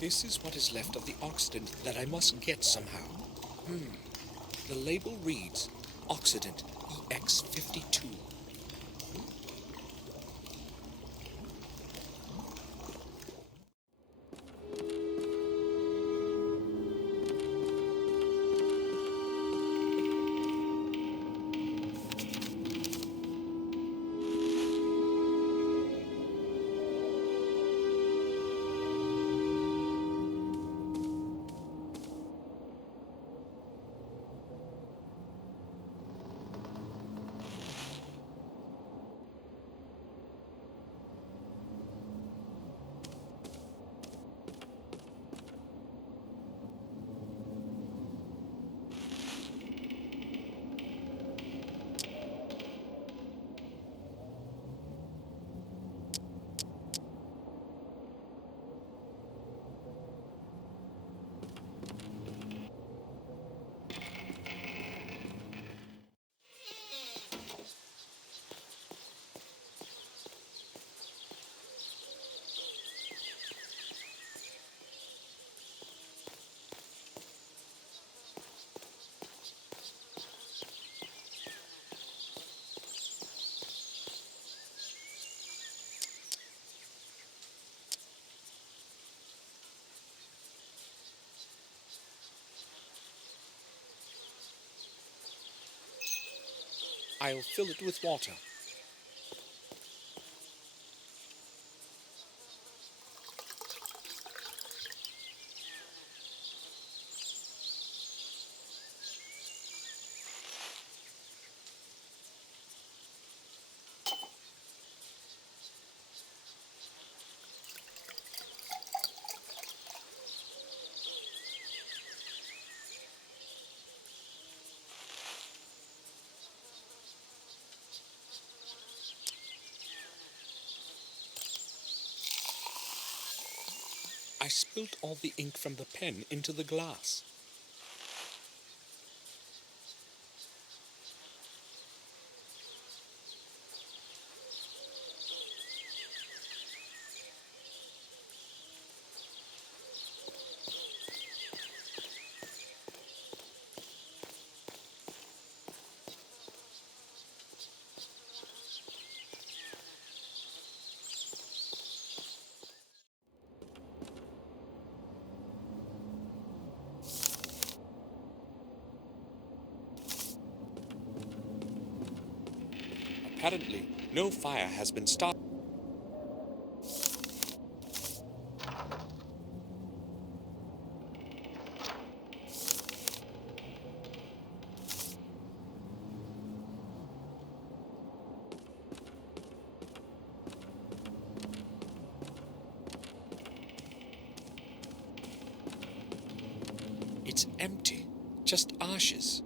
This is what is left of the oxidant that I must get somehow. The label reads, Oxidant EX52. I'll fill it with water. I spilt all the ink from the pen into the glass. Apparently, no fire has been started. It's empty, just ashes.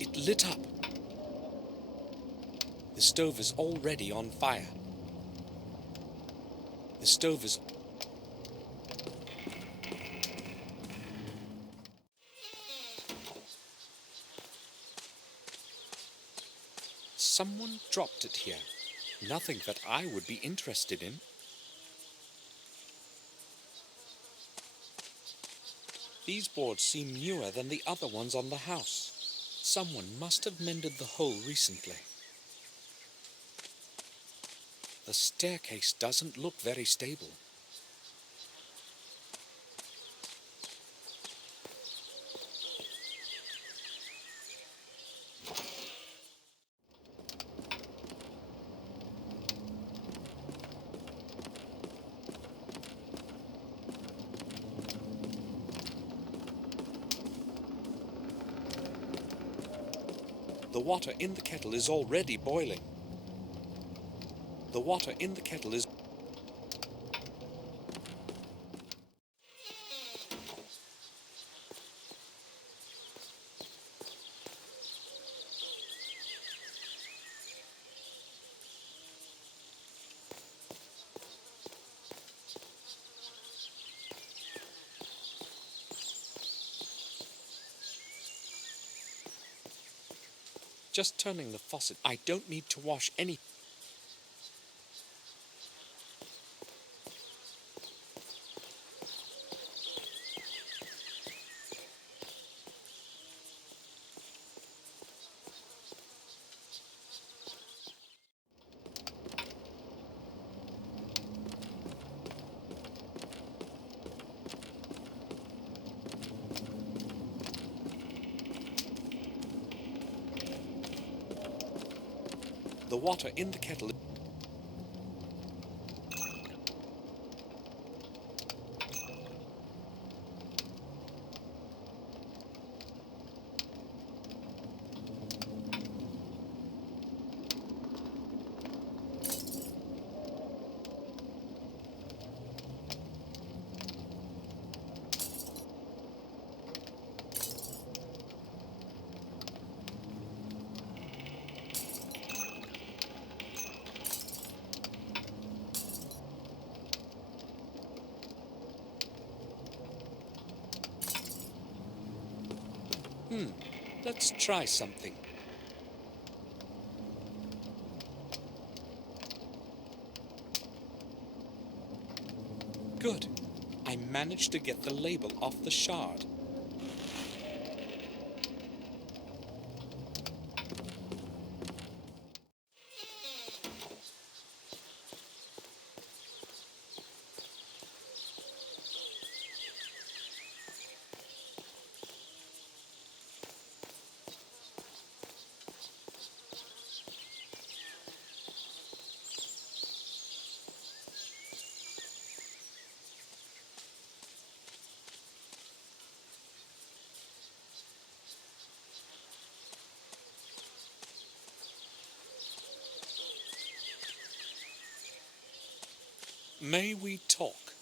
It lit up. The stove is already on fire. The stove is... Someone dropped it here. Nothing that I would be interested in. These boards seem newer than the other ones on the house. Someone must have mended the hole recently. The staircase doesn't look very stable. The water in the kettle is already boiling. The water in the kettle is... Just turning the faucet. I don't need to wash any... The water in the kettle... Let's try something. Good. I managed to get the label off the shard. May we talk?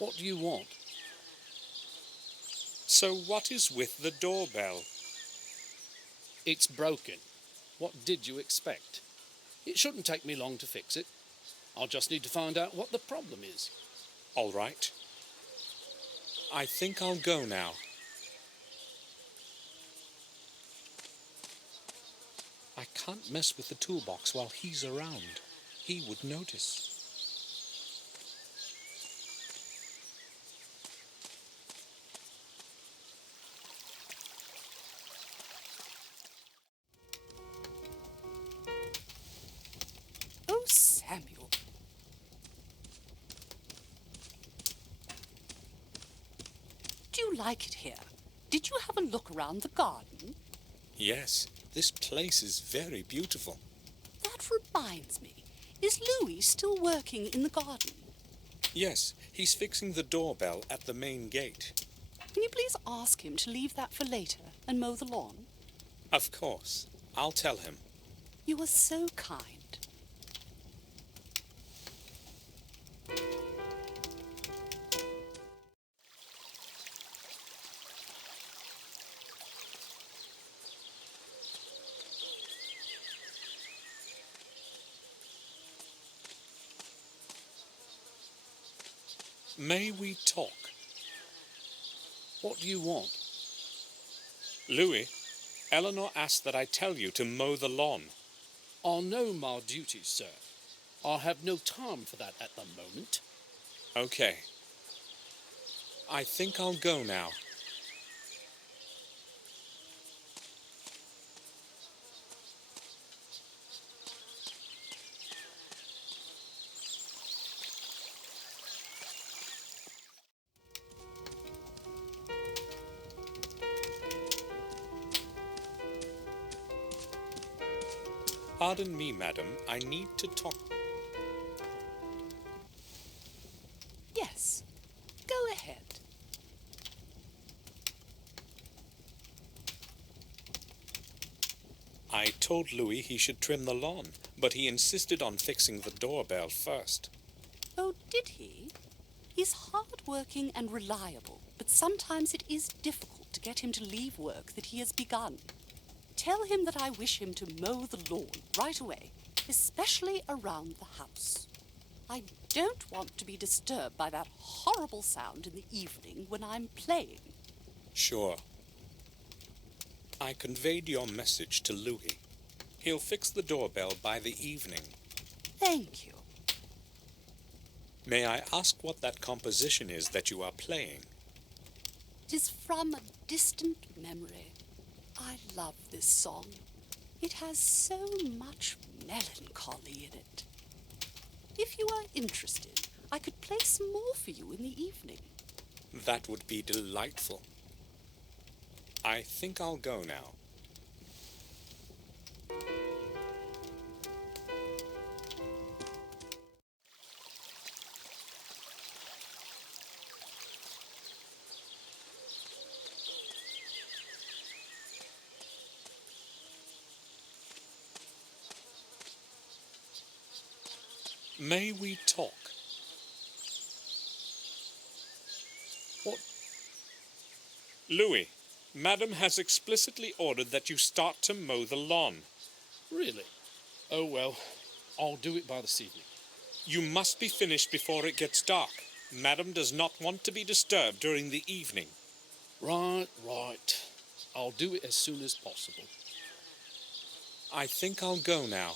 What do you want? So what is with the doorbell? It's broken. What did you expect? It shouldn't take me long to fix it. I'll just need to find out what the problem is. All right. I think I'll go now. I can't mess with the toolbox while he's around. He would notice. Oh, Samuel. Do you like it here? Did you have a look around the garden? Yes, this place is very beautiful. That reminds me. Is Louis still working in the garden? Yes, he's fixing the doorbell at the main gate. Can you please ask him to leave that for later and mow the lawn? Of course. I'll tell him. You are so kind. May we talk? What do you want? Louis, Eleanor asked that I tell you to mow the lawn. I know my duties, sir. I have no time for that at the moment. Okay. I think I'll go now. Pardon me, madam. I need to talk. Yes. Go ahead. I told Louis he should trim the lawn, but he insisted on fixing the doorbell first. Oh, did he? He's hard-working and reliable, but sometimes it is difficult to get him to leave work that he has begun. Tell him that I wish him to mow the lawn right away, especially around the house. I don't want to be disturbed by that horrible sound in the evening when I'm playing. Sure. I conveyed your message to Louis. He'll fix the doorbell by the evening. Thank you. May I ask what that composition is that you are playing? It is from a distant memory. I love this song. It has so much melancholy in it. If you are interested, I could play some more for you in the evening. That would be delightful. I think I'll go now. May we talk? What? Louis, Madam has explicitly ordered that you start to mow the lawn. Really? Oh, well, I'll do it by this evening. You must be finished before it gets dark. Madam does not want to be disturbed during the evening. Right. I'll do it as soon as possible. I think I'll go now.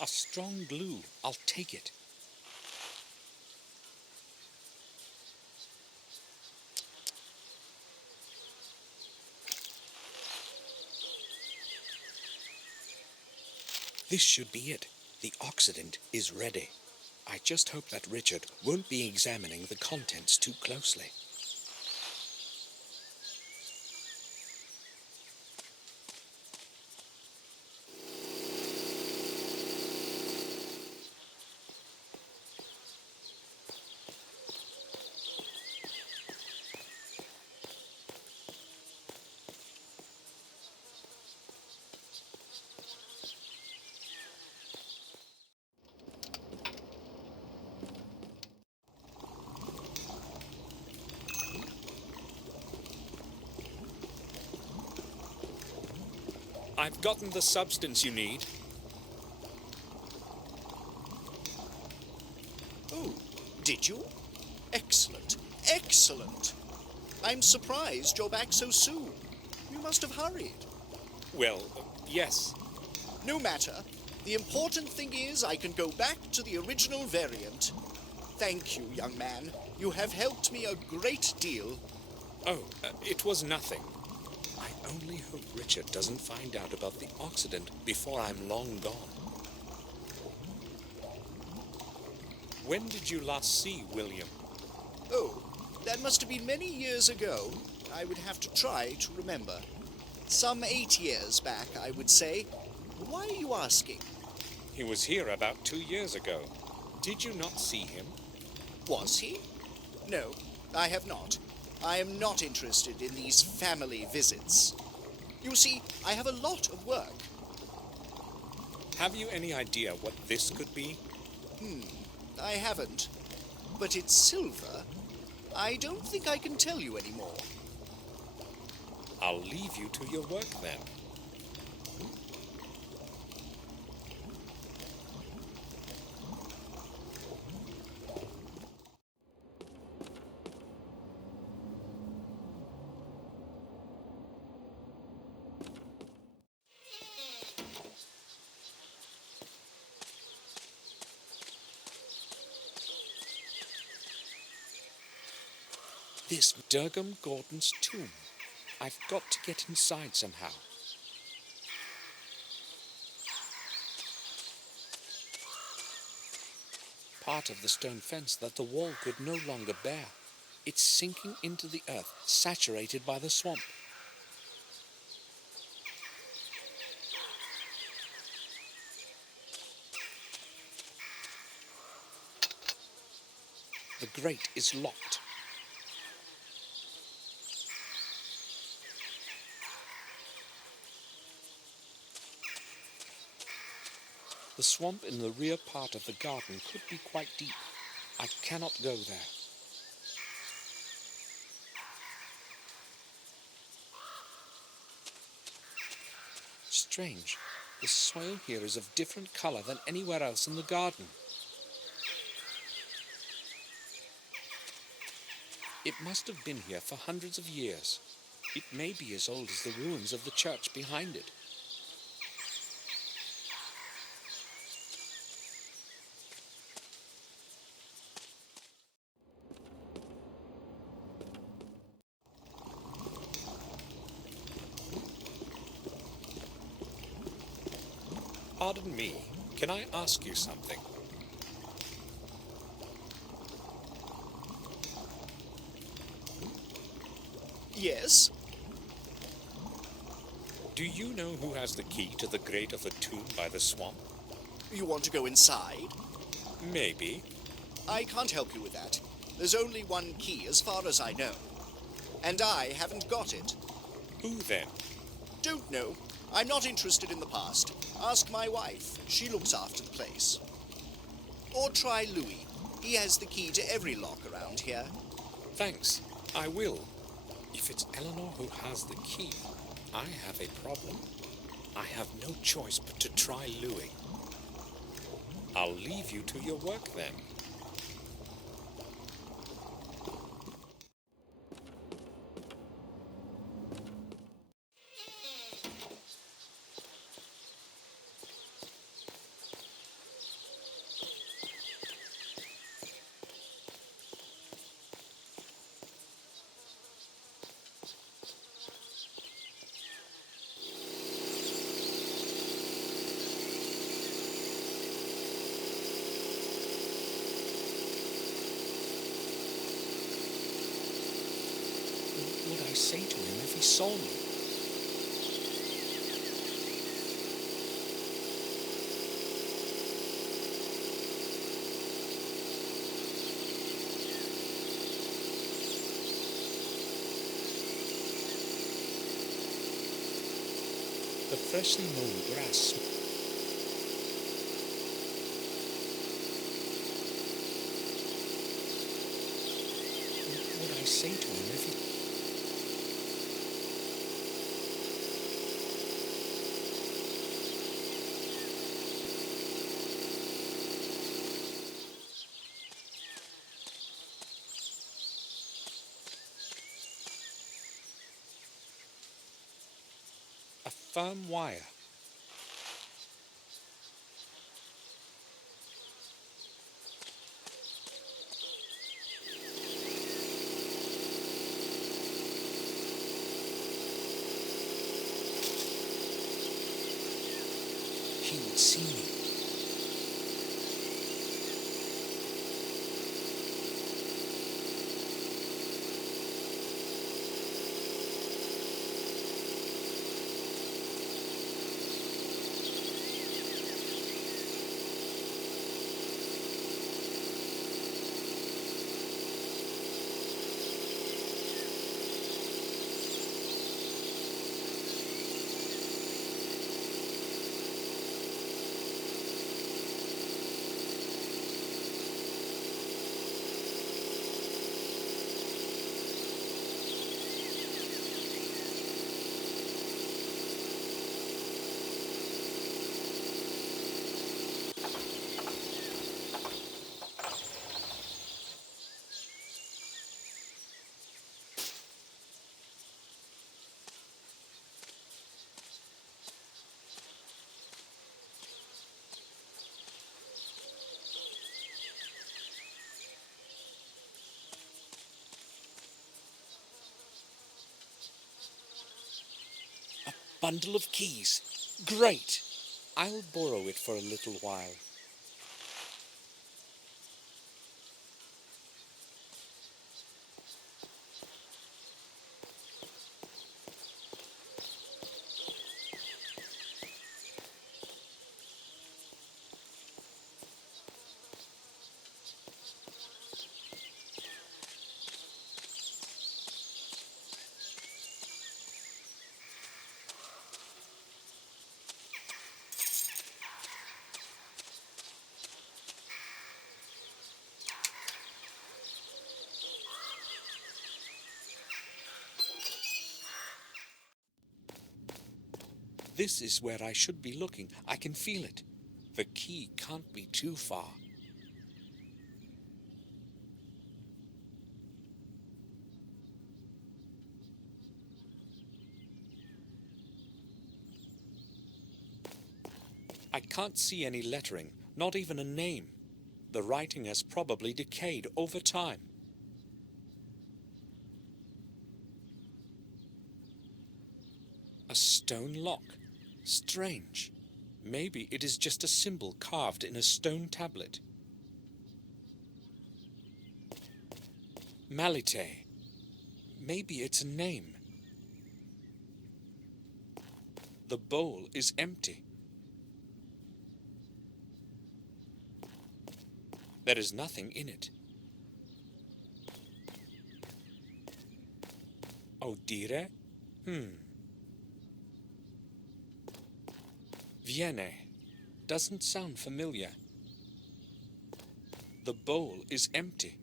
A strong glue. I'll take it. This should be it. The oxidant is ready. I just hope that Richard won't be examining the contents too closely. I've gotten the substance you need. Oh, did you? Excellent, excellent. I'm surprised you're back so soon. You must have hurried. Well, yes. No matter. The important thing is I can go back to the original variant. Thank you, young man. You have helped me a great deal. Oh, it was nothing. I only hope Richard doesn't find out about the oxidant before I'm long gone. When did you last see William? Oh, that must have been many years ago. I would have to try to remember. Some 8 years back, I would say. Why are you asking? He was here about 2 years ago. Did you not see him? Was he? No, I have not. I am not interested in these family visits. You see, I have a lot of work. Have you any idea what this could be? I haven't. But it's silver. I don't think I can tell you anymore. I'll leave you to your work then. This Durgam Gordon's tomb. I've got to get inside somehow. Part of the stone fence that the wall could no longer bear. It's sinking into the earth, saturated by the swamp. The grate is locked. The swamp in the rear part of the garden could be quite deep. I cannot go there. Strange. The soil here is of different color than anywhere else in the garden. It must have been here for hundreds of years. It may be as old as the ruins of the church behind it. Pardon me, can I ask you something? Yes? Do you know who has the key to the grate of the tomb by the swamp? You want to go inside? Maybe. I can't help you with that. There's only one key as far as I know. And I haven't got it. Who then? Don't know. I'm not interested in the past. Ask my wife. She looks after the place. Or try Louis. He has the key to every lock around here. Thanks. I will. If it's Eleanor who has the key, I have a problem. I have no choice but to try Louis. I'll leave you to your work then. say to him if he saw me? The freshly mown grass. What would I say to him if he... A firm wire. He would see me. Bundle of keys. Great! I'll borrow it for a little while. This is where I should be looking. I can feel it. The key can't be too far. I can't see any lettering, not even a name. The writing has probably decayed over time. A stone lock. Strange. Maybe it is just a symbol carved in a stone tablet. Malite. Maybe it's a name. The bowl is empty. There is nothing in it. Audire? Viene. Doesn't sound familiar. The bowl is empty.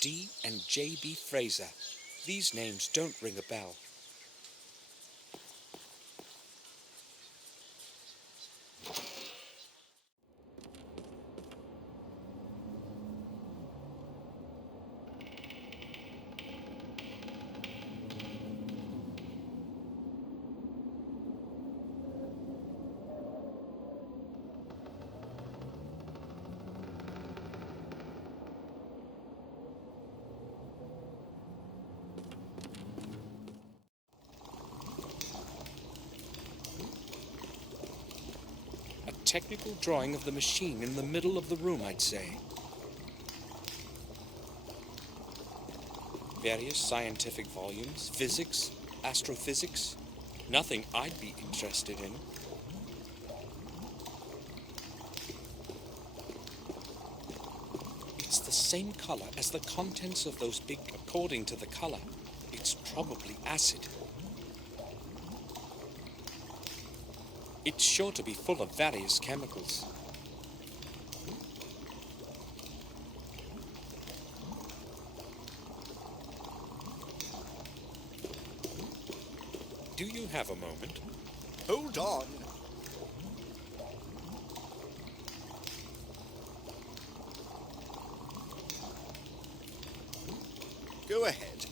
D and J.B. Fraser. These names don't ring a bell. technical drawing of the machine in the middle of the room, I'd say. Various scientific volumes, physics, astrophysics. Nothing I'd be interested in. It's the same color as the contents of those big, according to the color. It's probably acid. It's sure to be full of various chemicals. Do you have a moment? Hold on. Go ahead.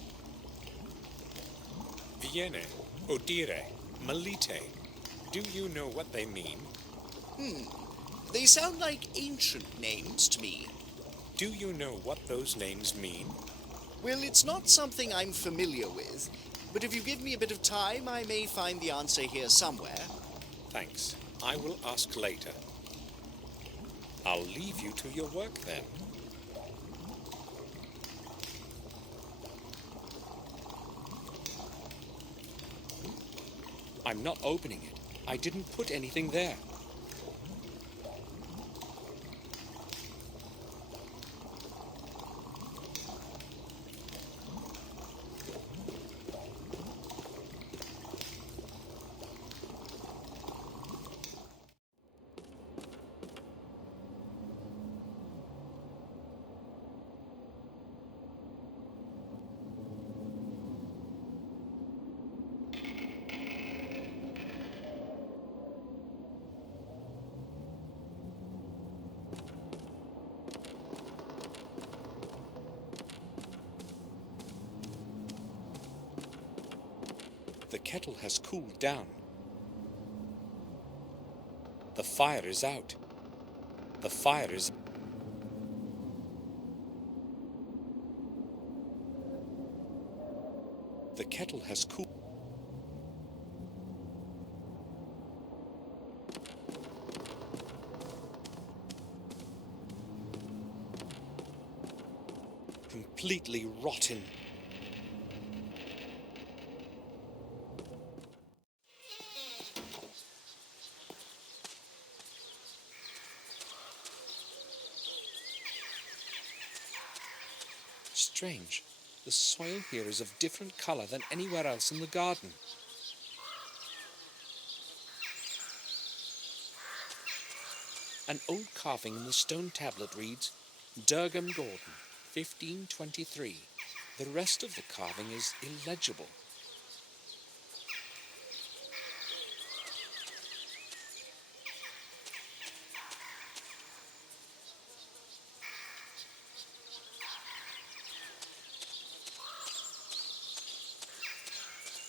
Viene, odire, melite. Do you know what they mean? They sound like ancient names to me. Do you know what those names mean? Well, it's not something I'm familiar with, but if you give me a bit of time, I may find the answer here somewhere. Thanks. I will ask later. I'll leave you to your work then. I'm not opening it. I didn't put anything there. The kettle has cooled down. The fire is out. The fire is... The kettle has cooled... Completely rotten. Strange. The soil here is of different color than anywhere else in the garden. An old carving in the stone tablet reads, Durgam Gordon, 1523. The rest of the carving is illegible.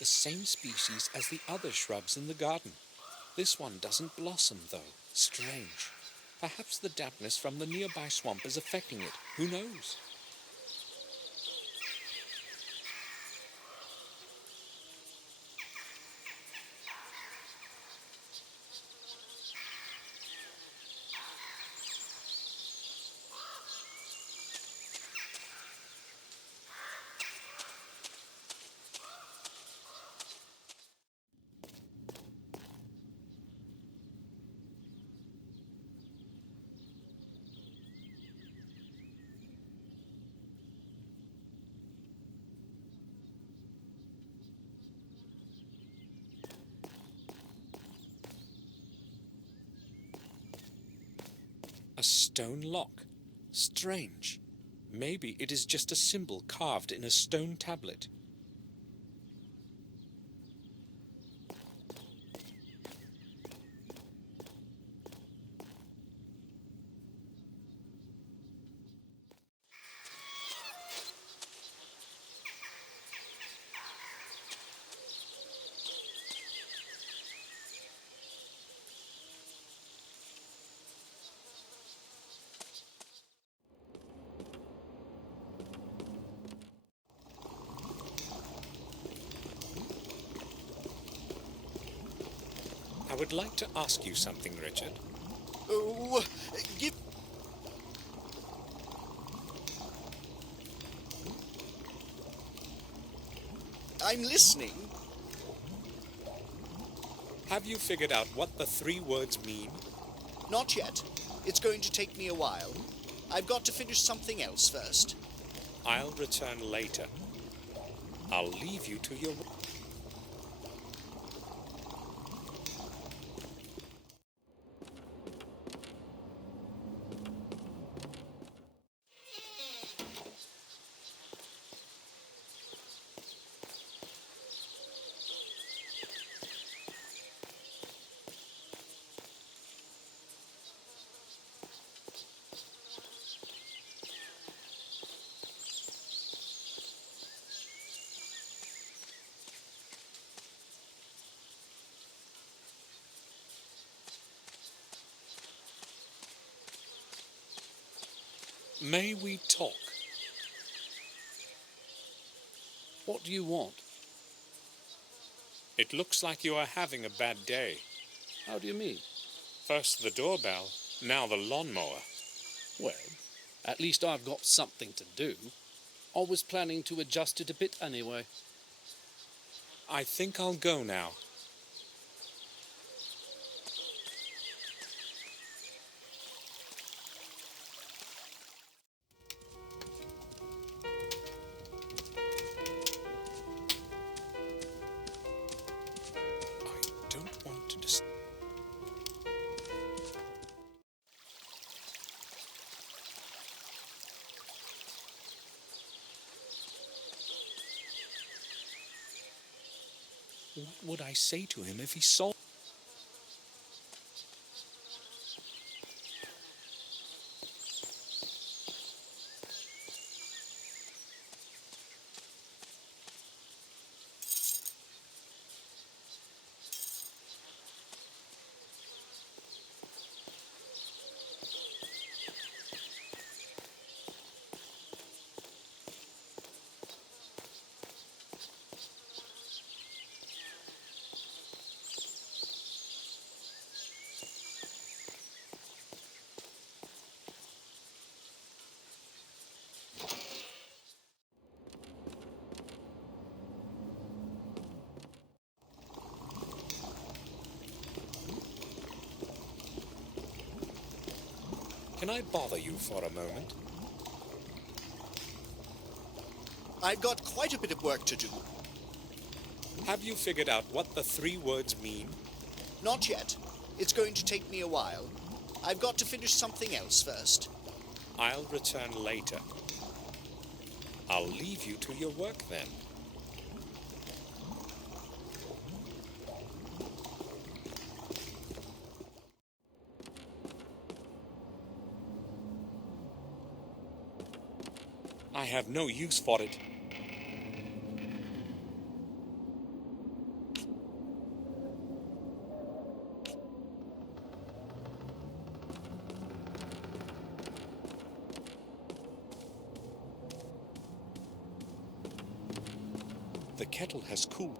The same species as the other shrubs in the garden. This one doesn't blossom, though. Strange. Perhaps the dampness from the nearby swamp is affecting it. Who knows? A stone lock. Strange. Maybe it is just a symbol carved in a stone tablet. I would like to ask you something, Richard. Oh, give... I'm listening. Have you figured out what the 3 words mean? Not yet. It's going to take me a while. I've got to finish something else first. I'll return later. I'll leave you to your... May we talk? What do you want? It looks like you are having a bad day. How do you mean? First the doorbell, now the lawnmower. Well, at least I've got something to do. I was planning to adjust it a bit anyway. I think I'll go now. I don't want to disturb. What would I say to him if he saw? Can I bother you for a moment? I've got quite a bit of work to do. Have you figured out what the 3 words mean? Not yet. It's going to take me a while. I've got to finish something else first. I'll return later. I'll leave you to your work then. I have no use for it. The kettle has cooled.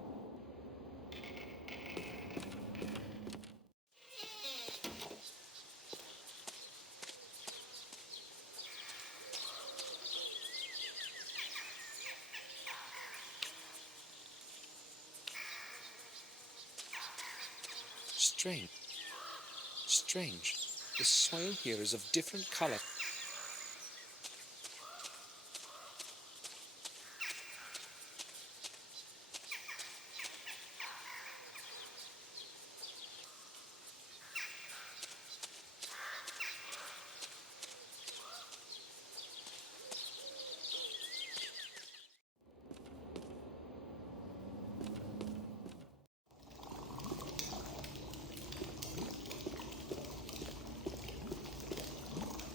Strange. Strange. The soil here is of different color.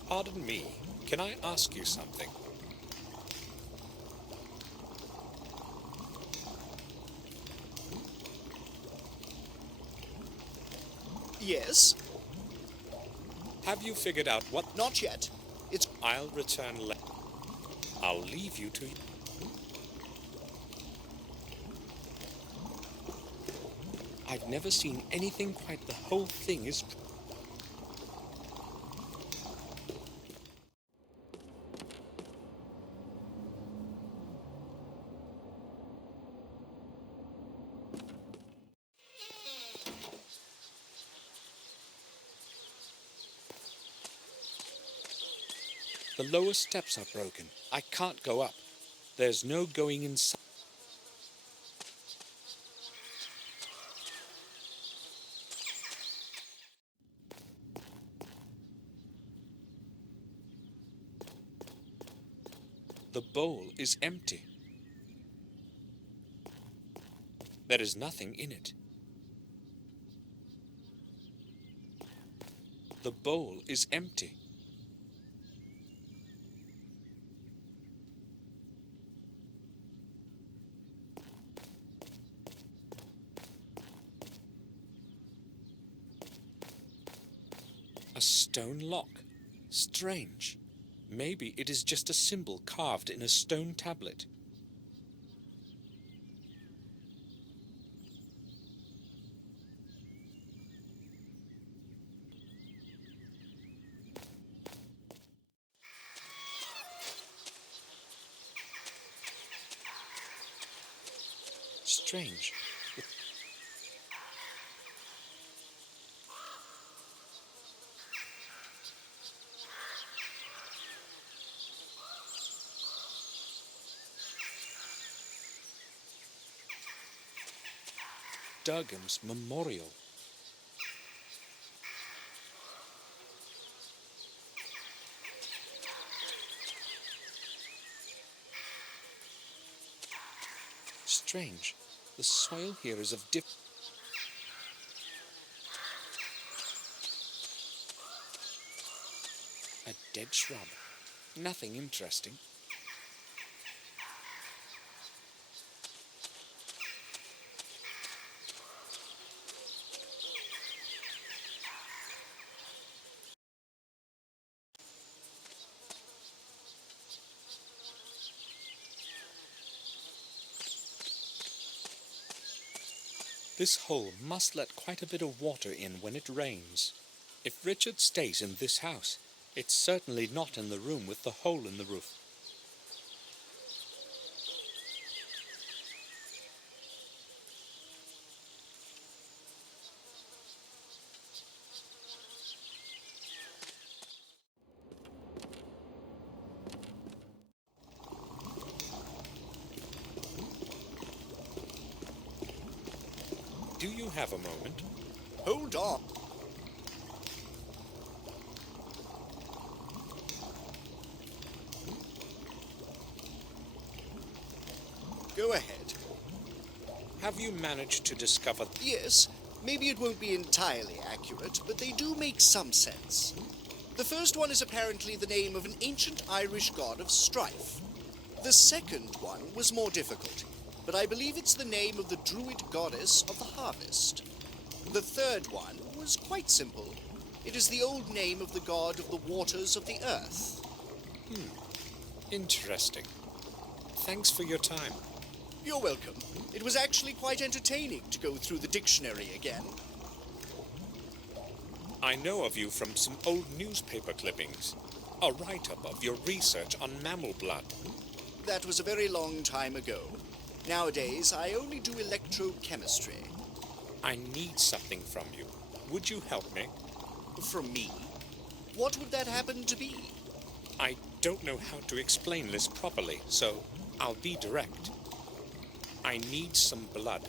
Pardon me, can I ask you something? Yes? Have you figured out what... Not yet. It's... I'll return later. I'll leave you to... I've never seen anything quite... The whole thing is... The lower steps are broken. I can't go up. There's no going inside. The bowl is empty. There is nothing in it. The bowl is empty. A stone lock. Strange. Maybe it is just a symbol carved in a stone tablet. Strange. Durgam's memorial. Strange. The soil here is of a dead shrub. Nothing interesting. This hole must let quite a bit of water in when it rains. If Richard stays in this house, it's certainly not in the room with the hole in the roof. Do you have a moment? Hold on. Go ahead. Have you managed to discover... Yes, maybe it won't be entirely accurate, but they do make some sense. The first one is apparently the name of an ancient Irish god of strife. The second one was more difficult, but I believe it's the name of the druid goddess of the harvest. The third one was quite simple. It is the old name of the god of the waters of the earth. Interesting. Thanks for your time. You're welcome. It was actually quite entertaining to go through the dictionary again. I know of you from some old newspaper clippings. A write-up of your research on mammal blood. That was a very long time ago. Nowadays, I only do electrochemistry. I need something from you. Would you help me? From me? What would that happen to be? I don't know how to explain this properly, so I'll be direct. I need some blood.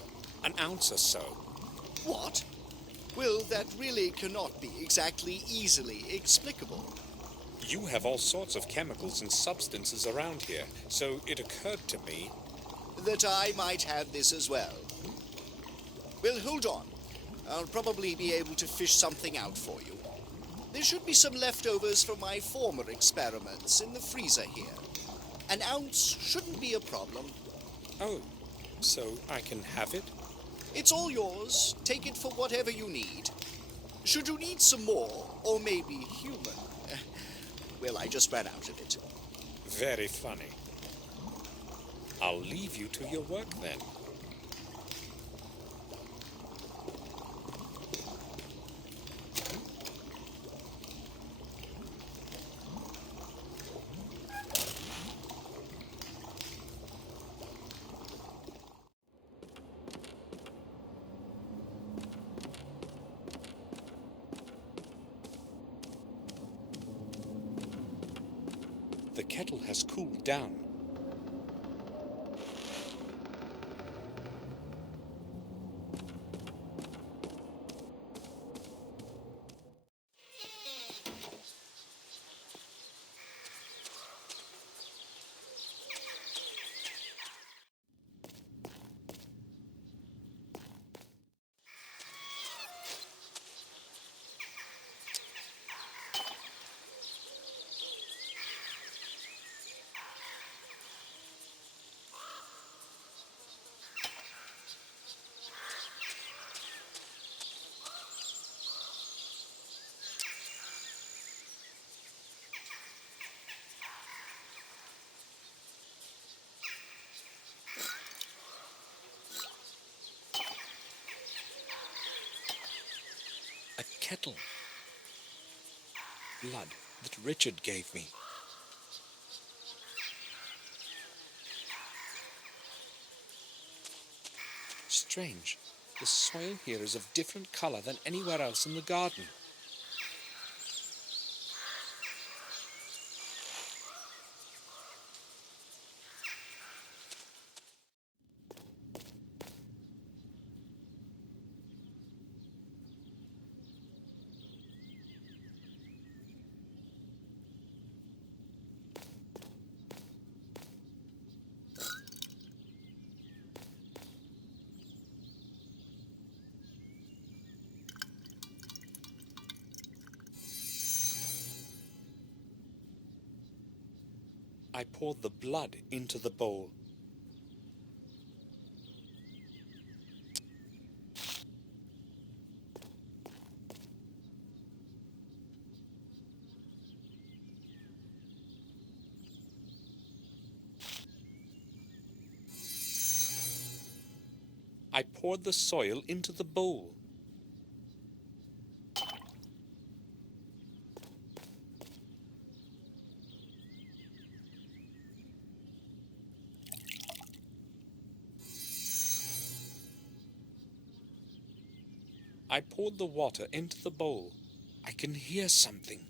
An ounce or so. What? Well, that really cannot be exactly easily explicable. You have all sorts of chemicals and substances around here, so it occurred to me... that I might have this as well. Well, hold on. I'll probably be able to fish something out for you. There should be some leftovers from my former experiments in the freezer here. An ounce shouldn't be a problem. Oh, so I can have it? It's all yours. Take it for whatever you need. Should you need some more, or maybe human? Well, I just ran out of it. Very funny. I'll leave you to your work then. The kettle has cooled down. A kettle. Blood that Richard gave me. Strange. The soil here is of different color than anywhere else in the garden. I poured the blood into the bowl. I poured the soil into the bowl. I poured the water into the bowl. I can hear something.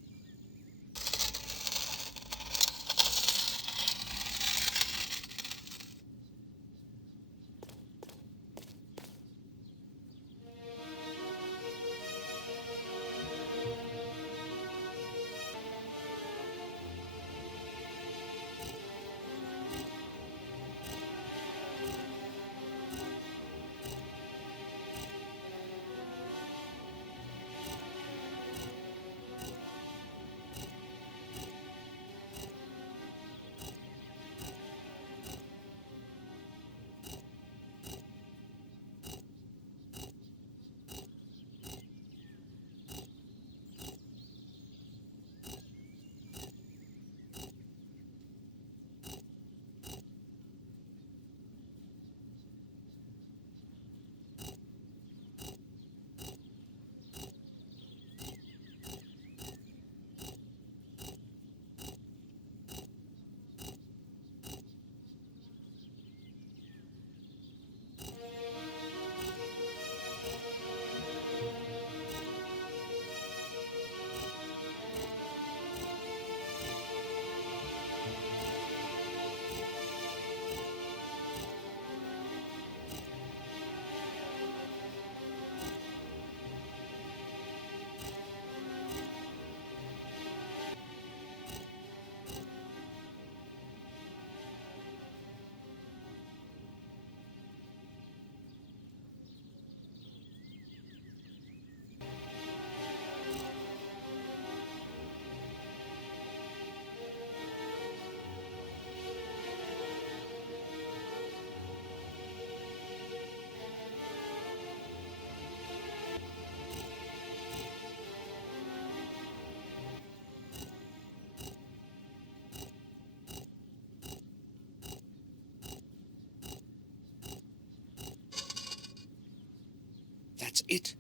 That's it.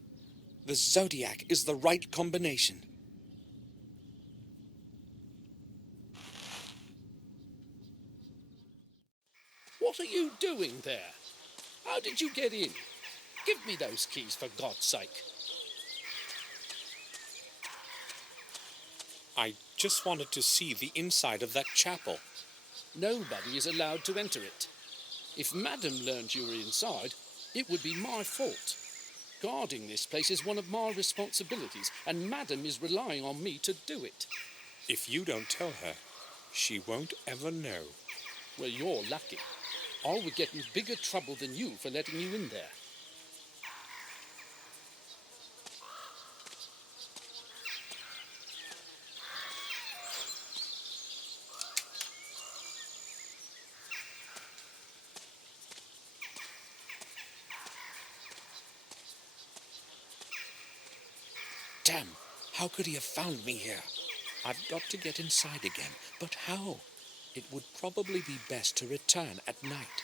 The Zodiac is the right combination. What are you doing there? How did you get in? Give me those keys, for God's sake. I just wanted to see the inside of that chapel. Nobody is allowed to enter it. If Madam learned you were inside, it would be my fault. Guarding this place is one of my responsibilities, and Madam is relying on me to do it. If you don't tell her, she won't ever know. Well, you're lucky. I would get in bigger trouble than you for letting you in there. Damn, how could he have found me here? I've got to get inside again, but how? It would probably be best to return at night.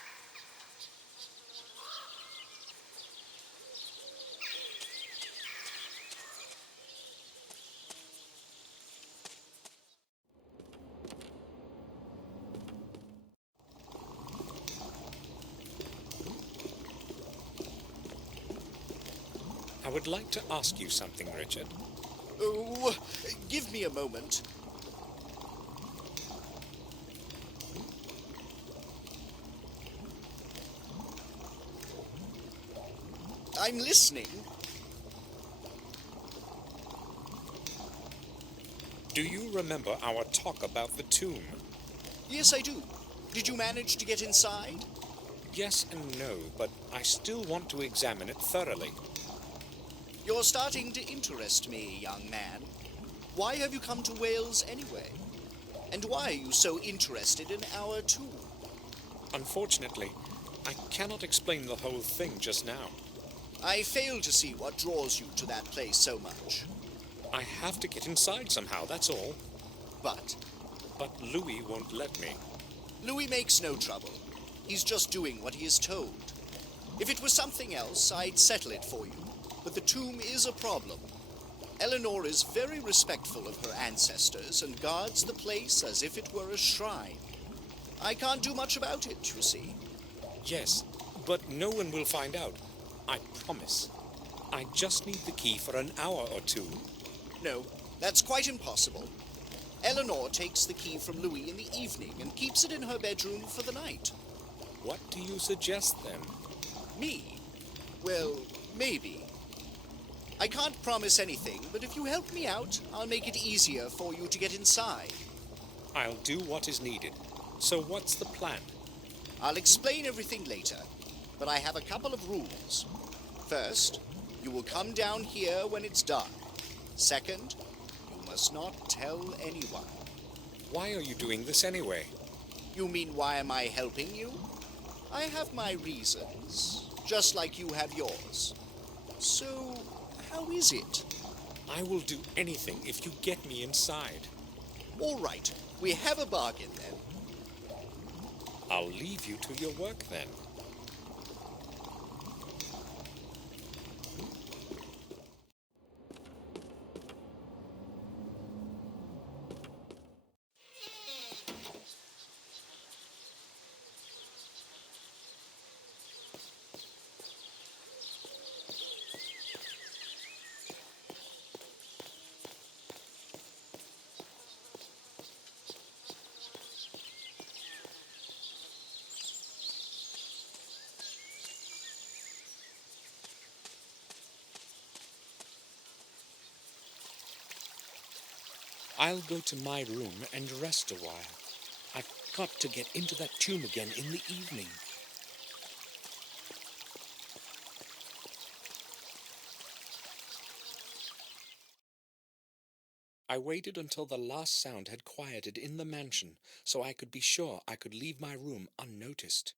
I would like to ask you something, Richard. Oh, give me a moment. I'm listening. Do you remember our talk about the tomb? Yes, I do. Did you manage to get inside? Yes and no, but I still want to examine it thoroughly. You're starting to interest me, young man. Why have you come to Wales anyway? And why are you so interested in our tomb? Unfortunately, I cannot explain the whole thing just now. I fail to see what draws you to that place so much. I have to get inside somehow, that's all. But Louis won't let me. Louis makes no trouble. He's just doing what he is told. If it was something else, I'd settle it for you. But the tomb is a problem. Eleanor is very respectful of her ancestors and guards the place as if it were a shrine. I can't do much about it, you see. Yes, but no one will find out. I promise. I just need the key for an hour or two. No, that's quite impossible. Eleanor takes the key from Louis in the evening and keeps it in her bedroom for the night. What do you suggest, then? Me? Well, maybe. I can't promise anything, but if you help me out, I'll make it easier for you to get inside. I'll do what is needed. So what's the plan? I'll explain everything later, but I have a couple of rules. First, you will come down here when it's dark. Second, you must not tell anyone. Why are you doing this anyway? You mean why am I helping you? I have my reasons, just like you have yours. So, how is it? I will do anything if you get me inside. All right, we have a bargain then. I'll leave you to your work then. I'll go to my room and rest a while. I've got to get into that tomb again in the evening. I waited until the last sound had quieted in the mansion, so I could be sure I could leave my room unnoticed.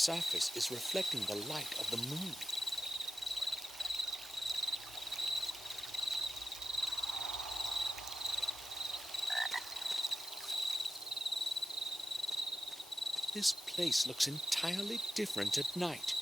surface is reflecting the light of the moon. This place looks entirely different at night.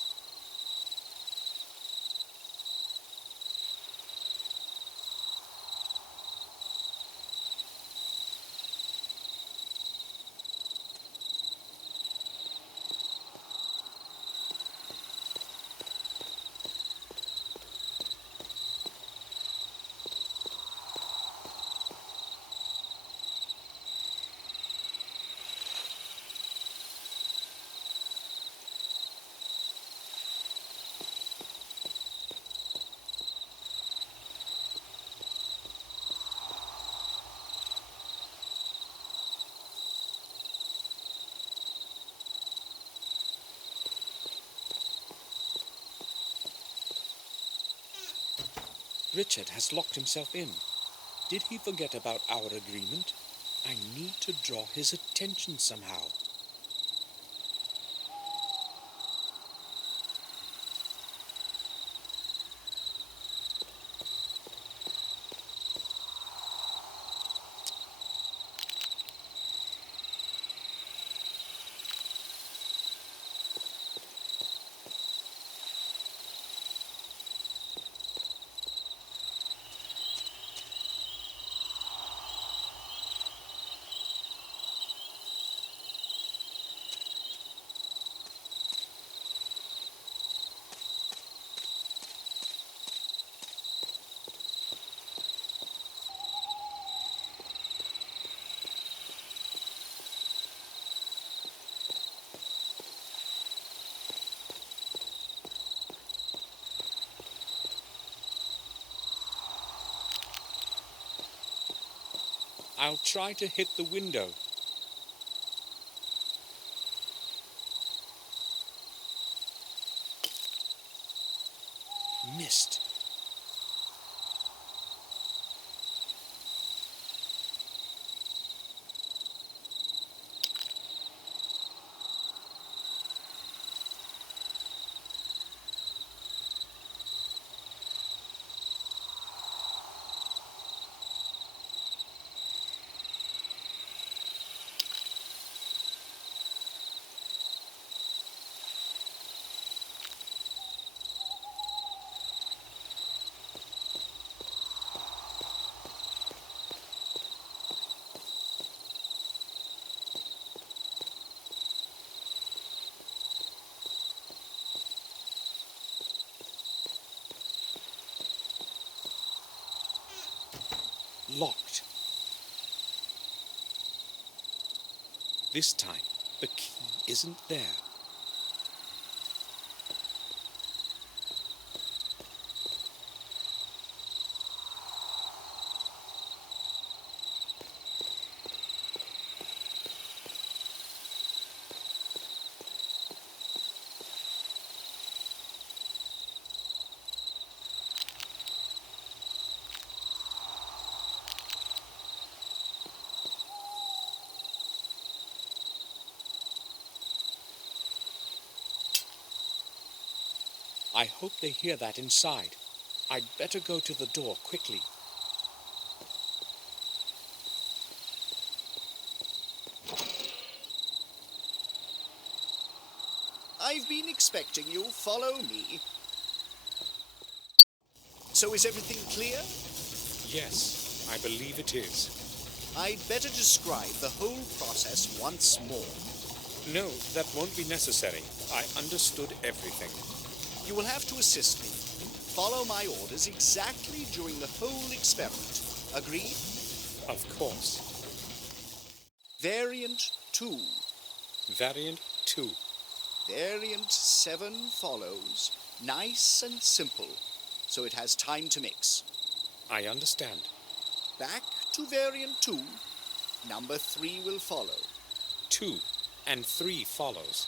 Richard has locked himself in. Did he forget about our agreement? I need to draw his attention somehow. I'll try to hit the window. Missed. Locked. This time, the key isn't there. I hope they hear that inside. I'd better go to the door quickly. I've been expecting you. Follow me. So is everything clear? Yes, I believe it is. I'd better describe the whole process once more. No, that won't be necessary. I understood everything. You will have to assist me. Follow my orders exactly during the whole experiment. Agreed? Of course. Variant 2. Variant 2. Variant 7 follows. Nice and simple, so it has time to mix. I understand. Back to variant 2. Number 3 will follow. 2 and 3 follows.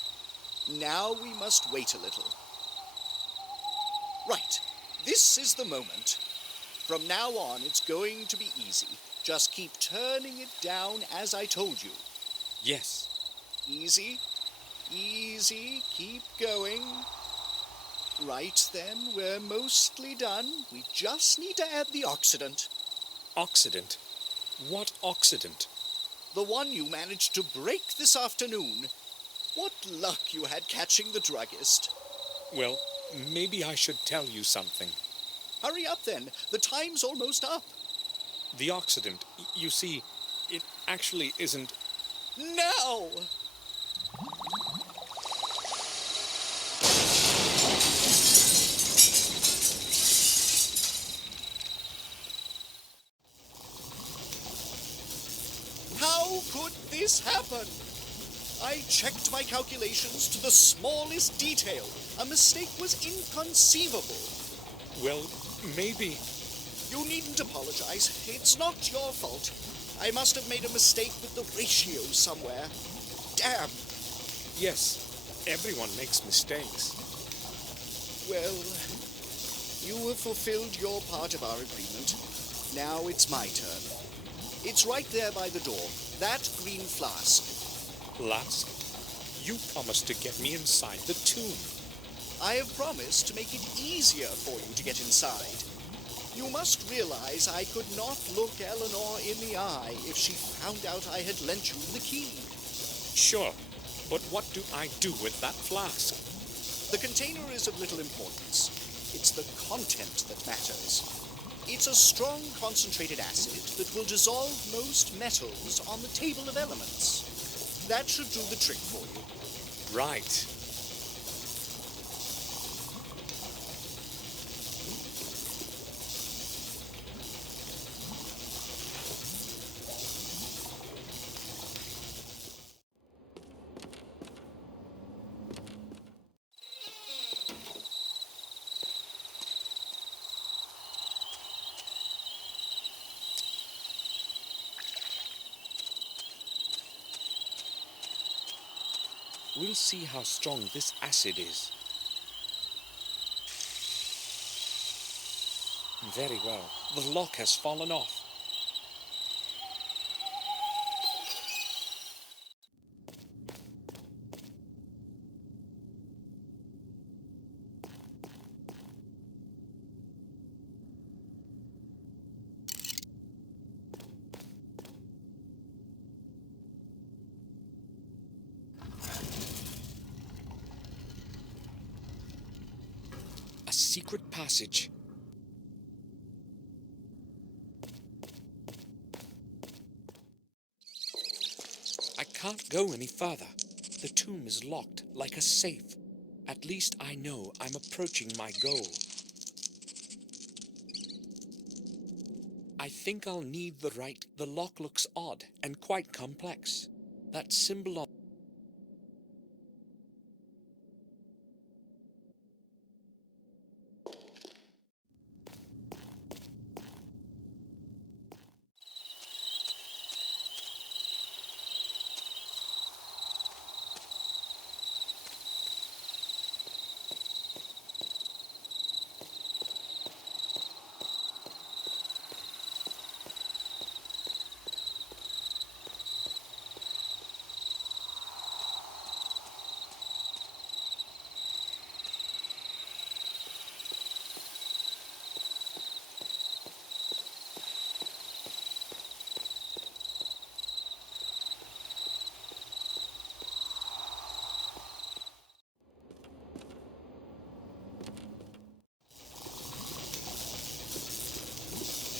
Now we must wait a little. Right. This is the moment. From now on, it's going to be easy. Just keep turning it down as I told you. Yes. Easy. Easy, keep going. Right then, we're mostly done. We just need to add the oxidant. Oxidant? What oxidant? The one you managed to break this afternoon. What luck you had catching the druggist. Well, maybe I should tell you something. Hurry up then, the time's almost up. The oxidant, you see, it actually isn't... Now! How could this happen? I checked my calculations to the smallest detail. A mistake was inconceivable. Well, maybe... You needn't apologize. It's not your fault. I must have made a mistake with the ratio somewhere. Damn. Yes, everyone makes mistakes. Well, you have fulfilled your part of our agreement. Now it's my turn. It's right there by the door. That green flask. Flask? You promised to get me inside the tomb. I have promised to make it easier for you to get inside. You must realize I could not look Eleanor in the eye if she found out I had lent you the key. Sure, but what do I do with that flask? The container is of little importance. It's the content that matters. It's a strong concentrated acid that will dissolve most metals on the table of elements. That should do the trick for you. Right. We'll see how strong this acid is. Very well. The lock has fallen off. A secret passage. I can't go any further. The tomb is locked like a safe. At least I know I'm approaching my goal. I think I'll need the right... The lock looks odd and quite complex. That symbol on...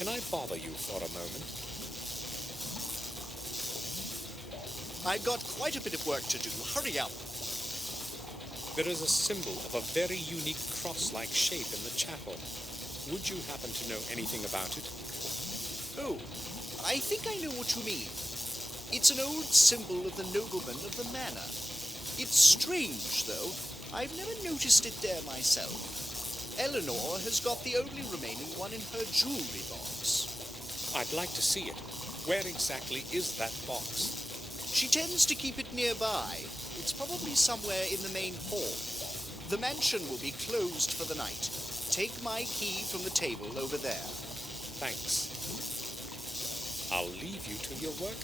Can I bother you for a moment? I've got quite a bit of work to do. Hurry up. There is a symbol of a very unique cross-like shape in the chapel. Would you happen to know anything about it? Oh, I think I know what you mean. It's an old symbol of the nobleman of the manor. It's strange, though. I've never noticed it there myself. Eleanor has got the only remaining one in her jewelry box. I'd like to see it. Where exactly is that box? She tends to keep it nearby. It's probably somewhere in the main hall. The mansion will be closed for the night. Take my key from the table over there. Thanks. I'll leave you to your work.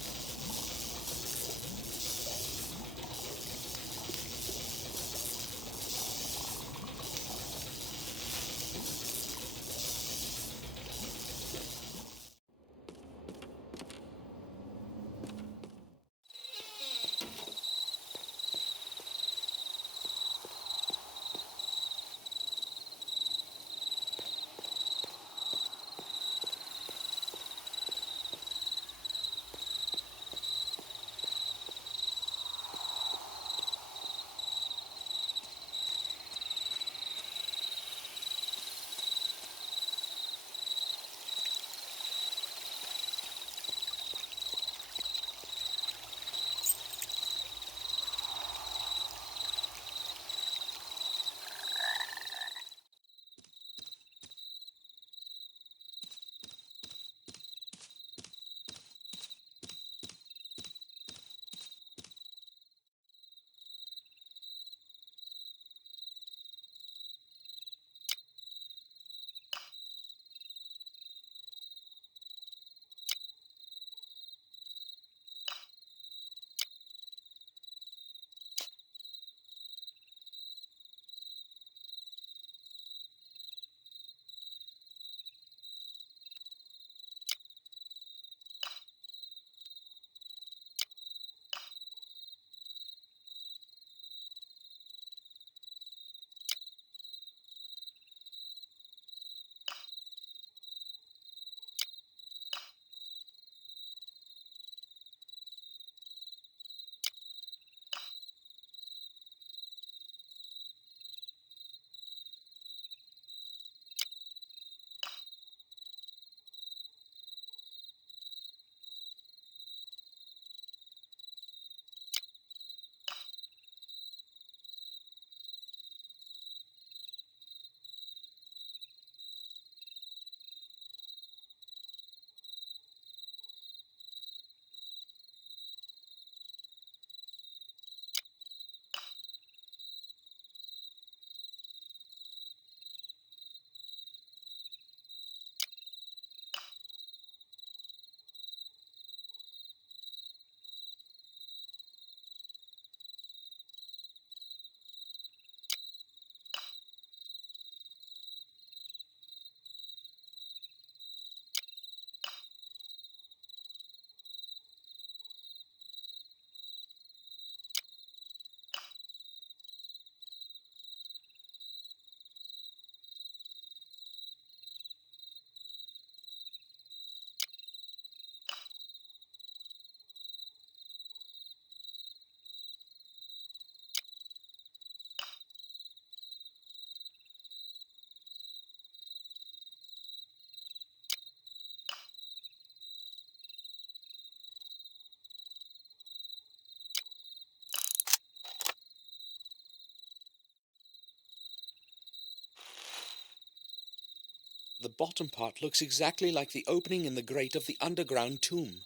The bottom part looks exactly like the opening in the grate of the underground tomb.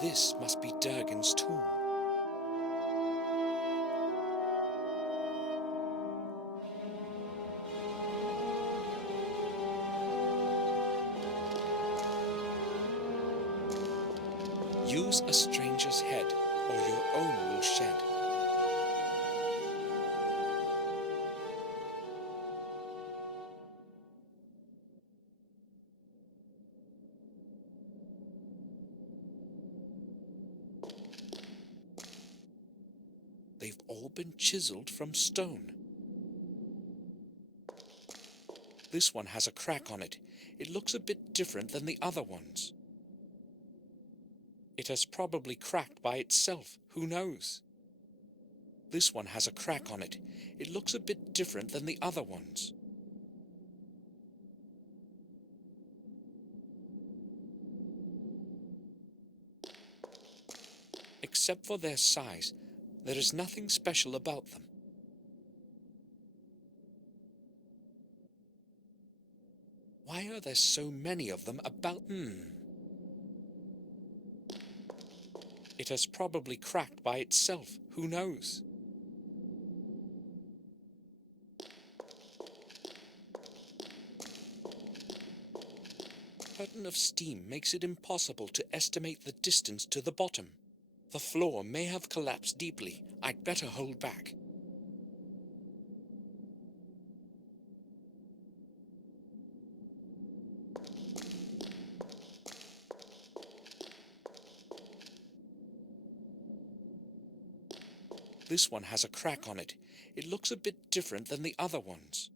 This must be Durgan's tomb. Use a stranger's head, or your own will shed. They've all been chiseled from stone. This one has a crack on it. It looks a bit different than the other ones. It has probably cracked by itself. Who knows? This one has a crack on it. It looks a bit different than the other ones. Except for their size, there is nothing special about them. Why are there so many of them about? It has probably cracked by itself. Who knows? The curtain of steam makes it impossible to estimate the distance to the bottom. The floor may have collapsed deeply. I'd better hold back. This one has a crack on it. It looks a bit different than the other ones.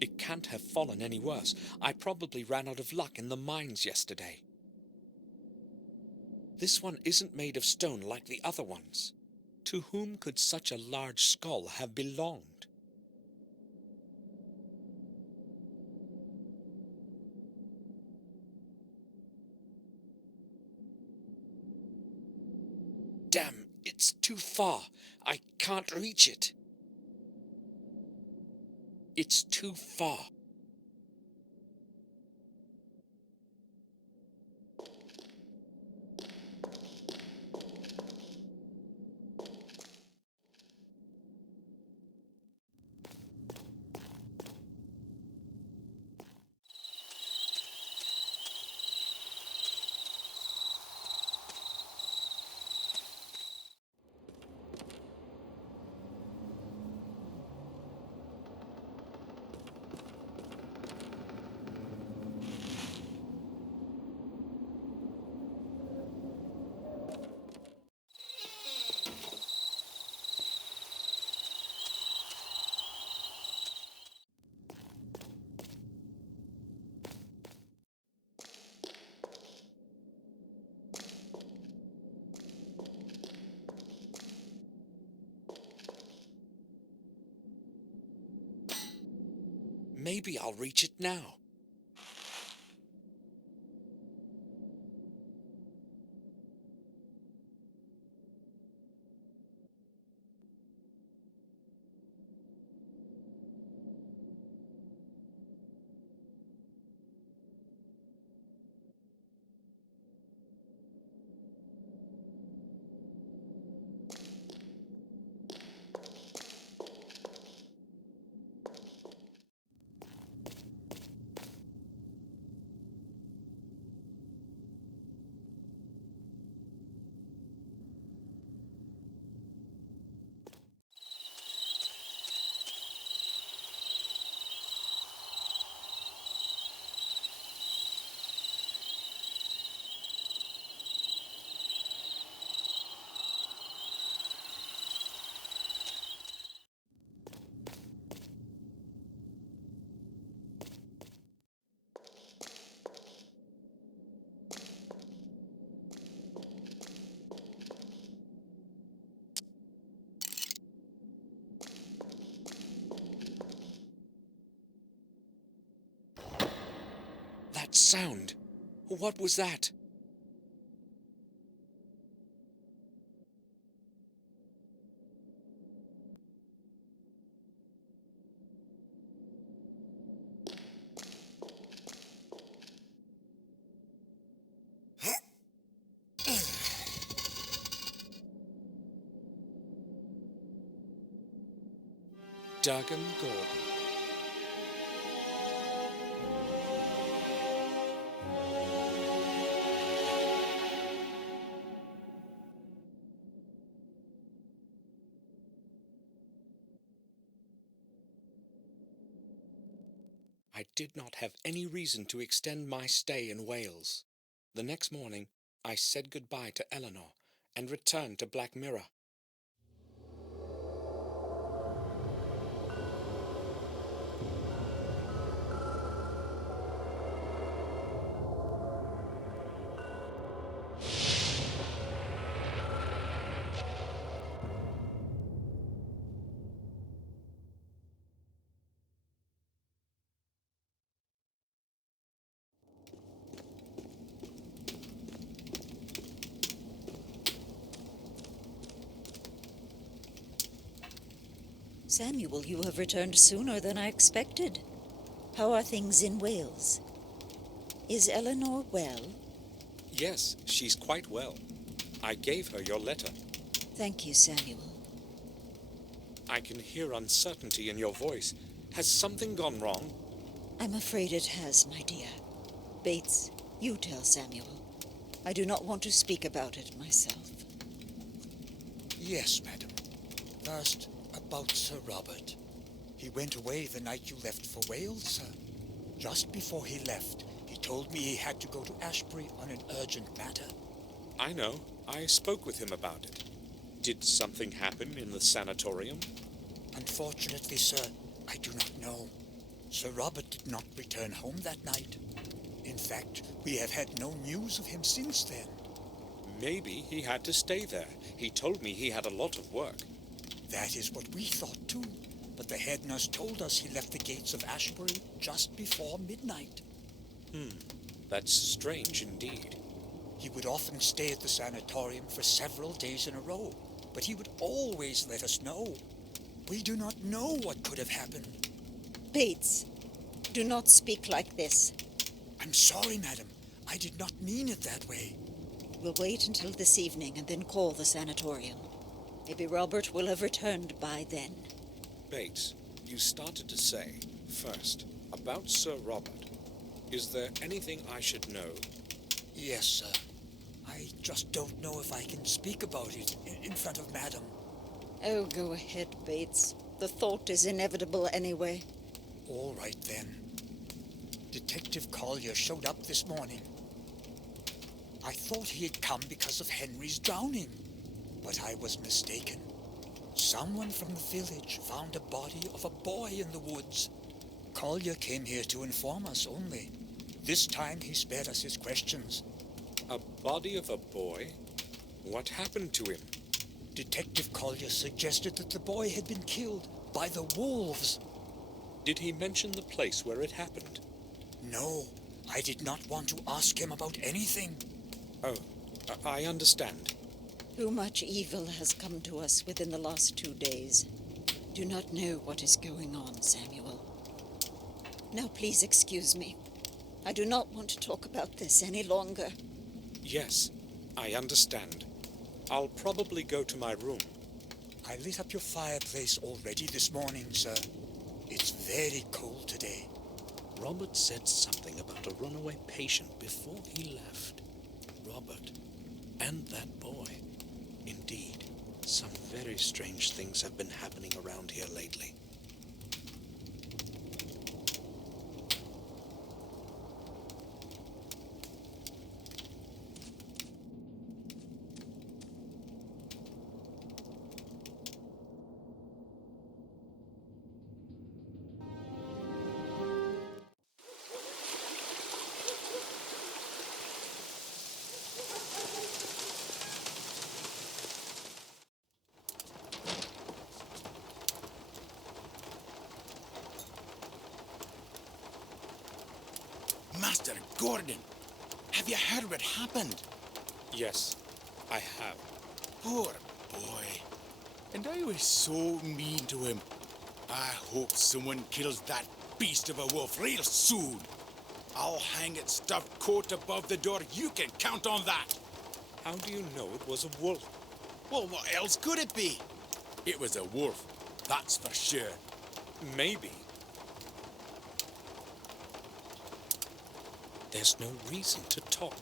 It can't have fallen any worse. I probably ran out of luck in the mines yesterday. This one isn't made of stone like the other ones. To whom could such a large skull have belonged? Damn, it's too far. I can't reach it. It's too far. Maybe I'll reach it now. That sound! What was that? Duggan Gordon. I did not have any reason to extend my stay in Wales. The next morning, I said goodbye to Eleanor and returned to Black Mirror. Samuel, you have returned sooner than I expected. How are things in Wales? Is Eleanor well? Yes, she's quite well. I gave her your letter. Thank you, Samuel. I can hear uncertainty in your voice. Has something gone wrong? I'm afraid it has, my dear. Bates, you tell Samuel. I do not want to speak about it myself. Yes, madam. First, about Sir Robert. He went away the night you left for Wales, sir. Just before he left, he told me he had to go to Ashbury on an urgent matter. I know. I spoke with him about it. Did something happen in the sanatorium? Unfortunately, sir, I do not know. Sir Robert did not return home that night. In fact, we have had no news of him since then. Maybe he had to stay there. He told me he had a lot of work. That is what we thought too, but the head nurse told us he left the gates of Ashbury just before midnight. That's strange indeed. He would often stay at the sanatorium for several days in a row, but he would always let us know. We do not know what could have happened. Bates, do not speak like this. I'm sorry, madam. I did not mean it that way. We'll wait until this evening and then call the sanatorium. Maybe Robert will have returned by then. Bates, you started to say, first, about Sir Robert. Is there anything I should know? Yes, sir. I just don't know if I can speak about it in front of madam. Oh, go ahead, Bates. The thought is inevitable anyway. All right, then. Detective Collier showed up this morning. I thought he had come because of Henry's drowning, but I was mistaken. Someone from the village found a body of a boy in the woods. Collier came here to inform us only. This time he spared us his questions. A body of a boy? What happened to him? Detective Collier suggested that the boy had been killed by the wolves. Did he mention the place where it happened? No, I did not want to ask him about anything. Oh, I understand. Too much evil has come to us within the last 2 days. Do not know what is going on, Samuel. Now, please excuse me. I do not want to talk about this any longer. Yes, I understand. I'll probably go to my room. I lit up your fireplace already this morning, sir. It's very cold today. Robert said something about a runaway patient before he left. Robert and that boy. Indeed, some very strange things have been happening around here lately. Master Gordon, have you heard what happened? Yes, I have. Poor boy. And I was so mean to him. I hope someone kills that beast of a wolf real soon. I'll hang its stuffed coat above the door. You can count on that. How do you know it was a wolf? Well, what else could it be? It was a wolf, that's for sure. Maybe. There's no reason to talk.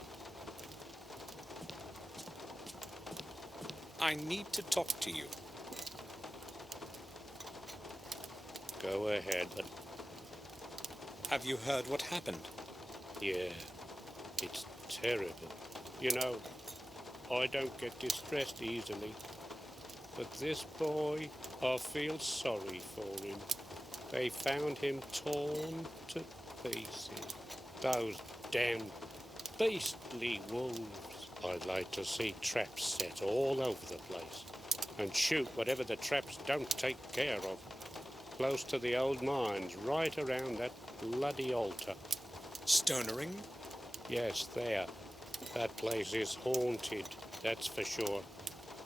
I need to talk to you. Go ahead, but... Have you heard what happened? Yeah, it's terrible. You know, I don't get distressed easily. But this boy, I feel sorry for him. They found him torn to pieces. Those damn beastly wolves. I'd like to see traps set all over the place and shoot whatever the traps don't take care of. Close to the old mines, right around that bloody altar. Stonering? Yes, there. That place is haunted, that's for sure.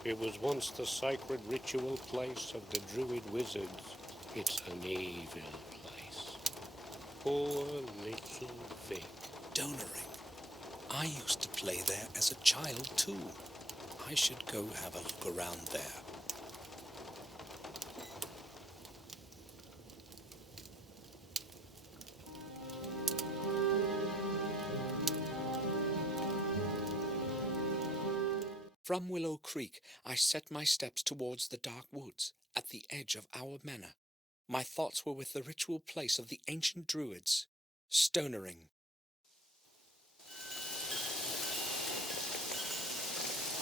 It was once the sacred ritual place of the druid wizards. It's an evil place. Poor little Vic. Donering. I used to play there as a child, too. I should go have a look around there. From Willow Creek, I set my steps towards the dark woods at the edge of our manor. My thoughts were with the ritual place of the ancient druids, Stonering.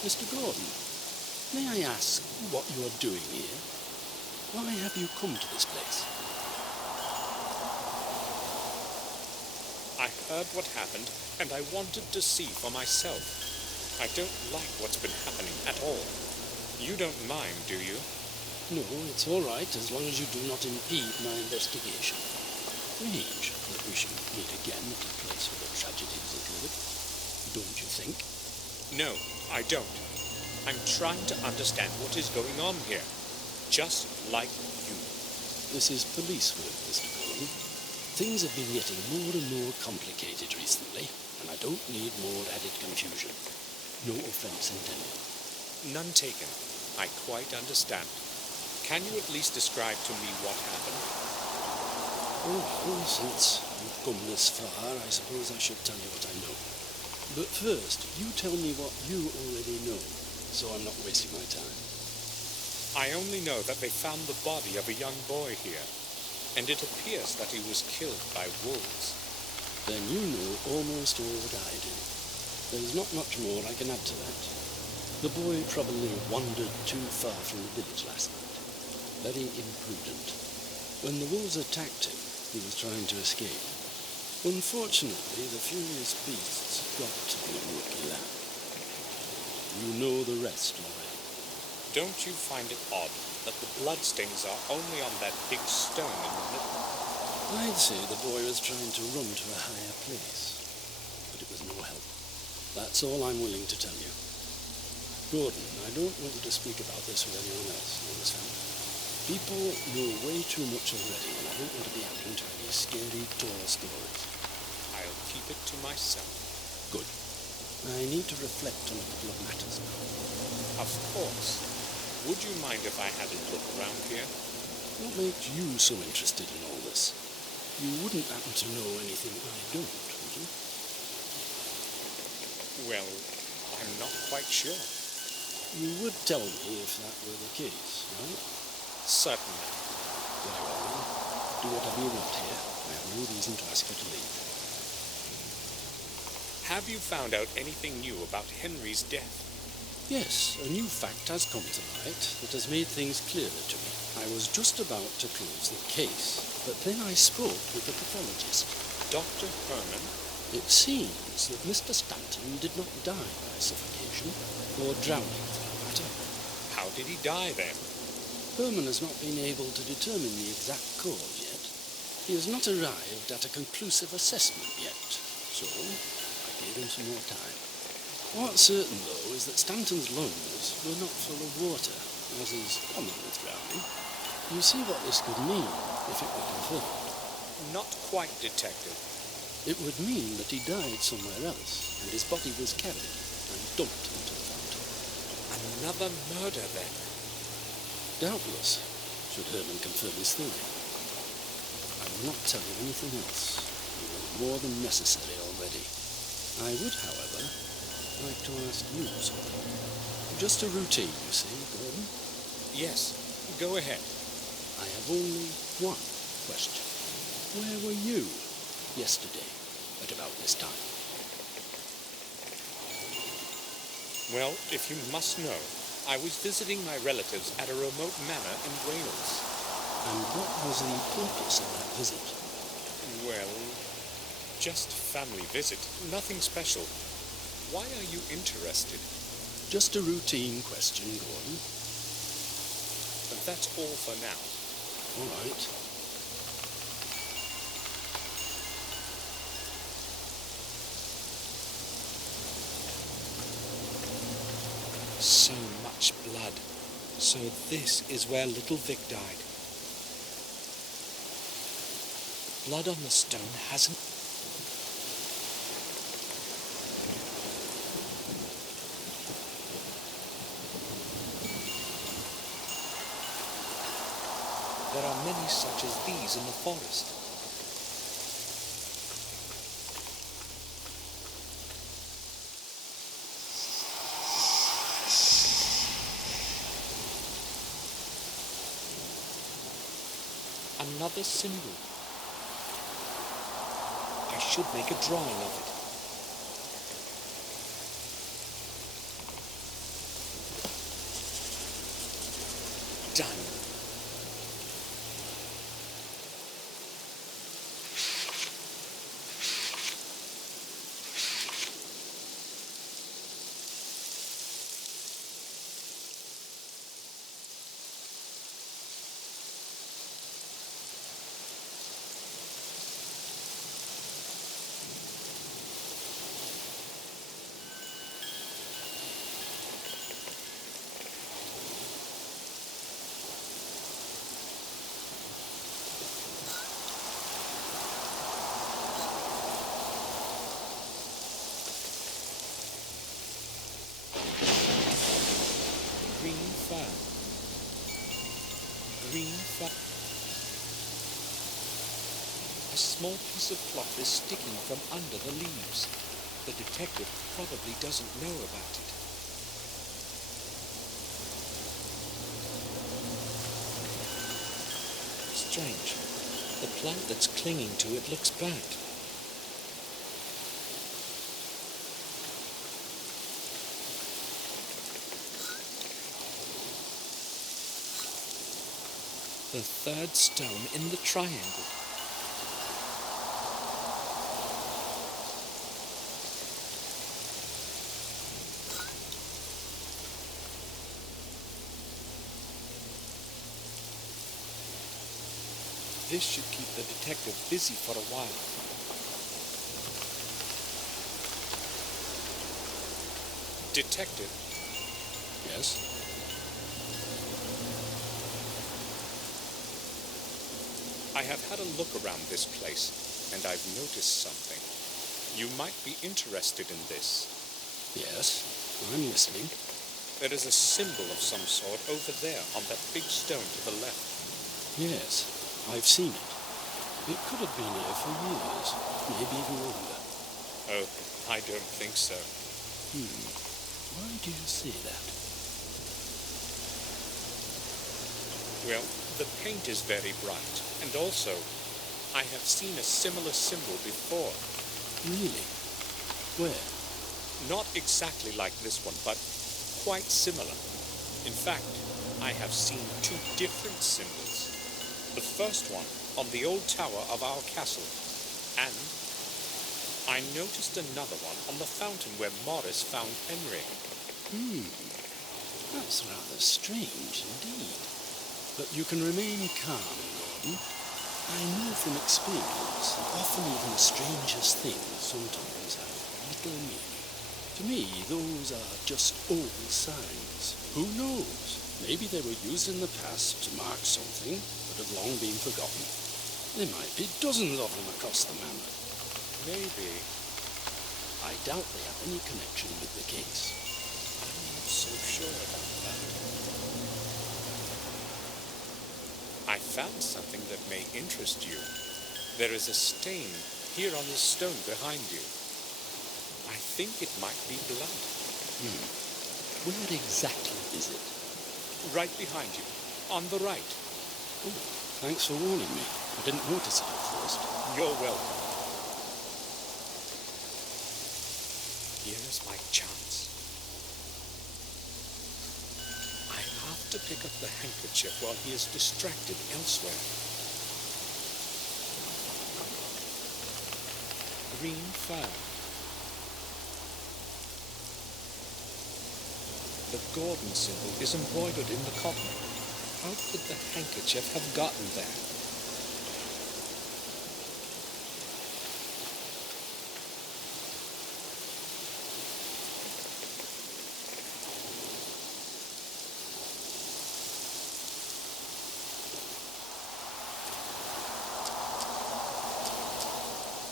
Mr. Gordon, may I ask what you are doing here? Why have you come to this place? I heard what happened, and I wanted to see for myself. I don't like what's been happening at all. You don't mind, do you? No, it's all right, as long as you do not impede my investigation. Strange that we should meet again at a place where the tragedies occurred. Don't you think? No, I don't. I'm trying to understand what is going on here. Just like you. This is police work, Mr. Gordon. Things have been getting more and more complicated recently, and I don't need more added confusion. No offense intended. None taken. I quite understand. Can you at least describe to me what happened? Well, since you've come this far, I suppose I should tell you what I know. But first, you tell me what you already know, so I'm not wasting my time. I only know that they found the body of a young boy here, and it appears that he was killed by wolves. Then you know almost all that I do. There's not much more I can add to that. The boy probably wandered too far from the village last night. Very imprudent. When the wolves attacked him, he was trying to escape. Unfortunately, the furious beasts got to be lucky lamb. You know the rest already. Don't you find it odd that the bloodstains are only on that big stone in the middle? I'd say the boy was trying to run to a higher place, but it was no help. That's all I'm willing to tell you. Gordon, I don't want you to speak about this with anyone else, you understand? People know way too much already, and I don't want to be adding to any scary tall stories. I'll keep it to myself. Good. I need to reflect on a couple of matters now. Of course. Would you mind if I had a look around here? What makes you so interested in all this? You wouldn't happen to know anything I don't, would you? Well, I'm not quite sure. You would tell me if that were the case, right? Certainly. Very well, then. Do whatever you want here. I have no reason to ask you to leave. Have you found out anything new about Henry's death? Yes, a new fact has come to light that has made things clearer to me. I was just about to close the case, but then I spoke with the pathologist. Dr. Herman? It seems that Mr. Stanton did not die by suffocation, or drowning for that matter. How did he die then? Herman has not been able to determine the exact cause yet. He has not arrived at a conclusive assessment yet, so I gave him some more time. What's certain, though, is that Stanton's lungs were not full of water, as is common with drowning. You see what this could mean if it were confirmed. Not quite, Detective. It would mean that he died somewhere else, and his body was carried and dumped into the fountain. Another murder, then? Doubtless, should Herman confirm his theory. I will not tell you anything else. You are more than necessary already. I would, however, like to ask you something. Just a routine, you see, Gordon? Yes, go ahead. I have only one question. Where were you yesterday at about this time? Well, if you must know, I was visiting my relatives at a remote manor in Wales. And what was the purpose of that visit? Well, just family visit, nothing special. Why are you interested? Just a routine question, Gordon. That's all for now. All right. So much blood. So this is where little Vic died. Blood on the stone hasn't... There are many such as these in the forest. Another symbol. I should make a drawing of it. Done. Green flag. A small piece of cloth is sticking from under the leaves. The detective probably doesn't know about it. Strange. The plant that's clinging to it looks back. The third stone in the triangle. This should keep the detective busy for a while. Detective? Yes? I have had a look around this place, and I've noticed something. You might be interested in this. Yes, I'm listening. There is a symbol of some sort over there on that big stone to the left. Yes, I've seen it. It could have been here for years, maybe even longer. Oh, I don't think so. Why do you say that? Well, the paint is very bright, and also, I have seen a similar symbol before. Really? Where? Not exactly like this one, but quite similar. In fact, I have seen two different symbols. The first one on the old tower of our castle, and I noticed another one on the fountain where Morris found Henry. That's rather strange indeed. But you can remain calm, Gordon. I know from experience that often even the strangest things sometimes have little meaning. To me, those are just old signs. Who knows? Maybe they were used in the past to mark something that have long been forgotten. There might be dozens of them across the manor. Maybe. I doubt they have any connection with the case. I'm not so sure about that. I found something that may interest you. There is a stain here on the stone behind you. I think it might be blood. Where exactly is it? Right behind you, on the right. Oh, thanks for warning me. I didn't notice it at first. You're welcome. Here is my chance. I have to pick up the handkerchief while he is distracted elsewhere. Green fern. The Gordon symbol is embroidered in the cotton. How could the handkerchief have gotten there?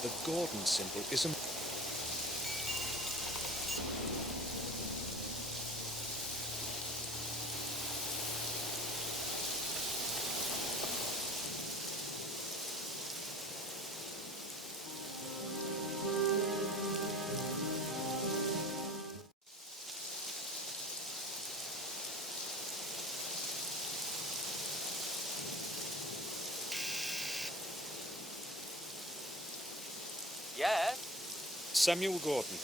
The Gordon symbol is Yes? Samuel Gordon,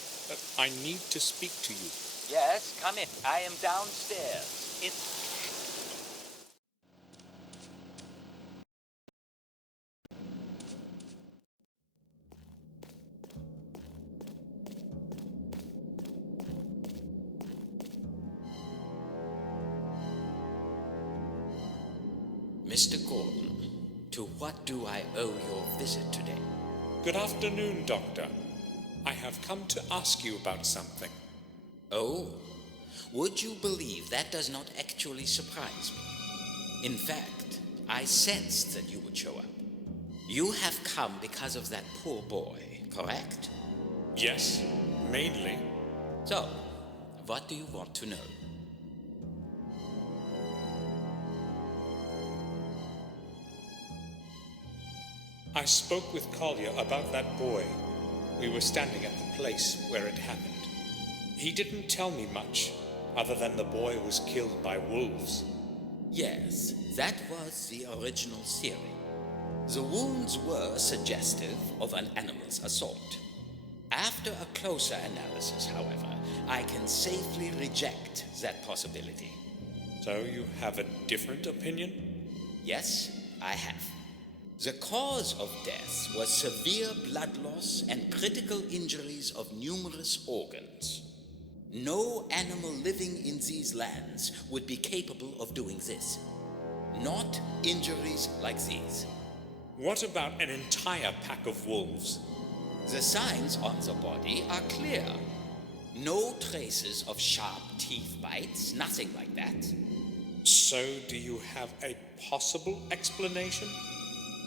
I need to speak to you. Yes, come in. I am downstairs. Mr. Gordon, to what do I owe your visit today? Good afternoon, Doctor. I have come to ask you about something. Oh, would you believe that does not actually surprise me? In fact, I sensed that you would show up. You have come because of that poor boy, correct? Yes, mainly. So, what do you want to know? I spoke with Collier about that boy. We were standing at the place where it happened. He didn't tell me much, other than the boy was killed by wolves. Yes, that was the original theory. The wounds were suggestive of an animal's assault. After a closer analysis, however, I can safely reject that possibility. So you have a different opinion? Yes, I have. The cause of death was severe blood loss and critical injuries of numerous organs. No animal living in these lands would be capable of doing this. Not injuries like these. What about an entire pack of wolves? The signs on the body are clear. No traces of sharp teeth bites, nothing like that. So, do you have a possible explanation?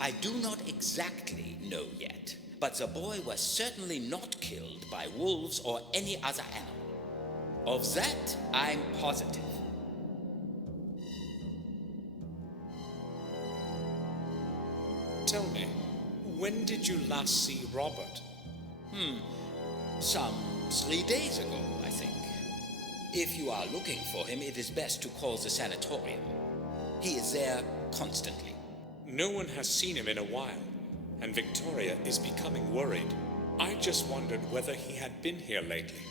I do not exactly know yet, but the boy was certainly not killed by wolves or any other animal. Of that, I'm positive. Tell me, when did you last see Robert? Some 3 days ago, I think. If you are looking for him, it is best to call the sanatorium. He is there constantly. No one has seen him in a while, and Victoria is becoming worried. I just wondered whether he had been here lately.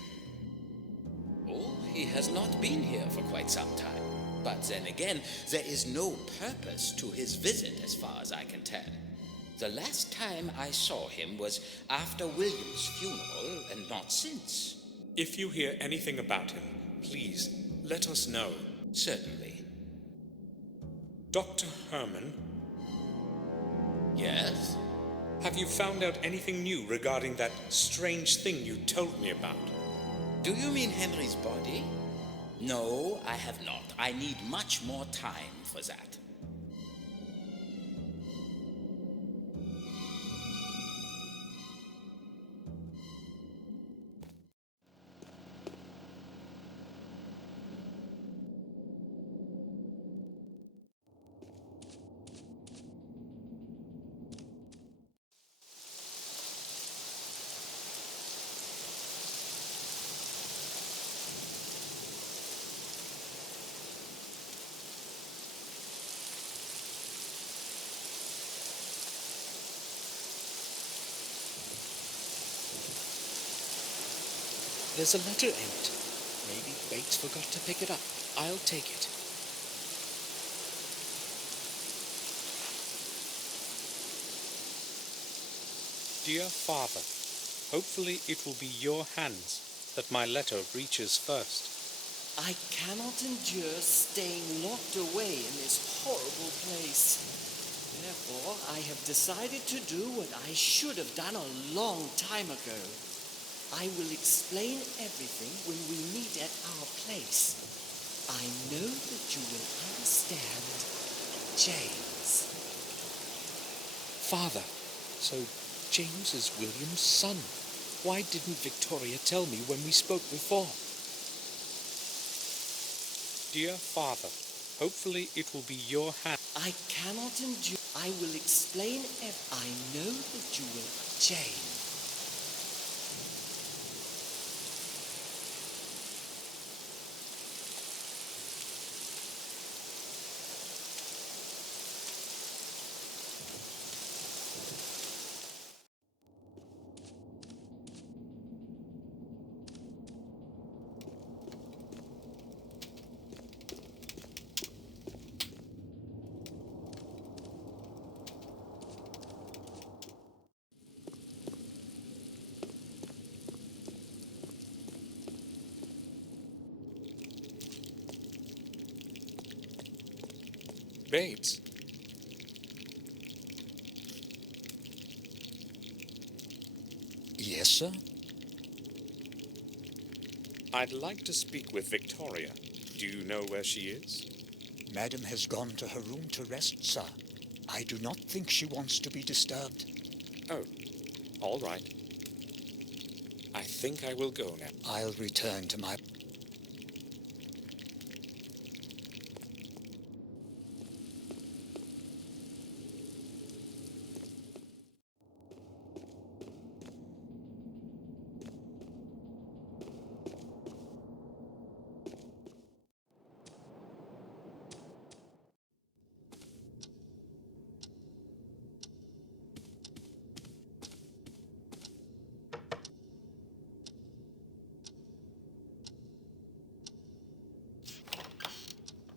Oh, he has not been here for quite some time. But then again, there is no purpose to his visit as far as I can tell. The last time I saw him was after William's funeral and not since. If you hear anything about him, please let us know. Certainly. Dr. Herman? Yes? Have you found out anything new regarding that strange thing you told me about? Do you mean Henry's body? No, I have not. I need much more time for that. There's a letter in it. Maybe Bates forgot to pick it up. I'll take it. Dear Father, hopefully it will be your hands that my letter reaches first. I cannot endure staying locked away in this horrible place. Therefore, I have decided to do what I should have done a long time ago. I will explain everything when we meet at our place. I know that you will understand. James. Father, so James is William's son. Why didn't Victoria tell me when we spoke before? Dear Father, hopefully it will be your hand. I cannot endure. I will explain I know that you will. James. Bates. Yes, sir? I'd like to speak with Victoria. Do you know where she is? Madam has gone to her room to rest, sir. I do not think she wants to be disturbed. Oh, all right. I think I will go now. I'll return to my...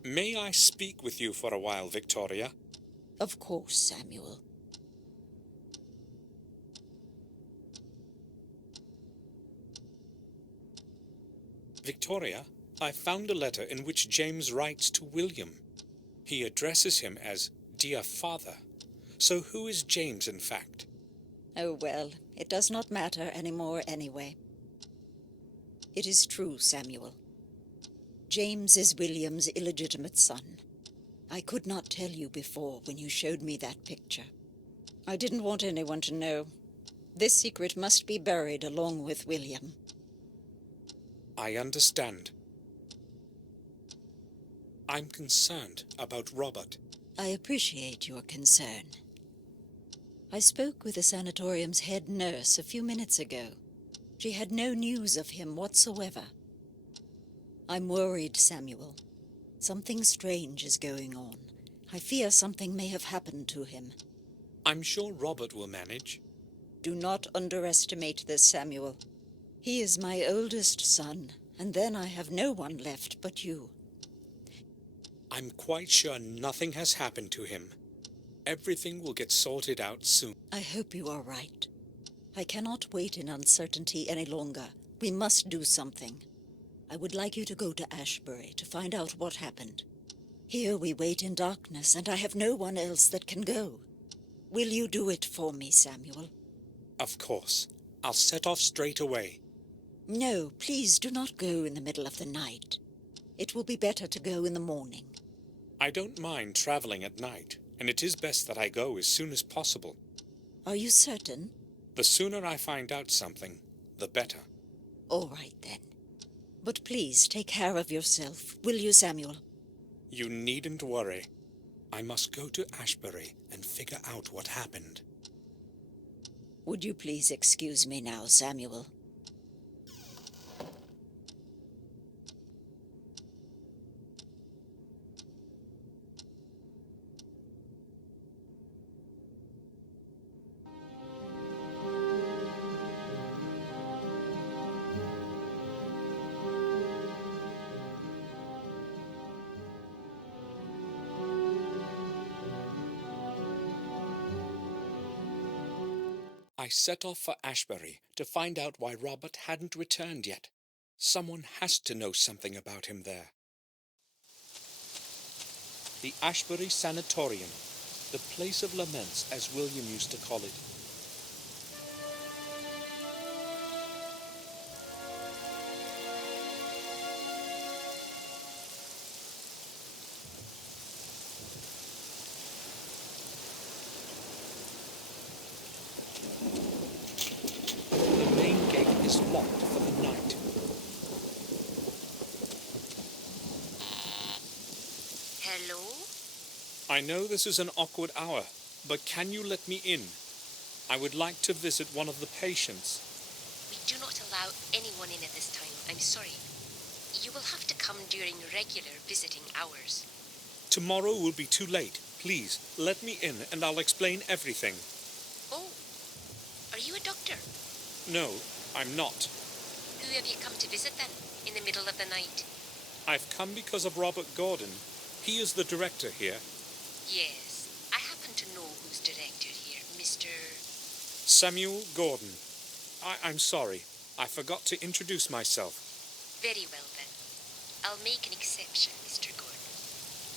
May I speak with you for a while, Victoria? Of course, Samuel. Victoria, I found a letter in which James writes to William. He addresses him as Dear Father, So who is James, in fact? Oh well, it does not matter anymore anyway. It is true, Samuel. James is William's illegitimate son. I could not tell you before when you showed me that picture. I didn't want anyone to know. This secret must be buried along with William. I understand. I'm concerned about Robert. I appreciate your concern. I spoke with the sanatorium's head nurse a few minutes ago. She had no news of him whatsoever. I'm worried, Samuel. Something strange is going on. I fear something may have happened to him. I'm sure Robert will manage. Do not underestimate this, Samuel. He is my oldest son, and then I have no one left but you. I'm quite sure nothing has happened to him. Everything will get sorted out soon. I hope you are right. I cannot wait in uncertainty any longer. We must do something. I would like you to go to Ashbury to find out what happened. Here we wait in darkness, and I have no one else that can go. Will you do it for me, Samuel? Of course. I'll set off straight away. No, please do not go in the middle of the night. It will be better to go in the morning. I don't mind traveling at night, and it is best that I go as soon as possible. Are you certain? The sooner I find out something, the better. All right, then. But please take care of yourself, will you, Samuel? You needn't worry. I must go to Ashbury and figure out what happened. Would you please excuse me now, Samuel? I set off for Ashbury to find out why Robert hadn't returned yet. Someone has to know something about him there. The Ashbury Sanatorium, the place of laments as William used to call it. The main gate is locked for the night. Hello? I know this is an awkward hour, but can you let me in? I would like to visit one of the patients. We do not allow anyone in at this time. I'm sorry. You will have to come during regular visiting hours. Tomorrow will be too late. Please, let me in and I'll explain everything. Oh, are you a doctor? No, I'm not. Who have you come to visit then, in the middle of the night? I've come because of Robert Gordon. He is the director here. Yes, I happen to know who's director here, Mr. Samuel Gordon. I'm sorry. I forgot to introduce myself. Very well then. I'll make an exception, Mr. Gordon.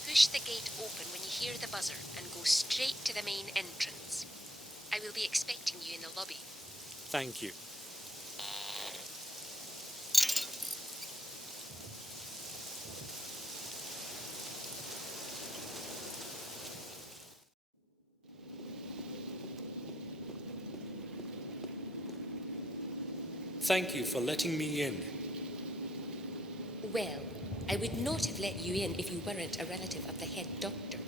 Push the gate open when you hear the buzzer and go straight to the main entrance. I will be expecting you in the lobby. Thank you. Thank you for letting me in. Well, I would not have let you in if you weren't a relative of the head doctor.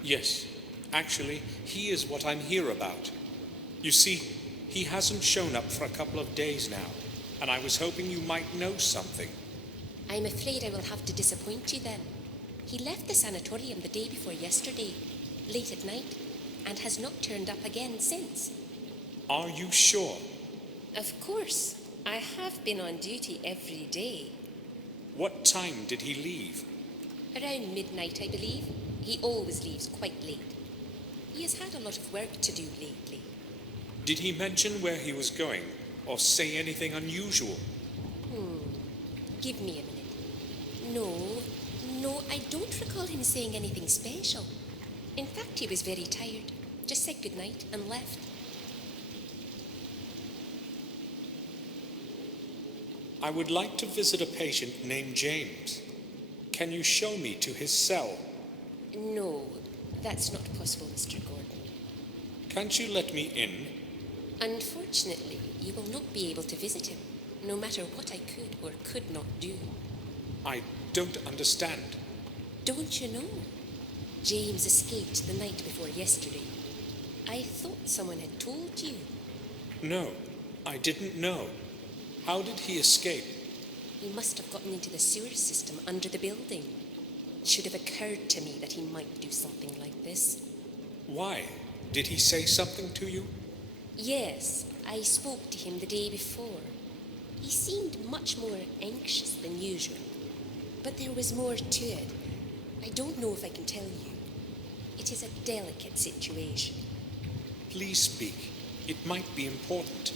Yes, actually, he is what I'm here about. You see, he hasn't shown up for a couple of days now, and I was hoping you might know something. I'm afraid I will have to disappoint you then. He left the sanatorium the day before yesterday, late at night, and has not turned up again since. Are you sure? Of course. I have been on duty every day. What time did he leave? Around midnight, I believe. He always leaves quite late. He has had a lot of work to do lately. Did he mention where he was going, or say anything unusual? Give me a minute. No, I don't recall him saying anything special. In fact, he was very tired. just said goodnight and left. I would like to visit a patient named James. Can you show me to his cell? No, that's not possible, Mr. Gordon. Can't you let me in? Unfortunately, you will not be able to visit him, no matter what I could or could not do. I don't understand. Don't you know? James escaped the night before yesterday. I thought someone had told you. No, I didn't know. How did he escape? He must have gotten into the sewer system under the building. It should have occurred to me that he might do something like this. Why? Did he say something to you? Yes, I spoke to him the day before. He seemed much more anxious than usual. But there was more to it. I don't know if I can tell you. It is a delicate situation. Please speak. It might be important.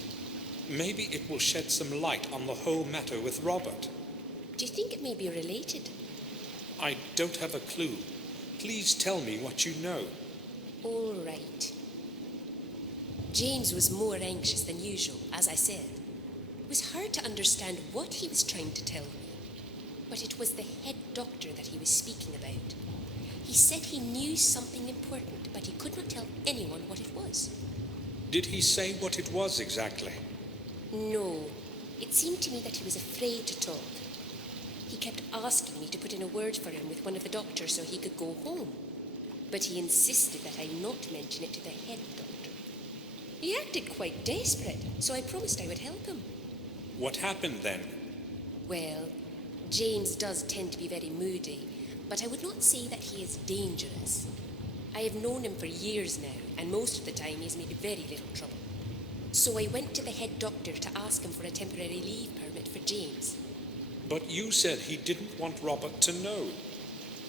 Maybe it will shed some light on the whole matter with Robert. Do you think it may be related? I don't have a clue. Please tell me what you know. All right. James was more anxious than usual, as I said. It was hard to understand what he was trying to tell me. But it was the head doctor that he was speaking about. He said he knew something important, but he could not tell anyone what it was. Did he say what it was exactly? No. It seemed to me that he was afraid to talk. He kept asking me to put in a word for him with one of the doctors so he could go home. But he insisted that I not mention it to the head doctor. He acted quite desperate, so I promised I would help him. What happened then? Well, James does tend to be very moody, but I would not say that he is dangerous. I have known him for years now, and most of the time he has made very little trouble. So I went to the head doctor to ask him for a temporary leave permit for James. But you said he didn't want Robert to know.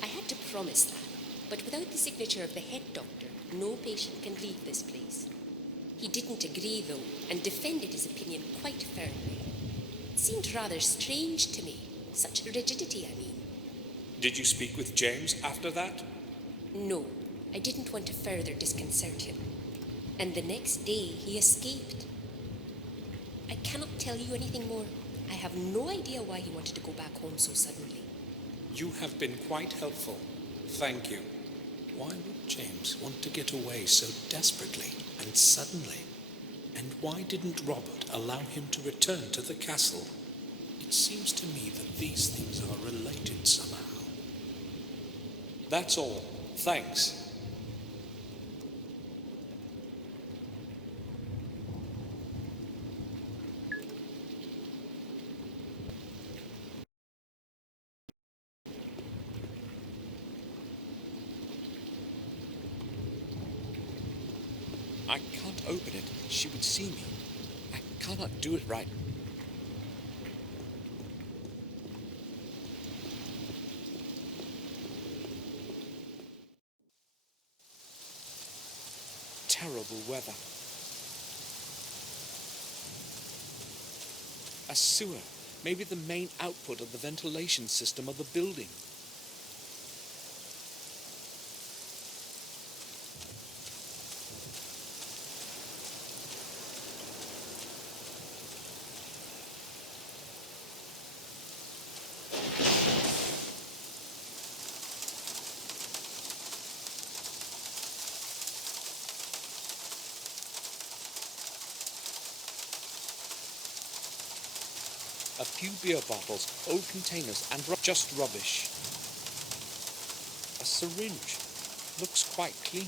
I had to promise that, but without the signature of the head doctor, no patient can leave this place. He didn't agree, though, and defended his opinion quite firmly. It seemed rather strange to me. Such rigidity, I mean. Did you speak with James after that? No, I didn't want to further disconcert him. And the next day, he escaped. I cannot tell you anything more. I have no idea why he wanted to go back home so suddenly. You have been quite helpful. Thank you. Why would James want to get away so desperately and suddenly? And why didn't Robert allow him to return to the castle? It seems to me that these things are related somehow. That's all. Thanks. I can't open it. She would see me. I cannot do it right. Terrible weather. A sewer. Maybe the main output of the ventilation system of the building. A few beer bottles, old containers, and just rubbish. A syringe. Looks quite clean.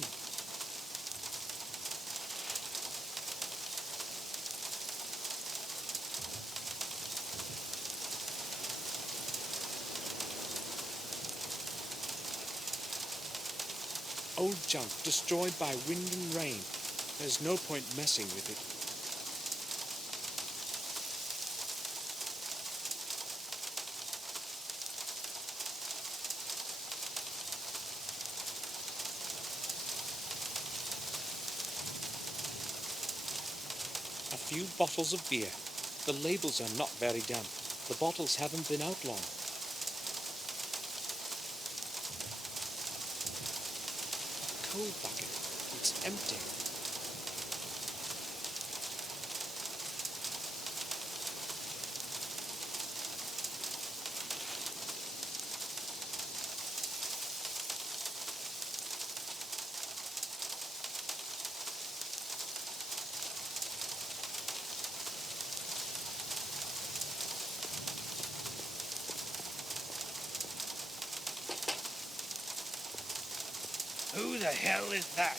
Old junk destroyed by wind and rain. There's no point messing with it. A few bottles of beer. The labels are not very damp. The bottles haven't been out long. A coal bucket. It it's empty. Who the hell is that?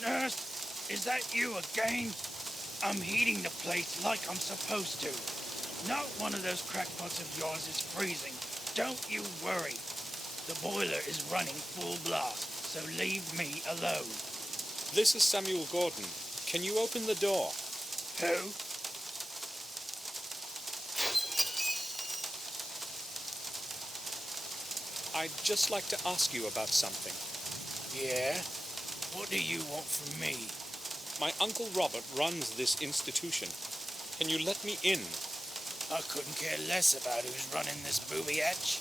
Nurse, is that you again? I'm heating the place like I'm supposed to. Not one of those crackpots of yours is freezing. Don't you worry. The boiler is running full blast, so leave me alone. This is Samuel Gordon. Can you open the door? Who? I'd just like to ask you about something. Yeah? What do you want from me? My Uncle Robert runs this institution. Can you let me in? I couldn't care less about who's running this booby hatch.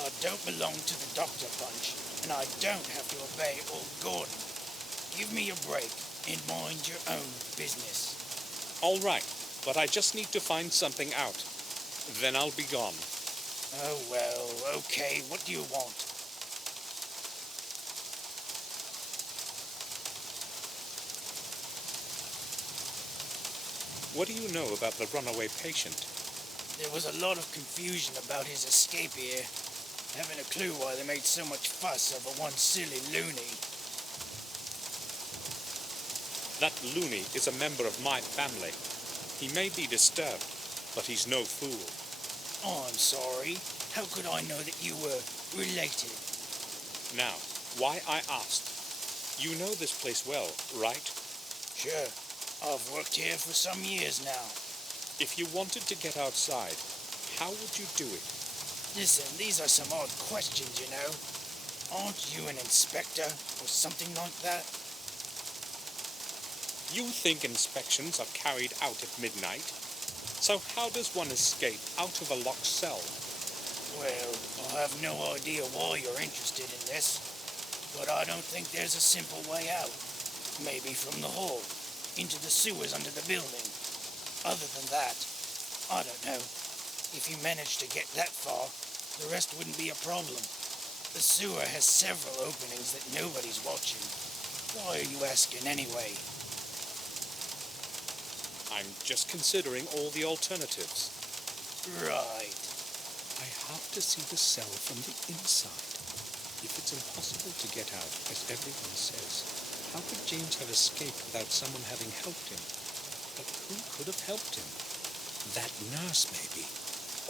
I don't belong to the doctor bunch, and I don't have to obey old Gordon. Give me a break and mind your own business. All right, but I just need to find something out. Then I'll be gone. Oh, well, okay. What do you want? What do you know about the runaway patient? There was a lot of confusion about his escape here. Haven't a clue why they made so much fuss over one silly loony. That loony is a member of my family. He may be disturbed, but he's no fool. Oh, I'm sorry. How could I know that you were related? Now, why I asked. You know this place well, right? Sure. I've worked here for some years now. If you wanted to get outside, how would you do it? Listen, these are some odd questions, you know. Aren't you an inspector or something like that? You think inspections are carried out at midnight? So how does one escape out of a locked cell? Well, I have no idea why you're interested in this, but I don't think there's a simple way out. Maybe from the hall, into the sewers under the building. Other than that, I don't know. If you manage to get that far, the rest wouldn't be a problem. The sewer has several openings that nobody's watching. Why are you asking anyway? I'm just considering all the alternatives. Right. I have to see the cell from the inside. If it's impossible to get out, as everyone says, how could James have escaped without someone having helped him? But who could have helped him? That nurse, maybe.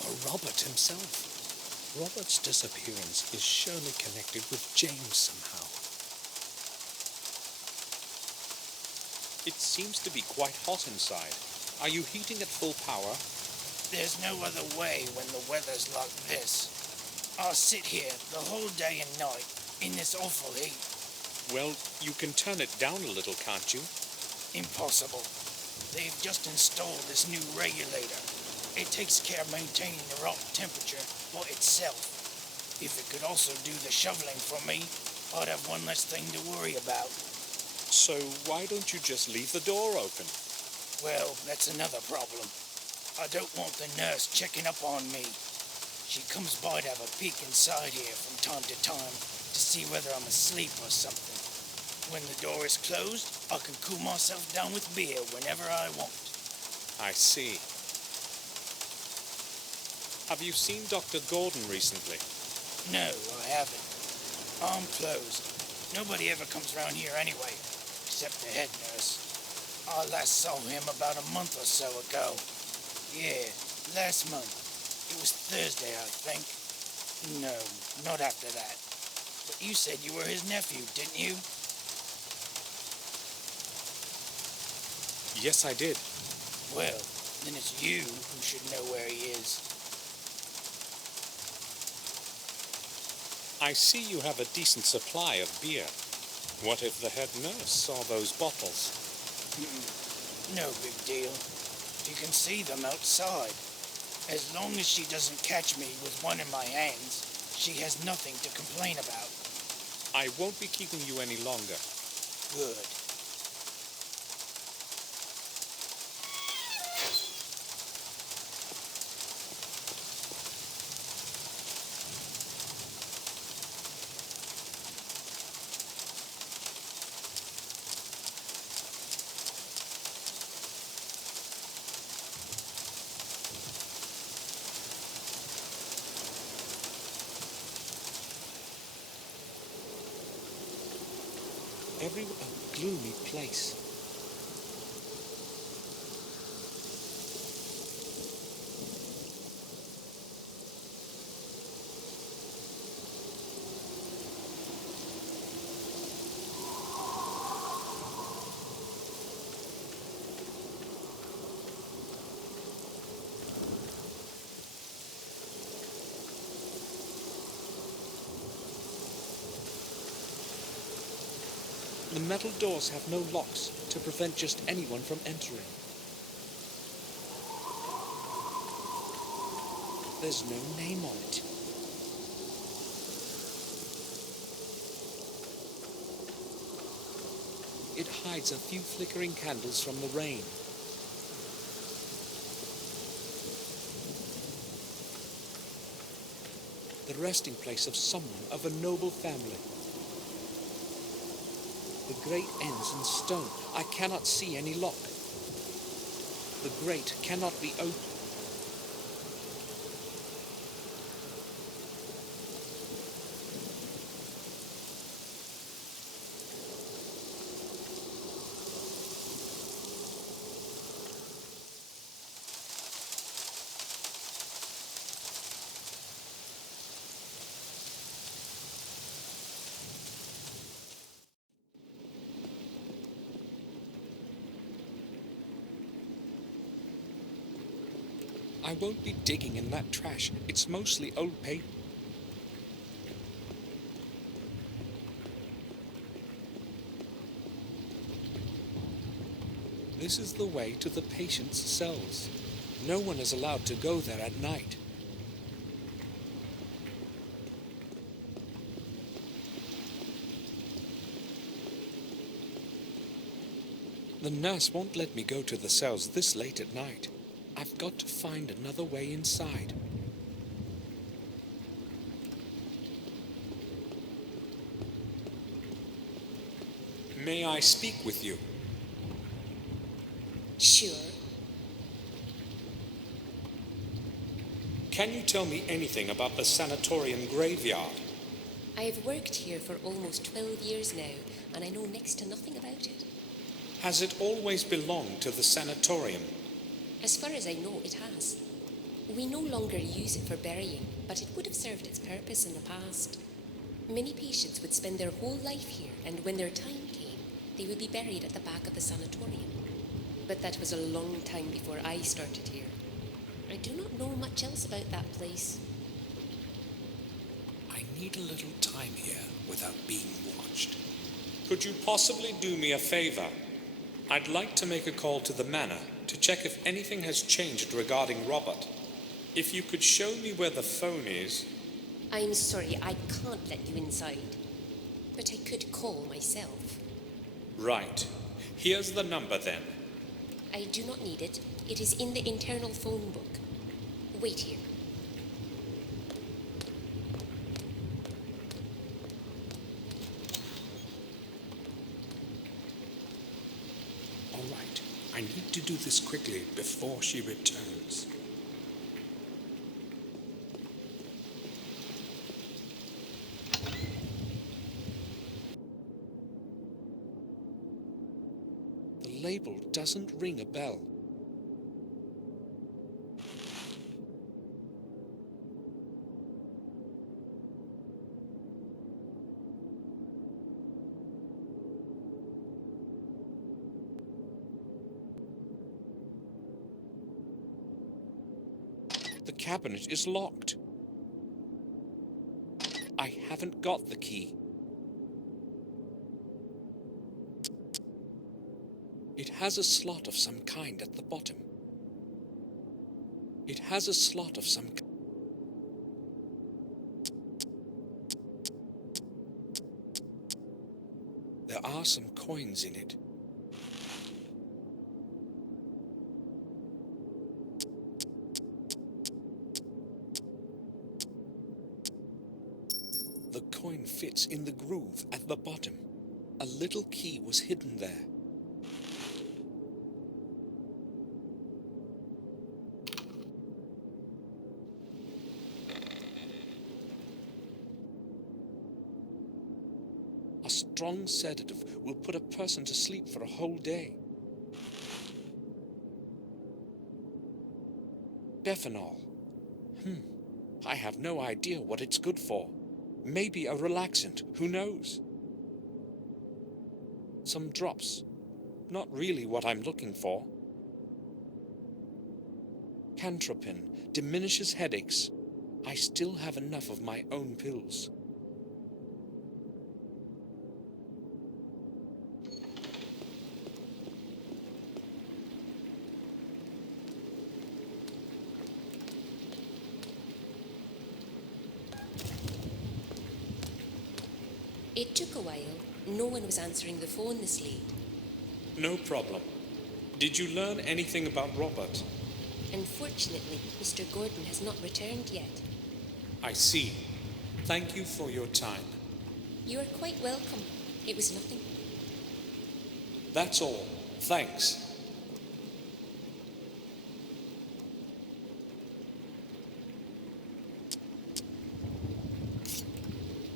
Or Robert himself. Robert's disappearance is surely connected with James somehow. It seems to be quite hot inside. Are you heating at full power? There's no other way when the weather's like this. I'll sit here the whole day and night in this awful heat. Well, you can turn it down a little, can't you? Impossible. They've just installed this new regulator. It takes care of maintaining the right temperature by itself. If it could also do the shoveling for me, I'd have one less thing to worry about. So why don't you just leave the door open? Well, that's another problem. I don't want the nurse checking up on me. She comes by to have a peek inside here from time to time to see whether I'm asleep or something. When the door is closed, I can cool myself down with beer whenever I want. I see. Have you seen Dr. Gordon recently? No, I haven't. I'm closed. Nobody ever comes around here anyway, except the head nurse. I last saw him about a month or so ago. Yeah, last month. It was Thursday, I think. No, not after that. But you said you were his nephew, didn't you? Yes, I did. Well, then it's you who should know where he is. I see you have a decent supply of beer. What if the head nurse saw those bottles? No big deal. You can see them outside. As long as she doesn't catch me with one in my hands, she has nothing to complain about. I won't be keeping you any longer. Good. Everywhere a gloomy place. The metal doors have no locks to prevent just anyone from entering. There's no name on it. It hides a few flickering candles from the rain. The resting place of someone of a noble family. The grate ends in stone. I cannot see any lock. The grate cannot be opened. I won't be digging in that trash. It's mostly old paper. This is the way to the patient's cells. No one is allowed to go there at night. The nurse won't let me go to the cells this late at night. I've got to find another way inside. May I speak with you? Sure. Can you tell me anything about the sanatorium graveyard? I have worked here for almost 12 years now, and I know next to nothing about it. Has it always belonged to the sanatorium? As far as I know, it has. We no longer use it for burying, but it would have served its purpose in the past. Many patients would spend their whole life here, and when their time came, they would be buried at the back of the sanatorium. But that was a long time before I started here. I do not know much else about that place. I need a little time here without being watched. Could you possibly do me a favor? I'd like to make a call to the manor to check if anything has changed regarding Robert. If you could show me where the phone is... I'm sorry, I can't let you inside. But I could call myself. Right. Here's the number then. I do not need it. It is in the internal phone book. Wait here. All right. I need to do this quickly before she returns. The label doesn't ring a bell. The cabinet is locked. I haven't got the key. It has a slot of some kind at the bottom. It has a slot of some kind. There are are some coins in it. The coin fits in the groove at the bottom. A little key was hidden there. A strong sedative will put a person to sleep for a whole day. Bephenol. I have no idea what it's good for. Maybe a relaxant, who knows? Some drops. Not really what I'm looking for. Cantropin diminishes headaches. I still have enough of my own pills. It took a while. No one was answering the phone this late. No problem. Did you learn anything about Robert? Unfortunately, Mr. Gordon has not returned yet. I see. Thank you for your time. You are quite welcome. It was nothing. That's all. Thanks.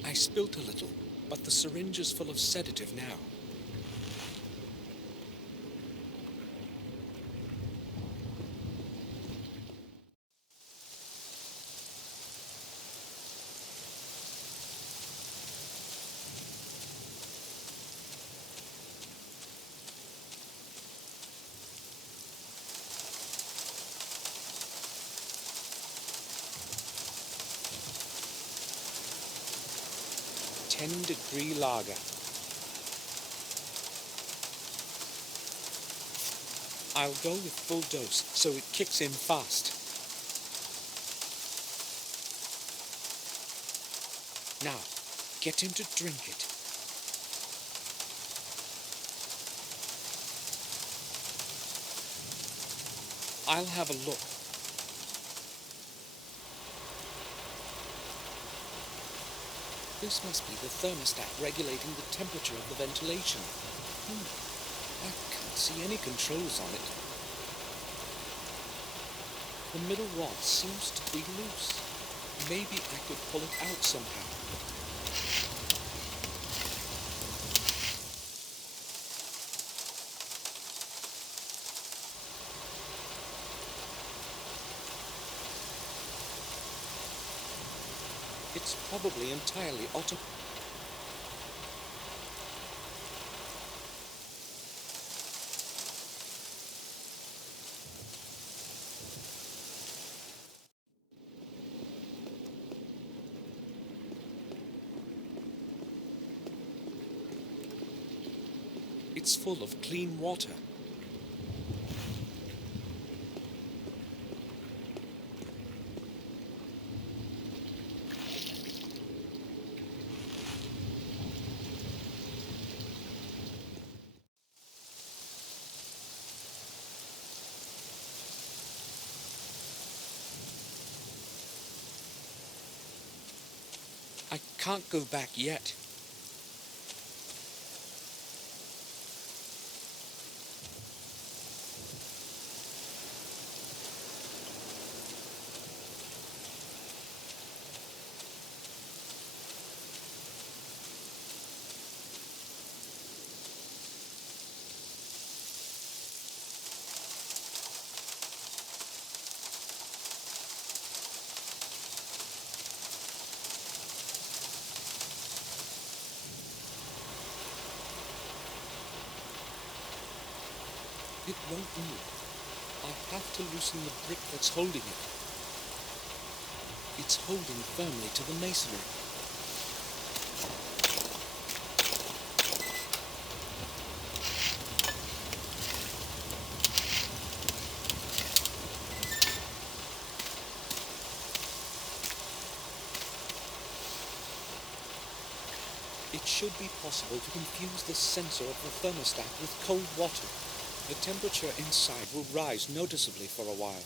I spilt a little, but the syringe is full of sedative now. .10-degree lager. I'll go with full dose so it kicks in fast. Now, get him to drink it. I'll have a look. This must be the thermostat regulating the temperature of the ventilation. I can't see any controls on it. The middle rod seems to be loose. Maybe I could pull it out somehow. It's probably entirely automatic. It's full of clean water. I can't go back yet. It won't move. I have to loosen the brick that's holding it. It's holding firmly to the masonry. It should be possible to infuse the sensor of the thermostat with cold water. The temperature inside will rise noticeably for a while.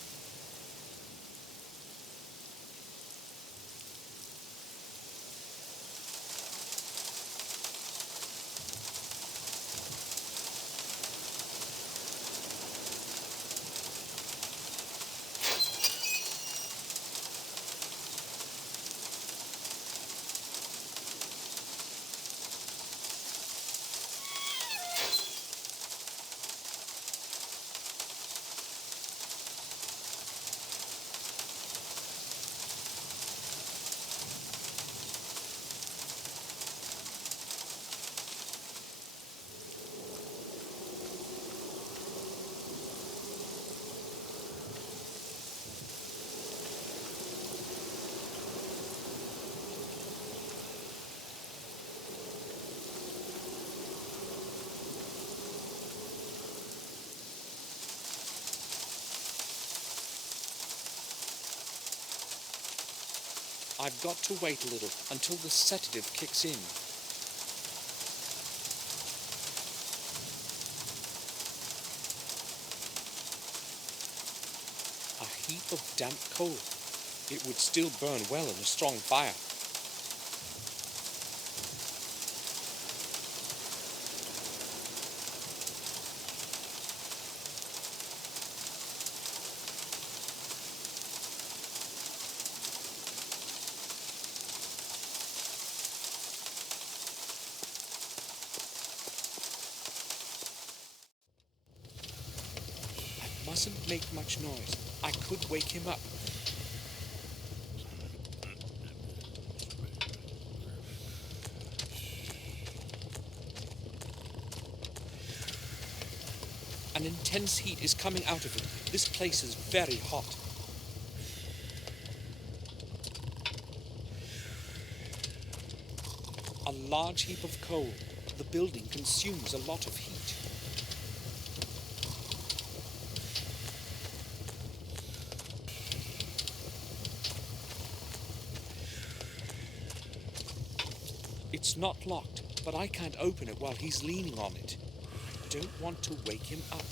I've got to wait a little until the sedative kicks in. A heap of damp coal. It would still burn well in a strong fire. I mustn't make much noise. I could wake him up. An intense heat is coming out of it. This place is very hot. A large heap of coal. The building consumes a lot of heat. It's not locked, but I can't open it while he's leaning on it. I don't want to wake him up.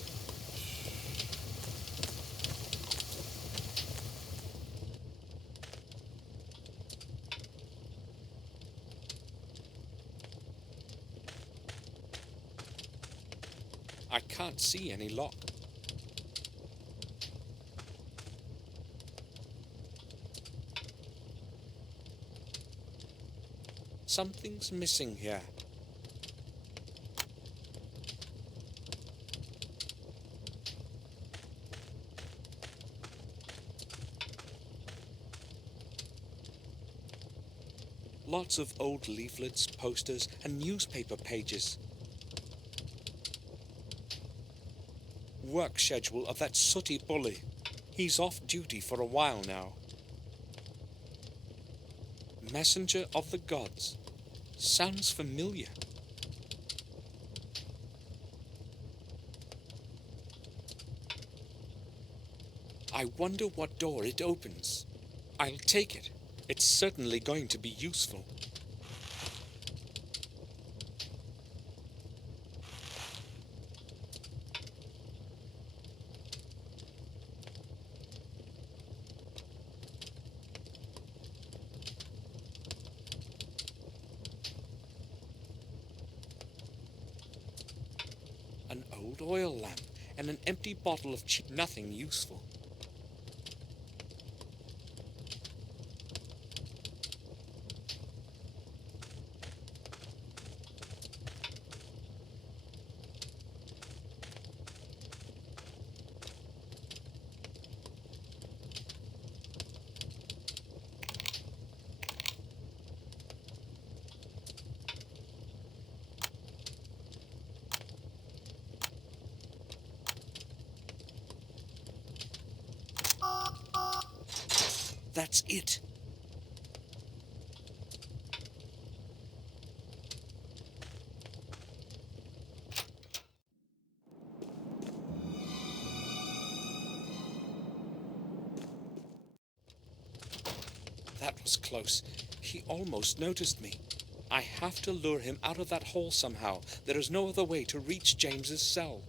I can't see any lock. Something's missing here. Lots of old leaflets, posters, and newspaper pages. Work schedule of that sooty bully. He's off duty for a while now. Messenger of the gods. Sounds familiar. I wonder what door it opens. I'll take it. It's certainly going to be useful. An old oil lamp and an empty bottle of cheap, nothing useful. That's it. That was close. He almost noticed me. I have to lure him out of that hole somehow. There is no other way to reach James's cell.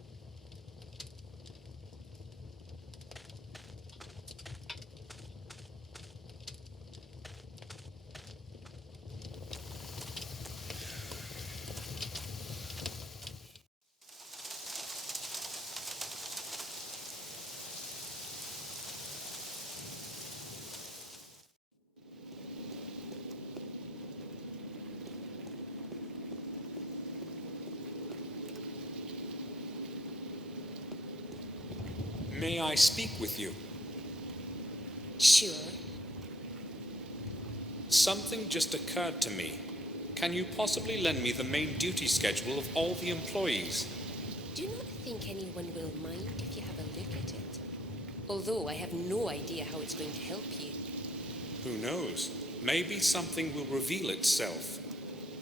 May I speak with you? Sure. Something just occurred to me. Can you possibly lend me the main duty schedule of all the employees? Do not think anyone will mind if you have a look at it. Although I have no idea how it's going to help you. Who knows? Maybe something will reveal itself.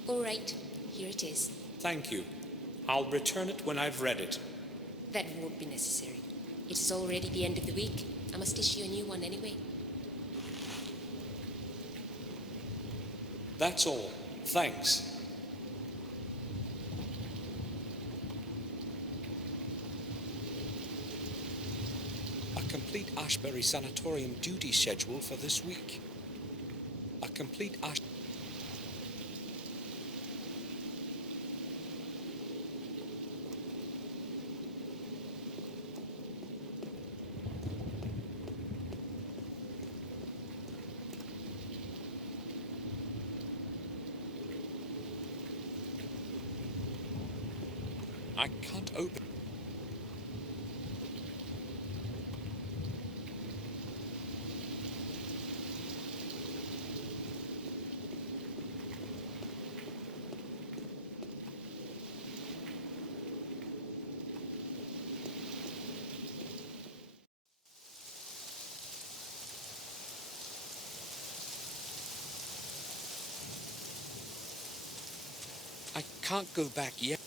All right, here it is. Thank you. I'll return it when I've read it. That won't be necessary. It is already the end of the week. I must issue a new one anyway. That's all. Thanks. A complete Ashbury Sanatorium duty schedule for this week. A complete I can't open. I can't go back yet.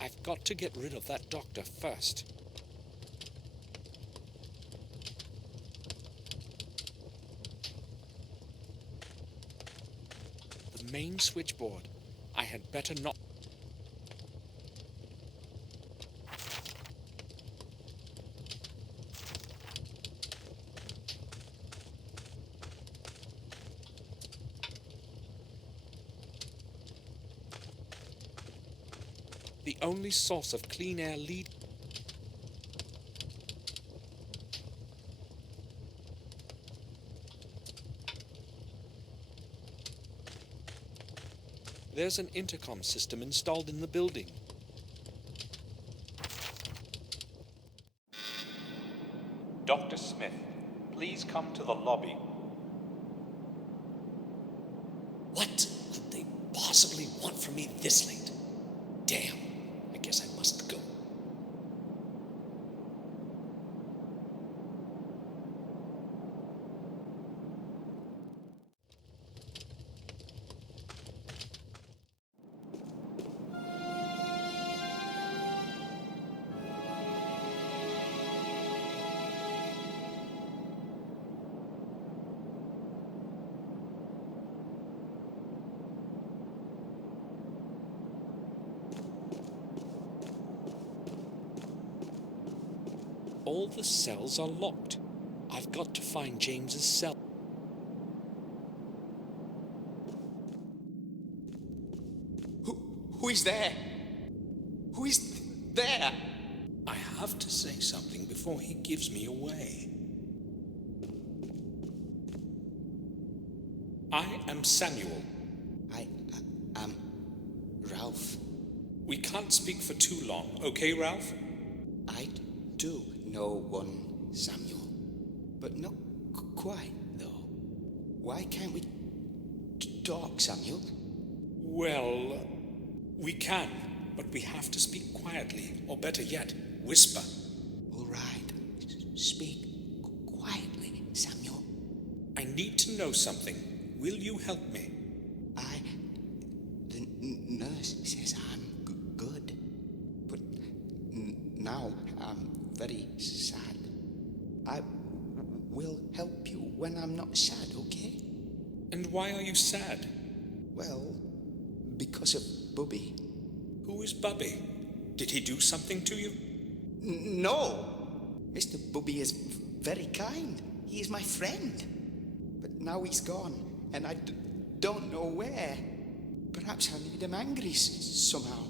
I've got to get rid of that doctor first. The main switchboard. I had better not. The only source of clean air lead. There's an intercom system installed in the building. Dr. Smith, please come to the lobby. What could they possibly want from me this late? Damn, I guess I must go. All the cells are locked. I've got to find James's cell. Who is there? Who is there? I have to say something before he gives me away. I am Samuel. I am Ralph. We can't speak for too long, okay, Ralph? I do know one Samuel, but not quite, though. Why can't we talk, Samuel? Well, we can, but we have to speak quietly, or better yet, whisper. All right. Speak quietly, Samuel. I need to know something. Will you help me? The nurse says I'm good, but now I'm very sad. I will help you when I'm not sad, okay? And why are you sad? Well, because of Bubby. Who is Bubby? Did he do something to you? No! Mr. Bubby is very kind. He is my friend. But now he's gone, and I don't know where. Perhaps I made him angry somehow.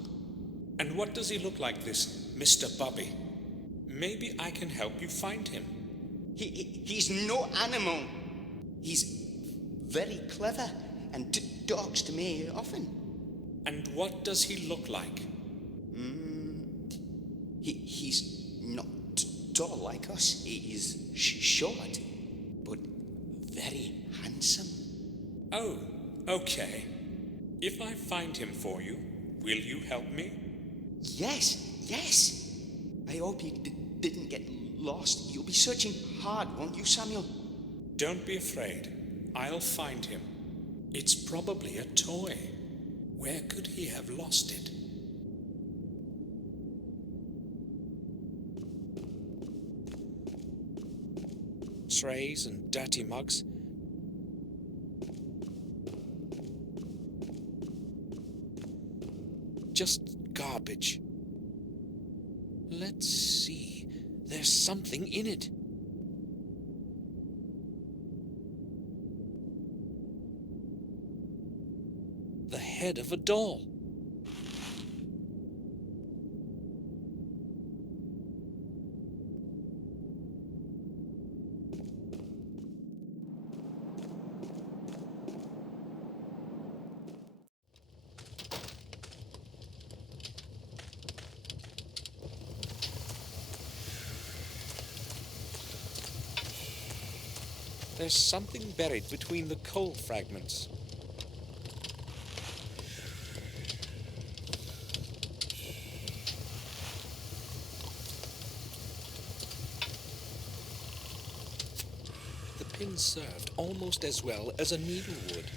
And what does he look like, this Mr. Bubby? Maybe I can help you find him. He's no animal. He's very clever and talks to me often. And what does he look like? He's not tall like us. He is short, but very handsome. Oh, okay. If I find him for you, will you help me? Yes. I hope you didn't get lost. You'll be searching hard, won't you, Samuel? Don't be afraid. I'll find him. It's probably a toy. Where could he have lost it? Trays and dirty mugs. Just garbage. Let's see. There's something in it. The head of a doll. There's something buried between the coal fragments. The pin served almost as well as a needle would.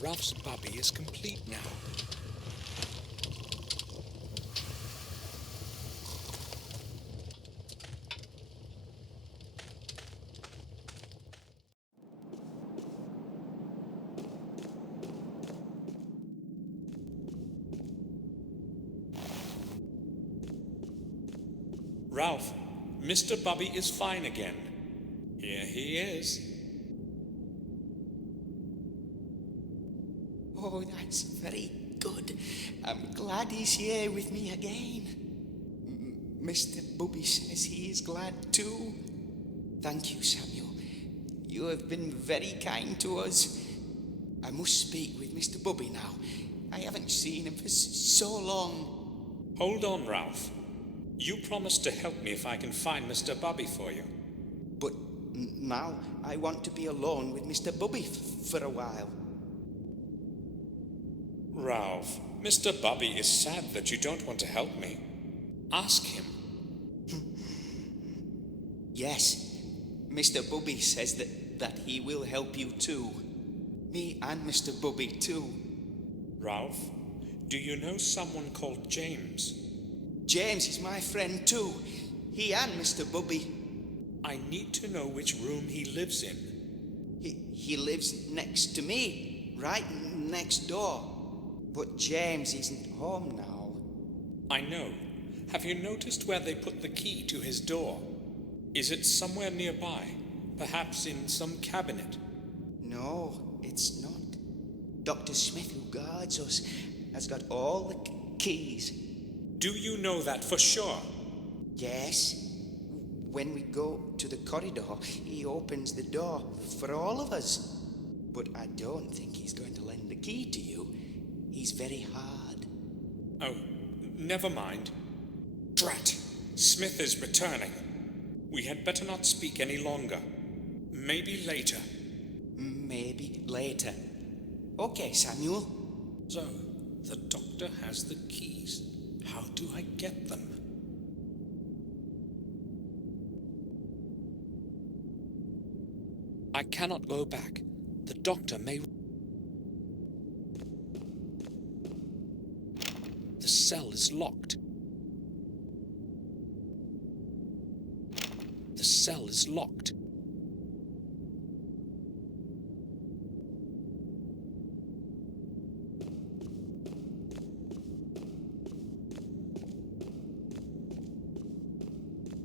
Ralph's Bubby is complete now. Ralph, Mr. Bubby is fine again. Here he is. Oh, that's very good. I'm glad he's here with me again. Mr. Bubby says he is glad too. Thank you, Samuel. You have been very kind to us. I must speak with Mr. Bubby now. I haven't seen him for so long. Hold on, Ralph. You promised to help me if I can find Mr. Bubby for you. But now I want to be alone with Mr. Bubby for a while. Ralph, Mr. Bubby is sad that you don't want to help me. Ask him. Yes, Mr. Bubby says that he will help you too. Me and Mr. Bubby too. Ralph, do you know someone called James? James is my friend too. He and Mr. Bubby. I need to know which room he lives in. He lives next to me, right next door. But James isn't home now. I know. Have you noticed where they put the key to his door? Is it somewhere nearby? Perhaps in some cabinet? No, it's not. Dr. Smith, who guards us, has got all the keys. Do you know that for sure? Yes. When we go to the corridor, he opens the door for all of us. But I don't think he's going to lend the key to you. He's very hard. Oh, never mind. Drat! Smith is returning. We had better not speak any longer. Maybe later. Maybe later. Okay, Samuel. So, the doctor has the keys. How do I get them? I cannot go back. The doctor may... The cell is locked. The cell is locked.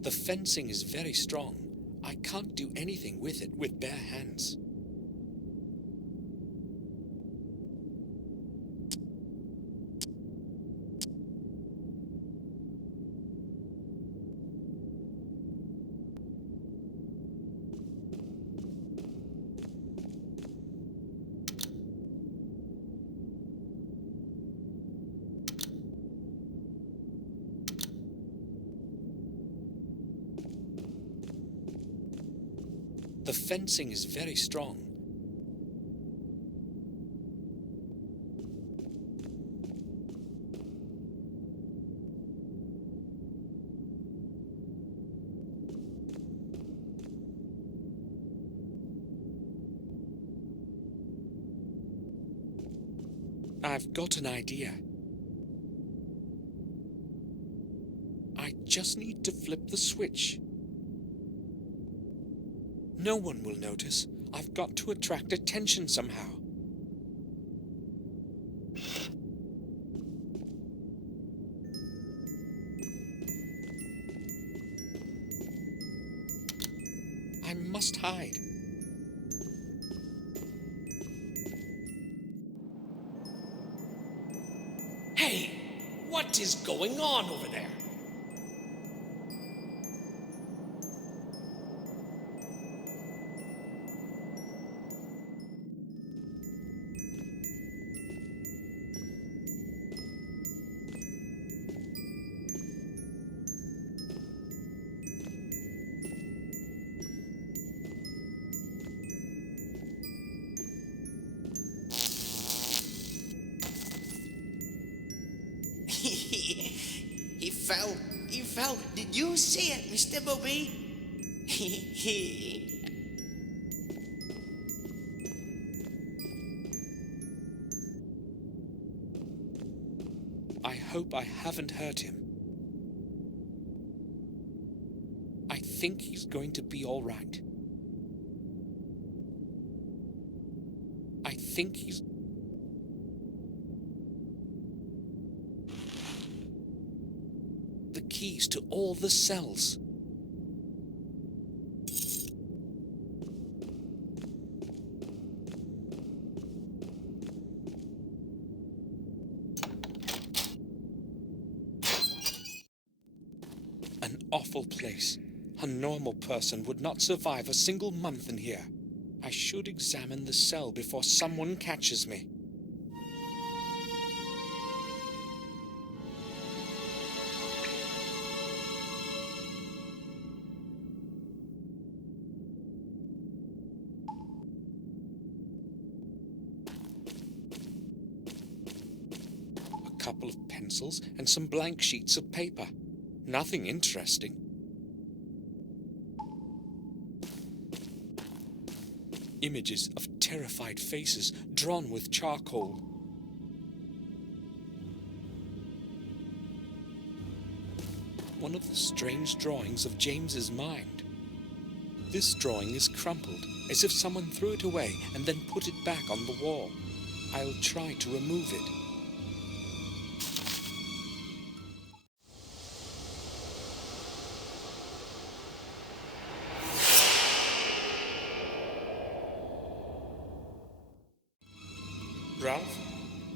The fencing is very strong. I can't do anything with it with bare hands. The fencing is very strong. I've got an idea. I just need to flip the switch. No one will notice. I've got to attract attention somehow. I must hide. Hey, what is going on over there? He fell. Did you see it, Mr. Bobby? I hope I haven't hurt him. I think he's going to be all right. I think he's... The keys to all the cells. An awful place. A normal person would not survive a single month in here. I should examine the cell before someone catches me. A couple of pencils and some blank sheets of paper. Nothing interesting. Images of terrified faces drawn with charcoal. One of the strange drawings of James's mind. This drawing is crumpled, as if someone threw it away and then put it back on the wall. I'll try to remove it. Ralph,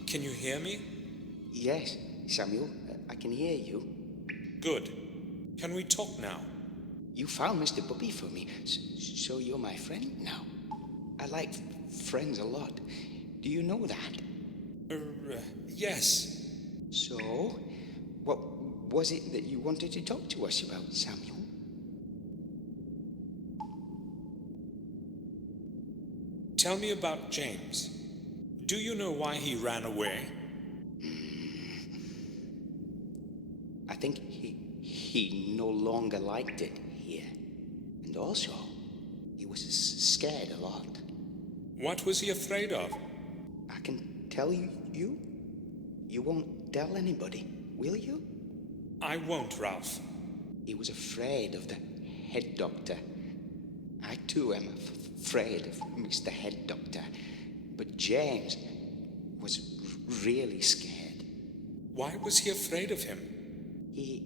can you hear me? Yes, Samuel, I can hear you. Good. Can we talk now? You found Mr. Bubby for me, so you're my friend now. I like friends a lot. Do you know that? Yes. So, what was it that you wanted to talk to us about, Samuel? Tell me about James. Do you know why he ran away? I think he no longer liked it here. And also, he was scared a lot. What was he afraid of? I can tell you. You won't tell anybody, will you? I won't, Ralph. He was afraid of the head doctor. I too am afraid of Mr. Head Doctor. But James was really scared. Why was he afraid of him? He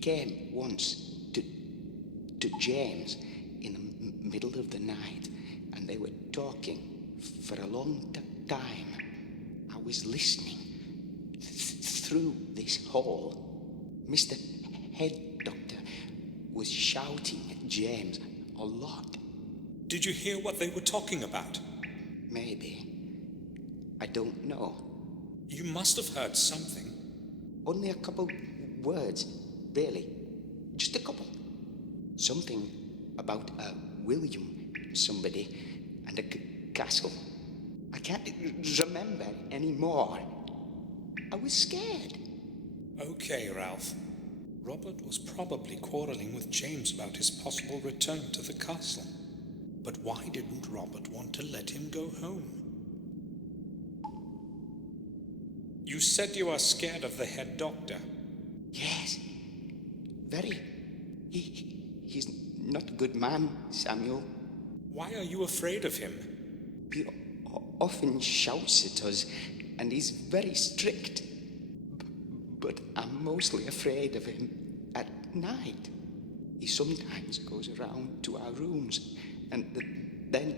came once to James in the middle of the night, and they were talking for a long time. I was listening through this hall. Mr. Head Doctor was shouting at James a lot. Did you hear what they were talking about? Maybe. I don't know. You must have heard something. Only a couple words, really. Just a couple. Something about William somebody and a castle. I can't remember anymore. I was scared. Okay, Ralph. Robert was probably quarreling with James about his possible return to the castle. But why didn't Robert want to let him go home? You said you are scared of the head doctor. Yes. Very. He's not a good man, Samuel. Why are you afraid of him? He often shouts at us, and he's very strict. But I'm mostly afraid of him at night. He sometimes goes around to our rooms, and then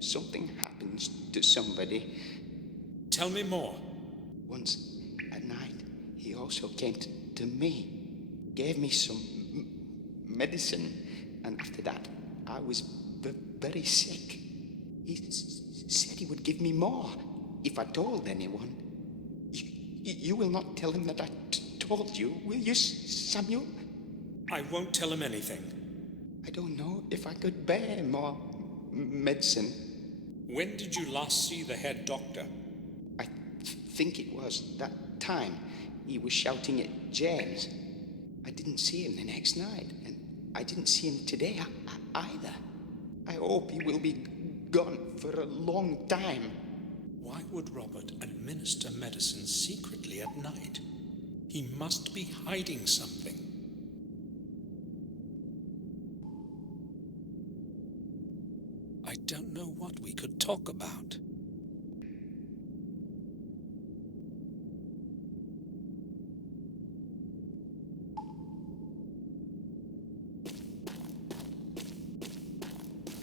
something happens to somebody. Tell me more. Once at night, he also came to me, gave me some medicine, and after that, I was very sick. He said he would give me more if I told anyone. You will not tell him that I told you, will you, Samuel? I won't tell him anything. I don't know if I could bear more medicine. When did you last see the head doctor? I think it was that time he was shouting at James. I didn't see him the next night, and I didn't see him today either. I hope he will be gone for a long time. Why would Robert administer medicine secretly at night? He must be hiding something. I don't know what we could talk about.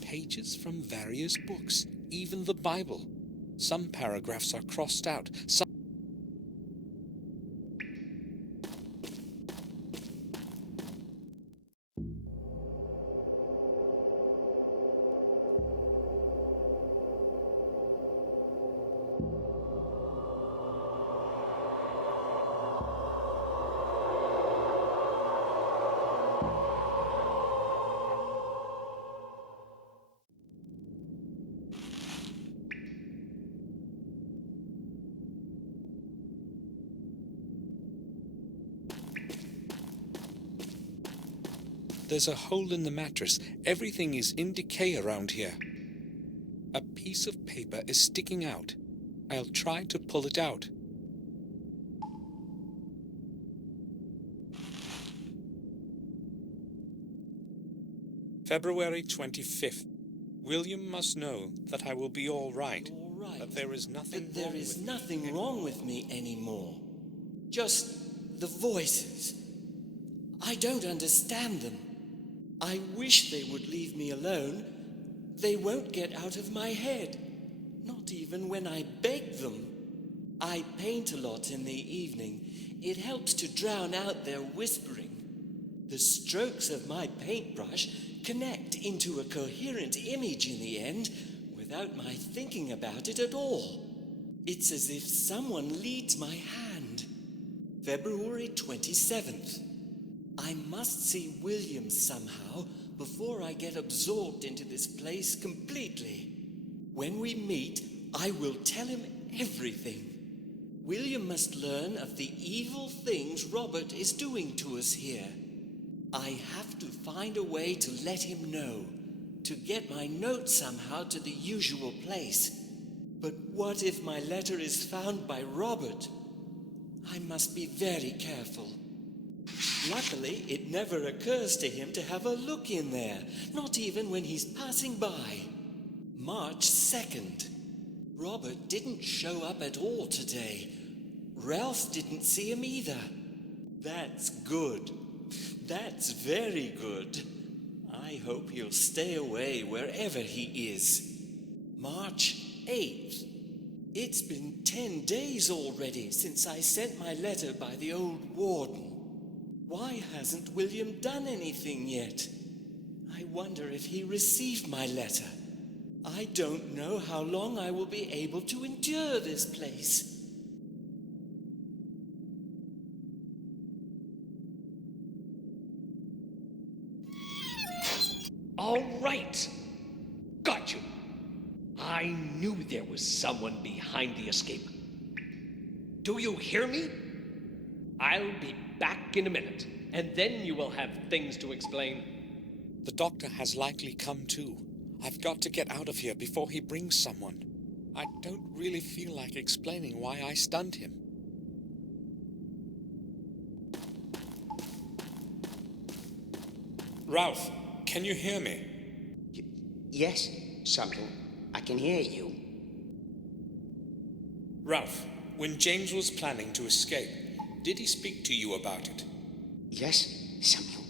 Pages from various books, even the Bible. Some paragraphs are crossed out. Some There's a hole in the mattress. Everything is in decay around here. A piece of paper is sticking out. I'll try to pull it out. February 25th. William must know that I will be all right. That there is nothing But there is nothing wrong with me anymore. Just the voices. I don't understand them. I wish they would leave me alone. They won't get out of my head. Not even when I beg them. I paint a lot in the evening. It helps to drown out their whispering. The strokes of my paintbrush connect into a coherent image in the end without my thinking about it at all. It's as if someone leads my hand. February 27th. I must see William somehow before I get absorbed into this place completely. When we meet, I will tell him everything. William must learn of the evil things Robert is doing to us here. I have to find a way to let him know, to get my note somehow to the usual place. But what if my letter is found by Robert? I must be very careful. Luckily, it never occurs to him to have a look in there, not even when he's passing by. March 2nd. Robert didn't show up at all today. Ralph didn't see him either. That's good. That's very good. I hope he'll stay away wherever he is. March 8th. It's been 10 days already since I sent my letter by the old warden. Why hasn't William done anything yet? I wonder if he received my letter. I don't know how long I will be able to endure this place. All right. Got you. I knew there was someone behind the escape. Do you hear me? I'll be back in a minute, and then you will have things to explain. The doctor has likely come too. I've got to get out of here before he brings someone. I don't really feel like explaining why I stunned him. Ralph, can you hear me? Yes, Samuel, I can hear you. Ralph, when James was planning to escape, did he speak to you about it? Yes, Samuel.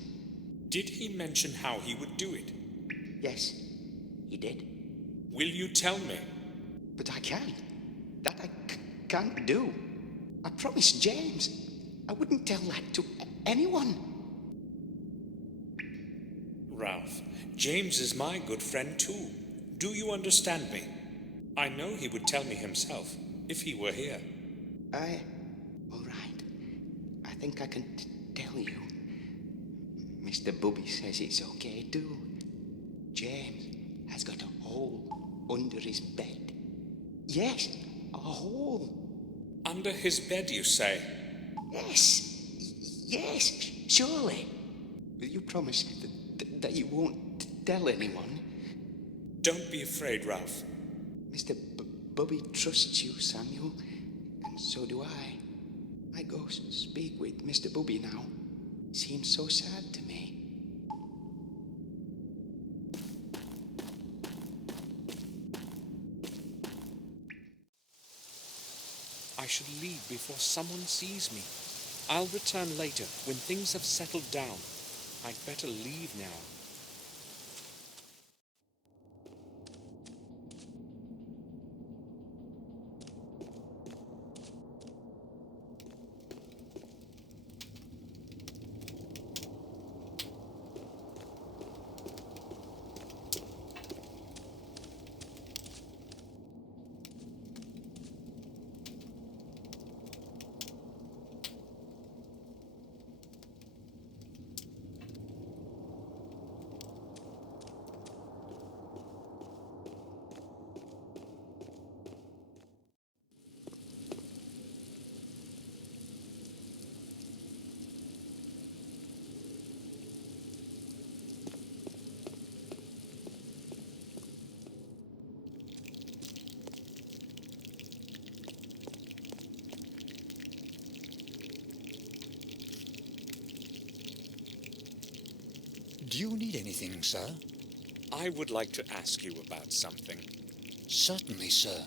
Did he mention how he would do it? Yes, he did. Will you tell me? But I can't. That I can't do. I promised James I wouldn't tell that to anyone. Ralph, James is my good friend too. Do you understand me? I know he would tell me himself, if he were here. All right. I think I can tell you. Mr. Bubby says it's okay too. James has got a hole under his bed. Yes, a hole. Under his bed, you say? Yes, surely. Will you promise that you won't tell anyone? Don't be afraid, Ralph. Mr. Bubby trusts you, Samuel, and so do I. I go speak with Mr. Bubby now. Seems so sad to me. I should leave before someone sees me. I'll return later when things have settled down. I'd better leave now. Do you need anything, sir? I would like to ask you about something. Certainly, sir.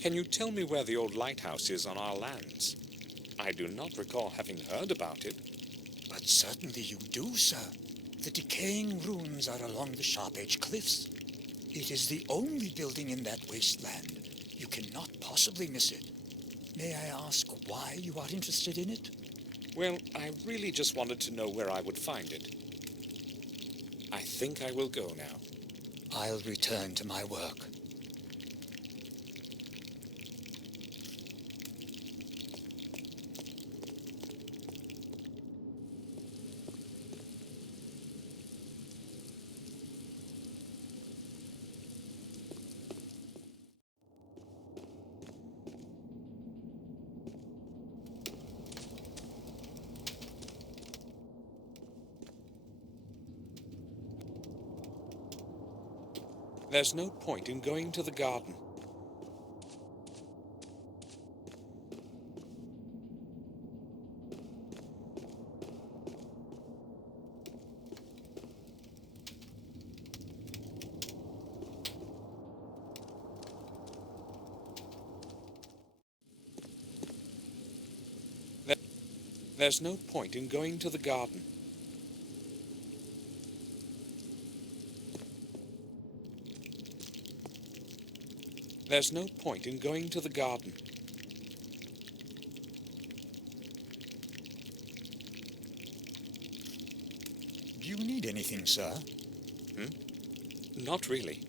Can you tell me where the old lighthouse is on our lands? I do not recall having heard about it. But certainly you do, sir. The decaying ruins are along the Sharp Edge Cliffs. It is the only building in that wasteland. You cannot possibly miss it. May I ask why you are interested in it? Well, I really just wanted to know where I would find it. I think I will go now. I'll return to my work. There's no point in going to the garden. There's no point in going to the garden. There's no point in going to the garden. Do you need anything, sir? Not really.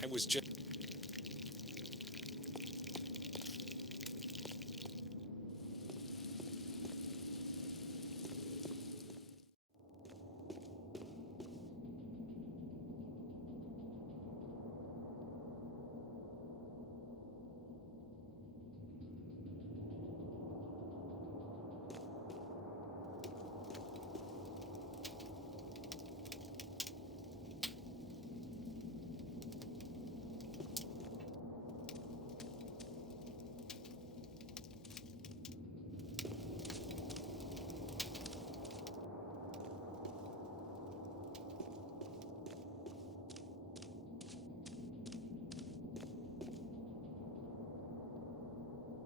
I was just...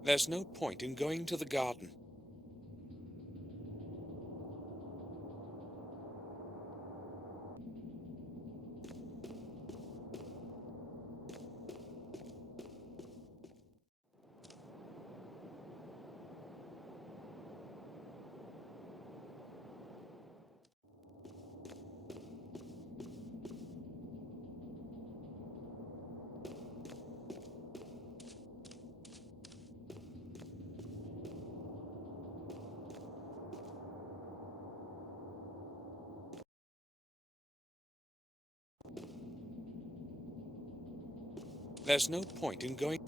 There's no point in going to the garden. There's no point in going...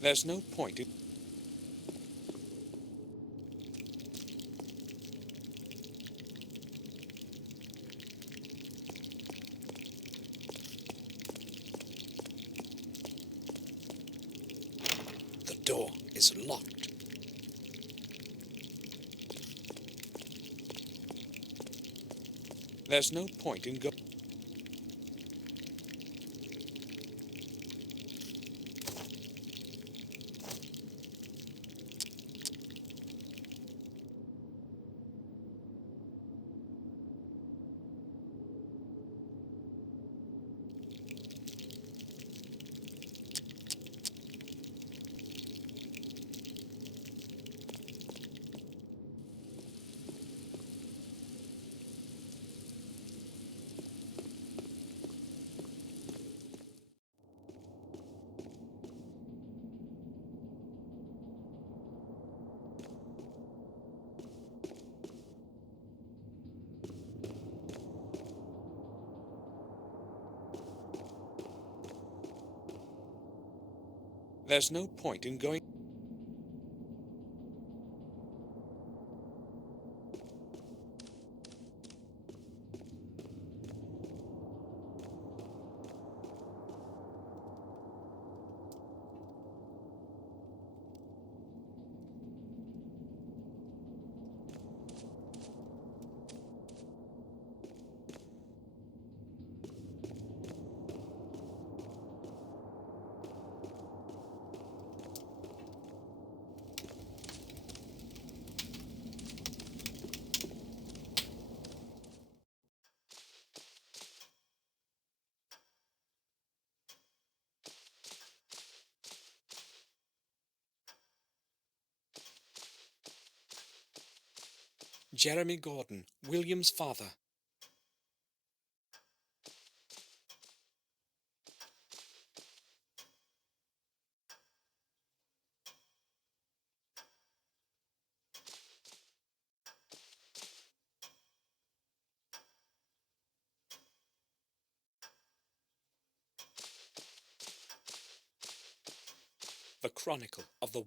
There's no point in... The door is locked. There's no point in going... There's no point in going. Jeremy Gordon, William's father. The Chronicle of the...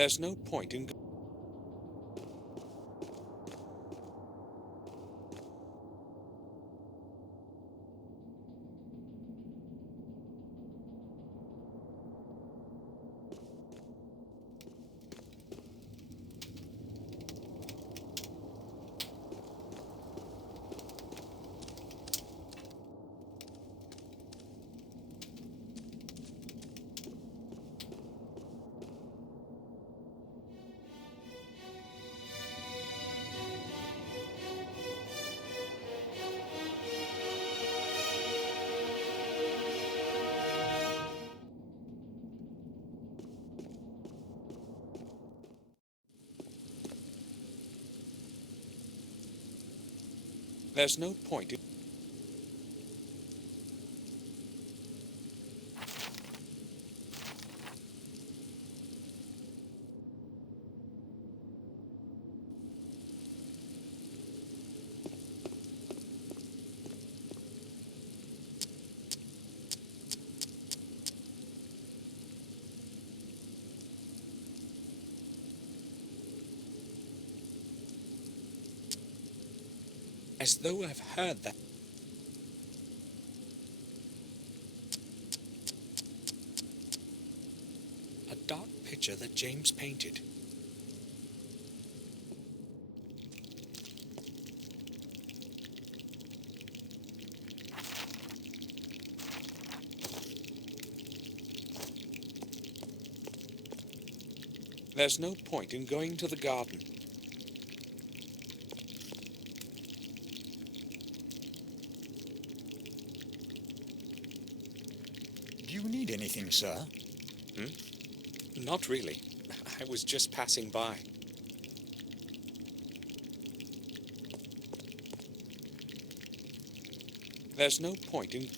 There's no point in... There's no point in... As though I've heard that. A dark picture that James painted. There's no point in going to the garden. Do you need anything, sir? Not really. I was just passing by. There's no point in...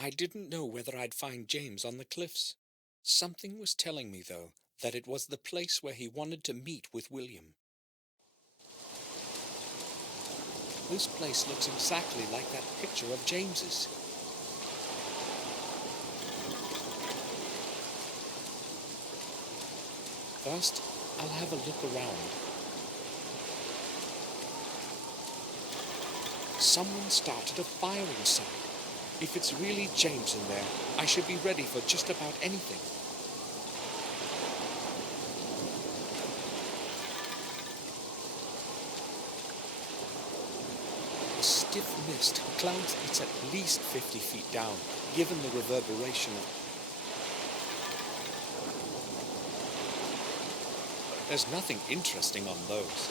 I didn't know whether I'd find James on the cliffs. Something was telling me, though, that it was the place where he wanted to meet with William. This place looks exactly like that picture of James's. First, I'll have a look around. Someone started a firing site. If it's really James in there, I should be ready for just about anything. A stiff mist clouds it's at least 50 feet down, given the reverberation of... There's nothing interesting on those.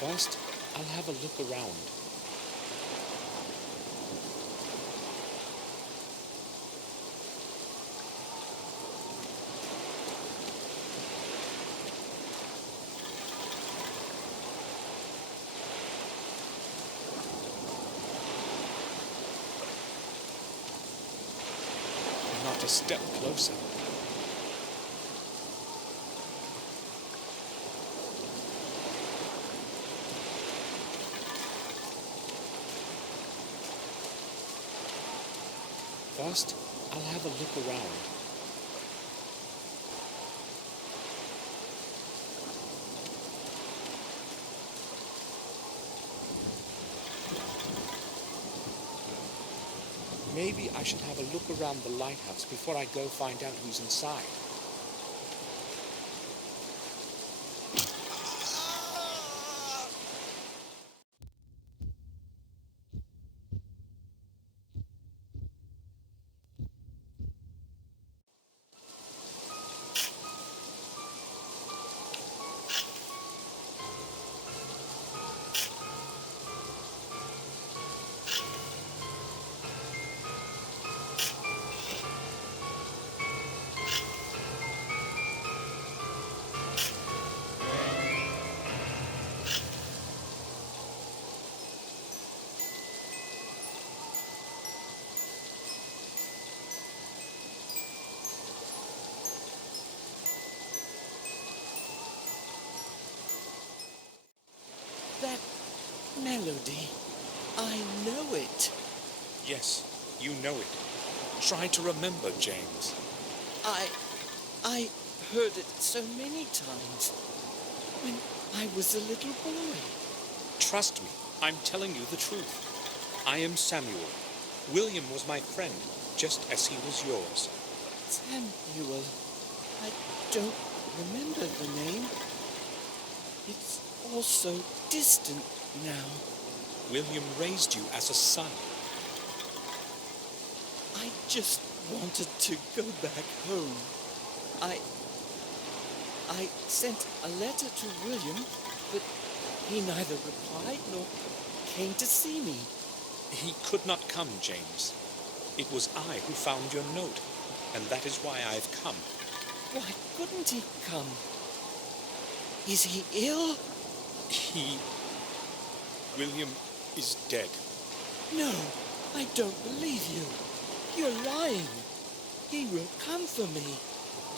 First, I'll have a look around. Not a step closer. First, I'll have a look around. Maybe I should have a look around the lighthouse before I go find out who's inside. That melody, I know it. Yes, you know it. Try to remember, James. I heard it so many times when I was a little boy. Trust me, I'm telling you the truth. I am Samuel. William was my friend, just as he was yours. Samuel, I don't remember the name. It's all so distant now. William raised you as a son. I just wanted to go back home. I sent a letter to William, but he neither replied nor came to see me. He could not come, James. It was I who found your note, and that is why I've come. Why couldn't he come? Is he ill? William is dead. No, I don't believe you. You're lying. He will come for me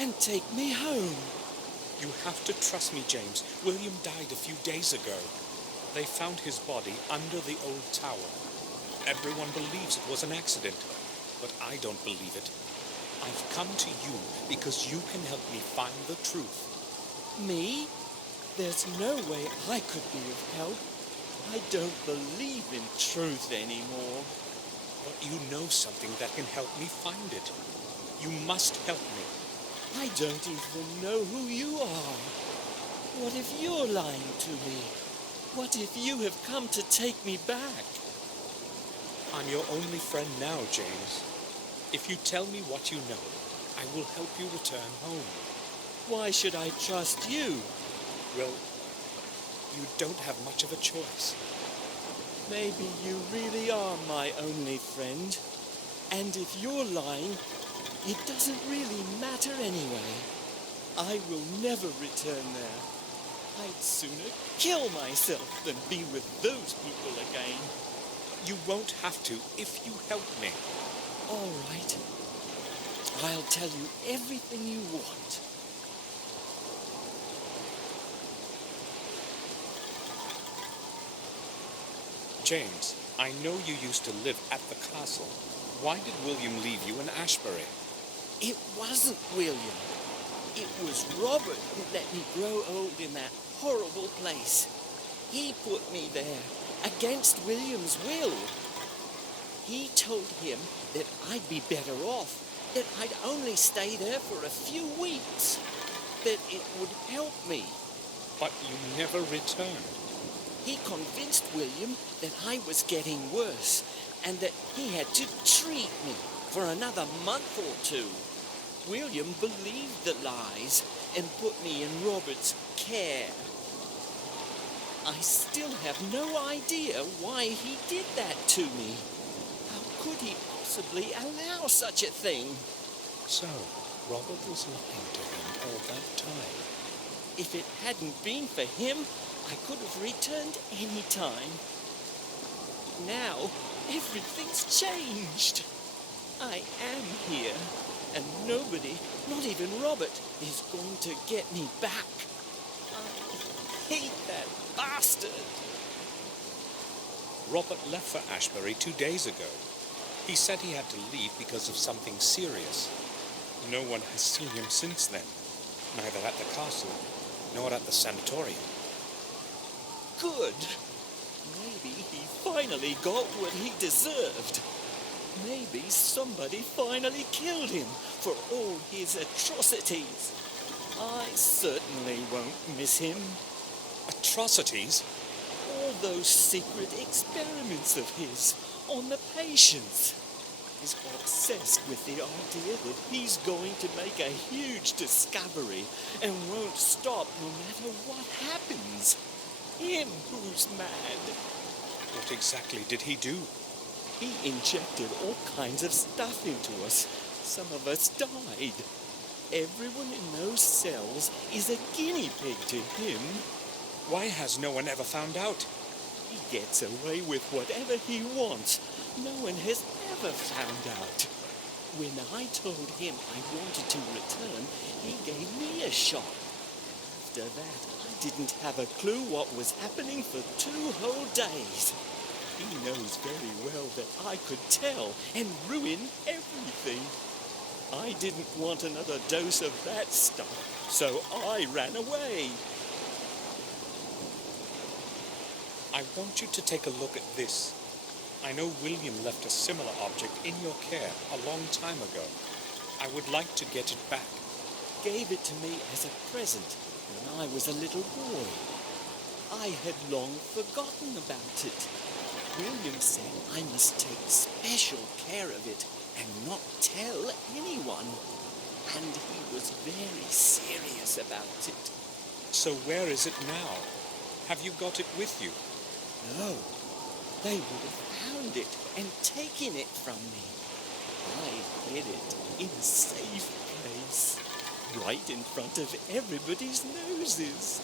and take me home. You have to trust me, James. William died a few days ago. They found his body under the old tower. Everyone believes it was an accident, but I don't believe it. I've come to you because you can help me find the truth. Me? There's no way I could be of help. I don't believe in truth anymore. But you know something that can help me find it. You must help me. I don't even know who you are. What if you're lying to me? What if you have come to take me back? I'm your only friend now, James. If you tell me what you know, I will help you return home. Why should I trust you? Well, you don't have much of a choice. Maybe you really are my only friend. And if you're lying, it doesn't really matter anyway. I will never return there. I'd sooner kill myself than be with those people again. You won't have to if you help me. All right. I'll tell you everything you want. James, I know you used to live at the castle. Why did William leave you in Ashbury? It wasn't William. It was Robert who let me grow old in that horrible place. He put me there, against William's will. He told him that I'd be better off, that I'd only stay there for a few weeks, that it would help me. But you never returned. He convinced William that I was getting worse and that he had to treat me for another month or two. William believed the lies and put me in Robert's care. I still have no idea why he did that to me. How could he possibly allow such a thing? So, Robert was lying to him all that time. If it hadn't been for him, I could have returned any time. Now, everything's changed. I am here, and nobody, not even Robert, is going to get me back. I hate that bastard. Robert left for Ashbury 2 days ago. He said he had to leave because of something serious. No one has seen him since then, neither at the castle nor at the sanatorium. Good. Maybe he finally got what he deserved. Maybe somebody finally killed him for all his atrocities. I certainly won't miss him. Atrocities? All those secret experiments of his on the patients. He's obsessed with the idea that he's going to make a huge discovery and won't stop no matter what happens. Him who's mad. What exactly did he do? He injected all kinds of stuff into us. Some of us died. Everyone in those cells is a guinea pig to him. Why has no one ever found out? He gets away with whatever he wants. No one has ever found out. When I told him I wanted to return, he gave me a shot. After that, I didn't have a clue what was happening for 2 whole days. He knows very well that I could tell and ruin everything. I didn't want another dose of that stuff, so I ran away. I want you to take a look at this. I know William left a similar object in your care a long time ago. I would like to get it back. Gave it to me as a present when I was a little boy. I had long forgotten about it. William said I must take special care of it and not tell anyone. And he was very serious about it. So where is it now? Have you got it with you? No. They would have found it and taken it from me. I hid it in a safe place, right in front of everybody's noses.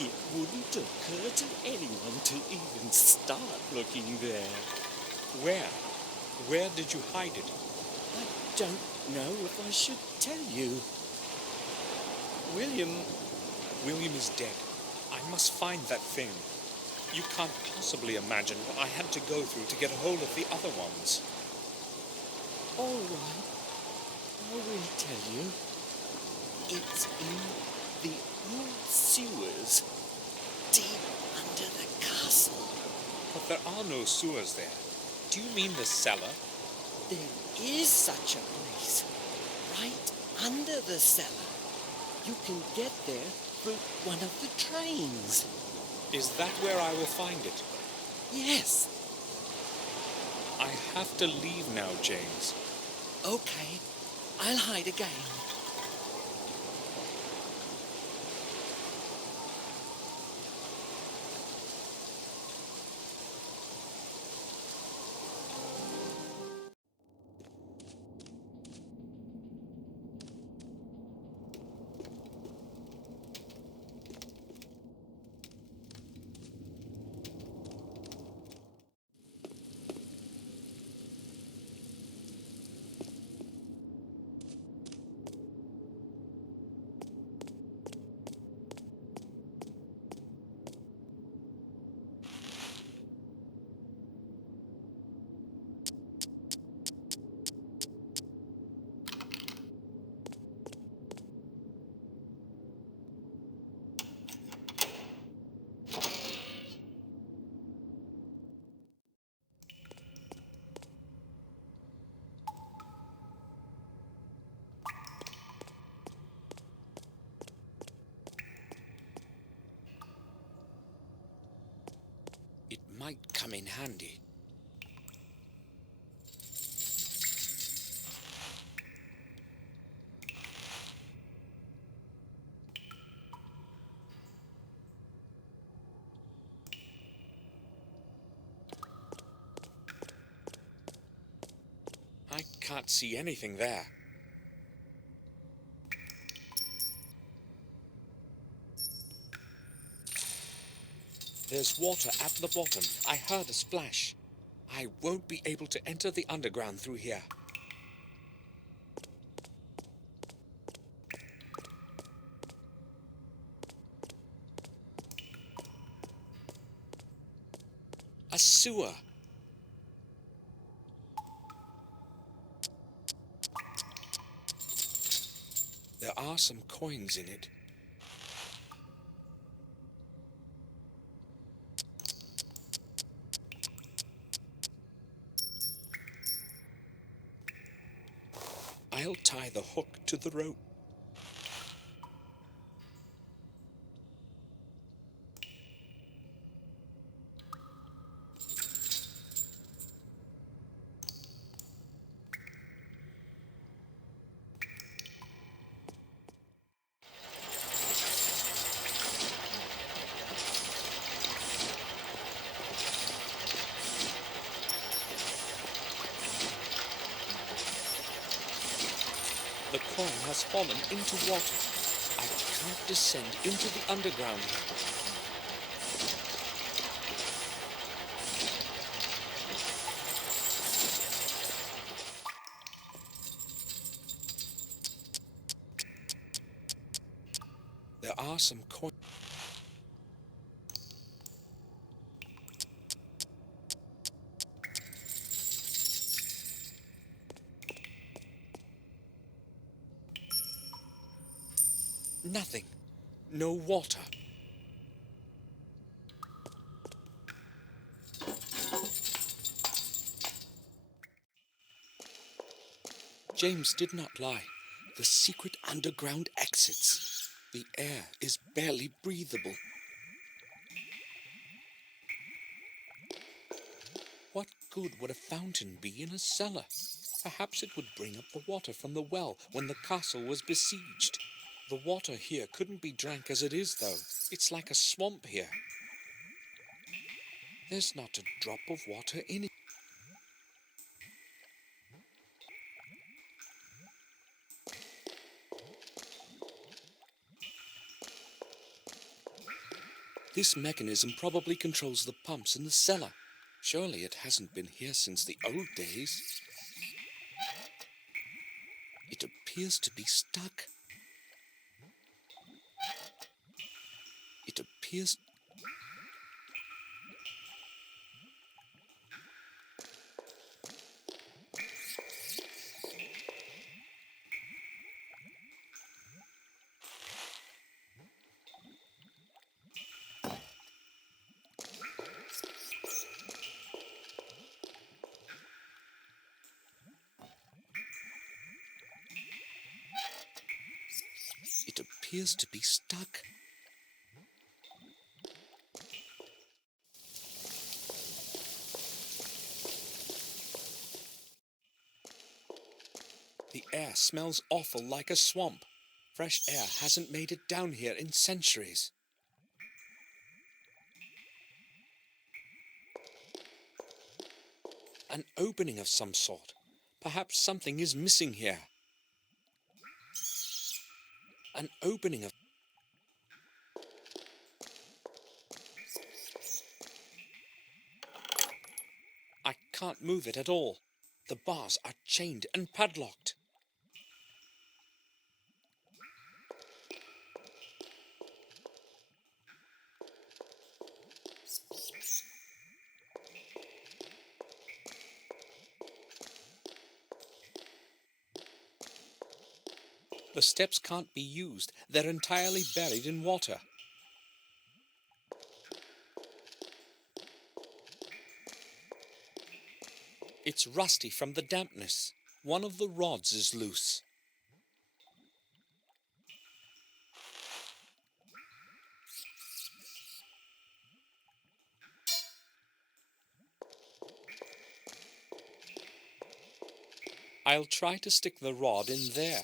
It wouldn't occur to anyone to even start looking there. Where? Where did you hide it? I don't know if I should tell you. William is dead. I must find that thing. You can't possibly imagine what I had to go through to get a hold of the other ones. All right. I will tell you. It's in the old sewers, deep under the castle. But there are no sewers there. Do you mean the cellar? There is such a place, right under the cellar. You can get there through one of the trains. Is that where I will find it? Yes. I have to leave now, James. Okay, I'll hide again. It might come in handy. I can't see anything there. There's water at the bottom. I heard a splash. I won't be able to enter the underground through here. A sewer. There are some coins in it. I'll tie the hook to the rope. The coin has fallen into water. I can't descend into the underground here. There are some coins. Nothing. No water. James did not lie. The secret underground exits. The air is barely breathable. What good would a fountain be in a cellar? Perhaps it would bring up the water from the well when the castle was besieged. The water here couldn't be drank as it is, though. It's like a swamp here. There's not a drop of water in it. This mechanism probably controls the pumps in the cellar. Surely it hasn't been here since the old days. It appears to be stuck. It appears... It appears to be stuck. The air smells awful like a swamp. Fresh air hasn't made it down here in centuries. An opening of some sort. Perhaps something is missing here. An opening of... I can't move it at all. The bars are chained and padlocked. The steps can't be used. They're entirely buried in water. It's rusty from the dampness. One of the rods is loose. I'll try to stick the rod in there.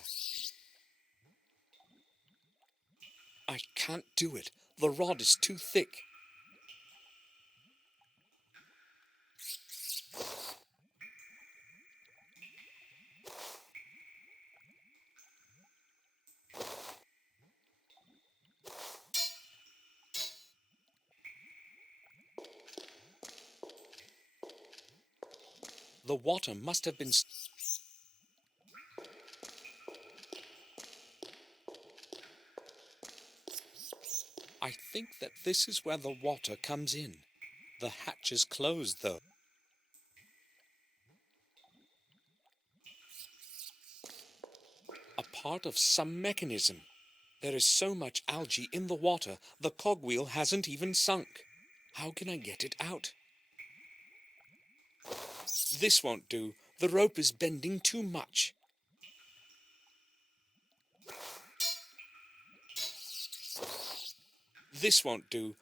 I can't do it. The rod is too thick. The water must have been... I think that this is where the water comes in. The hatch is closed, though. A part of some mechanism. There is so much algae in the water, the cogwheel hasn't even sunk. How can I get it out? This won't do. The rope is bending too much. This won't do.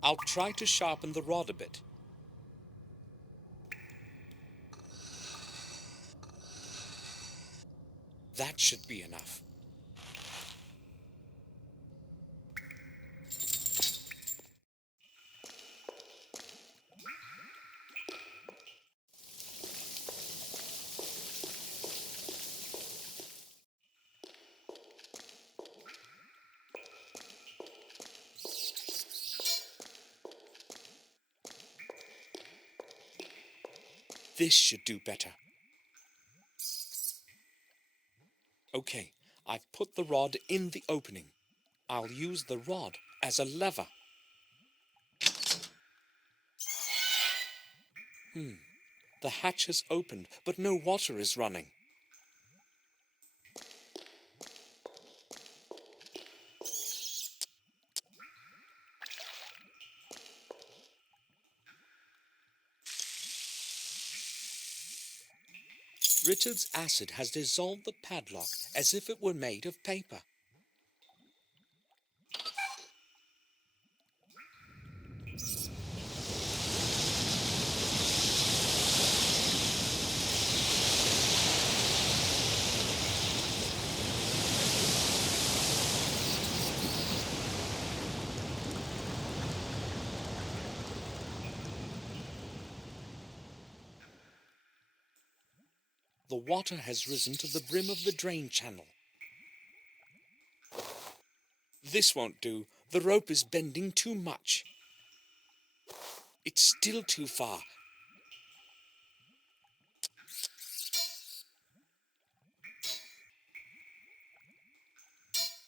I'll try to sharpen the rod a bit. That should be enough. This should do better. Okay, I've put the rod in the opening. I'll use the rod as a lever. The hatch has opened, but no water is running. Richard's acid has dissolved the padlock as if it were made of paper. The water has risen to the brim of the drain channel. This won't do. The rope is bending too much. It's still too far.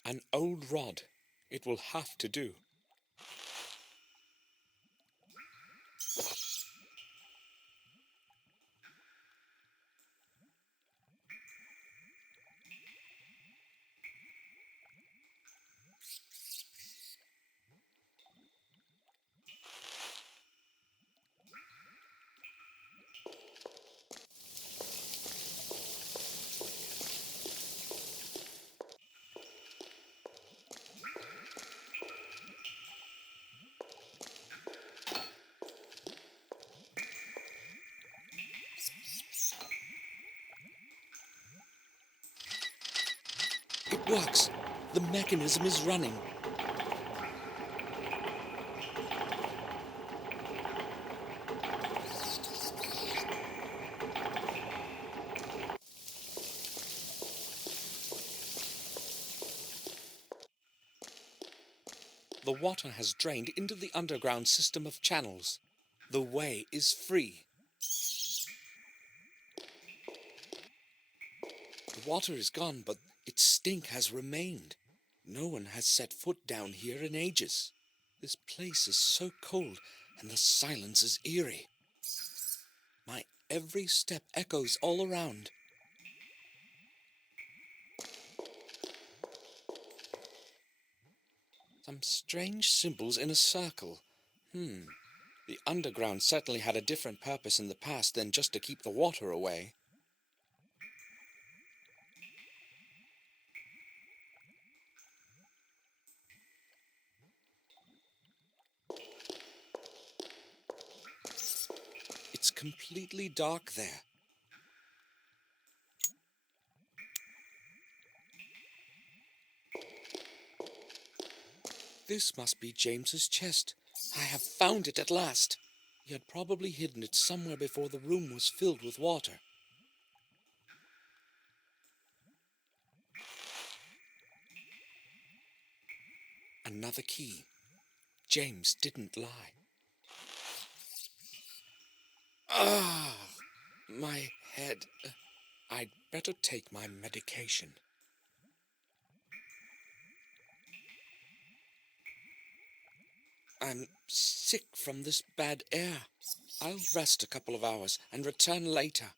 An old rod. It will have to do. It works. The mechanism is running. The water has drained into the underground system of channels. The way is free. The water is gone, but its stink has remained. No one has set foot down here in ages. This place is so cold, and the silence is eerie. My every step echoes all around. Some strange symbols in a circle. The underground certainly had a different purpose in the past than just to keep the water away. It's completely dark there. This must be James's chest. I have found it at last. He had probably hidden it somewhere before the room was filled with water. Another key. James didn't lie. My head. I'd better take my medication. I'm sick from this bad air. I'll rest a couple of hours and return later.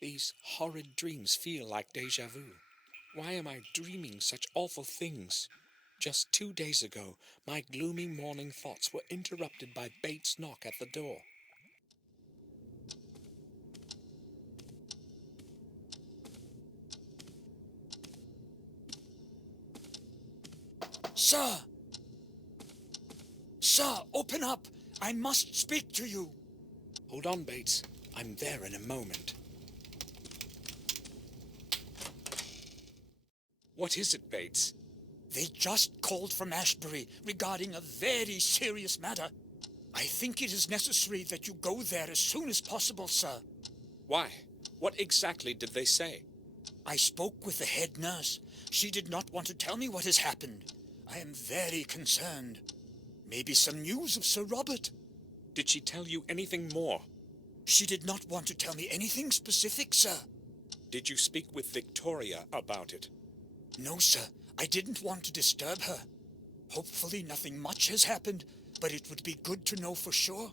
These horrid dreams feel like déjà vu. Why am I dreaming such awful things? Just 2 days ago, my gloomy morning thoughts were interrupted by Bates' knock at the door. Sir! Sir, open up! I must speak to you! Hold on, Bates. I'm there in a moment. What is it, Bates? They just called from Ashbury regarding a very serious matter. I think it is necessary that you go there as soon as possible, sir. Why? What exactly did they say? I spoke with the head nurse. She did not want to tell me what has happened. I am very concerned. Maybe some news of Sir Robert. Did she tell you anything more? She did not want to tell me anything specific, sir. Did you speak with Victoria about it? No, sir. I didn't want to disturb her. Hopefully nothing much has happened, but it would be good to know for sure.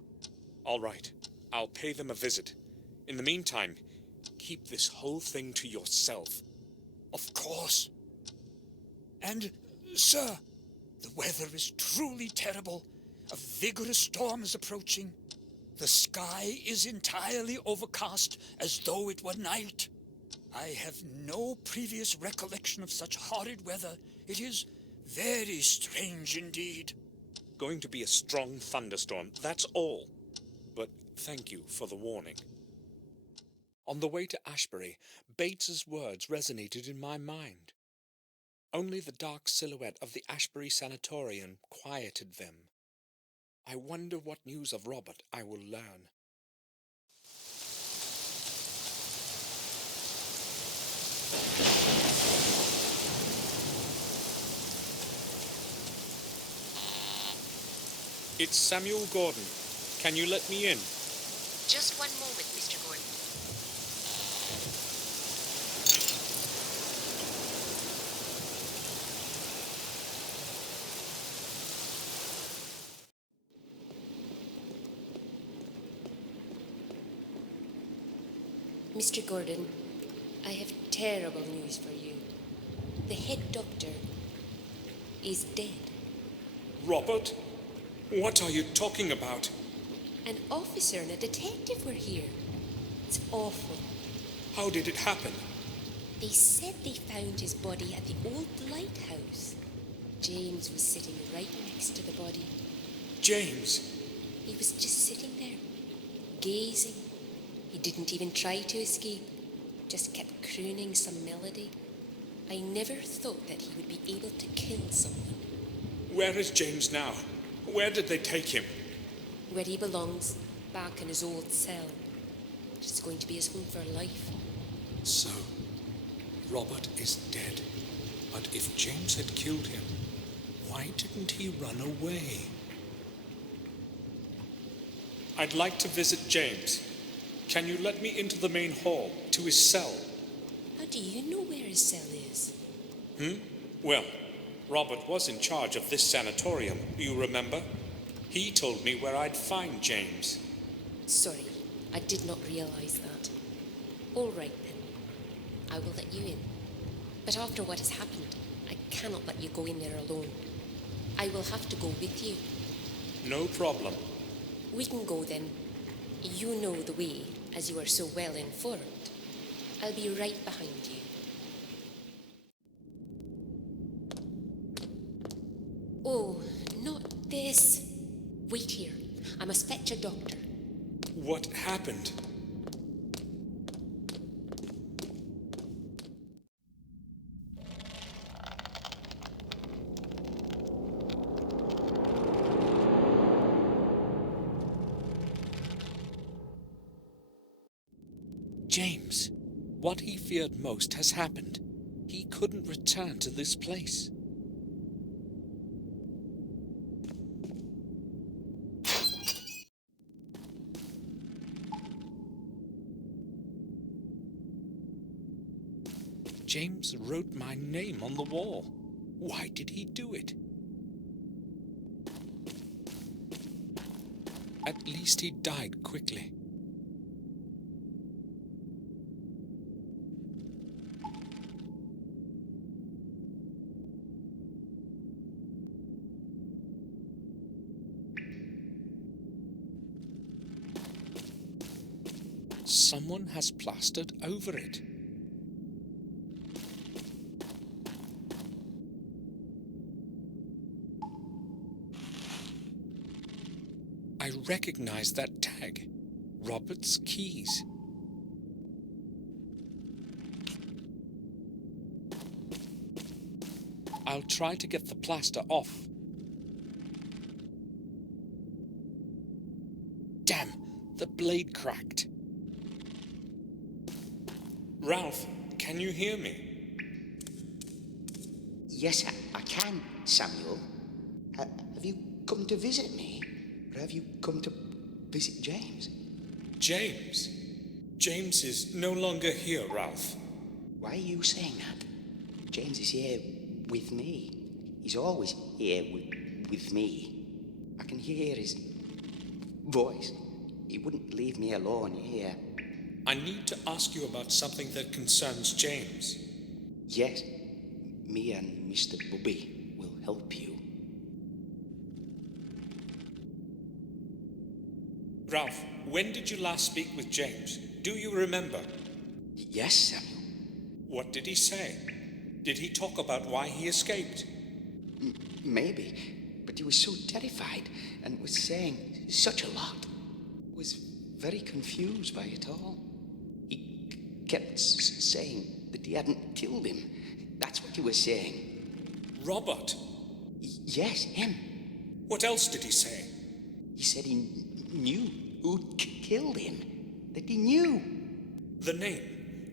All right. I'll pay them a visit. In the meantime, keep this whole thing to yourself. Of course. And, sir, the weather is truly terrible. A vigorous storm is approaching. The sky is entirely overcast, as though it were night. I have no previous recollection of such horrid weather. It is very strange indeed. Going to be a strong thunderstorm, that's all. But thank you for the warning. On the way to Ashbury, Bates's words resonated in my mind. Only the dark silhouette of the Ashbury Sanatorium quieted them. I wonder what news of Robert I will learn. It's Samuel Gordon. Can you let me in? Just one moment, Mr. Gordon. Mr. Gordon, I have terrible news for you. The head doctor is dead. Robert? What are you talking about? An officer and a detective were here. It's awful. How did it happen? They said they found his body at the old lighthouse. James was sitting right next to the body. James? He was just sitting there, gazing. He didn't even try to escape, just kept crooning some melody. I never thought that he would be able to kill someone. Where is James now? Where did they take him? Where he belongs, back in his old cell. It's going to be his home for life. So, Robert is dead. But if James had killed him, why didn't he run away? I'd like to visit James. Can you let me into the main hall, to his cell? How do you know where his cell is? Well, Robert was in charge of this sanatorium, you remember? He told me where I'd find James. Sorry, I did not realize that. All right then. I will let you in. But after what has happened, I cannot let you go in there alone. I will have to go with you. No problem. We can go then. You know the way, as you are so well informed. I'll be right behind you. Oh, not this. Wait here. I must fetch a doctor. What happened? James, what he feared most has happened. He couldn't return to this place. James wrote my name on the wall. Why did he do it? At least he died quickly. Someone has plastered over it. I recognize that tag. Robert's keys. I'll try to get the plaster off. Damn, the blade cracked. Ralph, can you hear me? Yes, I can, Samuel. Have you come to visit me? Or have you come to visit James? James? James is no longer here, Ralph. Why are you saying that? James is here with me. He's always here with me. I can hear his voice. He wouldn't leave me alone here. I need to ask you about something that concerns James. Yes, me and Mr. Bubby will help you. Ralph, when did you last speak with James? Do you remember? Yes, Samuel. What did he say? Did he talk about why he escaped? Maybe, but he was so terrified and was saying such a lot. Was very confused by it all. He kept saying that he hadn't killed him. That's what he was saying. Robert? Yes, him. What else did he say? He said he knew who'd killed him. That he knew. The name.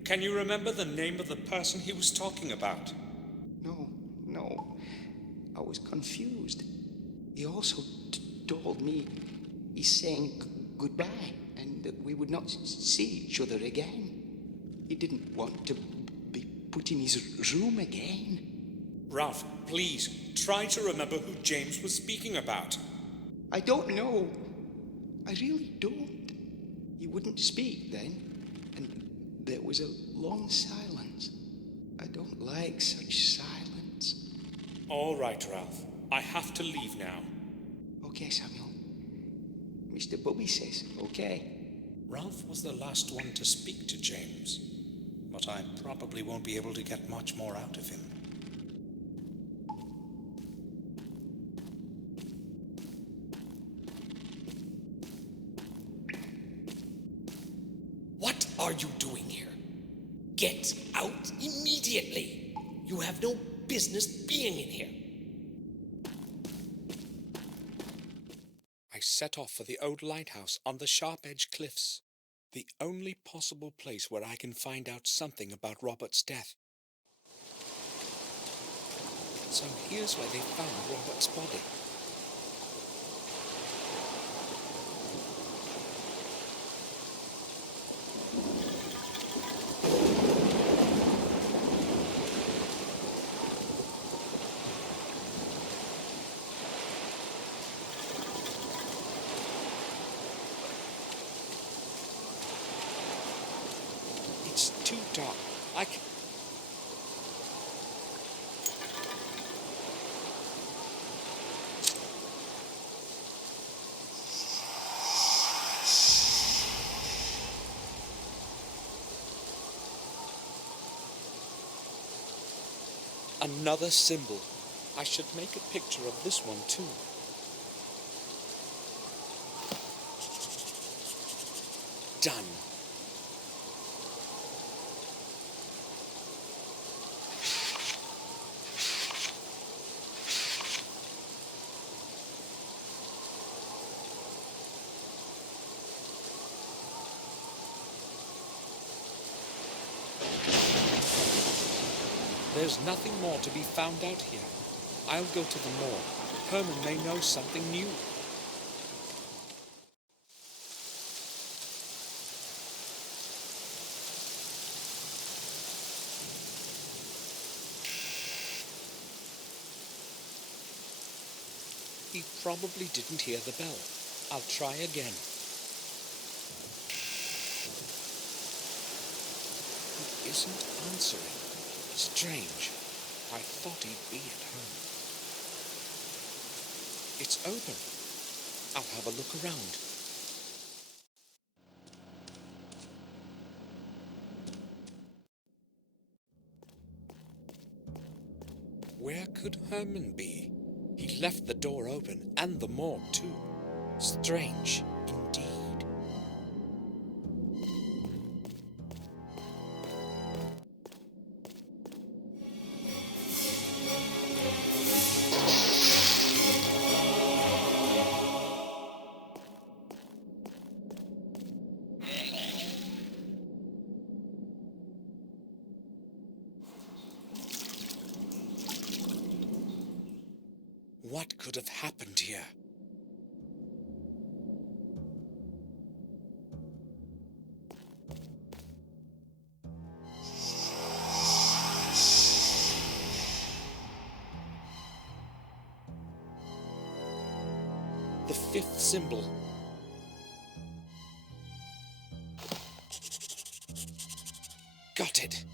Can you remember the name of the person he was talking about? No. I was confused. He also told me he's saying goodbye and that we would not see each other again. He didn't want to be put in his room again. Ralph, please, try to remember who James was speaking about. I don't know. I really don't. He wouldn't speak then, and there was a long silence. I don't like such silence. All right, Ralph. I have to leave now. Okay, Samuel. Mr. Bubby says okay. Ralph was the last one to speak to James, but I probably won't be able to get much more out of him. What are you doing here? Get out immediately. You have no business being in here. I set off for the old lighthouse on the sharp-edged cliffs, the only possible place where I can find out something about Robert's death. So here's where they found Robert's body. It's too dark. I can... Another symbol. I should make a picture of this one too. Done. There's nothing more to be found out here. I'll go to the morgue. Herman may know something new. He probably didn't hear the bell. I'll try again. He isn't answering. Strange. I thought he'd be at home. It's open. I'll have a look around. Where could Herman be? He left the door open and the morgue too. Strange indeed. What could have happened here? fifth symbol. Got it.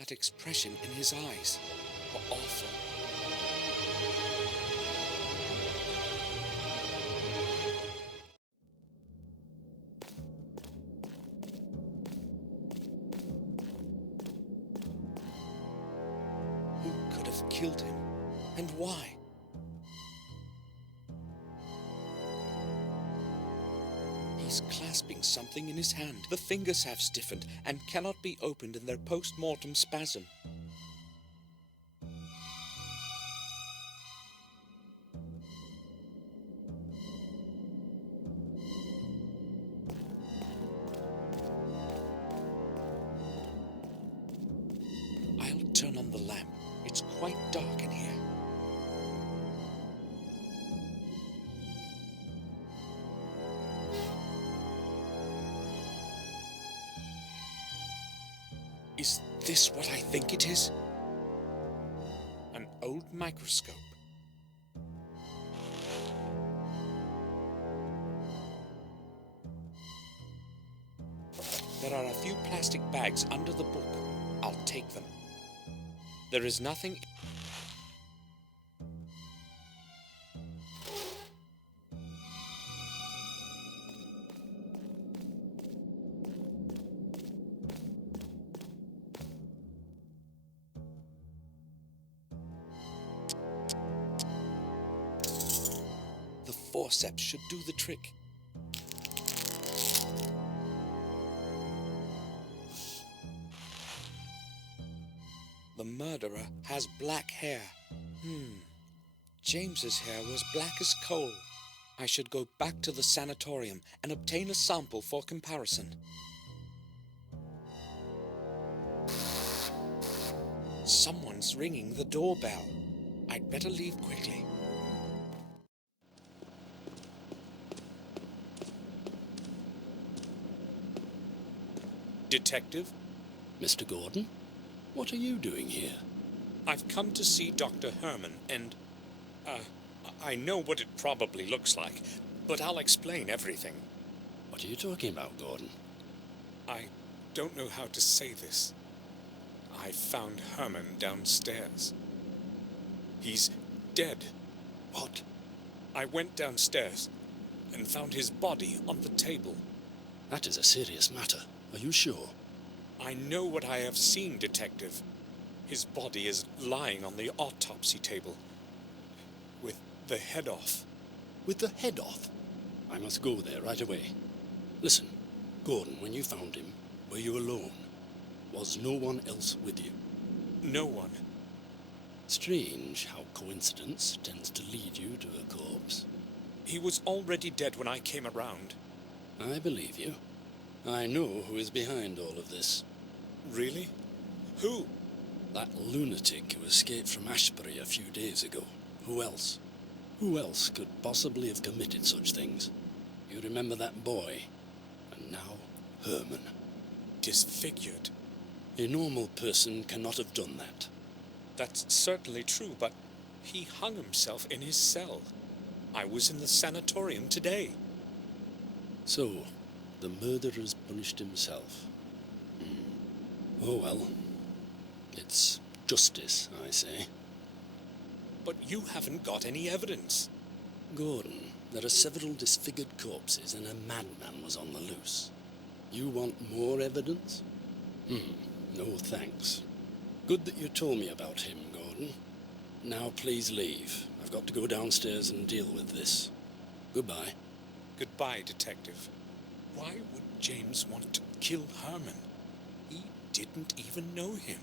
That expression in his eyes were awful. Who could have killed him, and why? He's clasping something in his hand. The fingers have stiffened and cannot be opened in their post-mortem spasm. I'll turn on the lamp. It's quite dark in here. Is this what I think it is? An old microscope. There are a few plastic bags under the book. I'll take them. There is nothing... The forceps should do the trick. The murderer has black hair. James's hair was black as coal. I should go back to the sanatorium and obtain a sample for comparison. Someone's ringing the doorbell. I'd better leave quickly. Detective? Mr. Gordon, what are you doing here? I've come to see Dr. Herman, and, I know what it probably looks like, but I'll explain everything. What are you talking about, Gordon? I don't know how to say this. I found Herman downstairs. He's dead. What? I went downstairs and found his body on the table. That is a serious matter. Are you sure? I know what I have seen, Detective. His body is lying on the autopsy table, with the head off. With the head off? I must go there right away. Listen, Gordon, when you found him, were you alone? Was no one else with you? No one. Strange how coincidence tends to lead you to a corpse. He was already dead when I came around. I believe you. I know who is behind all of this. Really? Who? That lunatic who escaped from Ashbury a few days ago. Who else? Who else could possibly have committed such things? You remember that boy? And now, Herman. Disfigured. A normal person cannot have done that. That's certainly true, but he hung himself in his cell. I was in the sanatorium today. So, the murderer's punished himself. Oh well. It's justice, I say. But you haven't got any evidence. Gordon, there are several disfigured corpses and a madman was on the loose. You want more evidence? No thanks. Good that you told me about him, Gordon. Now please leave. I've got to go downstairs and deal with this. Goodbye. Goodbye, Detective. Why would James want to kill Herman? He didn't even know him.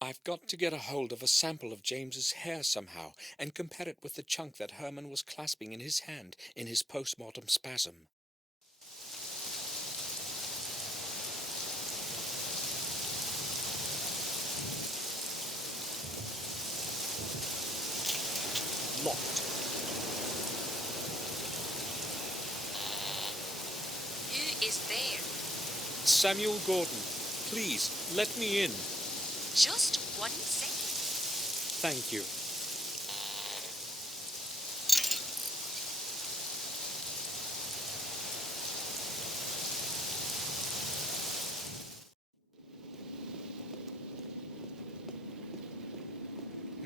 I've got to get a hold of a sample of James's hair somehow and compare it with the chunk that Herman was clasping in his hand in his post-mortem spasm. Locked. Who is there? Samuel Gordon, please, let me in. Just 1 second. Thank you.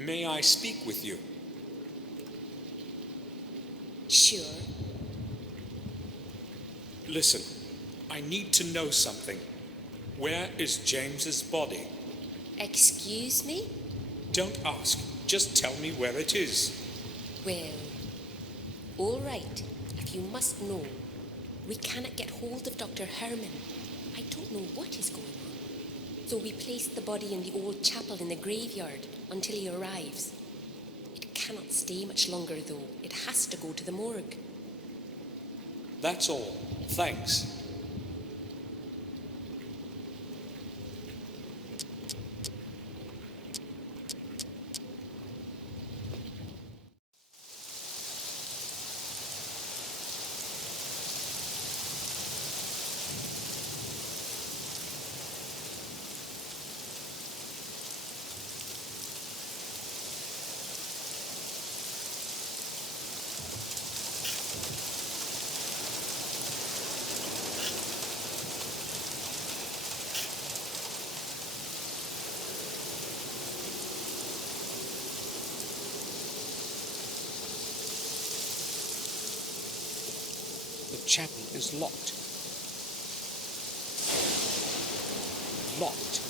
May I speak with you? Sure. Listen, I need to know something. Where is James's body? Excuse me? Don't ask. Just tell me where it is. Well, all right. If you must know, we cannot get hold of Dr. Herman. I don't know what is going on. So we placed the body in the old chapel in the graveyard until he arrives. It cannot stay much longer, though. It has to go to the morgue. That's all. Thanks. The chapel is locked. Locked.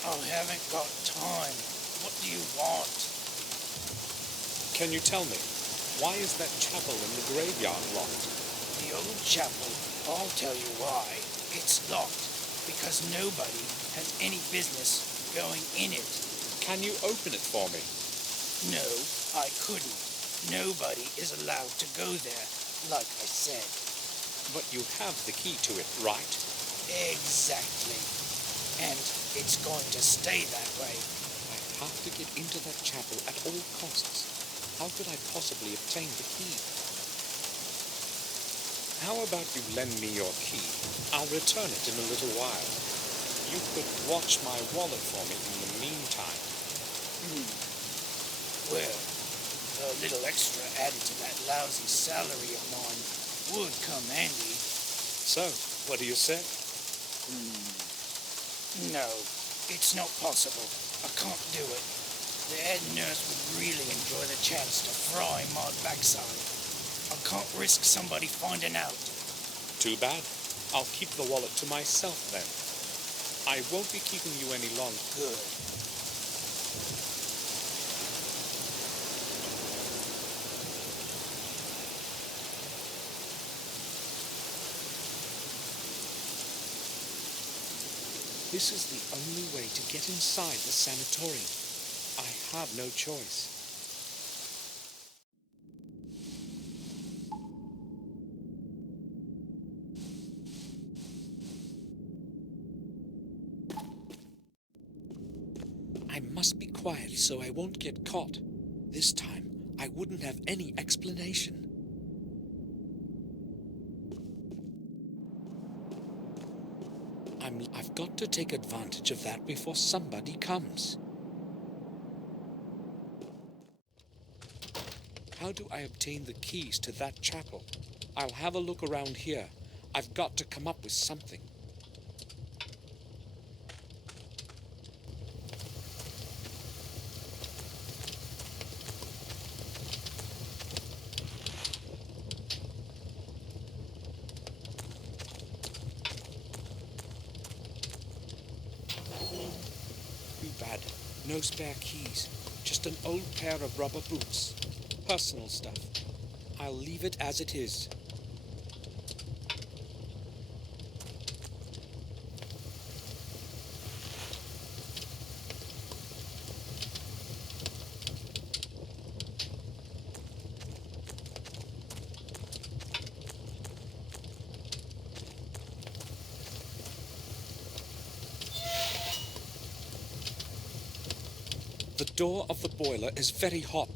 I haven't got time. What do you want? Can you tell me, why is that chapel in the graveyard locked? The old chapel, I'll tell you why. It's locked because nobody has any business going in it. Can you open it for me? No, I couldn't. Nobody is allowed to go there, like I said. But you have the key to it, right? Exactly. And it's going to stay that way. I have to get into that chapel at all costs. How could I possibly obtain the key? How about you lend me your key? I'll return it in a little while. You could watch my wallet for me in the meantime. Well, a little extra added to that lousy salary of mine would come handy. So, what do you say? No, it's not possible. I can't do it. The head nurse would really enjoy the chance to fry my backside. I can't risk somebody finding out. Too bad. I'll keep the wallet to myself then. I won't be keeping you any longer. Good. This is the only way to get inside the sanatorium. I have no choice. I must be quiet so I won't get caught. This time, I wouldn't have any explanation. I've got to take advantage of that before somebody comes. How do I obtain the keys to that chapel? I'll have a look around here. I've got to come up with something. Too bad. No spare keys. Just an old pair of rubber boots. Personal stuff. I'll leave it as it is. The door of the boiler is very hot.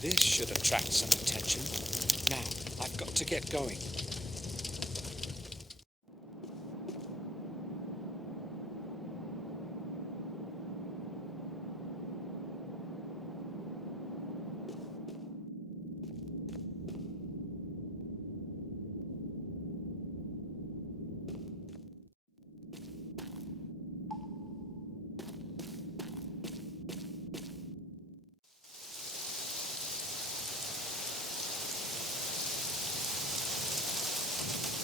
This should attract some attention. Now, I've got to get going.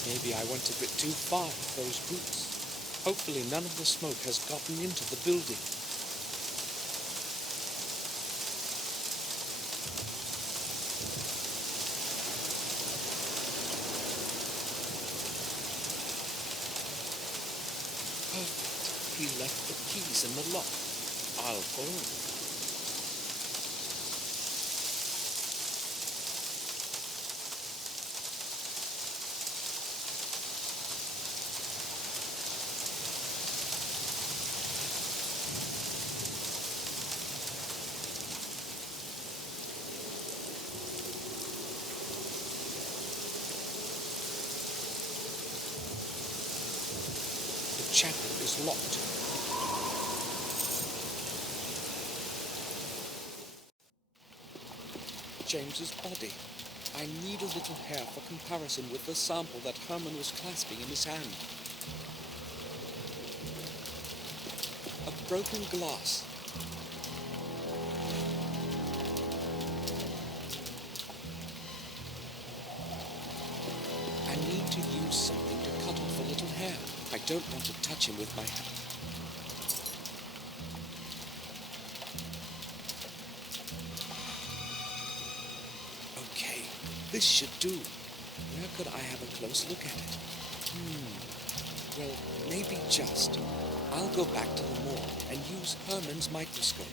Maybe I went a bit too far with those boots. Hopefully none of the smoke has gotten into the building. Perfect. He left the keys in the lock. I'll go. The chapel is locked. James's body. I need a little hair for comparison with the sample that Herman was clasping in his hand. A broken glass. I need to use something to cut off a little hair. I don't want to touch him with my hand. Okay, this should do. Where could I have a close look at it? Well, maybe just. I'll go back to the moor and use Herman's microscope.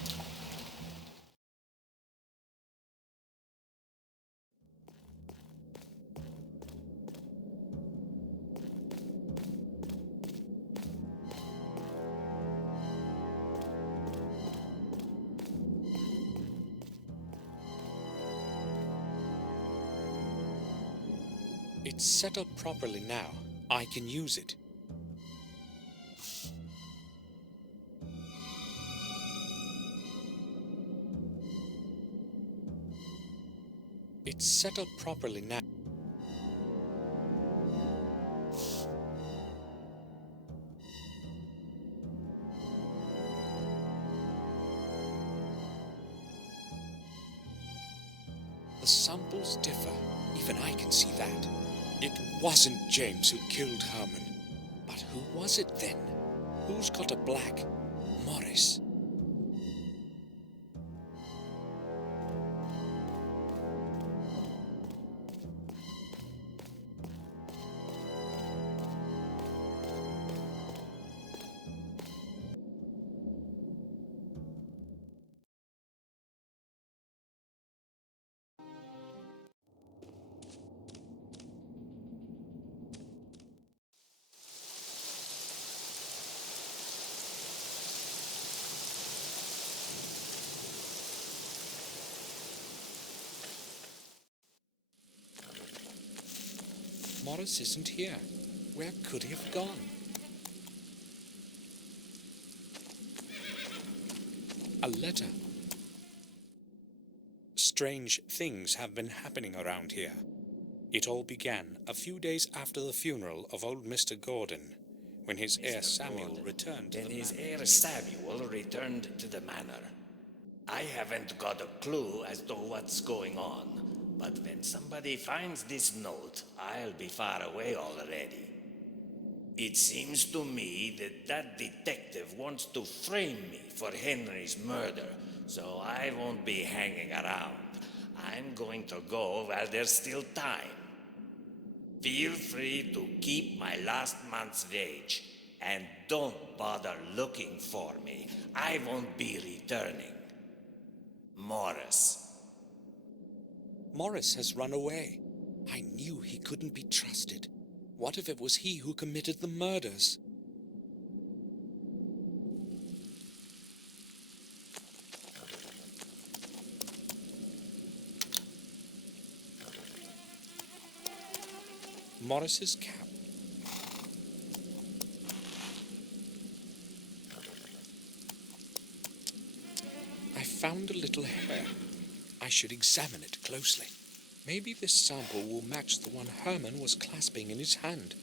It's set up properly now. I can use it. It's set up properly now. The samples differ. Even I can see that. It wasn't James who killed Herman. But who was it then? Who's got a black? Morris. Morris isn't here. Where could he have gone? A letter. Strange things have been happening around here. It all began a few days after the funeral of old Mr. Gordon, when his heir Samuel returned to the manor. His heir Samuel returned to the manor. I haven't got a clue as to what's going on, but when somebody finds this note, I'll be far away already. It seems to me that that detective wants to frame me for Henry's murder, so I won't be hanging around. I'm going to go while there's still time. Feel free to keep my last month's wage, and don't bother looking for me. I won't be returning. Morris. Morris has run away. I knew he couldn't be trusted. What if it was he who committed the murders? Morris's cap. I found a little hair. I should examine it closely. Maybe this sample will match the one Herman was clasping in his hand.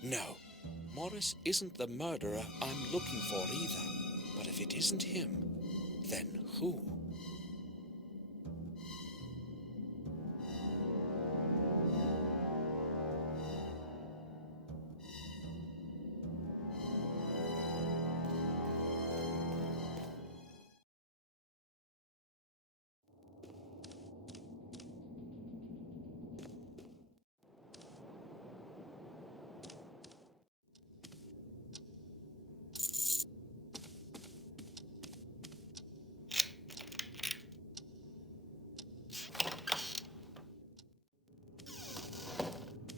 No, Morris isn't the murderer I'm looking for either. But if it isn't him, then who?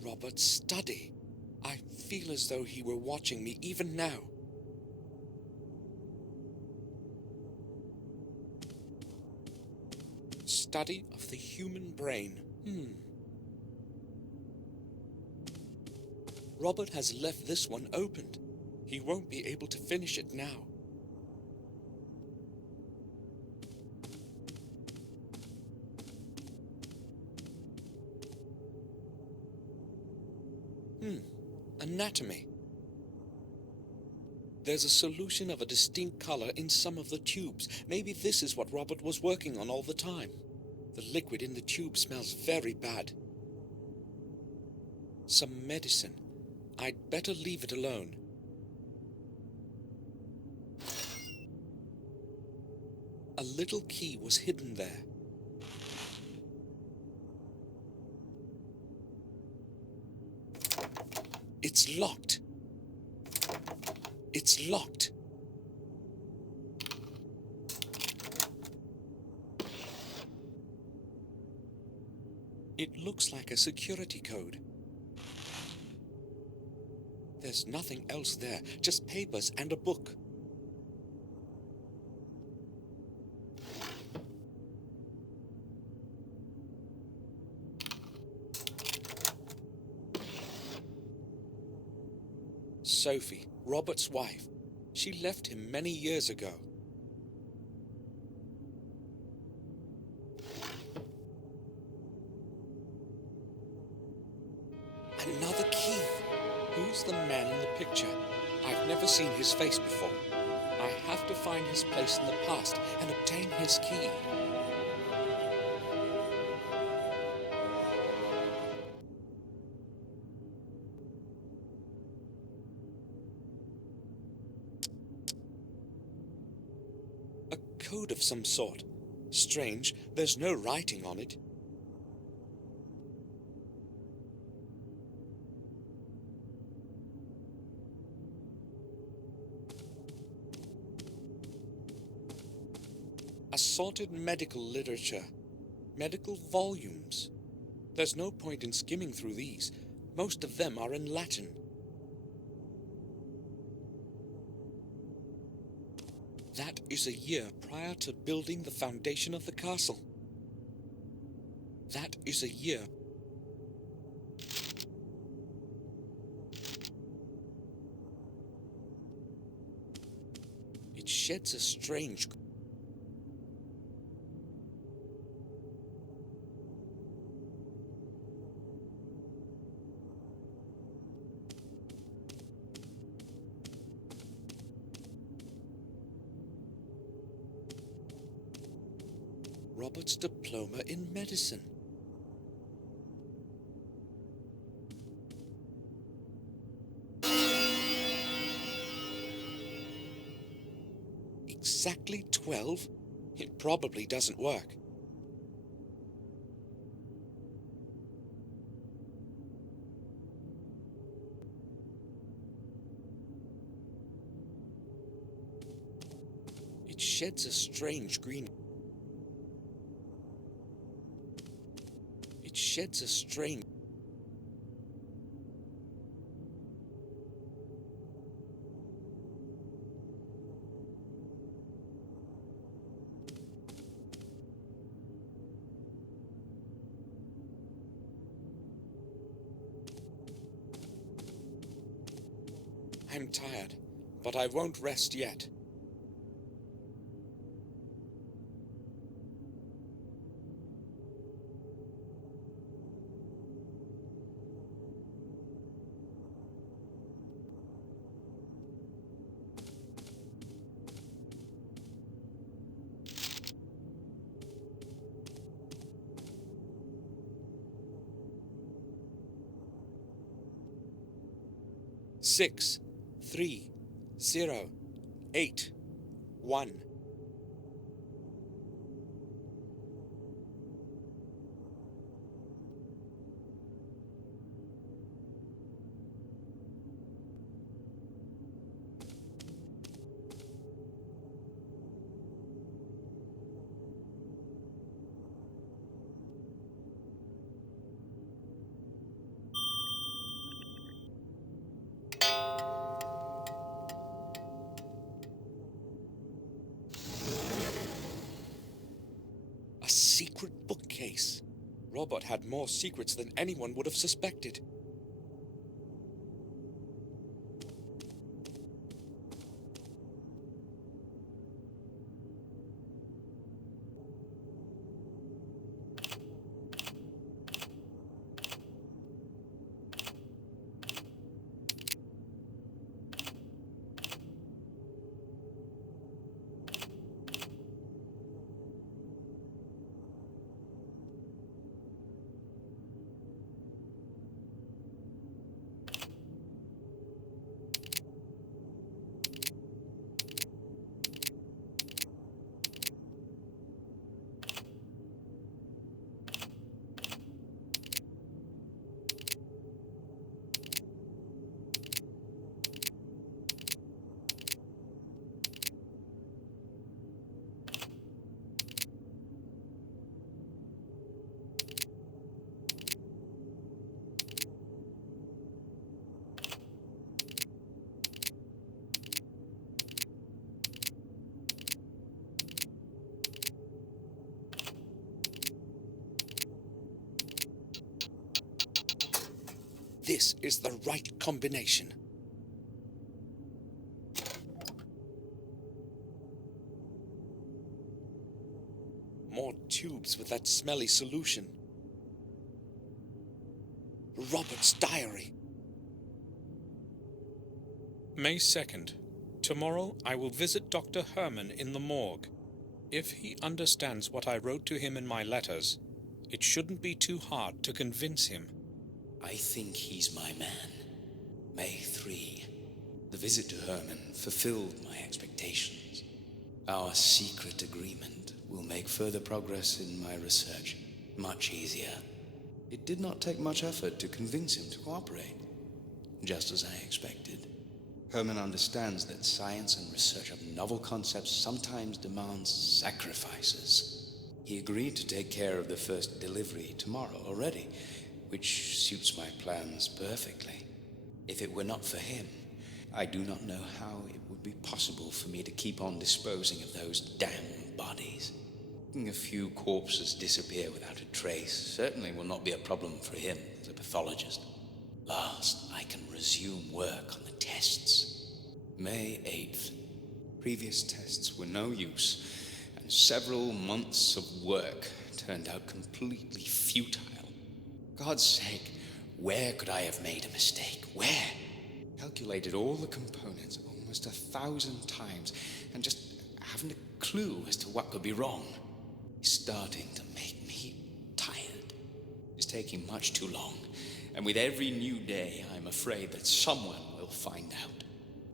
Robert's study. I feel as though he were watching me even now. Study of the human brain. Robert has left this one opened. He won't be able to finish it now. Anatomy. There's a solution of a distinct color in some of the tubes. Maybe this is what Robert was working on all the time. The liquid in the tube smells very bad. Some medicine. I'd better leave it alone. A little key was hidden there. It's locked. It's locked. It looks like a security code. There's nothing else there, just papers and a book. Sophie, Robert's wife. She left him many years ago. Another key. Who's the man in the picture? I've never seen his face before. I have to find his place in the past and obtain his key. A code of some sort. Strange, there's no writing on it. Assorted medical literature. Medical volumes. There's no point in skimming through these. Most of them are in Latin. That is a year prior to building the foundation of the castle. That is a year. It sheds a strange... Robert's diploma in medicine. Exactly 12? It probably doesn't work. It sheds a strange green... It sheds a strange... I'm tired, but I won't rest yet. Six, 3, 0, 8, 1. A secret bookcase. Robert had more secrets than anyone would have suspected. this is the right combination. More tubes with that smelly solution. Robert's diary. May 2nd. Tomorrow I will visit Dr. Herman in the morgue. If he understands what I wrote to him in my letters, it shouldn't be too hard to convince him. I think he's my man. May 3. The visit to Herman fulfilled my expectations. Our secret agreement will make further progress in my research much easier. It did not take much effort to convince him to cooperate, just as I expected. Herman understands that science and research of novel concepts sometimes demands sacrifices. He agreed to take care of the first delivery tomorrow already, which suits my plans perfectly. If it were not for him, I do not know how it would be possible for me to keep on disposing of those damn bodies. Letting a few corpses disappear without a trace certainly will not be a problem for him as a pathologist. Last, I can resume work on the tests. May 8th. Previous tests were no use, and several months of work turned out completely futile. God's sake, where could I have made a mistake? Where? Calculated all the components almost 1,000 times, and just haven't a clue as to what could be wrong. It's starting to make me tired. It's taking much too long, and with every new day, I'm afraid that someone will find out.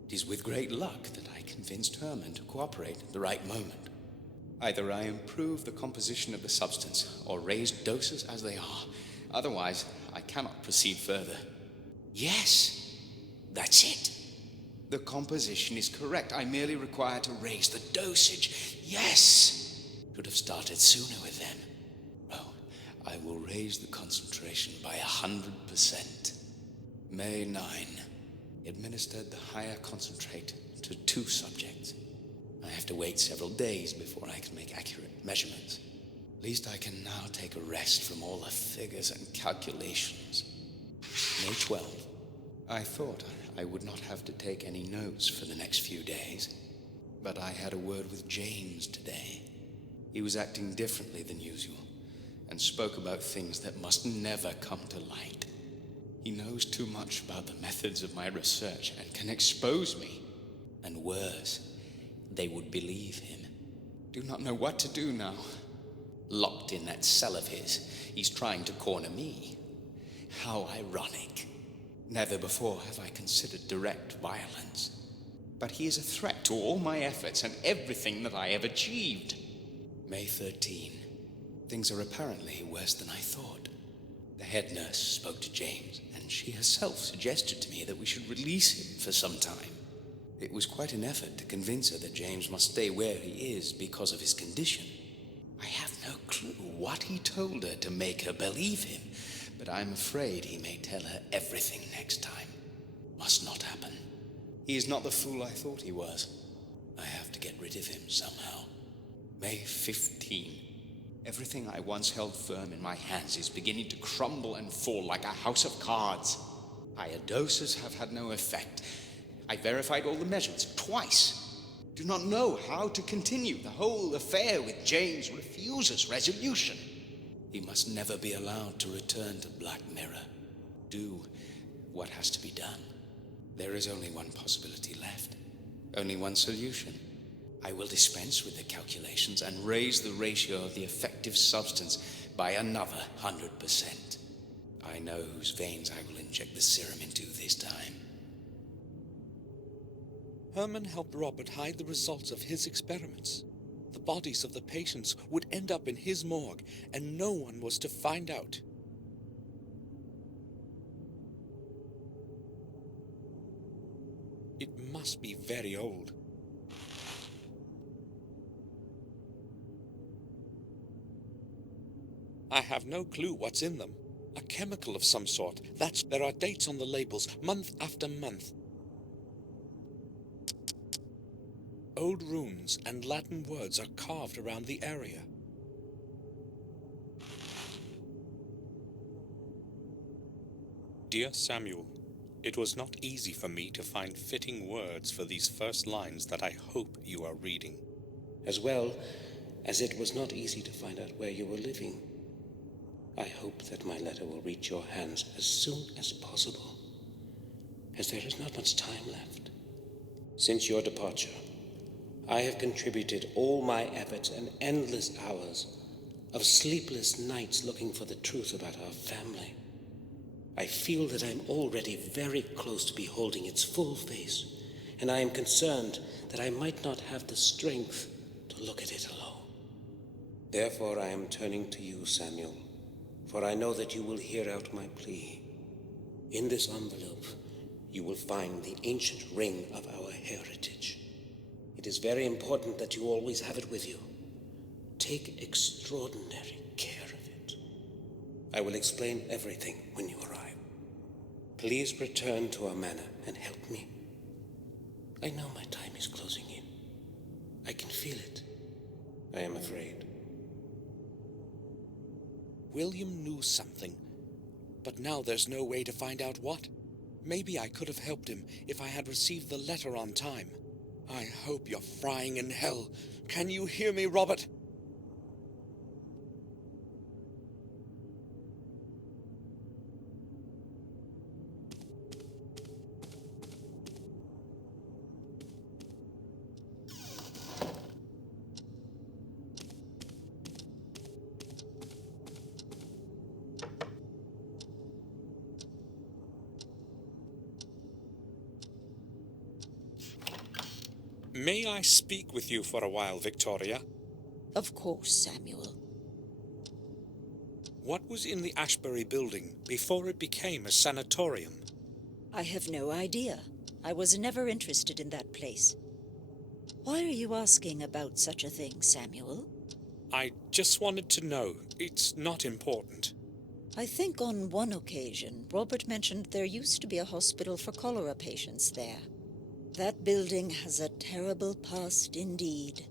It is with great luck that I convinced Herman to cooperate at the right moment. Either I improve the composition of the substance, or raise doses as they are. Otherwise, I cannot proceed further. Yes, that's it. The composition is correct. I merely require to raise the dosage. Yes! Should have started sooner with them. Oh, I will raise the concentration by 100%. May 9. Administered the higher concentrate to 2 subjects. I have to wait several days before I can make accurate measurements. At least I can now take a rest from all the figures and calculations. May 12. I thought I would not have to take any notes for the next few days, but I had a word with James today. He was acting differently than usual, and spoke about things that must never come to light. He knows too much about the methods of my research and can expose me. And worse, they would believe him. Do not know what to do now. Locked in that cell of his, he's trying to corner me. How ironic. Never before have I considered direct violence. But he is a threat to all my efforts and everything that I have achieved. May 13. Things are apparently worse than I thought. The head nurse spoke to James, and she herself suggested to me that we should release him for some time. It was quite an effort to convince her that James must stay where he is because of his condition. I have no clue what he told her to make her believe him, but I'm afraid he may tell her everything next time. Must not happen. He is not the fool I thought he was. I have to get rid of him somehow. May 15. Everything I once held firm in my hands is beginning to crumble and fall like a house of cards. Higher doses have had no effect. I verified all the measurements twice. Do not know how to continue. The whole affair with James refuses resolution. He must never be allowed to return to Black Mirror. Do what has to be done. There is only one possibility left. Only one solution. I will dispense with the calculations and raise the ratio of the effective substance by another 100%. I know whose veins I will inject the serum into this time. Herman helped Robert hide the results of his experiments. The bodies of the patients would end up in his morgue, and no one was to find out. It must be very old. I have no clue what's in them. A chemical of some sort. There are dates on the labels, month after month. Old runes and Latin words are carved around the area. Dear Samuel, it was not easy for me to find fitting words for these first lines that I hope you are reading. As well as it was not easy to find out where you were living. I hope that my letter will reach your hands as soon as possible, as there is not much time left. Since your departure, I have contributed all my efforts and endless hours of sleepless nights looking for the truth about our family. I feel that I am already very close to beholding its full face, and I am concerned that I might not have the strength to look at it alone. Therefore I am turning to you, Samuel, for I know that you will hear out my plea. In this envelope, you will find the ancient ring of our heritage. It is very important that you always have it with you. Take extraordinary care of it. I will explain everything when you arrive. Please return to our manor and help me. I know my time is closing in. I can feel it. I am afraid. William knew something, but now there's no way to find out what. Maybe I could have helped him if I had received the letter on time. I hope you're frying in hell. Can you hear me, Robert? May I speak with you for a while, Victoria? Of course, Samuel. What was in the Ashbury building before it became a sanatorium? I have no idea. I was never interested in that place. Why are you asking about such a thing, Samuel? I just wanted to know. It's not important. I think on one occasion, Robert mentioned there used to be a hospital for cholera patients there. That building has a terrible past indeed.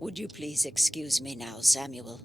Would you please excuse me now, Samuel?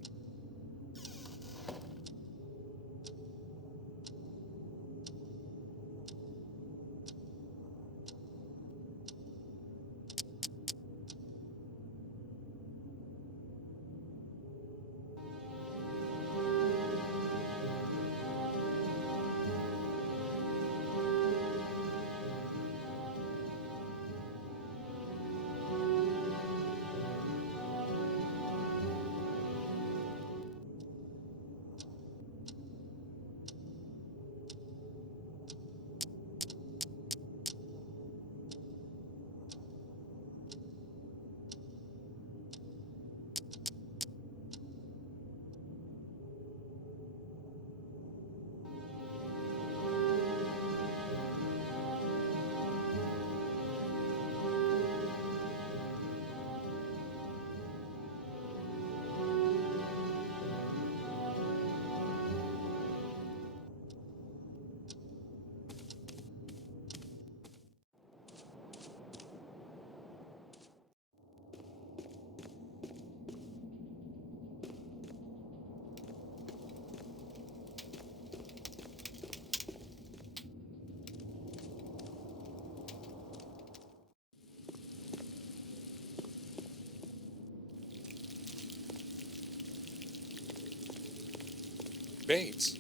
Bates?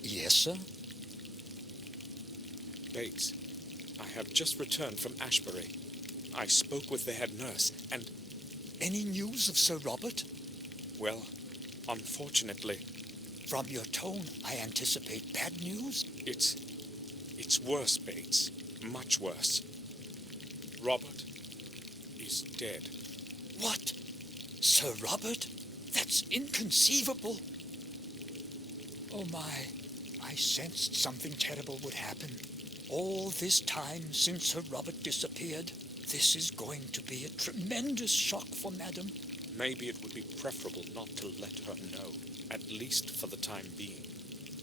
Yes, sir? Bates, I have just returned from Ashbury. I spoke with the head nurse, and... Any news of Sir Robert? Well, unfortunately... From your tone, I anticipate bad news? It's worse, Bates. Much worse. Robert is dead. What? Sir Robert? That's inconceivable. Oh my, I sensed something terrible would happen. All this time since Sir Robert disappeared, this is going to be a tremendous shock for Madam. Maybe it would be preferable not to let her know, at least for the time being.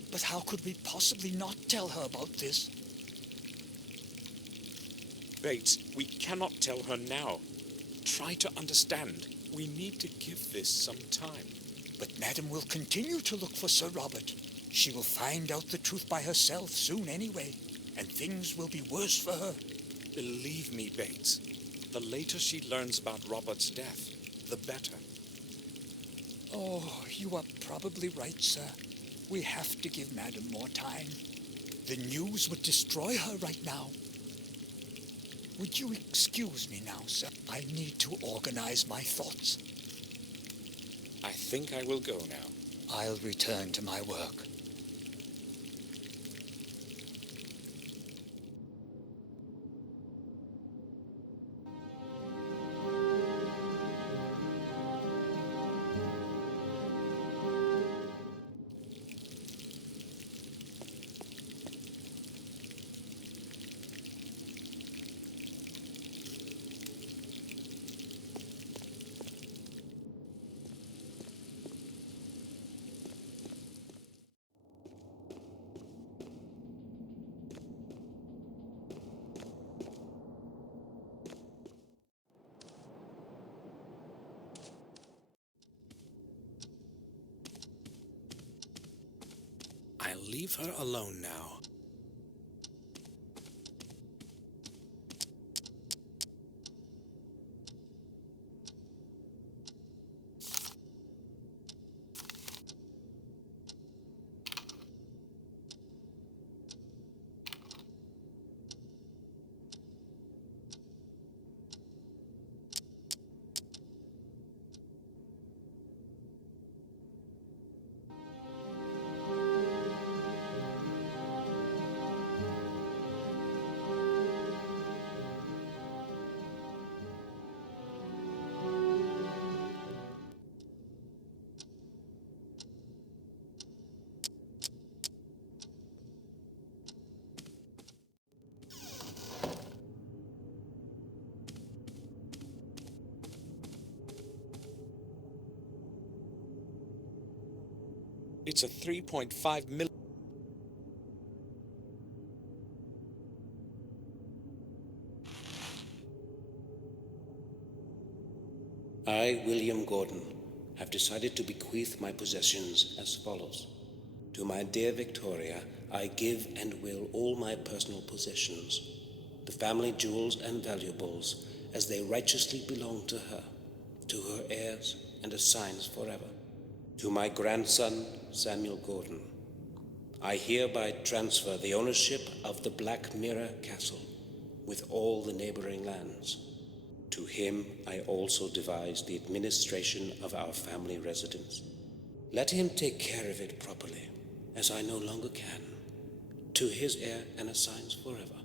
But how could we possibly not tell her about this? Bates, we cannot tell her now. Try to understand. We need to give this some time. But Madam will continue to look for Sir Robert. She will find out the truth by herself soon anyway, and things will be worse for her. Believe me, Bates, the later she learns about Robert's death, the better. Oh, you are probably right, sir. We have to give Madam more time. The news would destroy her right now. Would you excuse me now, sir? I need to organize my thoughts. I think I will go now. I'll return to my work. I'll leave her alone now. It's a 3.5 million. I, William Gordon, have decided to bequeath my possessions as follows. To my dear Victoria, I give and will all my personal possessions, the family jewels and valuables, as they righteously belong to her heirs and assigns forever. To my grandson, Samuel Gordon, I hereby transfer the ownership of the Black Mirror Castle with all the neighboring lands. To him I also devise the administration of our family residence. Let him take care of it properly, as I no longer can. To his heir and assigns forever.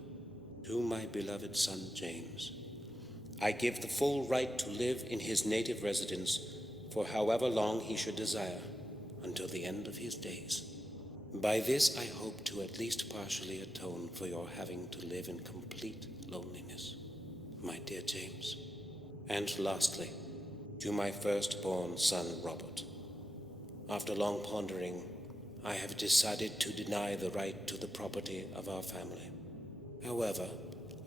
To my beloved son James, I give the full right to live in his native residence for however long he should desire, until the end of his days. By this I hope to at least partially atone for your having to live in complete loneliness, my dear James. And lastly, to my firstborn son Robert. After long pondering, I have decided to deny the right to the property of our family. However,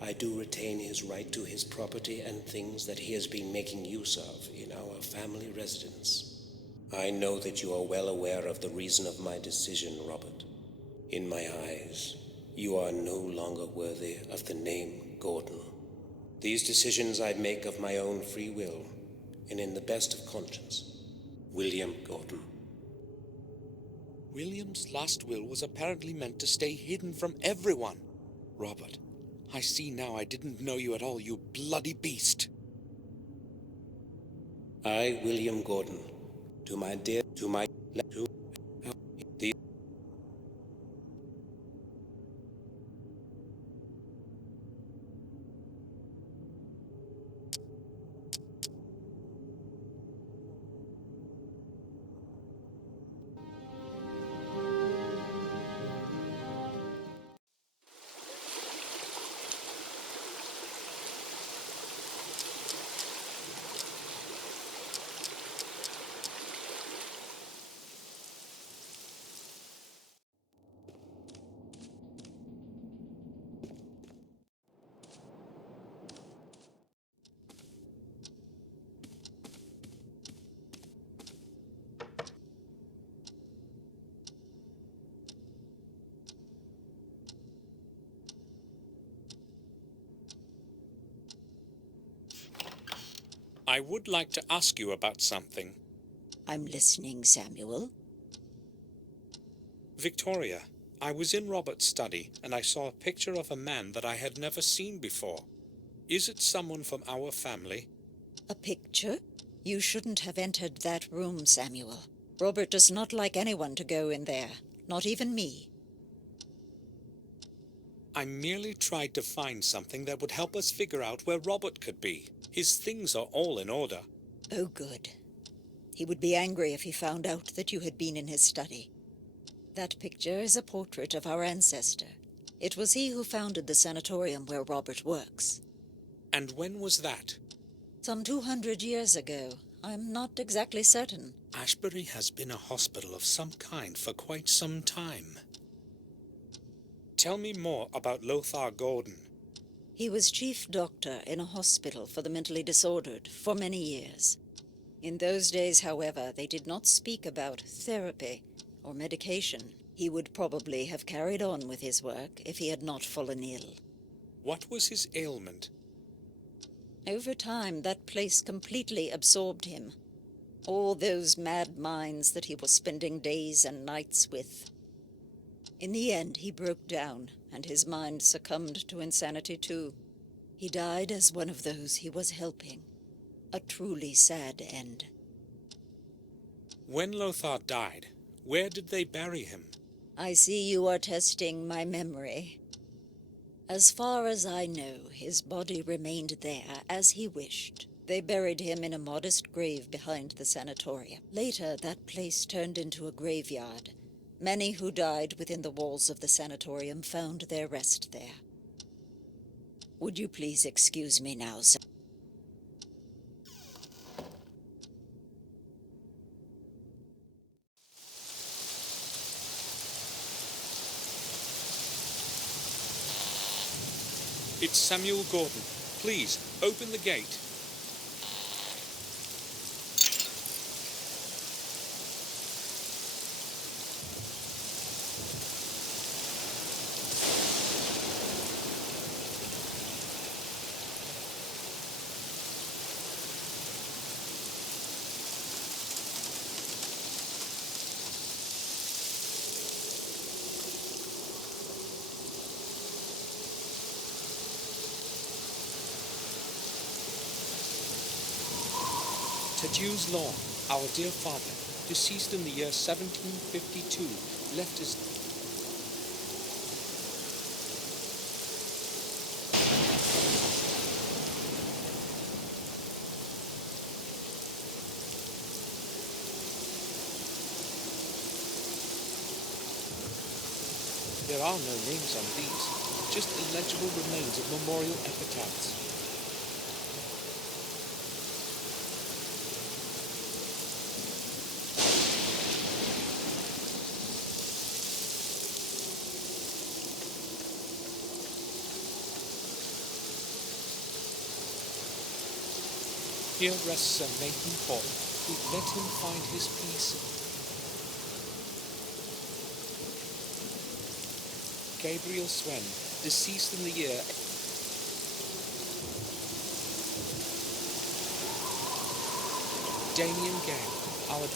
I do retain his right to his property and things that he has been making use of in our family residence. I know that you are well aware of the reason of my decision, Robert. In my eyes, you are no longer worthy of the name Gordon. These decisions I make of my own free will, and in the best of conscience. William Gordon. William's last will was apparently meant to stay hidden from everyone. Robert, I see now I didn't know you at all, you bloody beast. I, William Gordon, to my dear, to my, to, the I would like to ask you about something. I'm listening, Samuel. Victoria, I was in Robert's study and I saw a picture of a man that I had never seen before. Is it someone from our family? A picture? You shouldn't have entered that room, Samuel. Robert does not like anyone to go in there, not even me. I merely tried to find something that would help us figure out where Robert could be. His things are all in order. Oh, good. He would be angry if he found out that you had been in his study. That picture is a portrait of our ancestor. It was he who founded the sanatorium where Robert works. And when was that? Some 200 years ago. I'm not exactly certain. Ashbury has been a hospital of some kind for quite some time. Tell me more about Lothar Gordon. He was chief doctor in a hospital for the mentally disordered for many years. In those days, however, they did not speak about therapy or medication. He would probably have carried on with his work if he had not fallen ill. What was his ailment? Over time, that place completely absorbed him. All those mad minds that he was spending days and nights with. In the end, he broke down, and his mind succumbed to insanity too. He died as one of those he was helping. A truly sad end. When Lothar died, where did they bury him? I see you are testing my memory. As far as I know, his body remained there as he wished. They buried him in a modest grave behind the sanatorium. Later, that place turned into a graveyard. Many who died within the walls of the sanatorium found their rest there. Would you please excuse me now, sir? It's Samuel Gordon. Please, open the gate. Tadeusz Law, our dear father, deceased in the year 1752, left his... There are no names on these, just illegible remains of memorial epitaphs. Here rests Sir Nathan Hall, who let him find his peace. Gabriel Swen, deceased in the year... Damien Gay, our...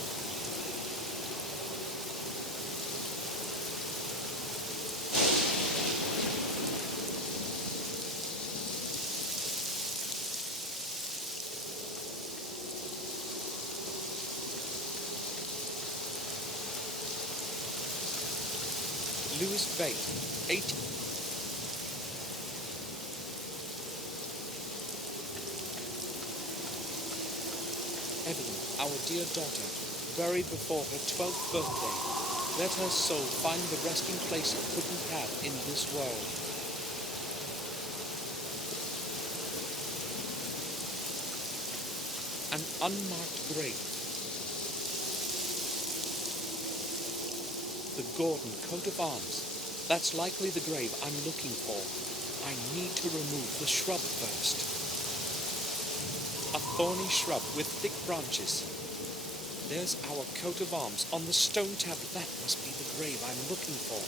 Louis Bate, 18... Evelyn, our dear daughter, buried before her 12th birthday. Let her soul find the resting place it couldn't have in this world. An unmarked grave. The Gordon coat of arms. That's likely the grave I'm looking for. I need to remove the shrub first. A thorny shrub with thick branches. There's our coat of arms on the stone tablet. That must be the grave I'm looking for.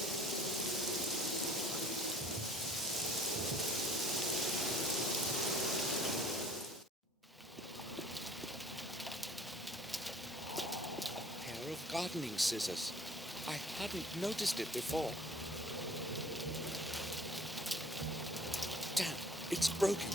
gardening scissors. I hadn't noticed it before. Damn, it's broken.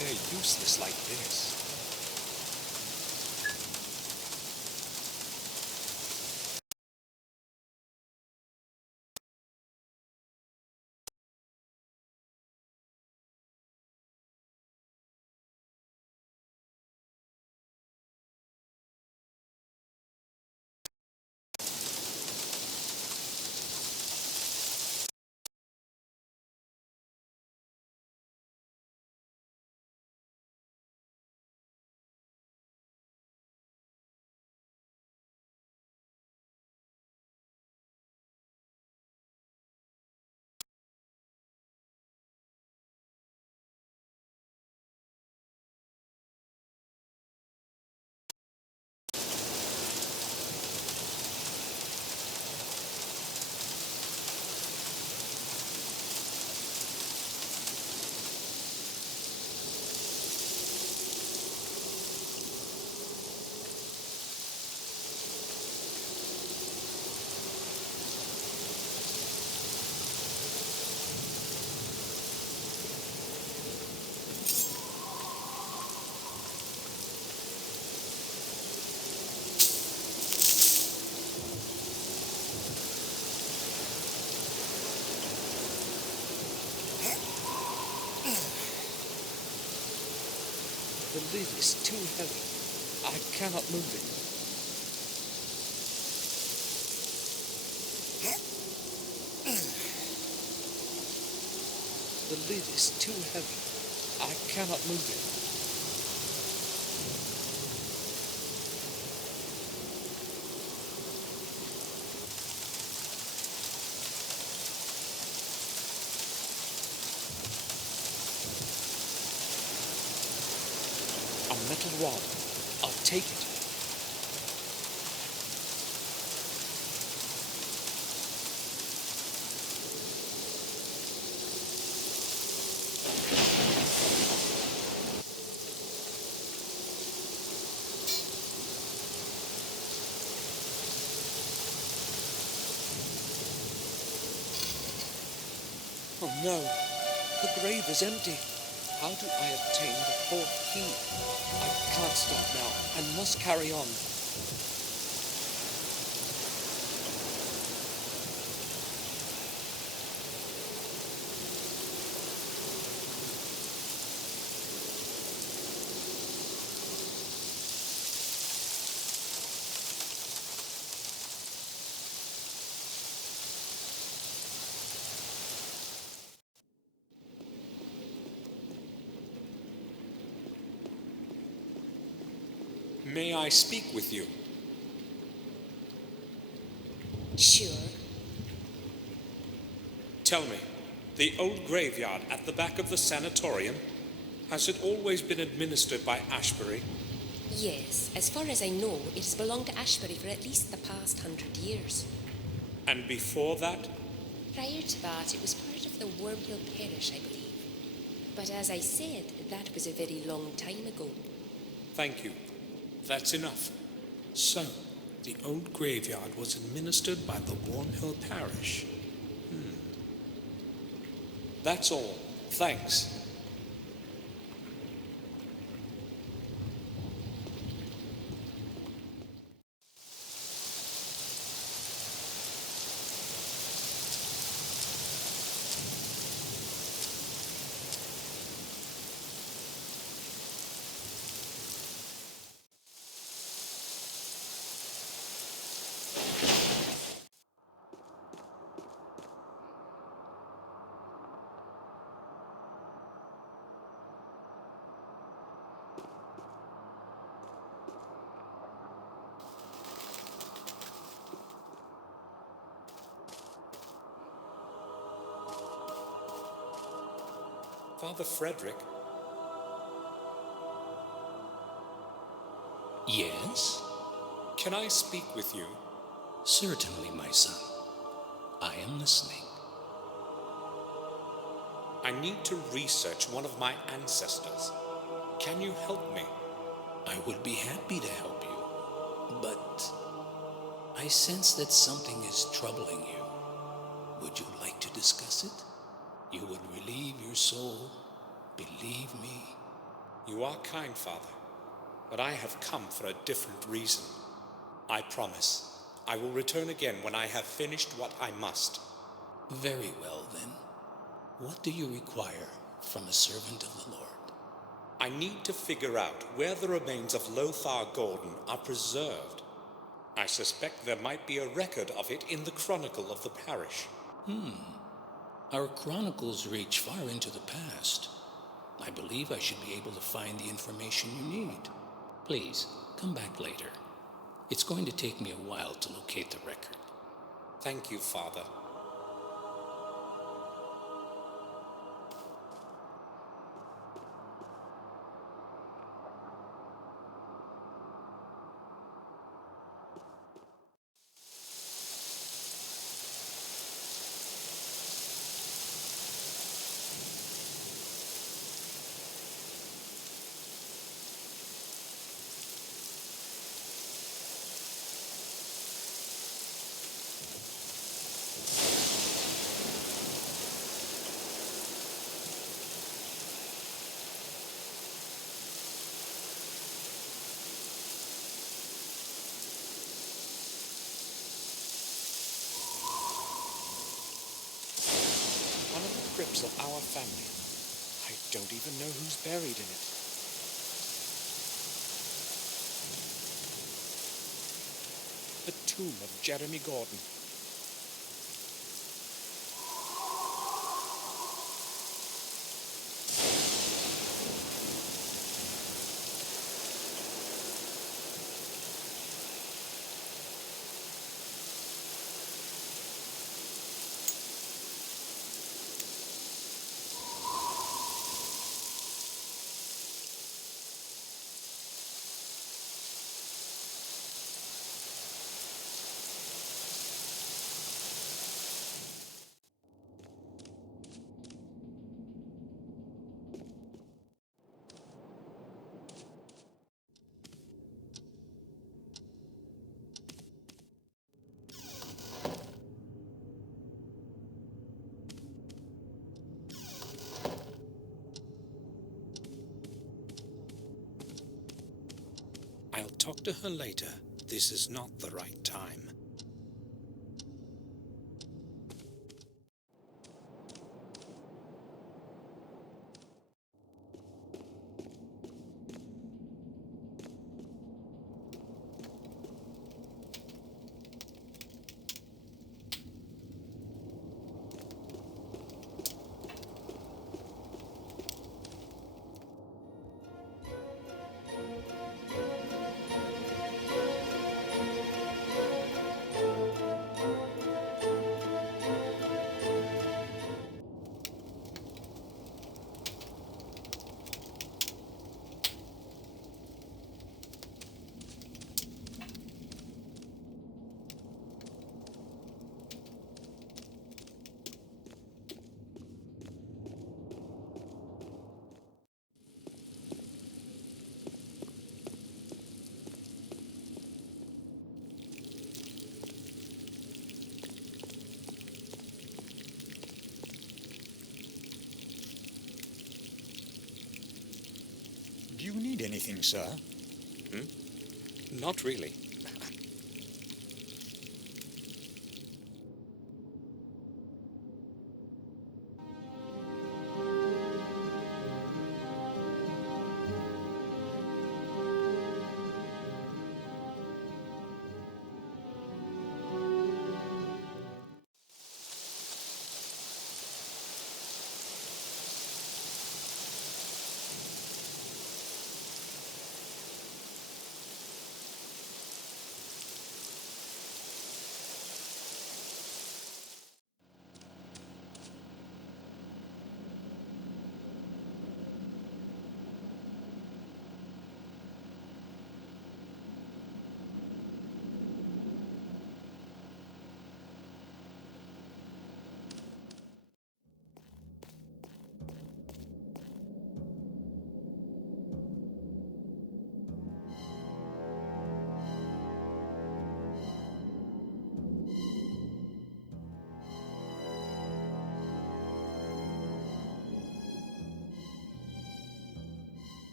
They're useless like this. The lid is too heavy. I cannot move it. The lid is too heavy. I cannot move it. A metal rod. I'll take it. Oh no, the grave is empty. How do I obtain the fourth key? I can't stop now. I must carry on. May I speak with you? Sure. Tell me, the old graveyard at the back of the sanatorium, has it always been administered by Ashbury? Yes, as far as I know, it has belonged to Ashbury for at least the past 100 years. And before that? Prior to that, it was part of the Wormhill Parish, I believe. But as I said, that was a very long time ago. Thank you. That's enough. So, the old graveyard was administered by the Wormhill Parish. That's all. Thanks. Father Frederick, Yes? can I speak with you? Certainly, my son. I am listening. I need to research one of my ancestors. Can you help me? I would be happy to help you, but I sense that something is troubling you. Would you like to discuss it? You would relieve your soul. Believe me. You are kind, Father, but I have come for a different reason. I promise I will return again when I have finished what I must. Very well, then. What do you require from a servant of the Lord? I need to figure out where the remains of Lothar Gordon are preserved. I suspect there might be a record of it in the chronicle of the parish. Our chronicles reach far into the past. I believe I should be able to find the information you need. Please, come back later. It's going to take me a while to locate the record. Thank you, Father. One of the crypts of our family. I don't even know who's buried in it. The tomb of Jeremy Gordon. I'll talk to her later. This is not the right time. Do you need anything, sir? Not really.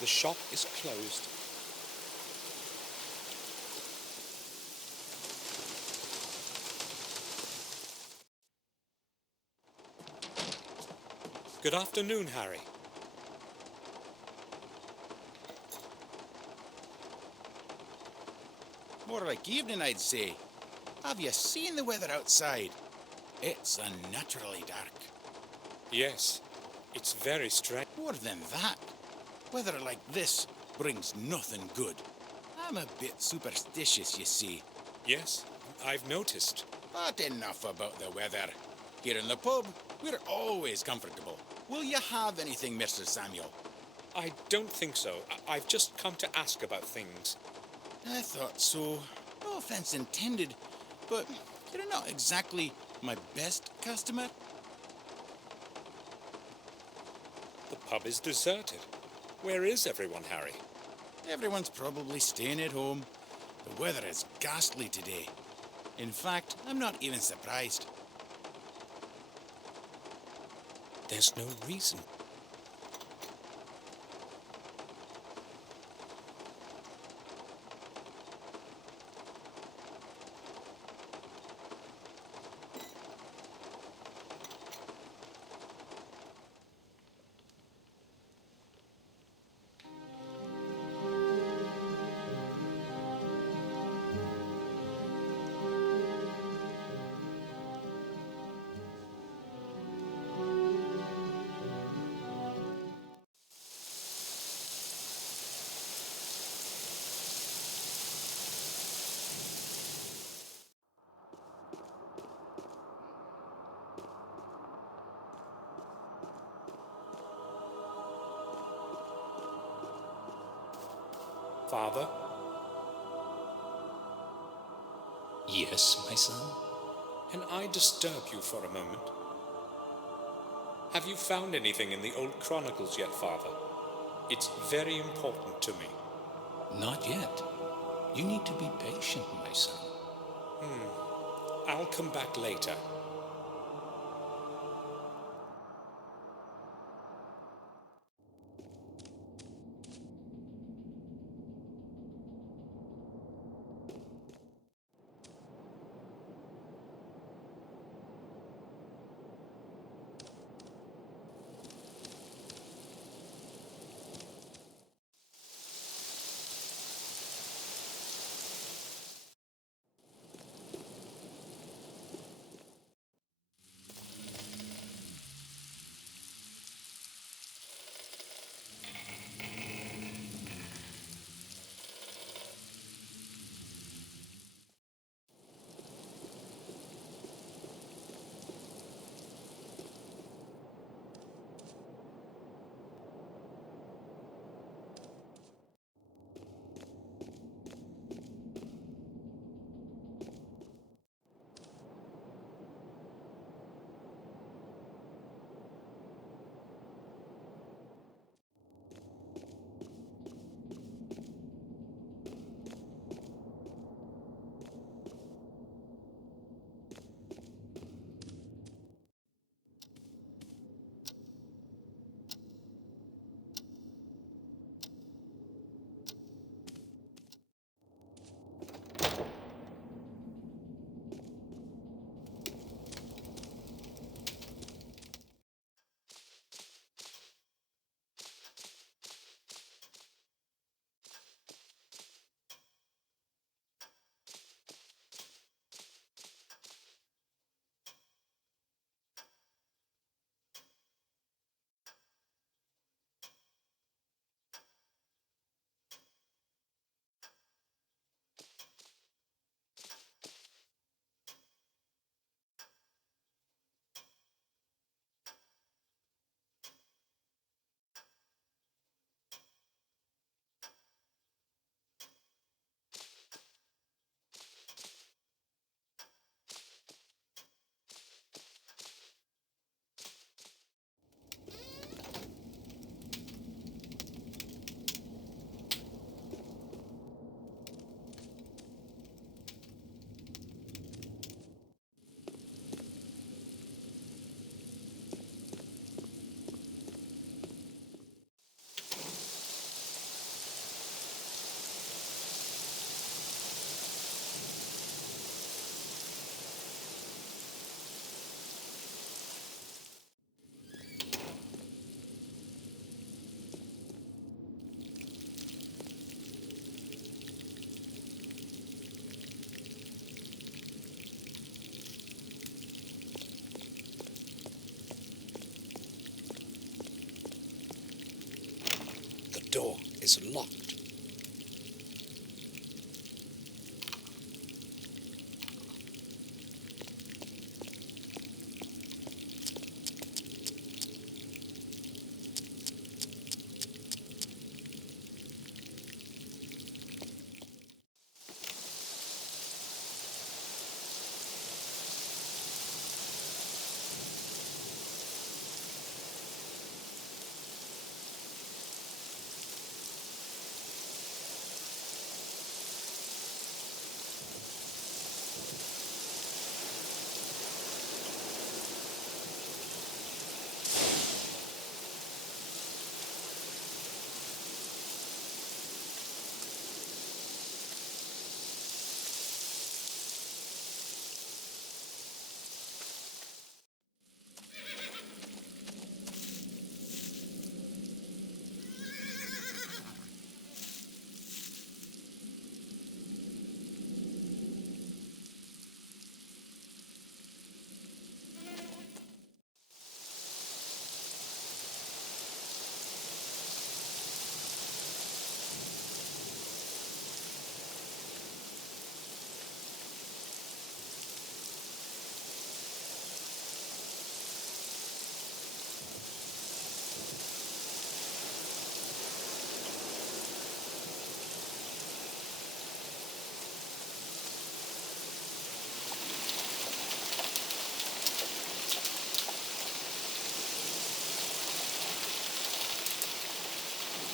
The shop is closed. Good afternoon, Harry. More like evening, I'd say. Have you seen the weather outside? It's unnaturally dark. Yes, it's very strange. More than that, weather like this brings nothing good. I'm a bit superstitious, you see. Yes, I've noticed. But enough about the weather. Here in the pub, we're always comfortable. Will you have anything, Mr. Samuel? I don't think so. I've just come to ask about things. I thought so. No offense intended, but you're not exactly my best customer. The pub is deserted. Where is everyone, Harry? Everyone's probably staying at home. The weather is ghastly today. In fact, I'm not even surprised. There's no reason. Father? Yes, my son? Can I disturb you for a moment? Have you found anything in the old chronicles yet, Father? It's very important to me. Not yet. You need to be patient, my son. I'll come back later. door is locked.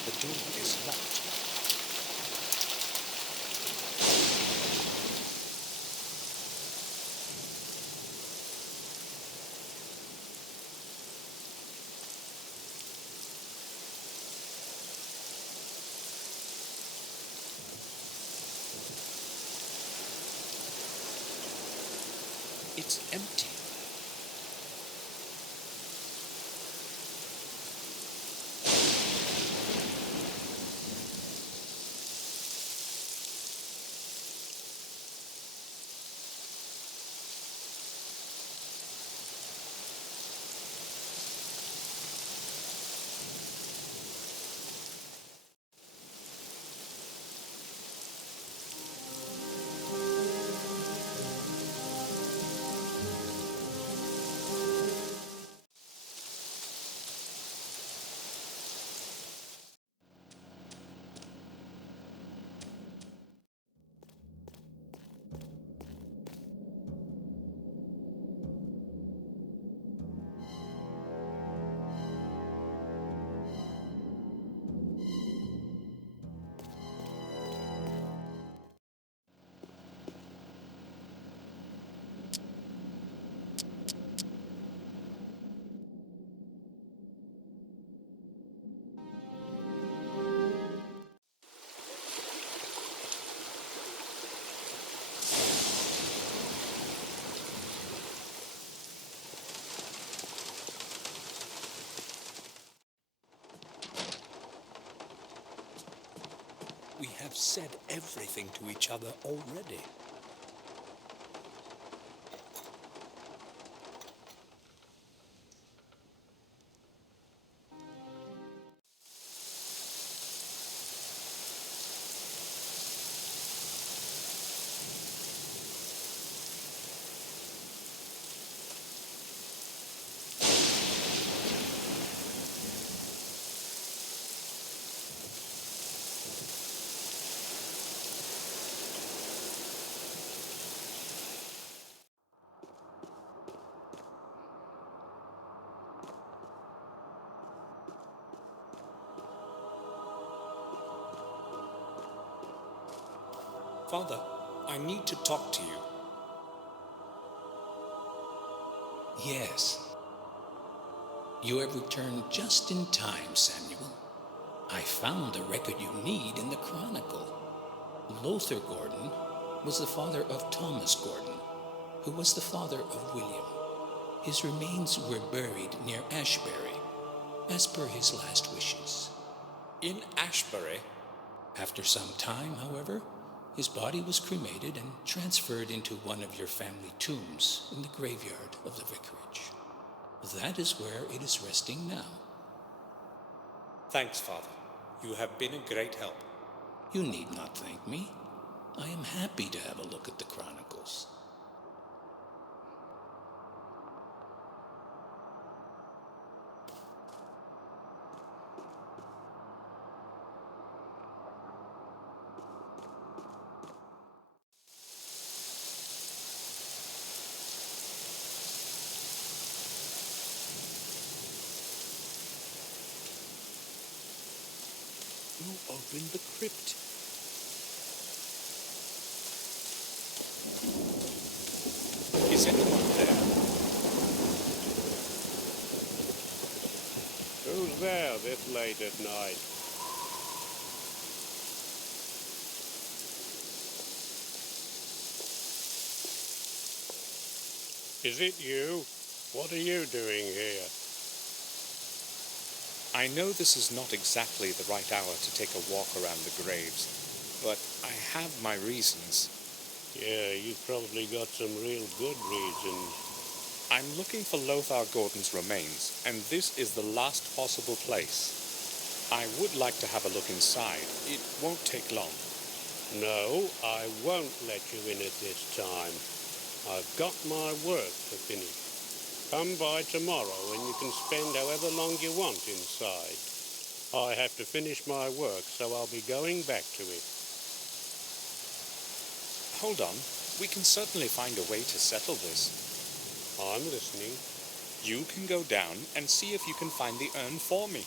The door is locked. It's empty. We have said everything to each other already. Father, I need to talk to you. Yes. You have returned just in time, Samuel. I found the record you need in the Chronicle. Lothar Gordon was the father of Thomas Gordon, who was the father of William. His remains were buried near Ashbury, as per his last wishes. In Ashbury? After some time, however, his body was cremated and transferred into one of your family tombs in the graveyard of the vicarage. That is where it is resting now. Thanks, Father. You have been a great help. You need not thank me. I am happy to have a look at the Chronicles. Who opened the crypt? Is anyone there? Who's there this late at night? Is it you? What are you doing here? I know this is not exactly the right hour to take a walk around the graves, but I have my reasons. Yeah, you've probably got some real good reasons. I'm looking for Lothar Gordon's remains, and this is the last possible place. I would like to have a look inside. It won't take long. No, I won't let you in at this time. I've got my work to finish. Come by tomorrow and you can spend however long you want inside. I have to finish my work, so I'll be going back to it. Hold on. We can certainly find a way to settle this. I'm listening. You can go down and see if you can find the urn for me.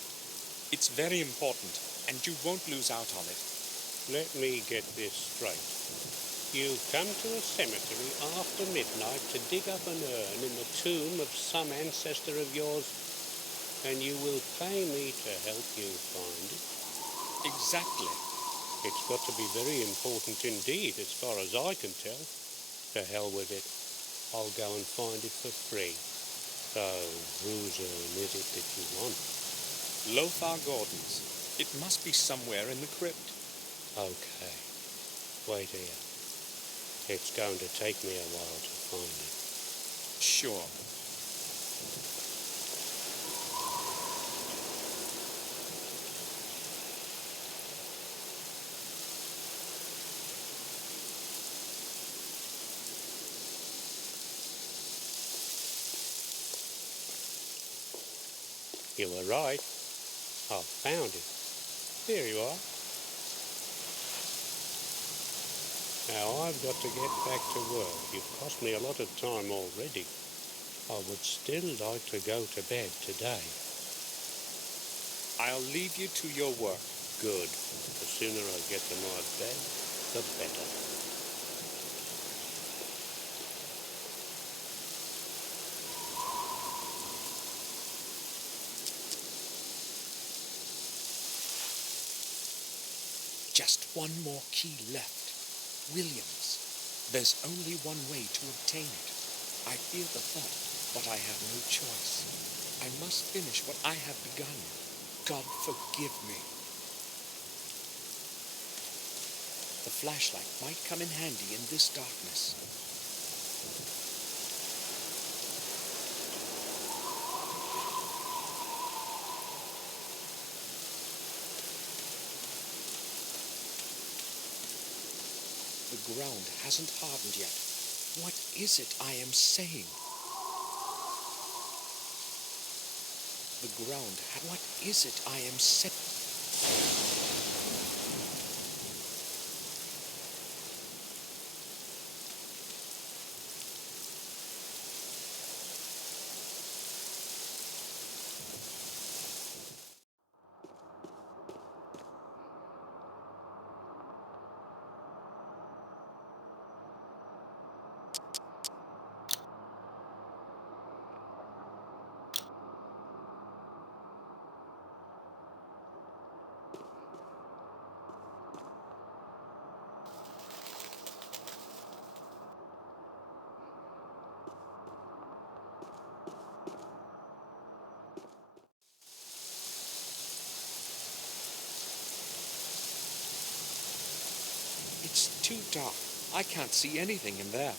It's very important, and you won't lose out on it. Let me get this straight. You come to a cemetery after midnight to dig up an urn in the tomb of some ancestor of yours, and you will pay me to help you find it? Exactly. It's got to be very important indeed, as far as I can tell. To hell with it. I'll go and find it for free. So, whose urn is it that you want? Lothar Gordon's. It must be somewhere in the crypt. Okay. Wait here. It's going to take me a while to find it. Sure. You were right. I've found it. Here you are. Now I've got to get back to work. You've cost me a lot of time already. I would still like to go to bed today. I'll leave you to your work. Good. The sooner I get to my bed, the better. Just one more key left. Williams. There's only one way to obtain it. I fear the thought, but I have no choice. I must finish what I have begun. God forgive me. The flashlight might come in handy in this darkness. The ground hasn't hardened yet. What is it I am saying? The ground, what is it I am saying? It's too dark. I can't see anything in there.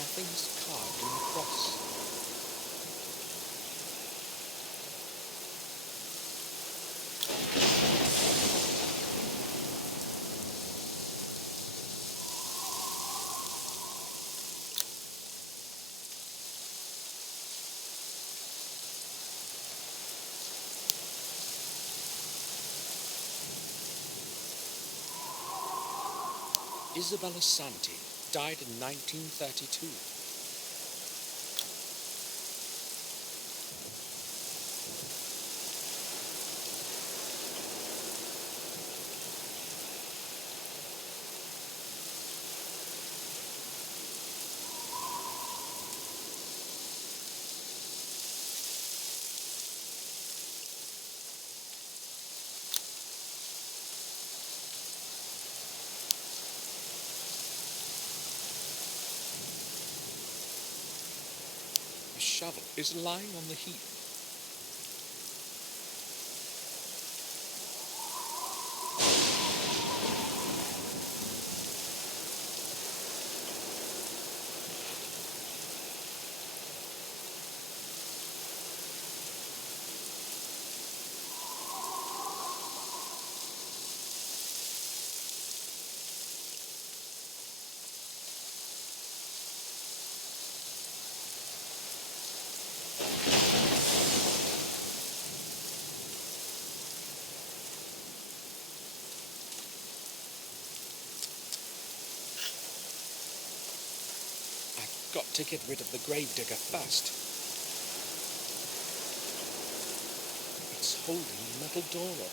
nothing's carved in the cross. Isabella Santi died in 1932. A shovel is lying on the heap. Got to get rid of the gravedigger first. It's holding the metal door up.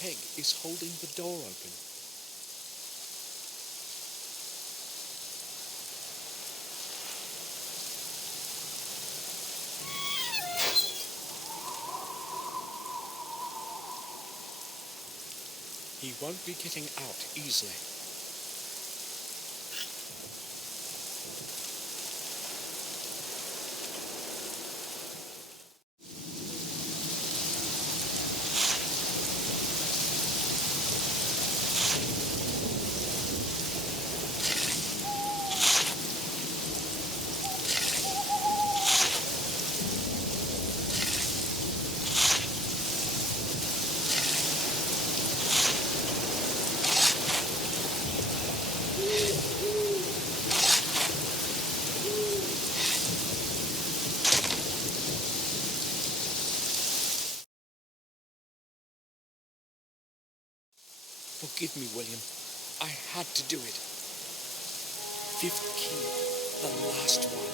Peg is holding the door open. He won't be getting out easily. Forgive me, William. I had to do it. Fifth key, the last one.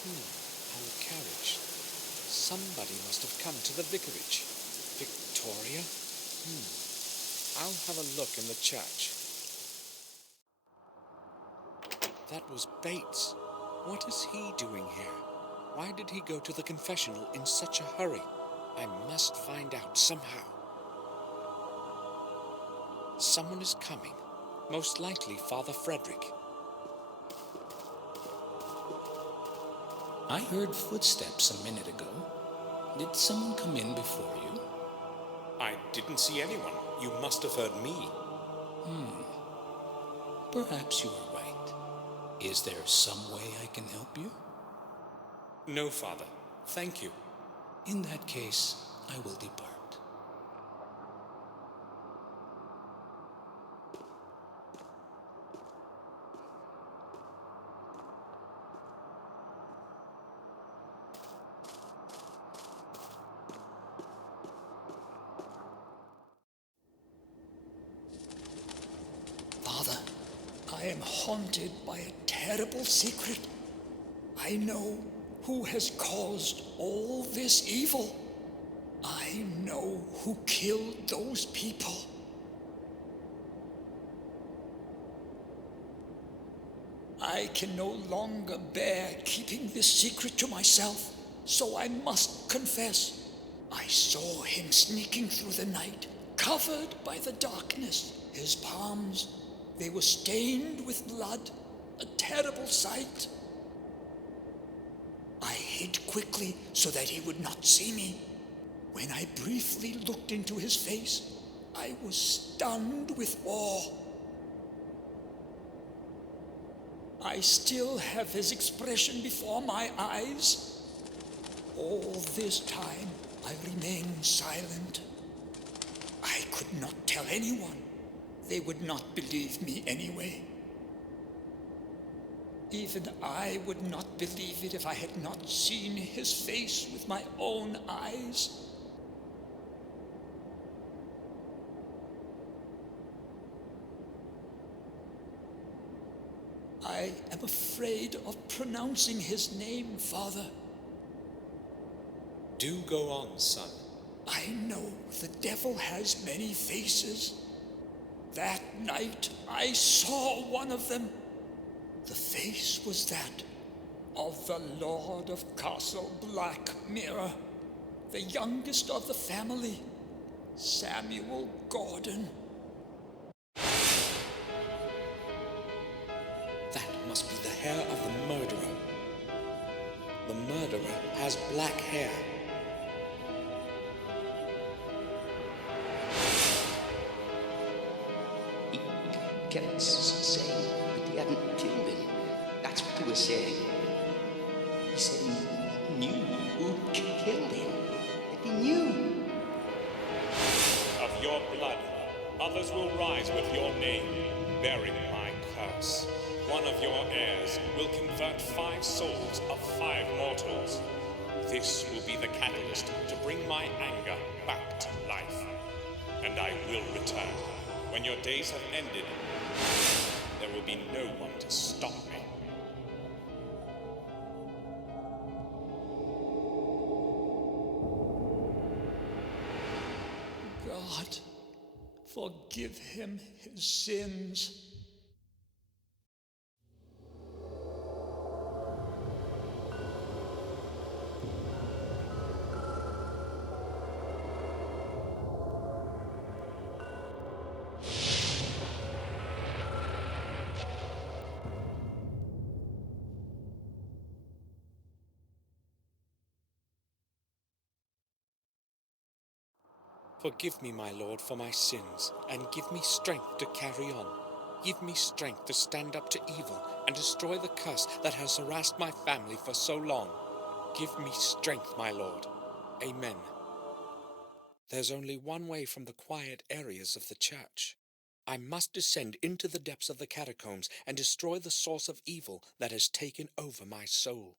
Our carriage. Somebody must have come to the vicarage. Victoria? I'll have a look in the church. That was Bates. What is he doing here? Why did he go to the confessional in such a hurry? I must find out somehow. Someone is coming. Most likely Father Frederick. I heard footsteps a minute ago. Did someone come in before you? I didn't see anyone. You must have heard me. Perhaps you are right. Is there some way I can help you? No, Father. Thank you. In that case, I will depart. Father, I am haunted by a terrible secret. I know who has caused all this evil. I know who killed those people. I can no longer bear keeping this secret to myself, so I must confess. I saw him sneaking through the night, covered by the darkness. His palms, they were stained with blood, a terrible sight. I hid quickly so that he would not see me. When I briefly looked into his face, I was stunned with awe. I still have his expression before my eyes. All this time, I remained silent. I could not tell anyone. They would not believe me anyway. Even I would not believe it if I had not seen his face with my own eyes. I am afraid of pronouncing his name, Father. Do go on, son. I know the devil has many faces. That night I saw one of them. The face was that of the Lord of Castle Black Mirror, the youngest of the family, Samuel Gordon. That must be the hair of the murderer. The murderer has black hair. He kept saying that he hadn't killed him. That's what he was saying. He said he knew who killed him. That he knew. Of your blood, others will rise with your name, bearing my curse. One of your heirs will convert 5 souls of 5 mortals. This will be the catalyst to bring my anger back to life. And I will return. When your days have ended, there will be no one to stop me. God, forgive him his sins. Forgive me, my Lord, for my sins, and give me strength to carry on. Give me strength to stand up to evil and destroy the curse that has harassed my family for so long. Give me strength, my Lord. Amen. There's only one way from the quiet areas of the church. I must descend into the depths of the catacombs and destroy the source of evil that has taken over my soul.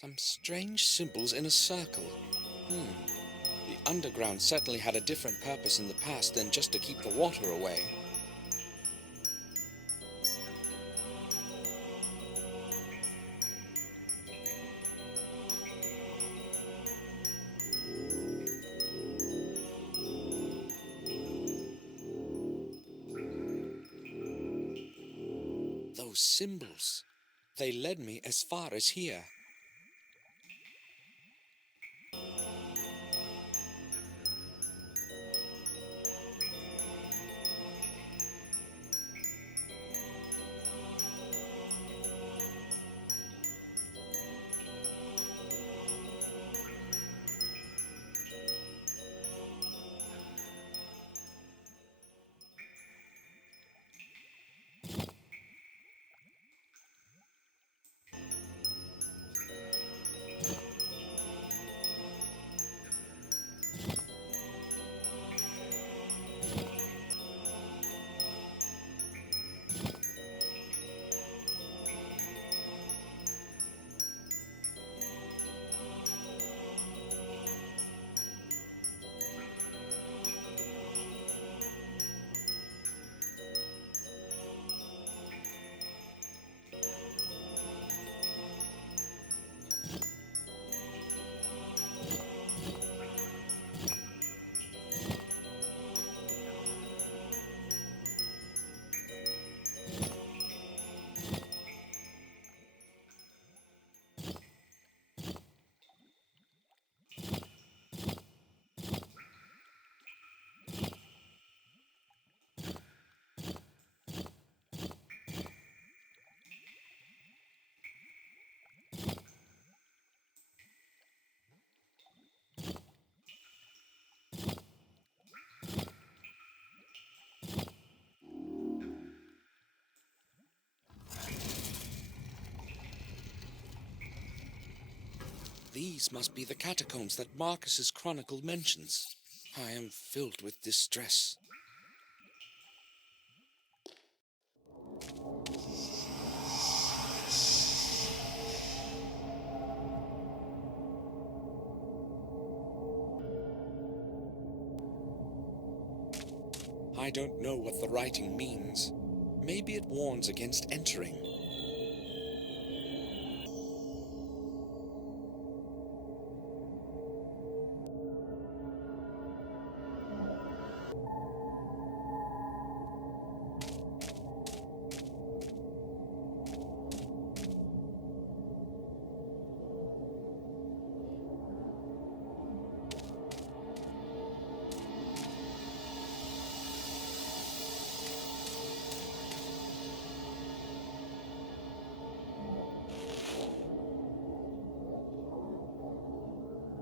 Some strange symbols in a circle. The underground certainly had a different purpose in the past than just to keep the water away. Those symbols, they led me as far as here. These must be the catacombs that Marcus's chronicle mentions. I am filled with distress. I don't know what the writing means. Maybe it warns against entering.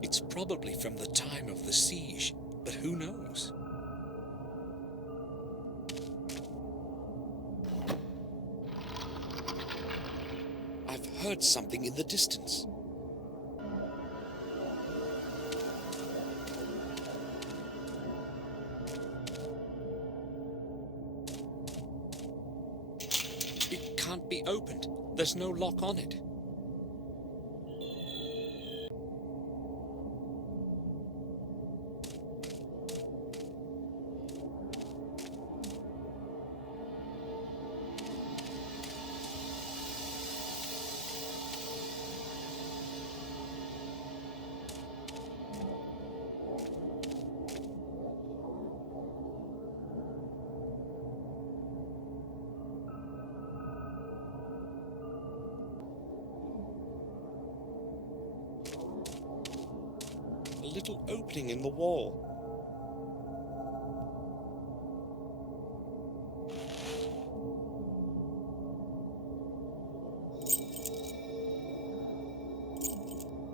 It's probably from the time of the siege, but who knows? I've heard something in the distance. It can't be opened. There's no lock on it. A little opening in the wall.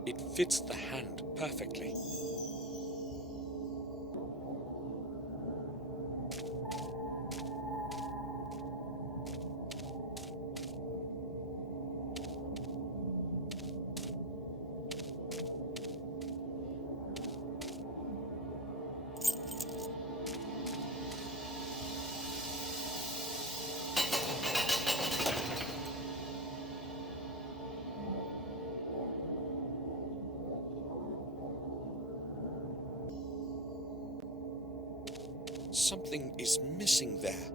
It fits the hand perfectly. Something is missing there.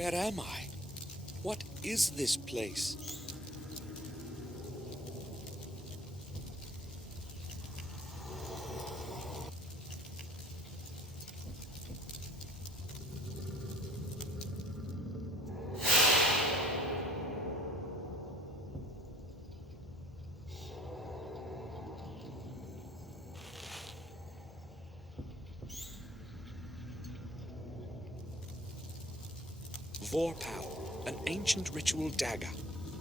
Where am I? What is this place? Vorpal, an ancient ritual dagger.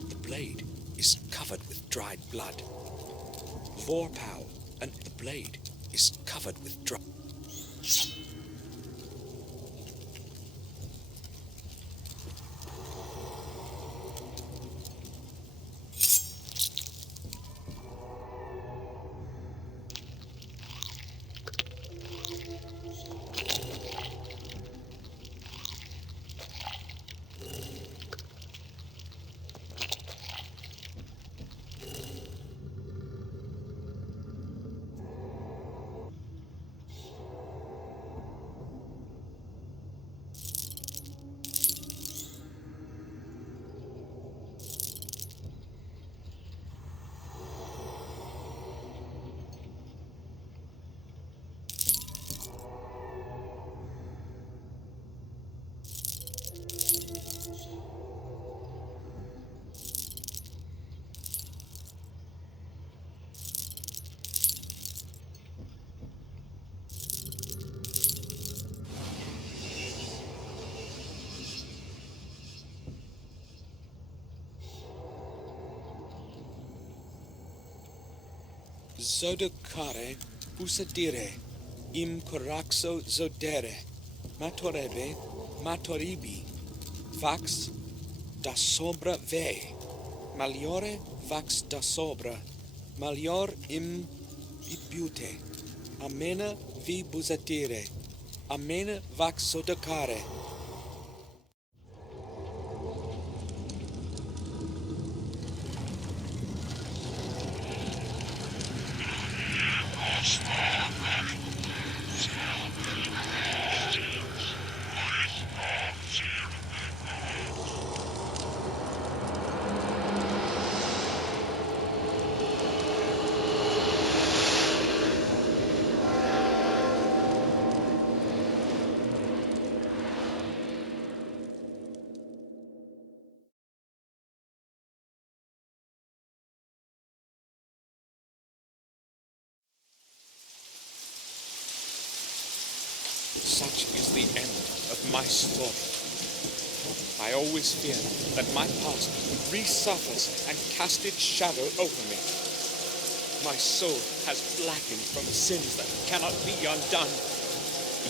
The blade is covered with dried blood. Vorpal, and the blade is covered with dried. Zodokare, pusadire, im coraxo zodere, matorebe, matoribi, vax da sobra ve, maliore vax da sobra, malior im ibute, amena vi busatire, amena vax zodokare. Such is the end of my story. I always feared that my past would resurface and cast its shadow over me. My soul has blackened from sins that cannot be undone.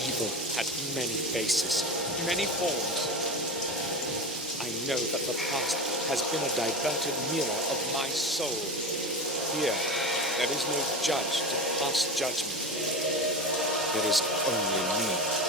Evil has many faces, many forms. I know that the past has been a diverted mirror of my soul. Here, there is no judge to pass judgment. There is only me.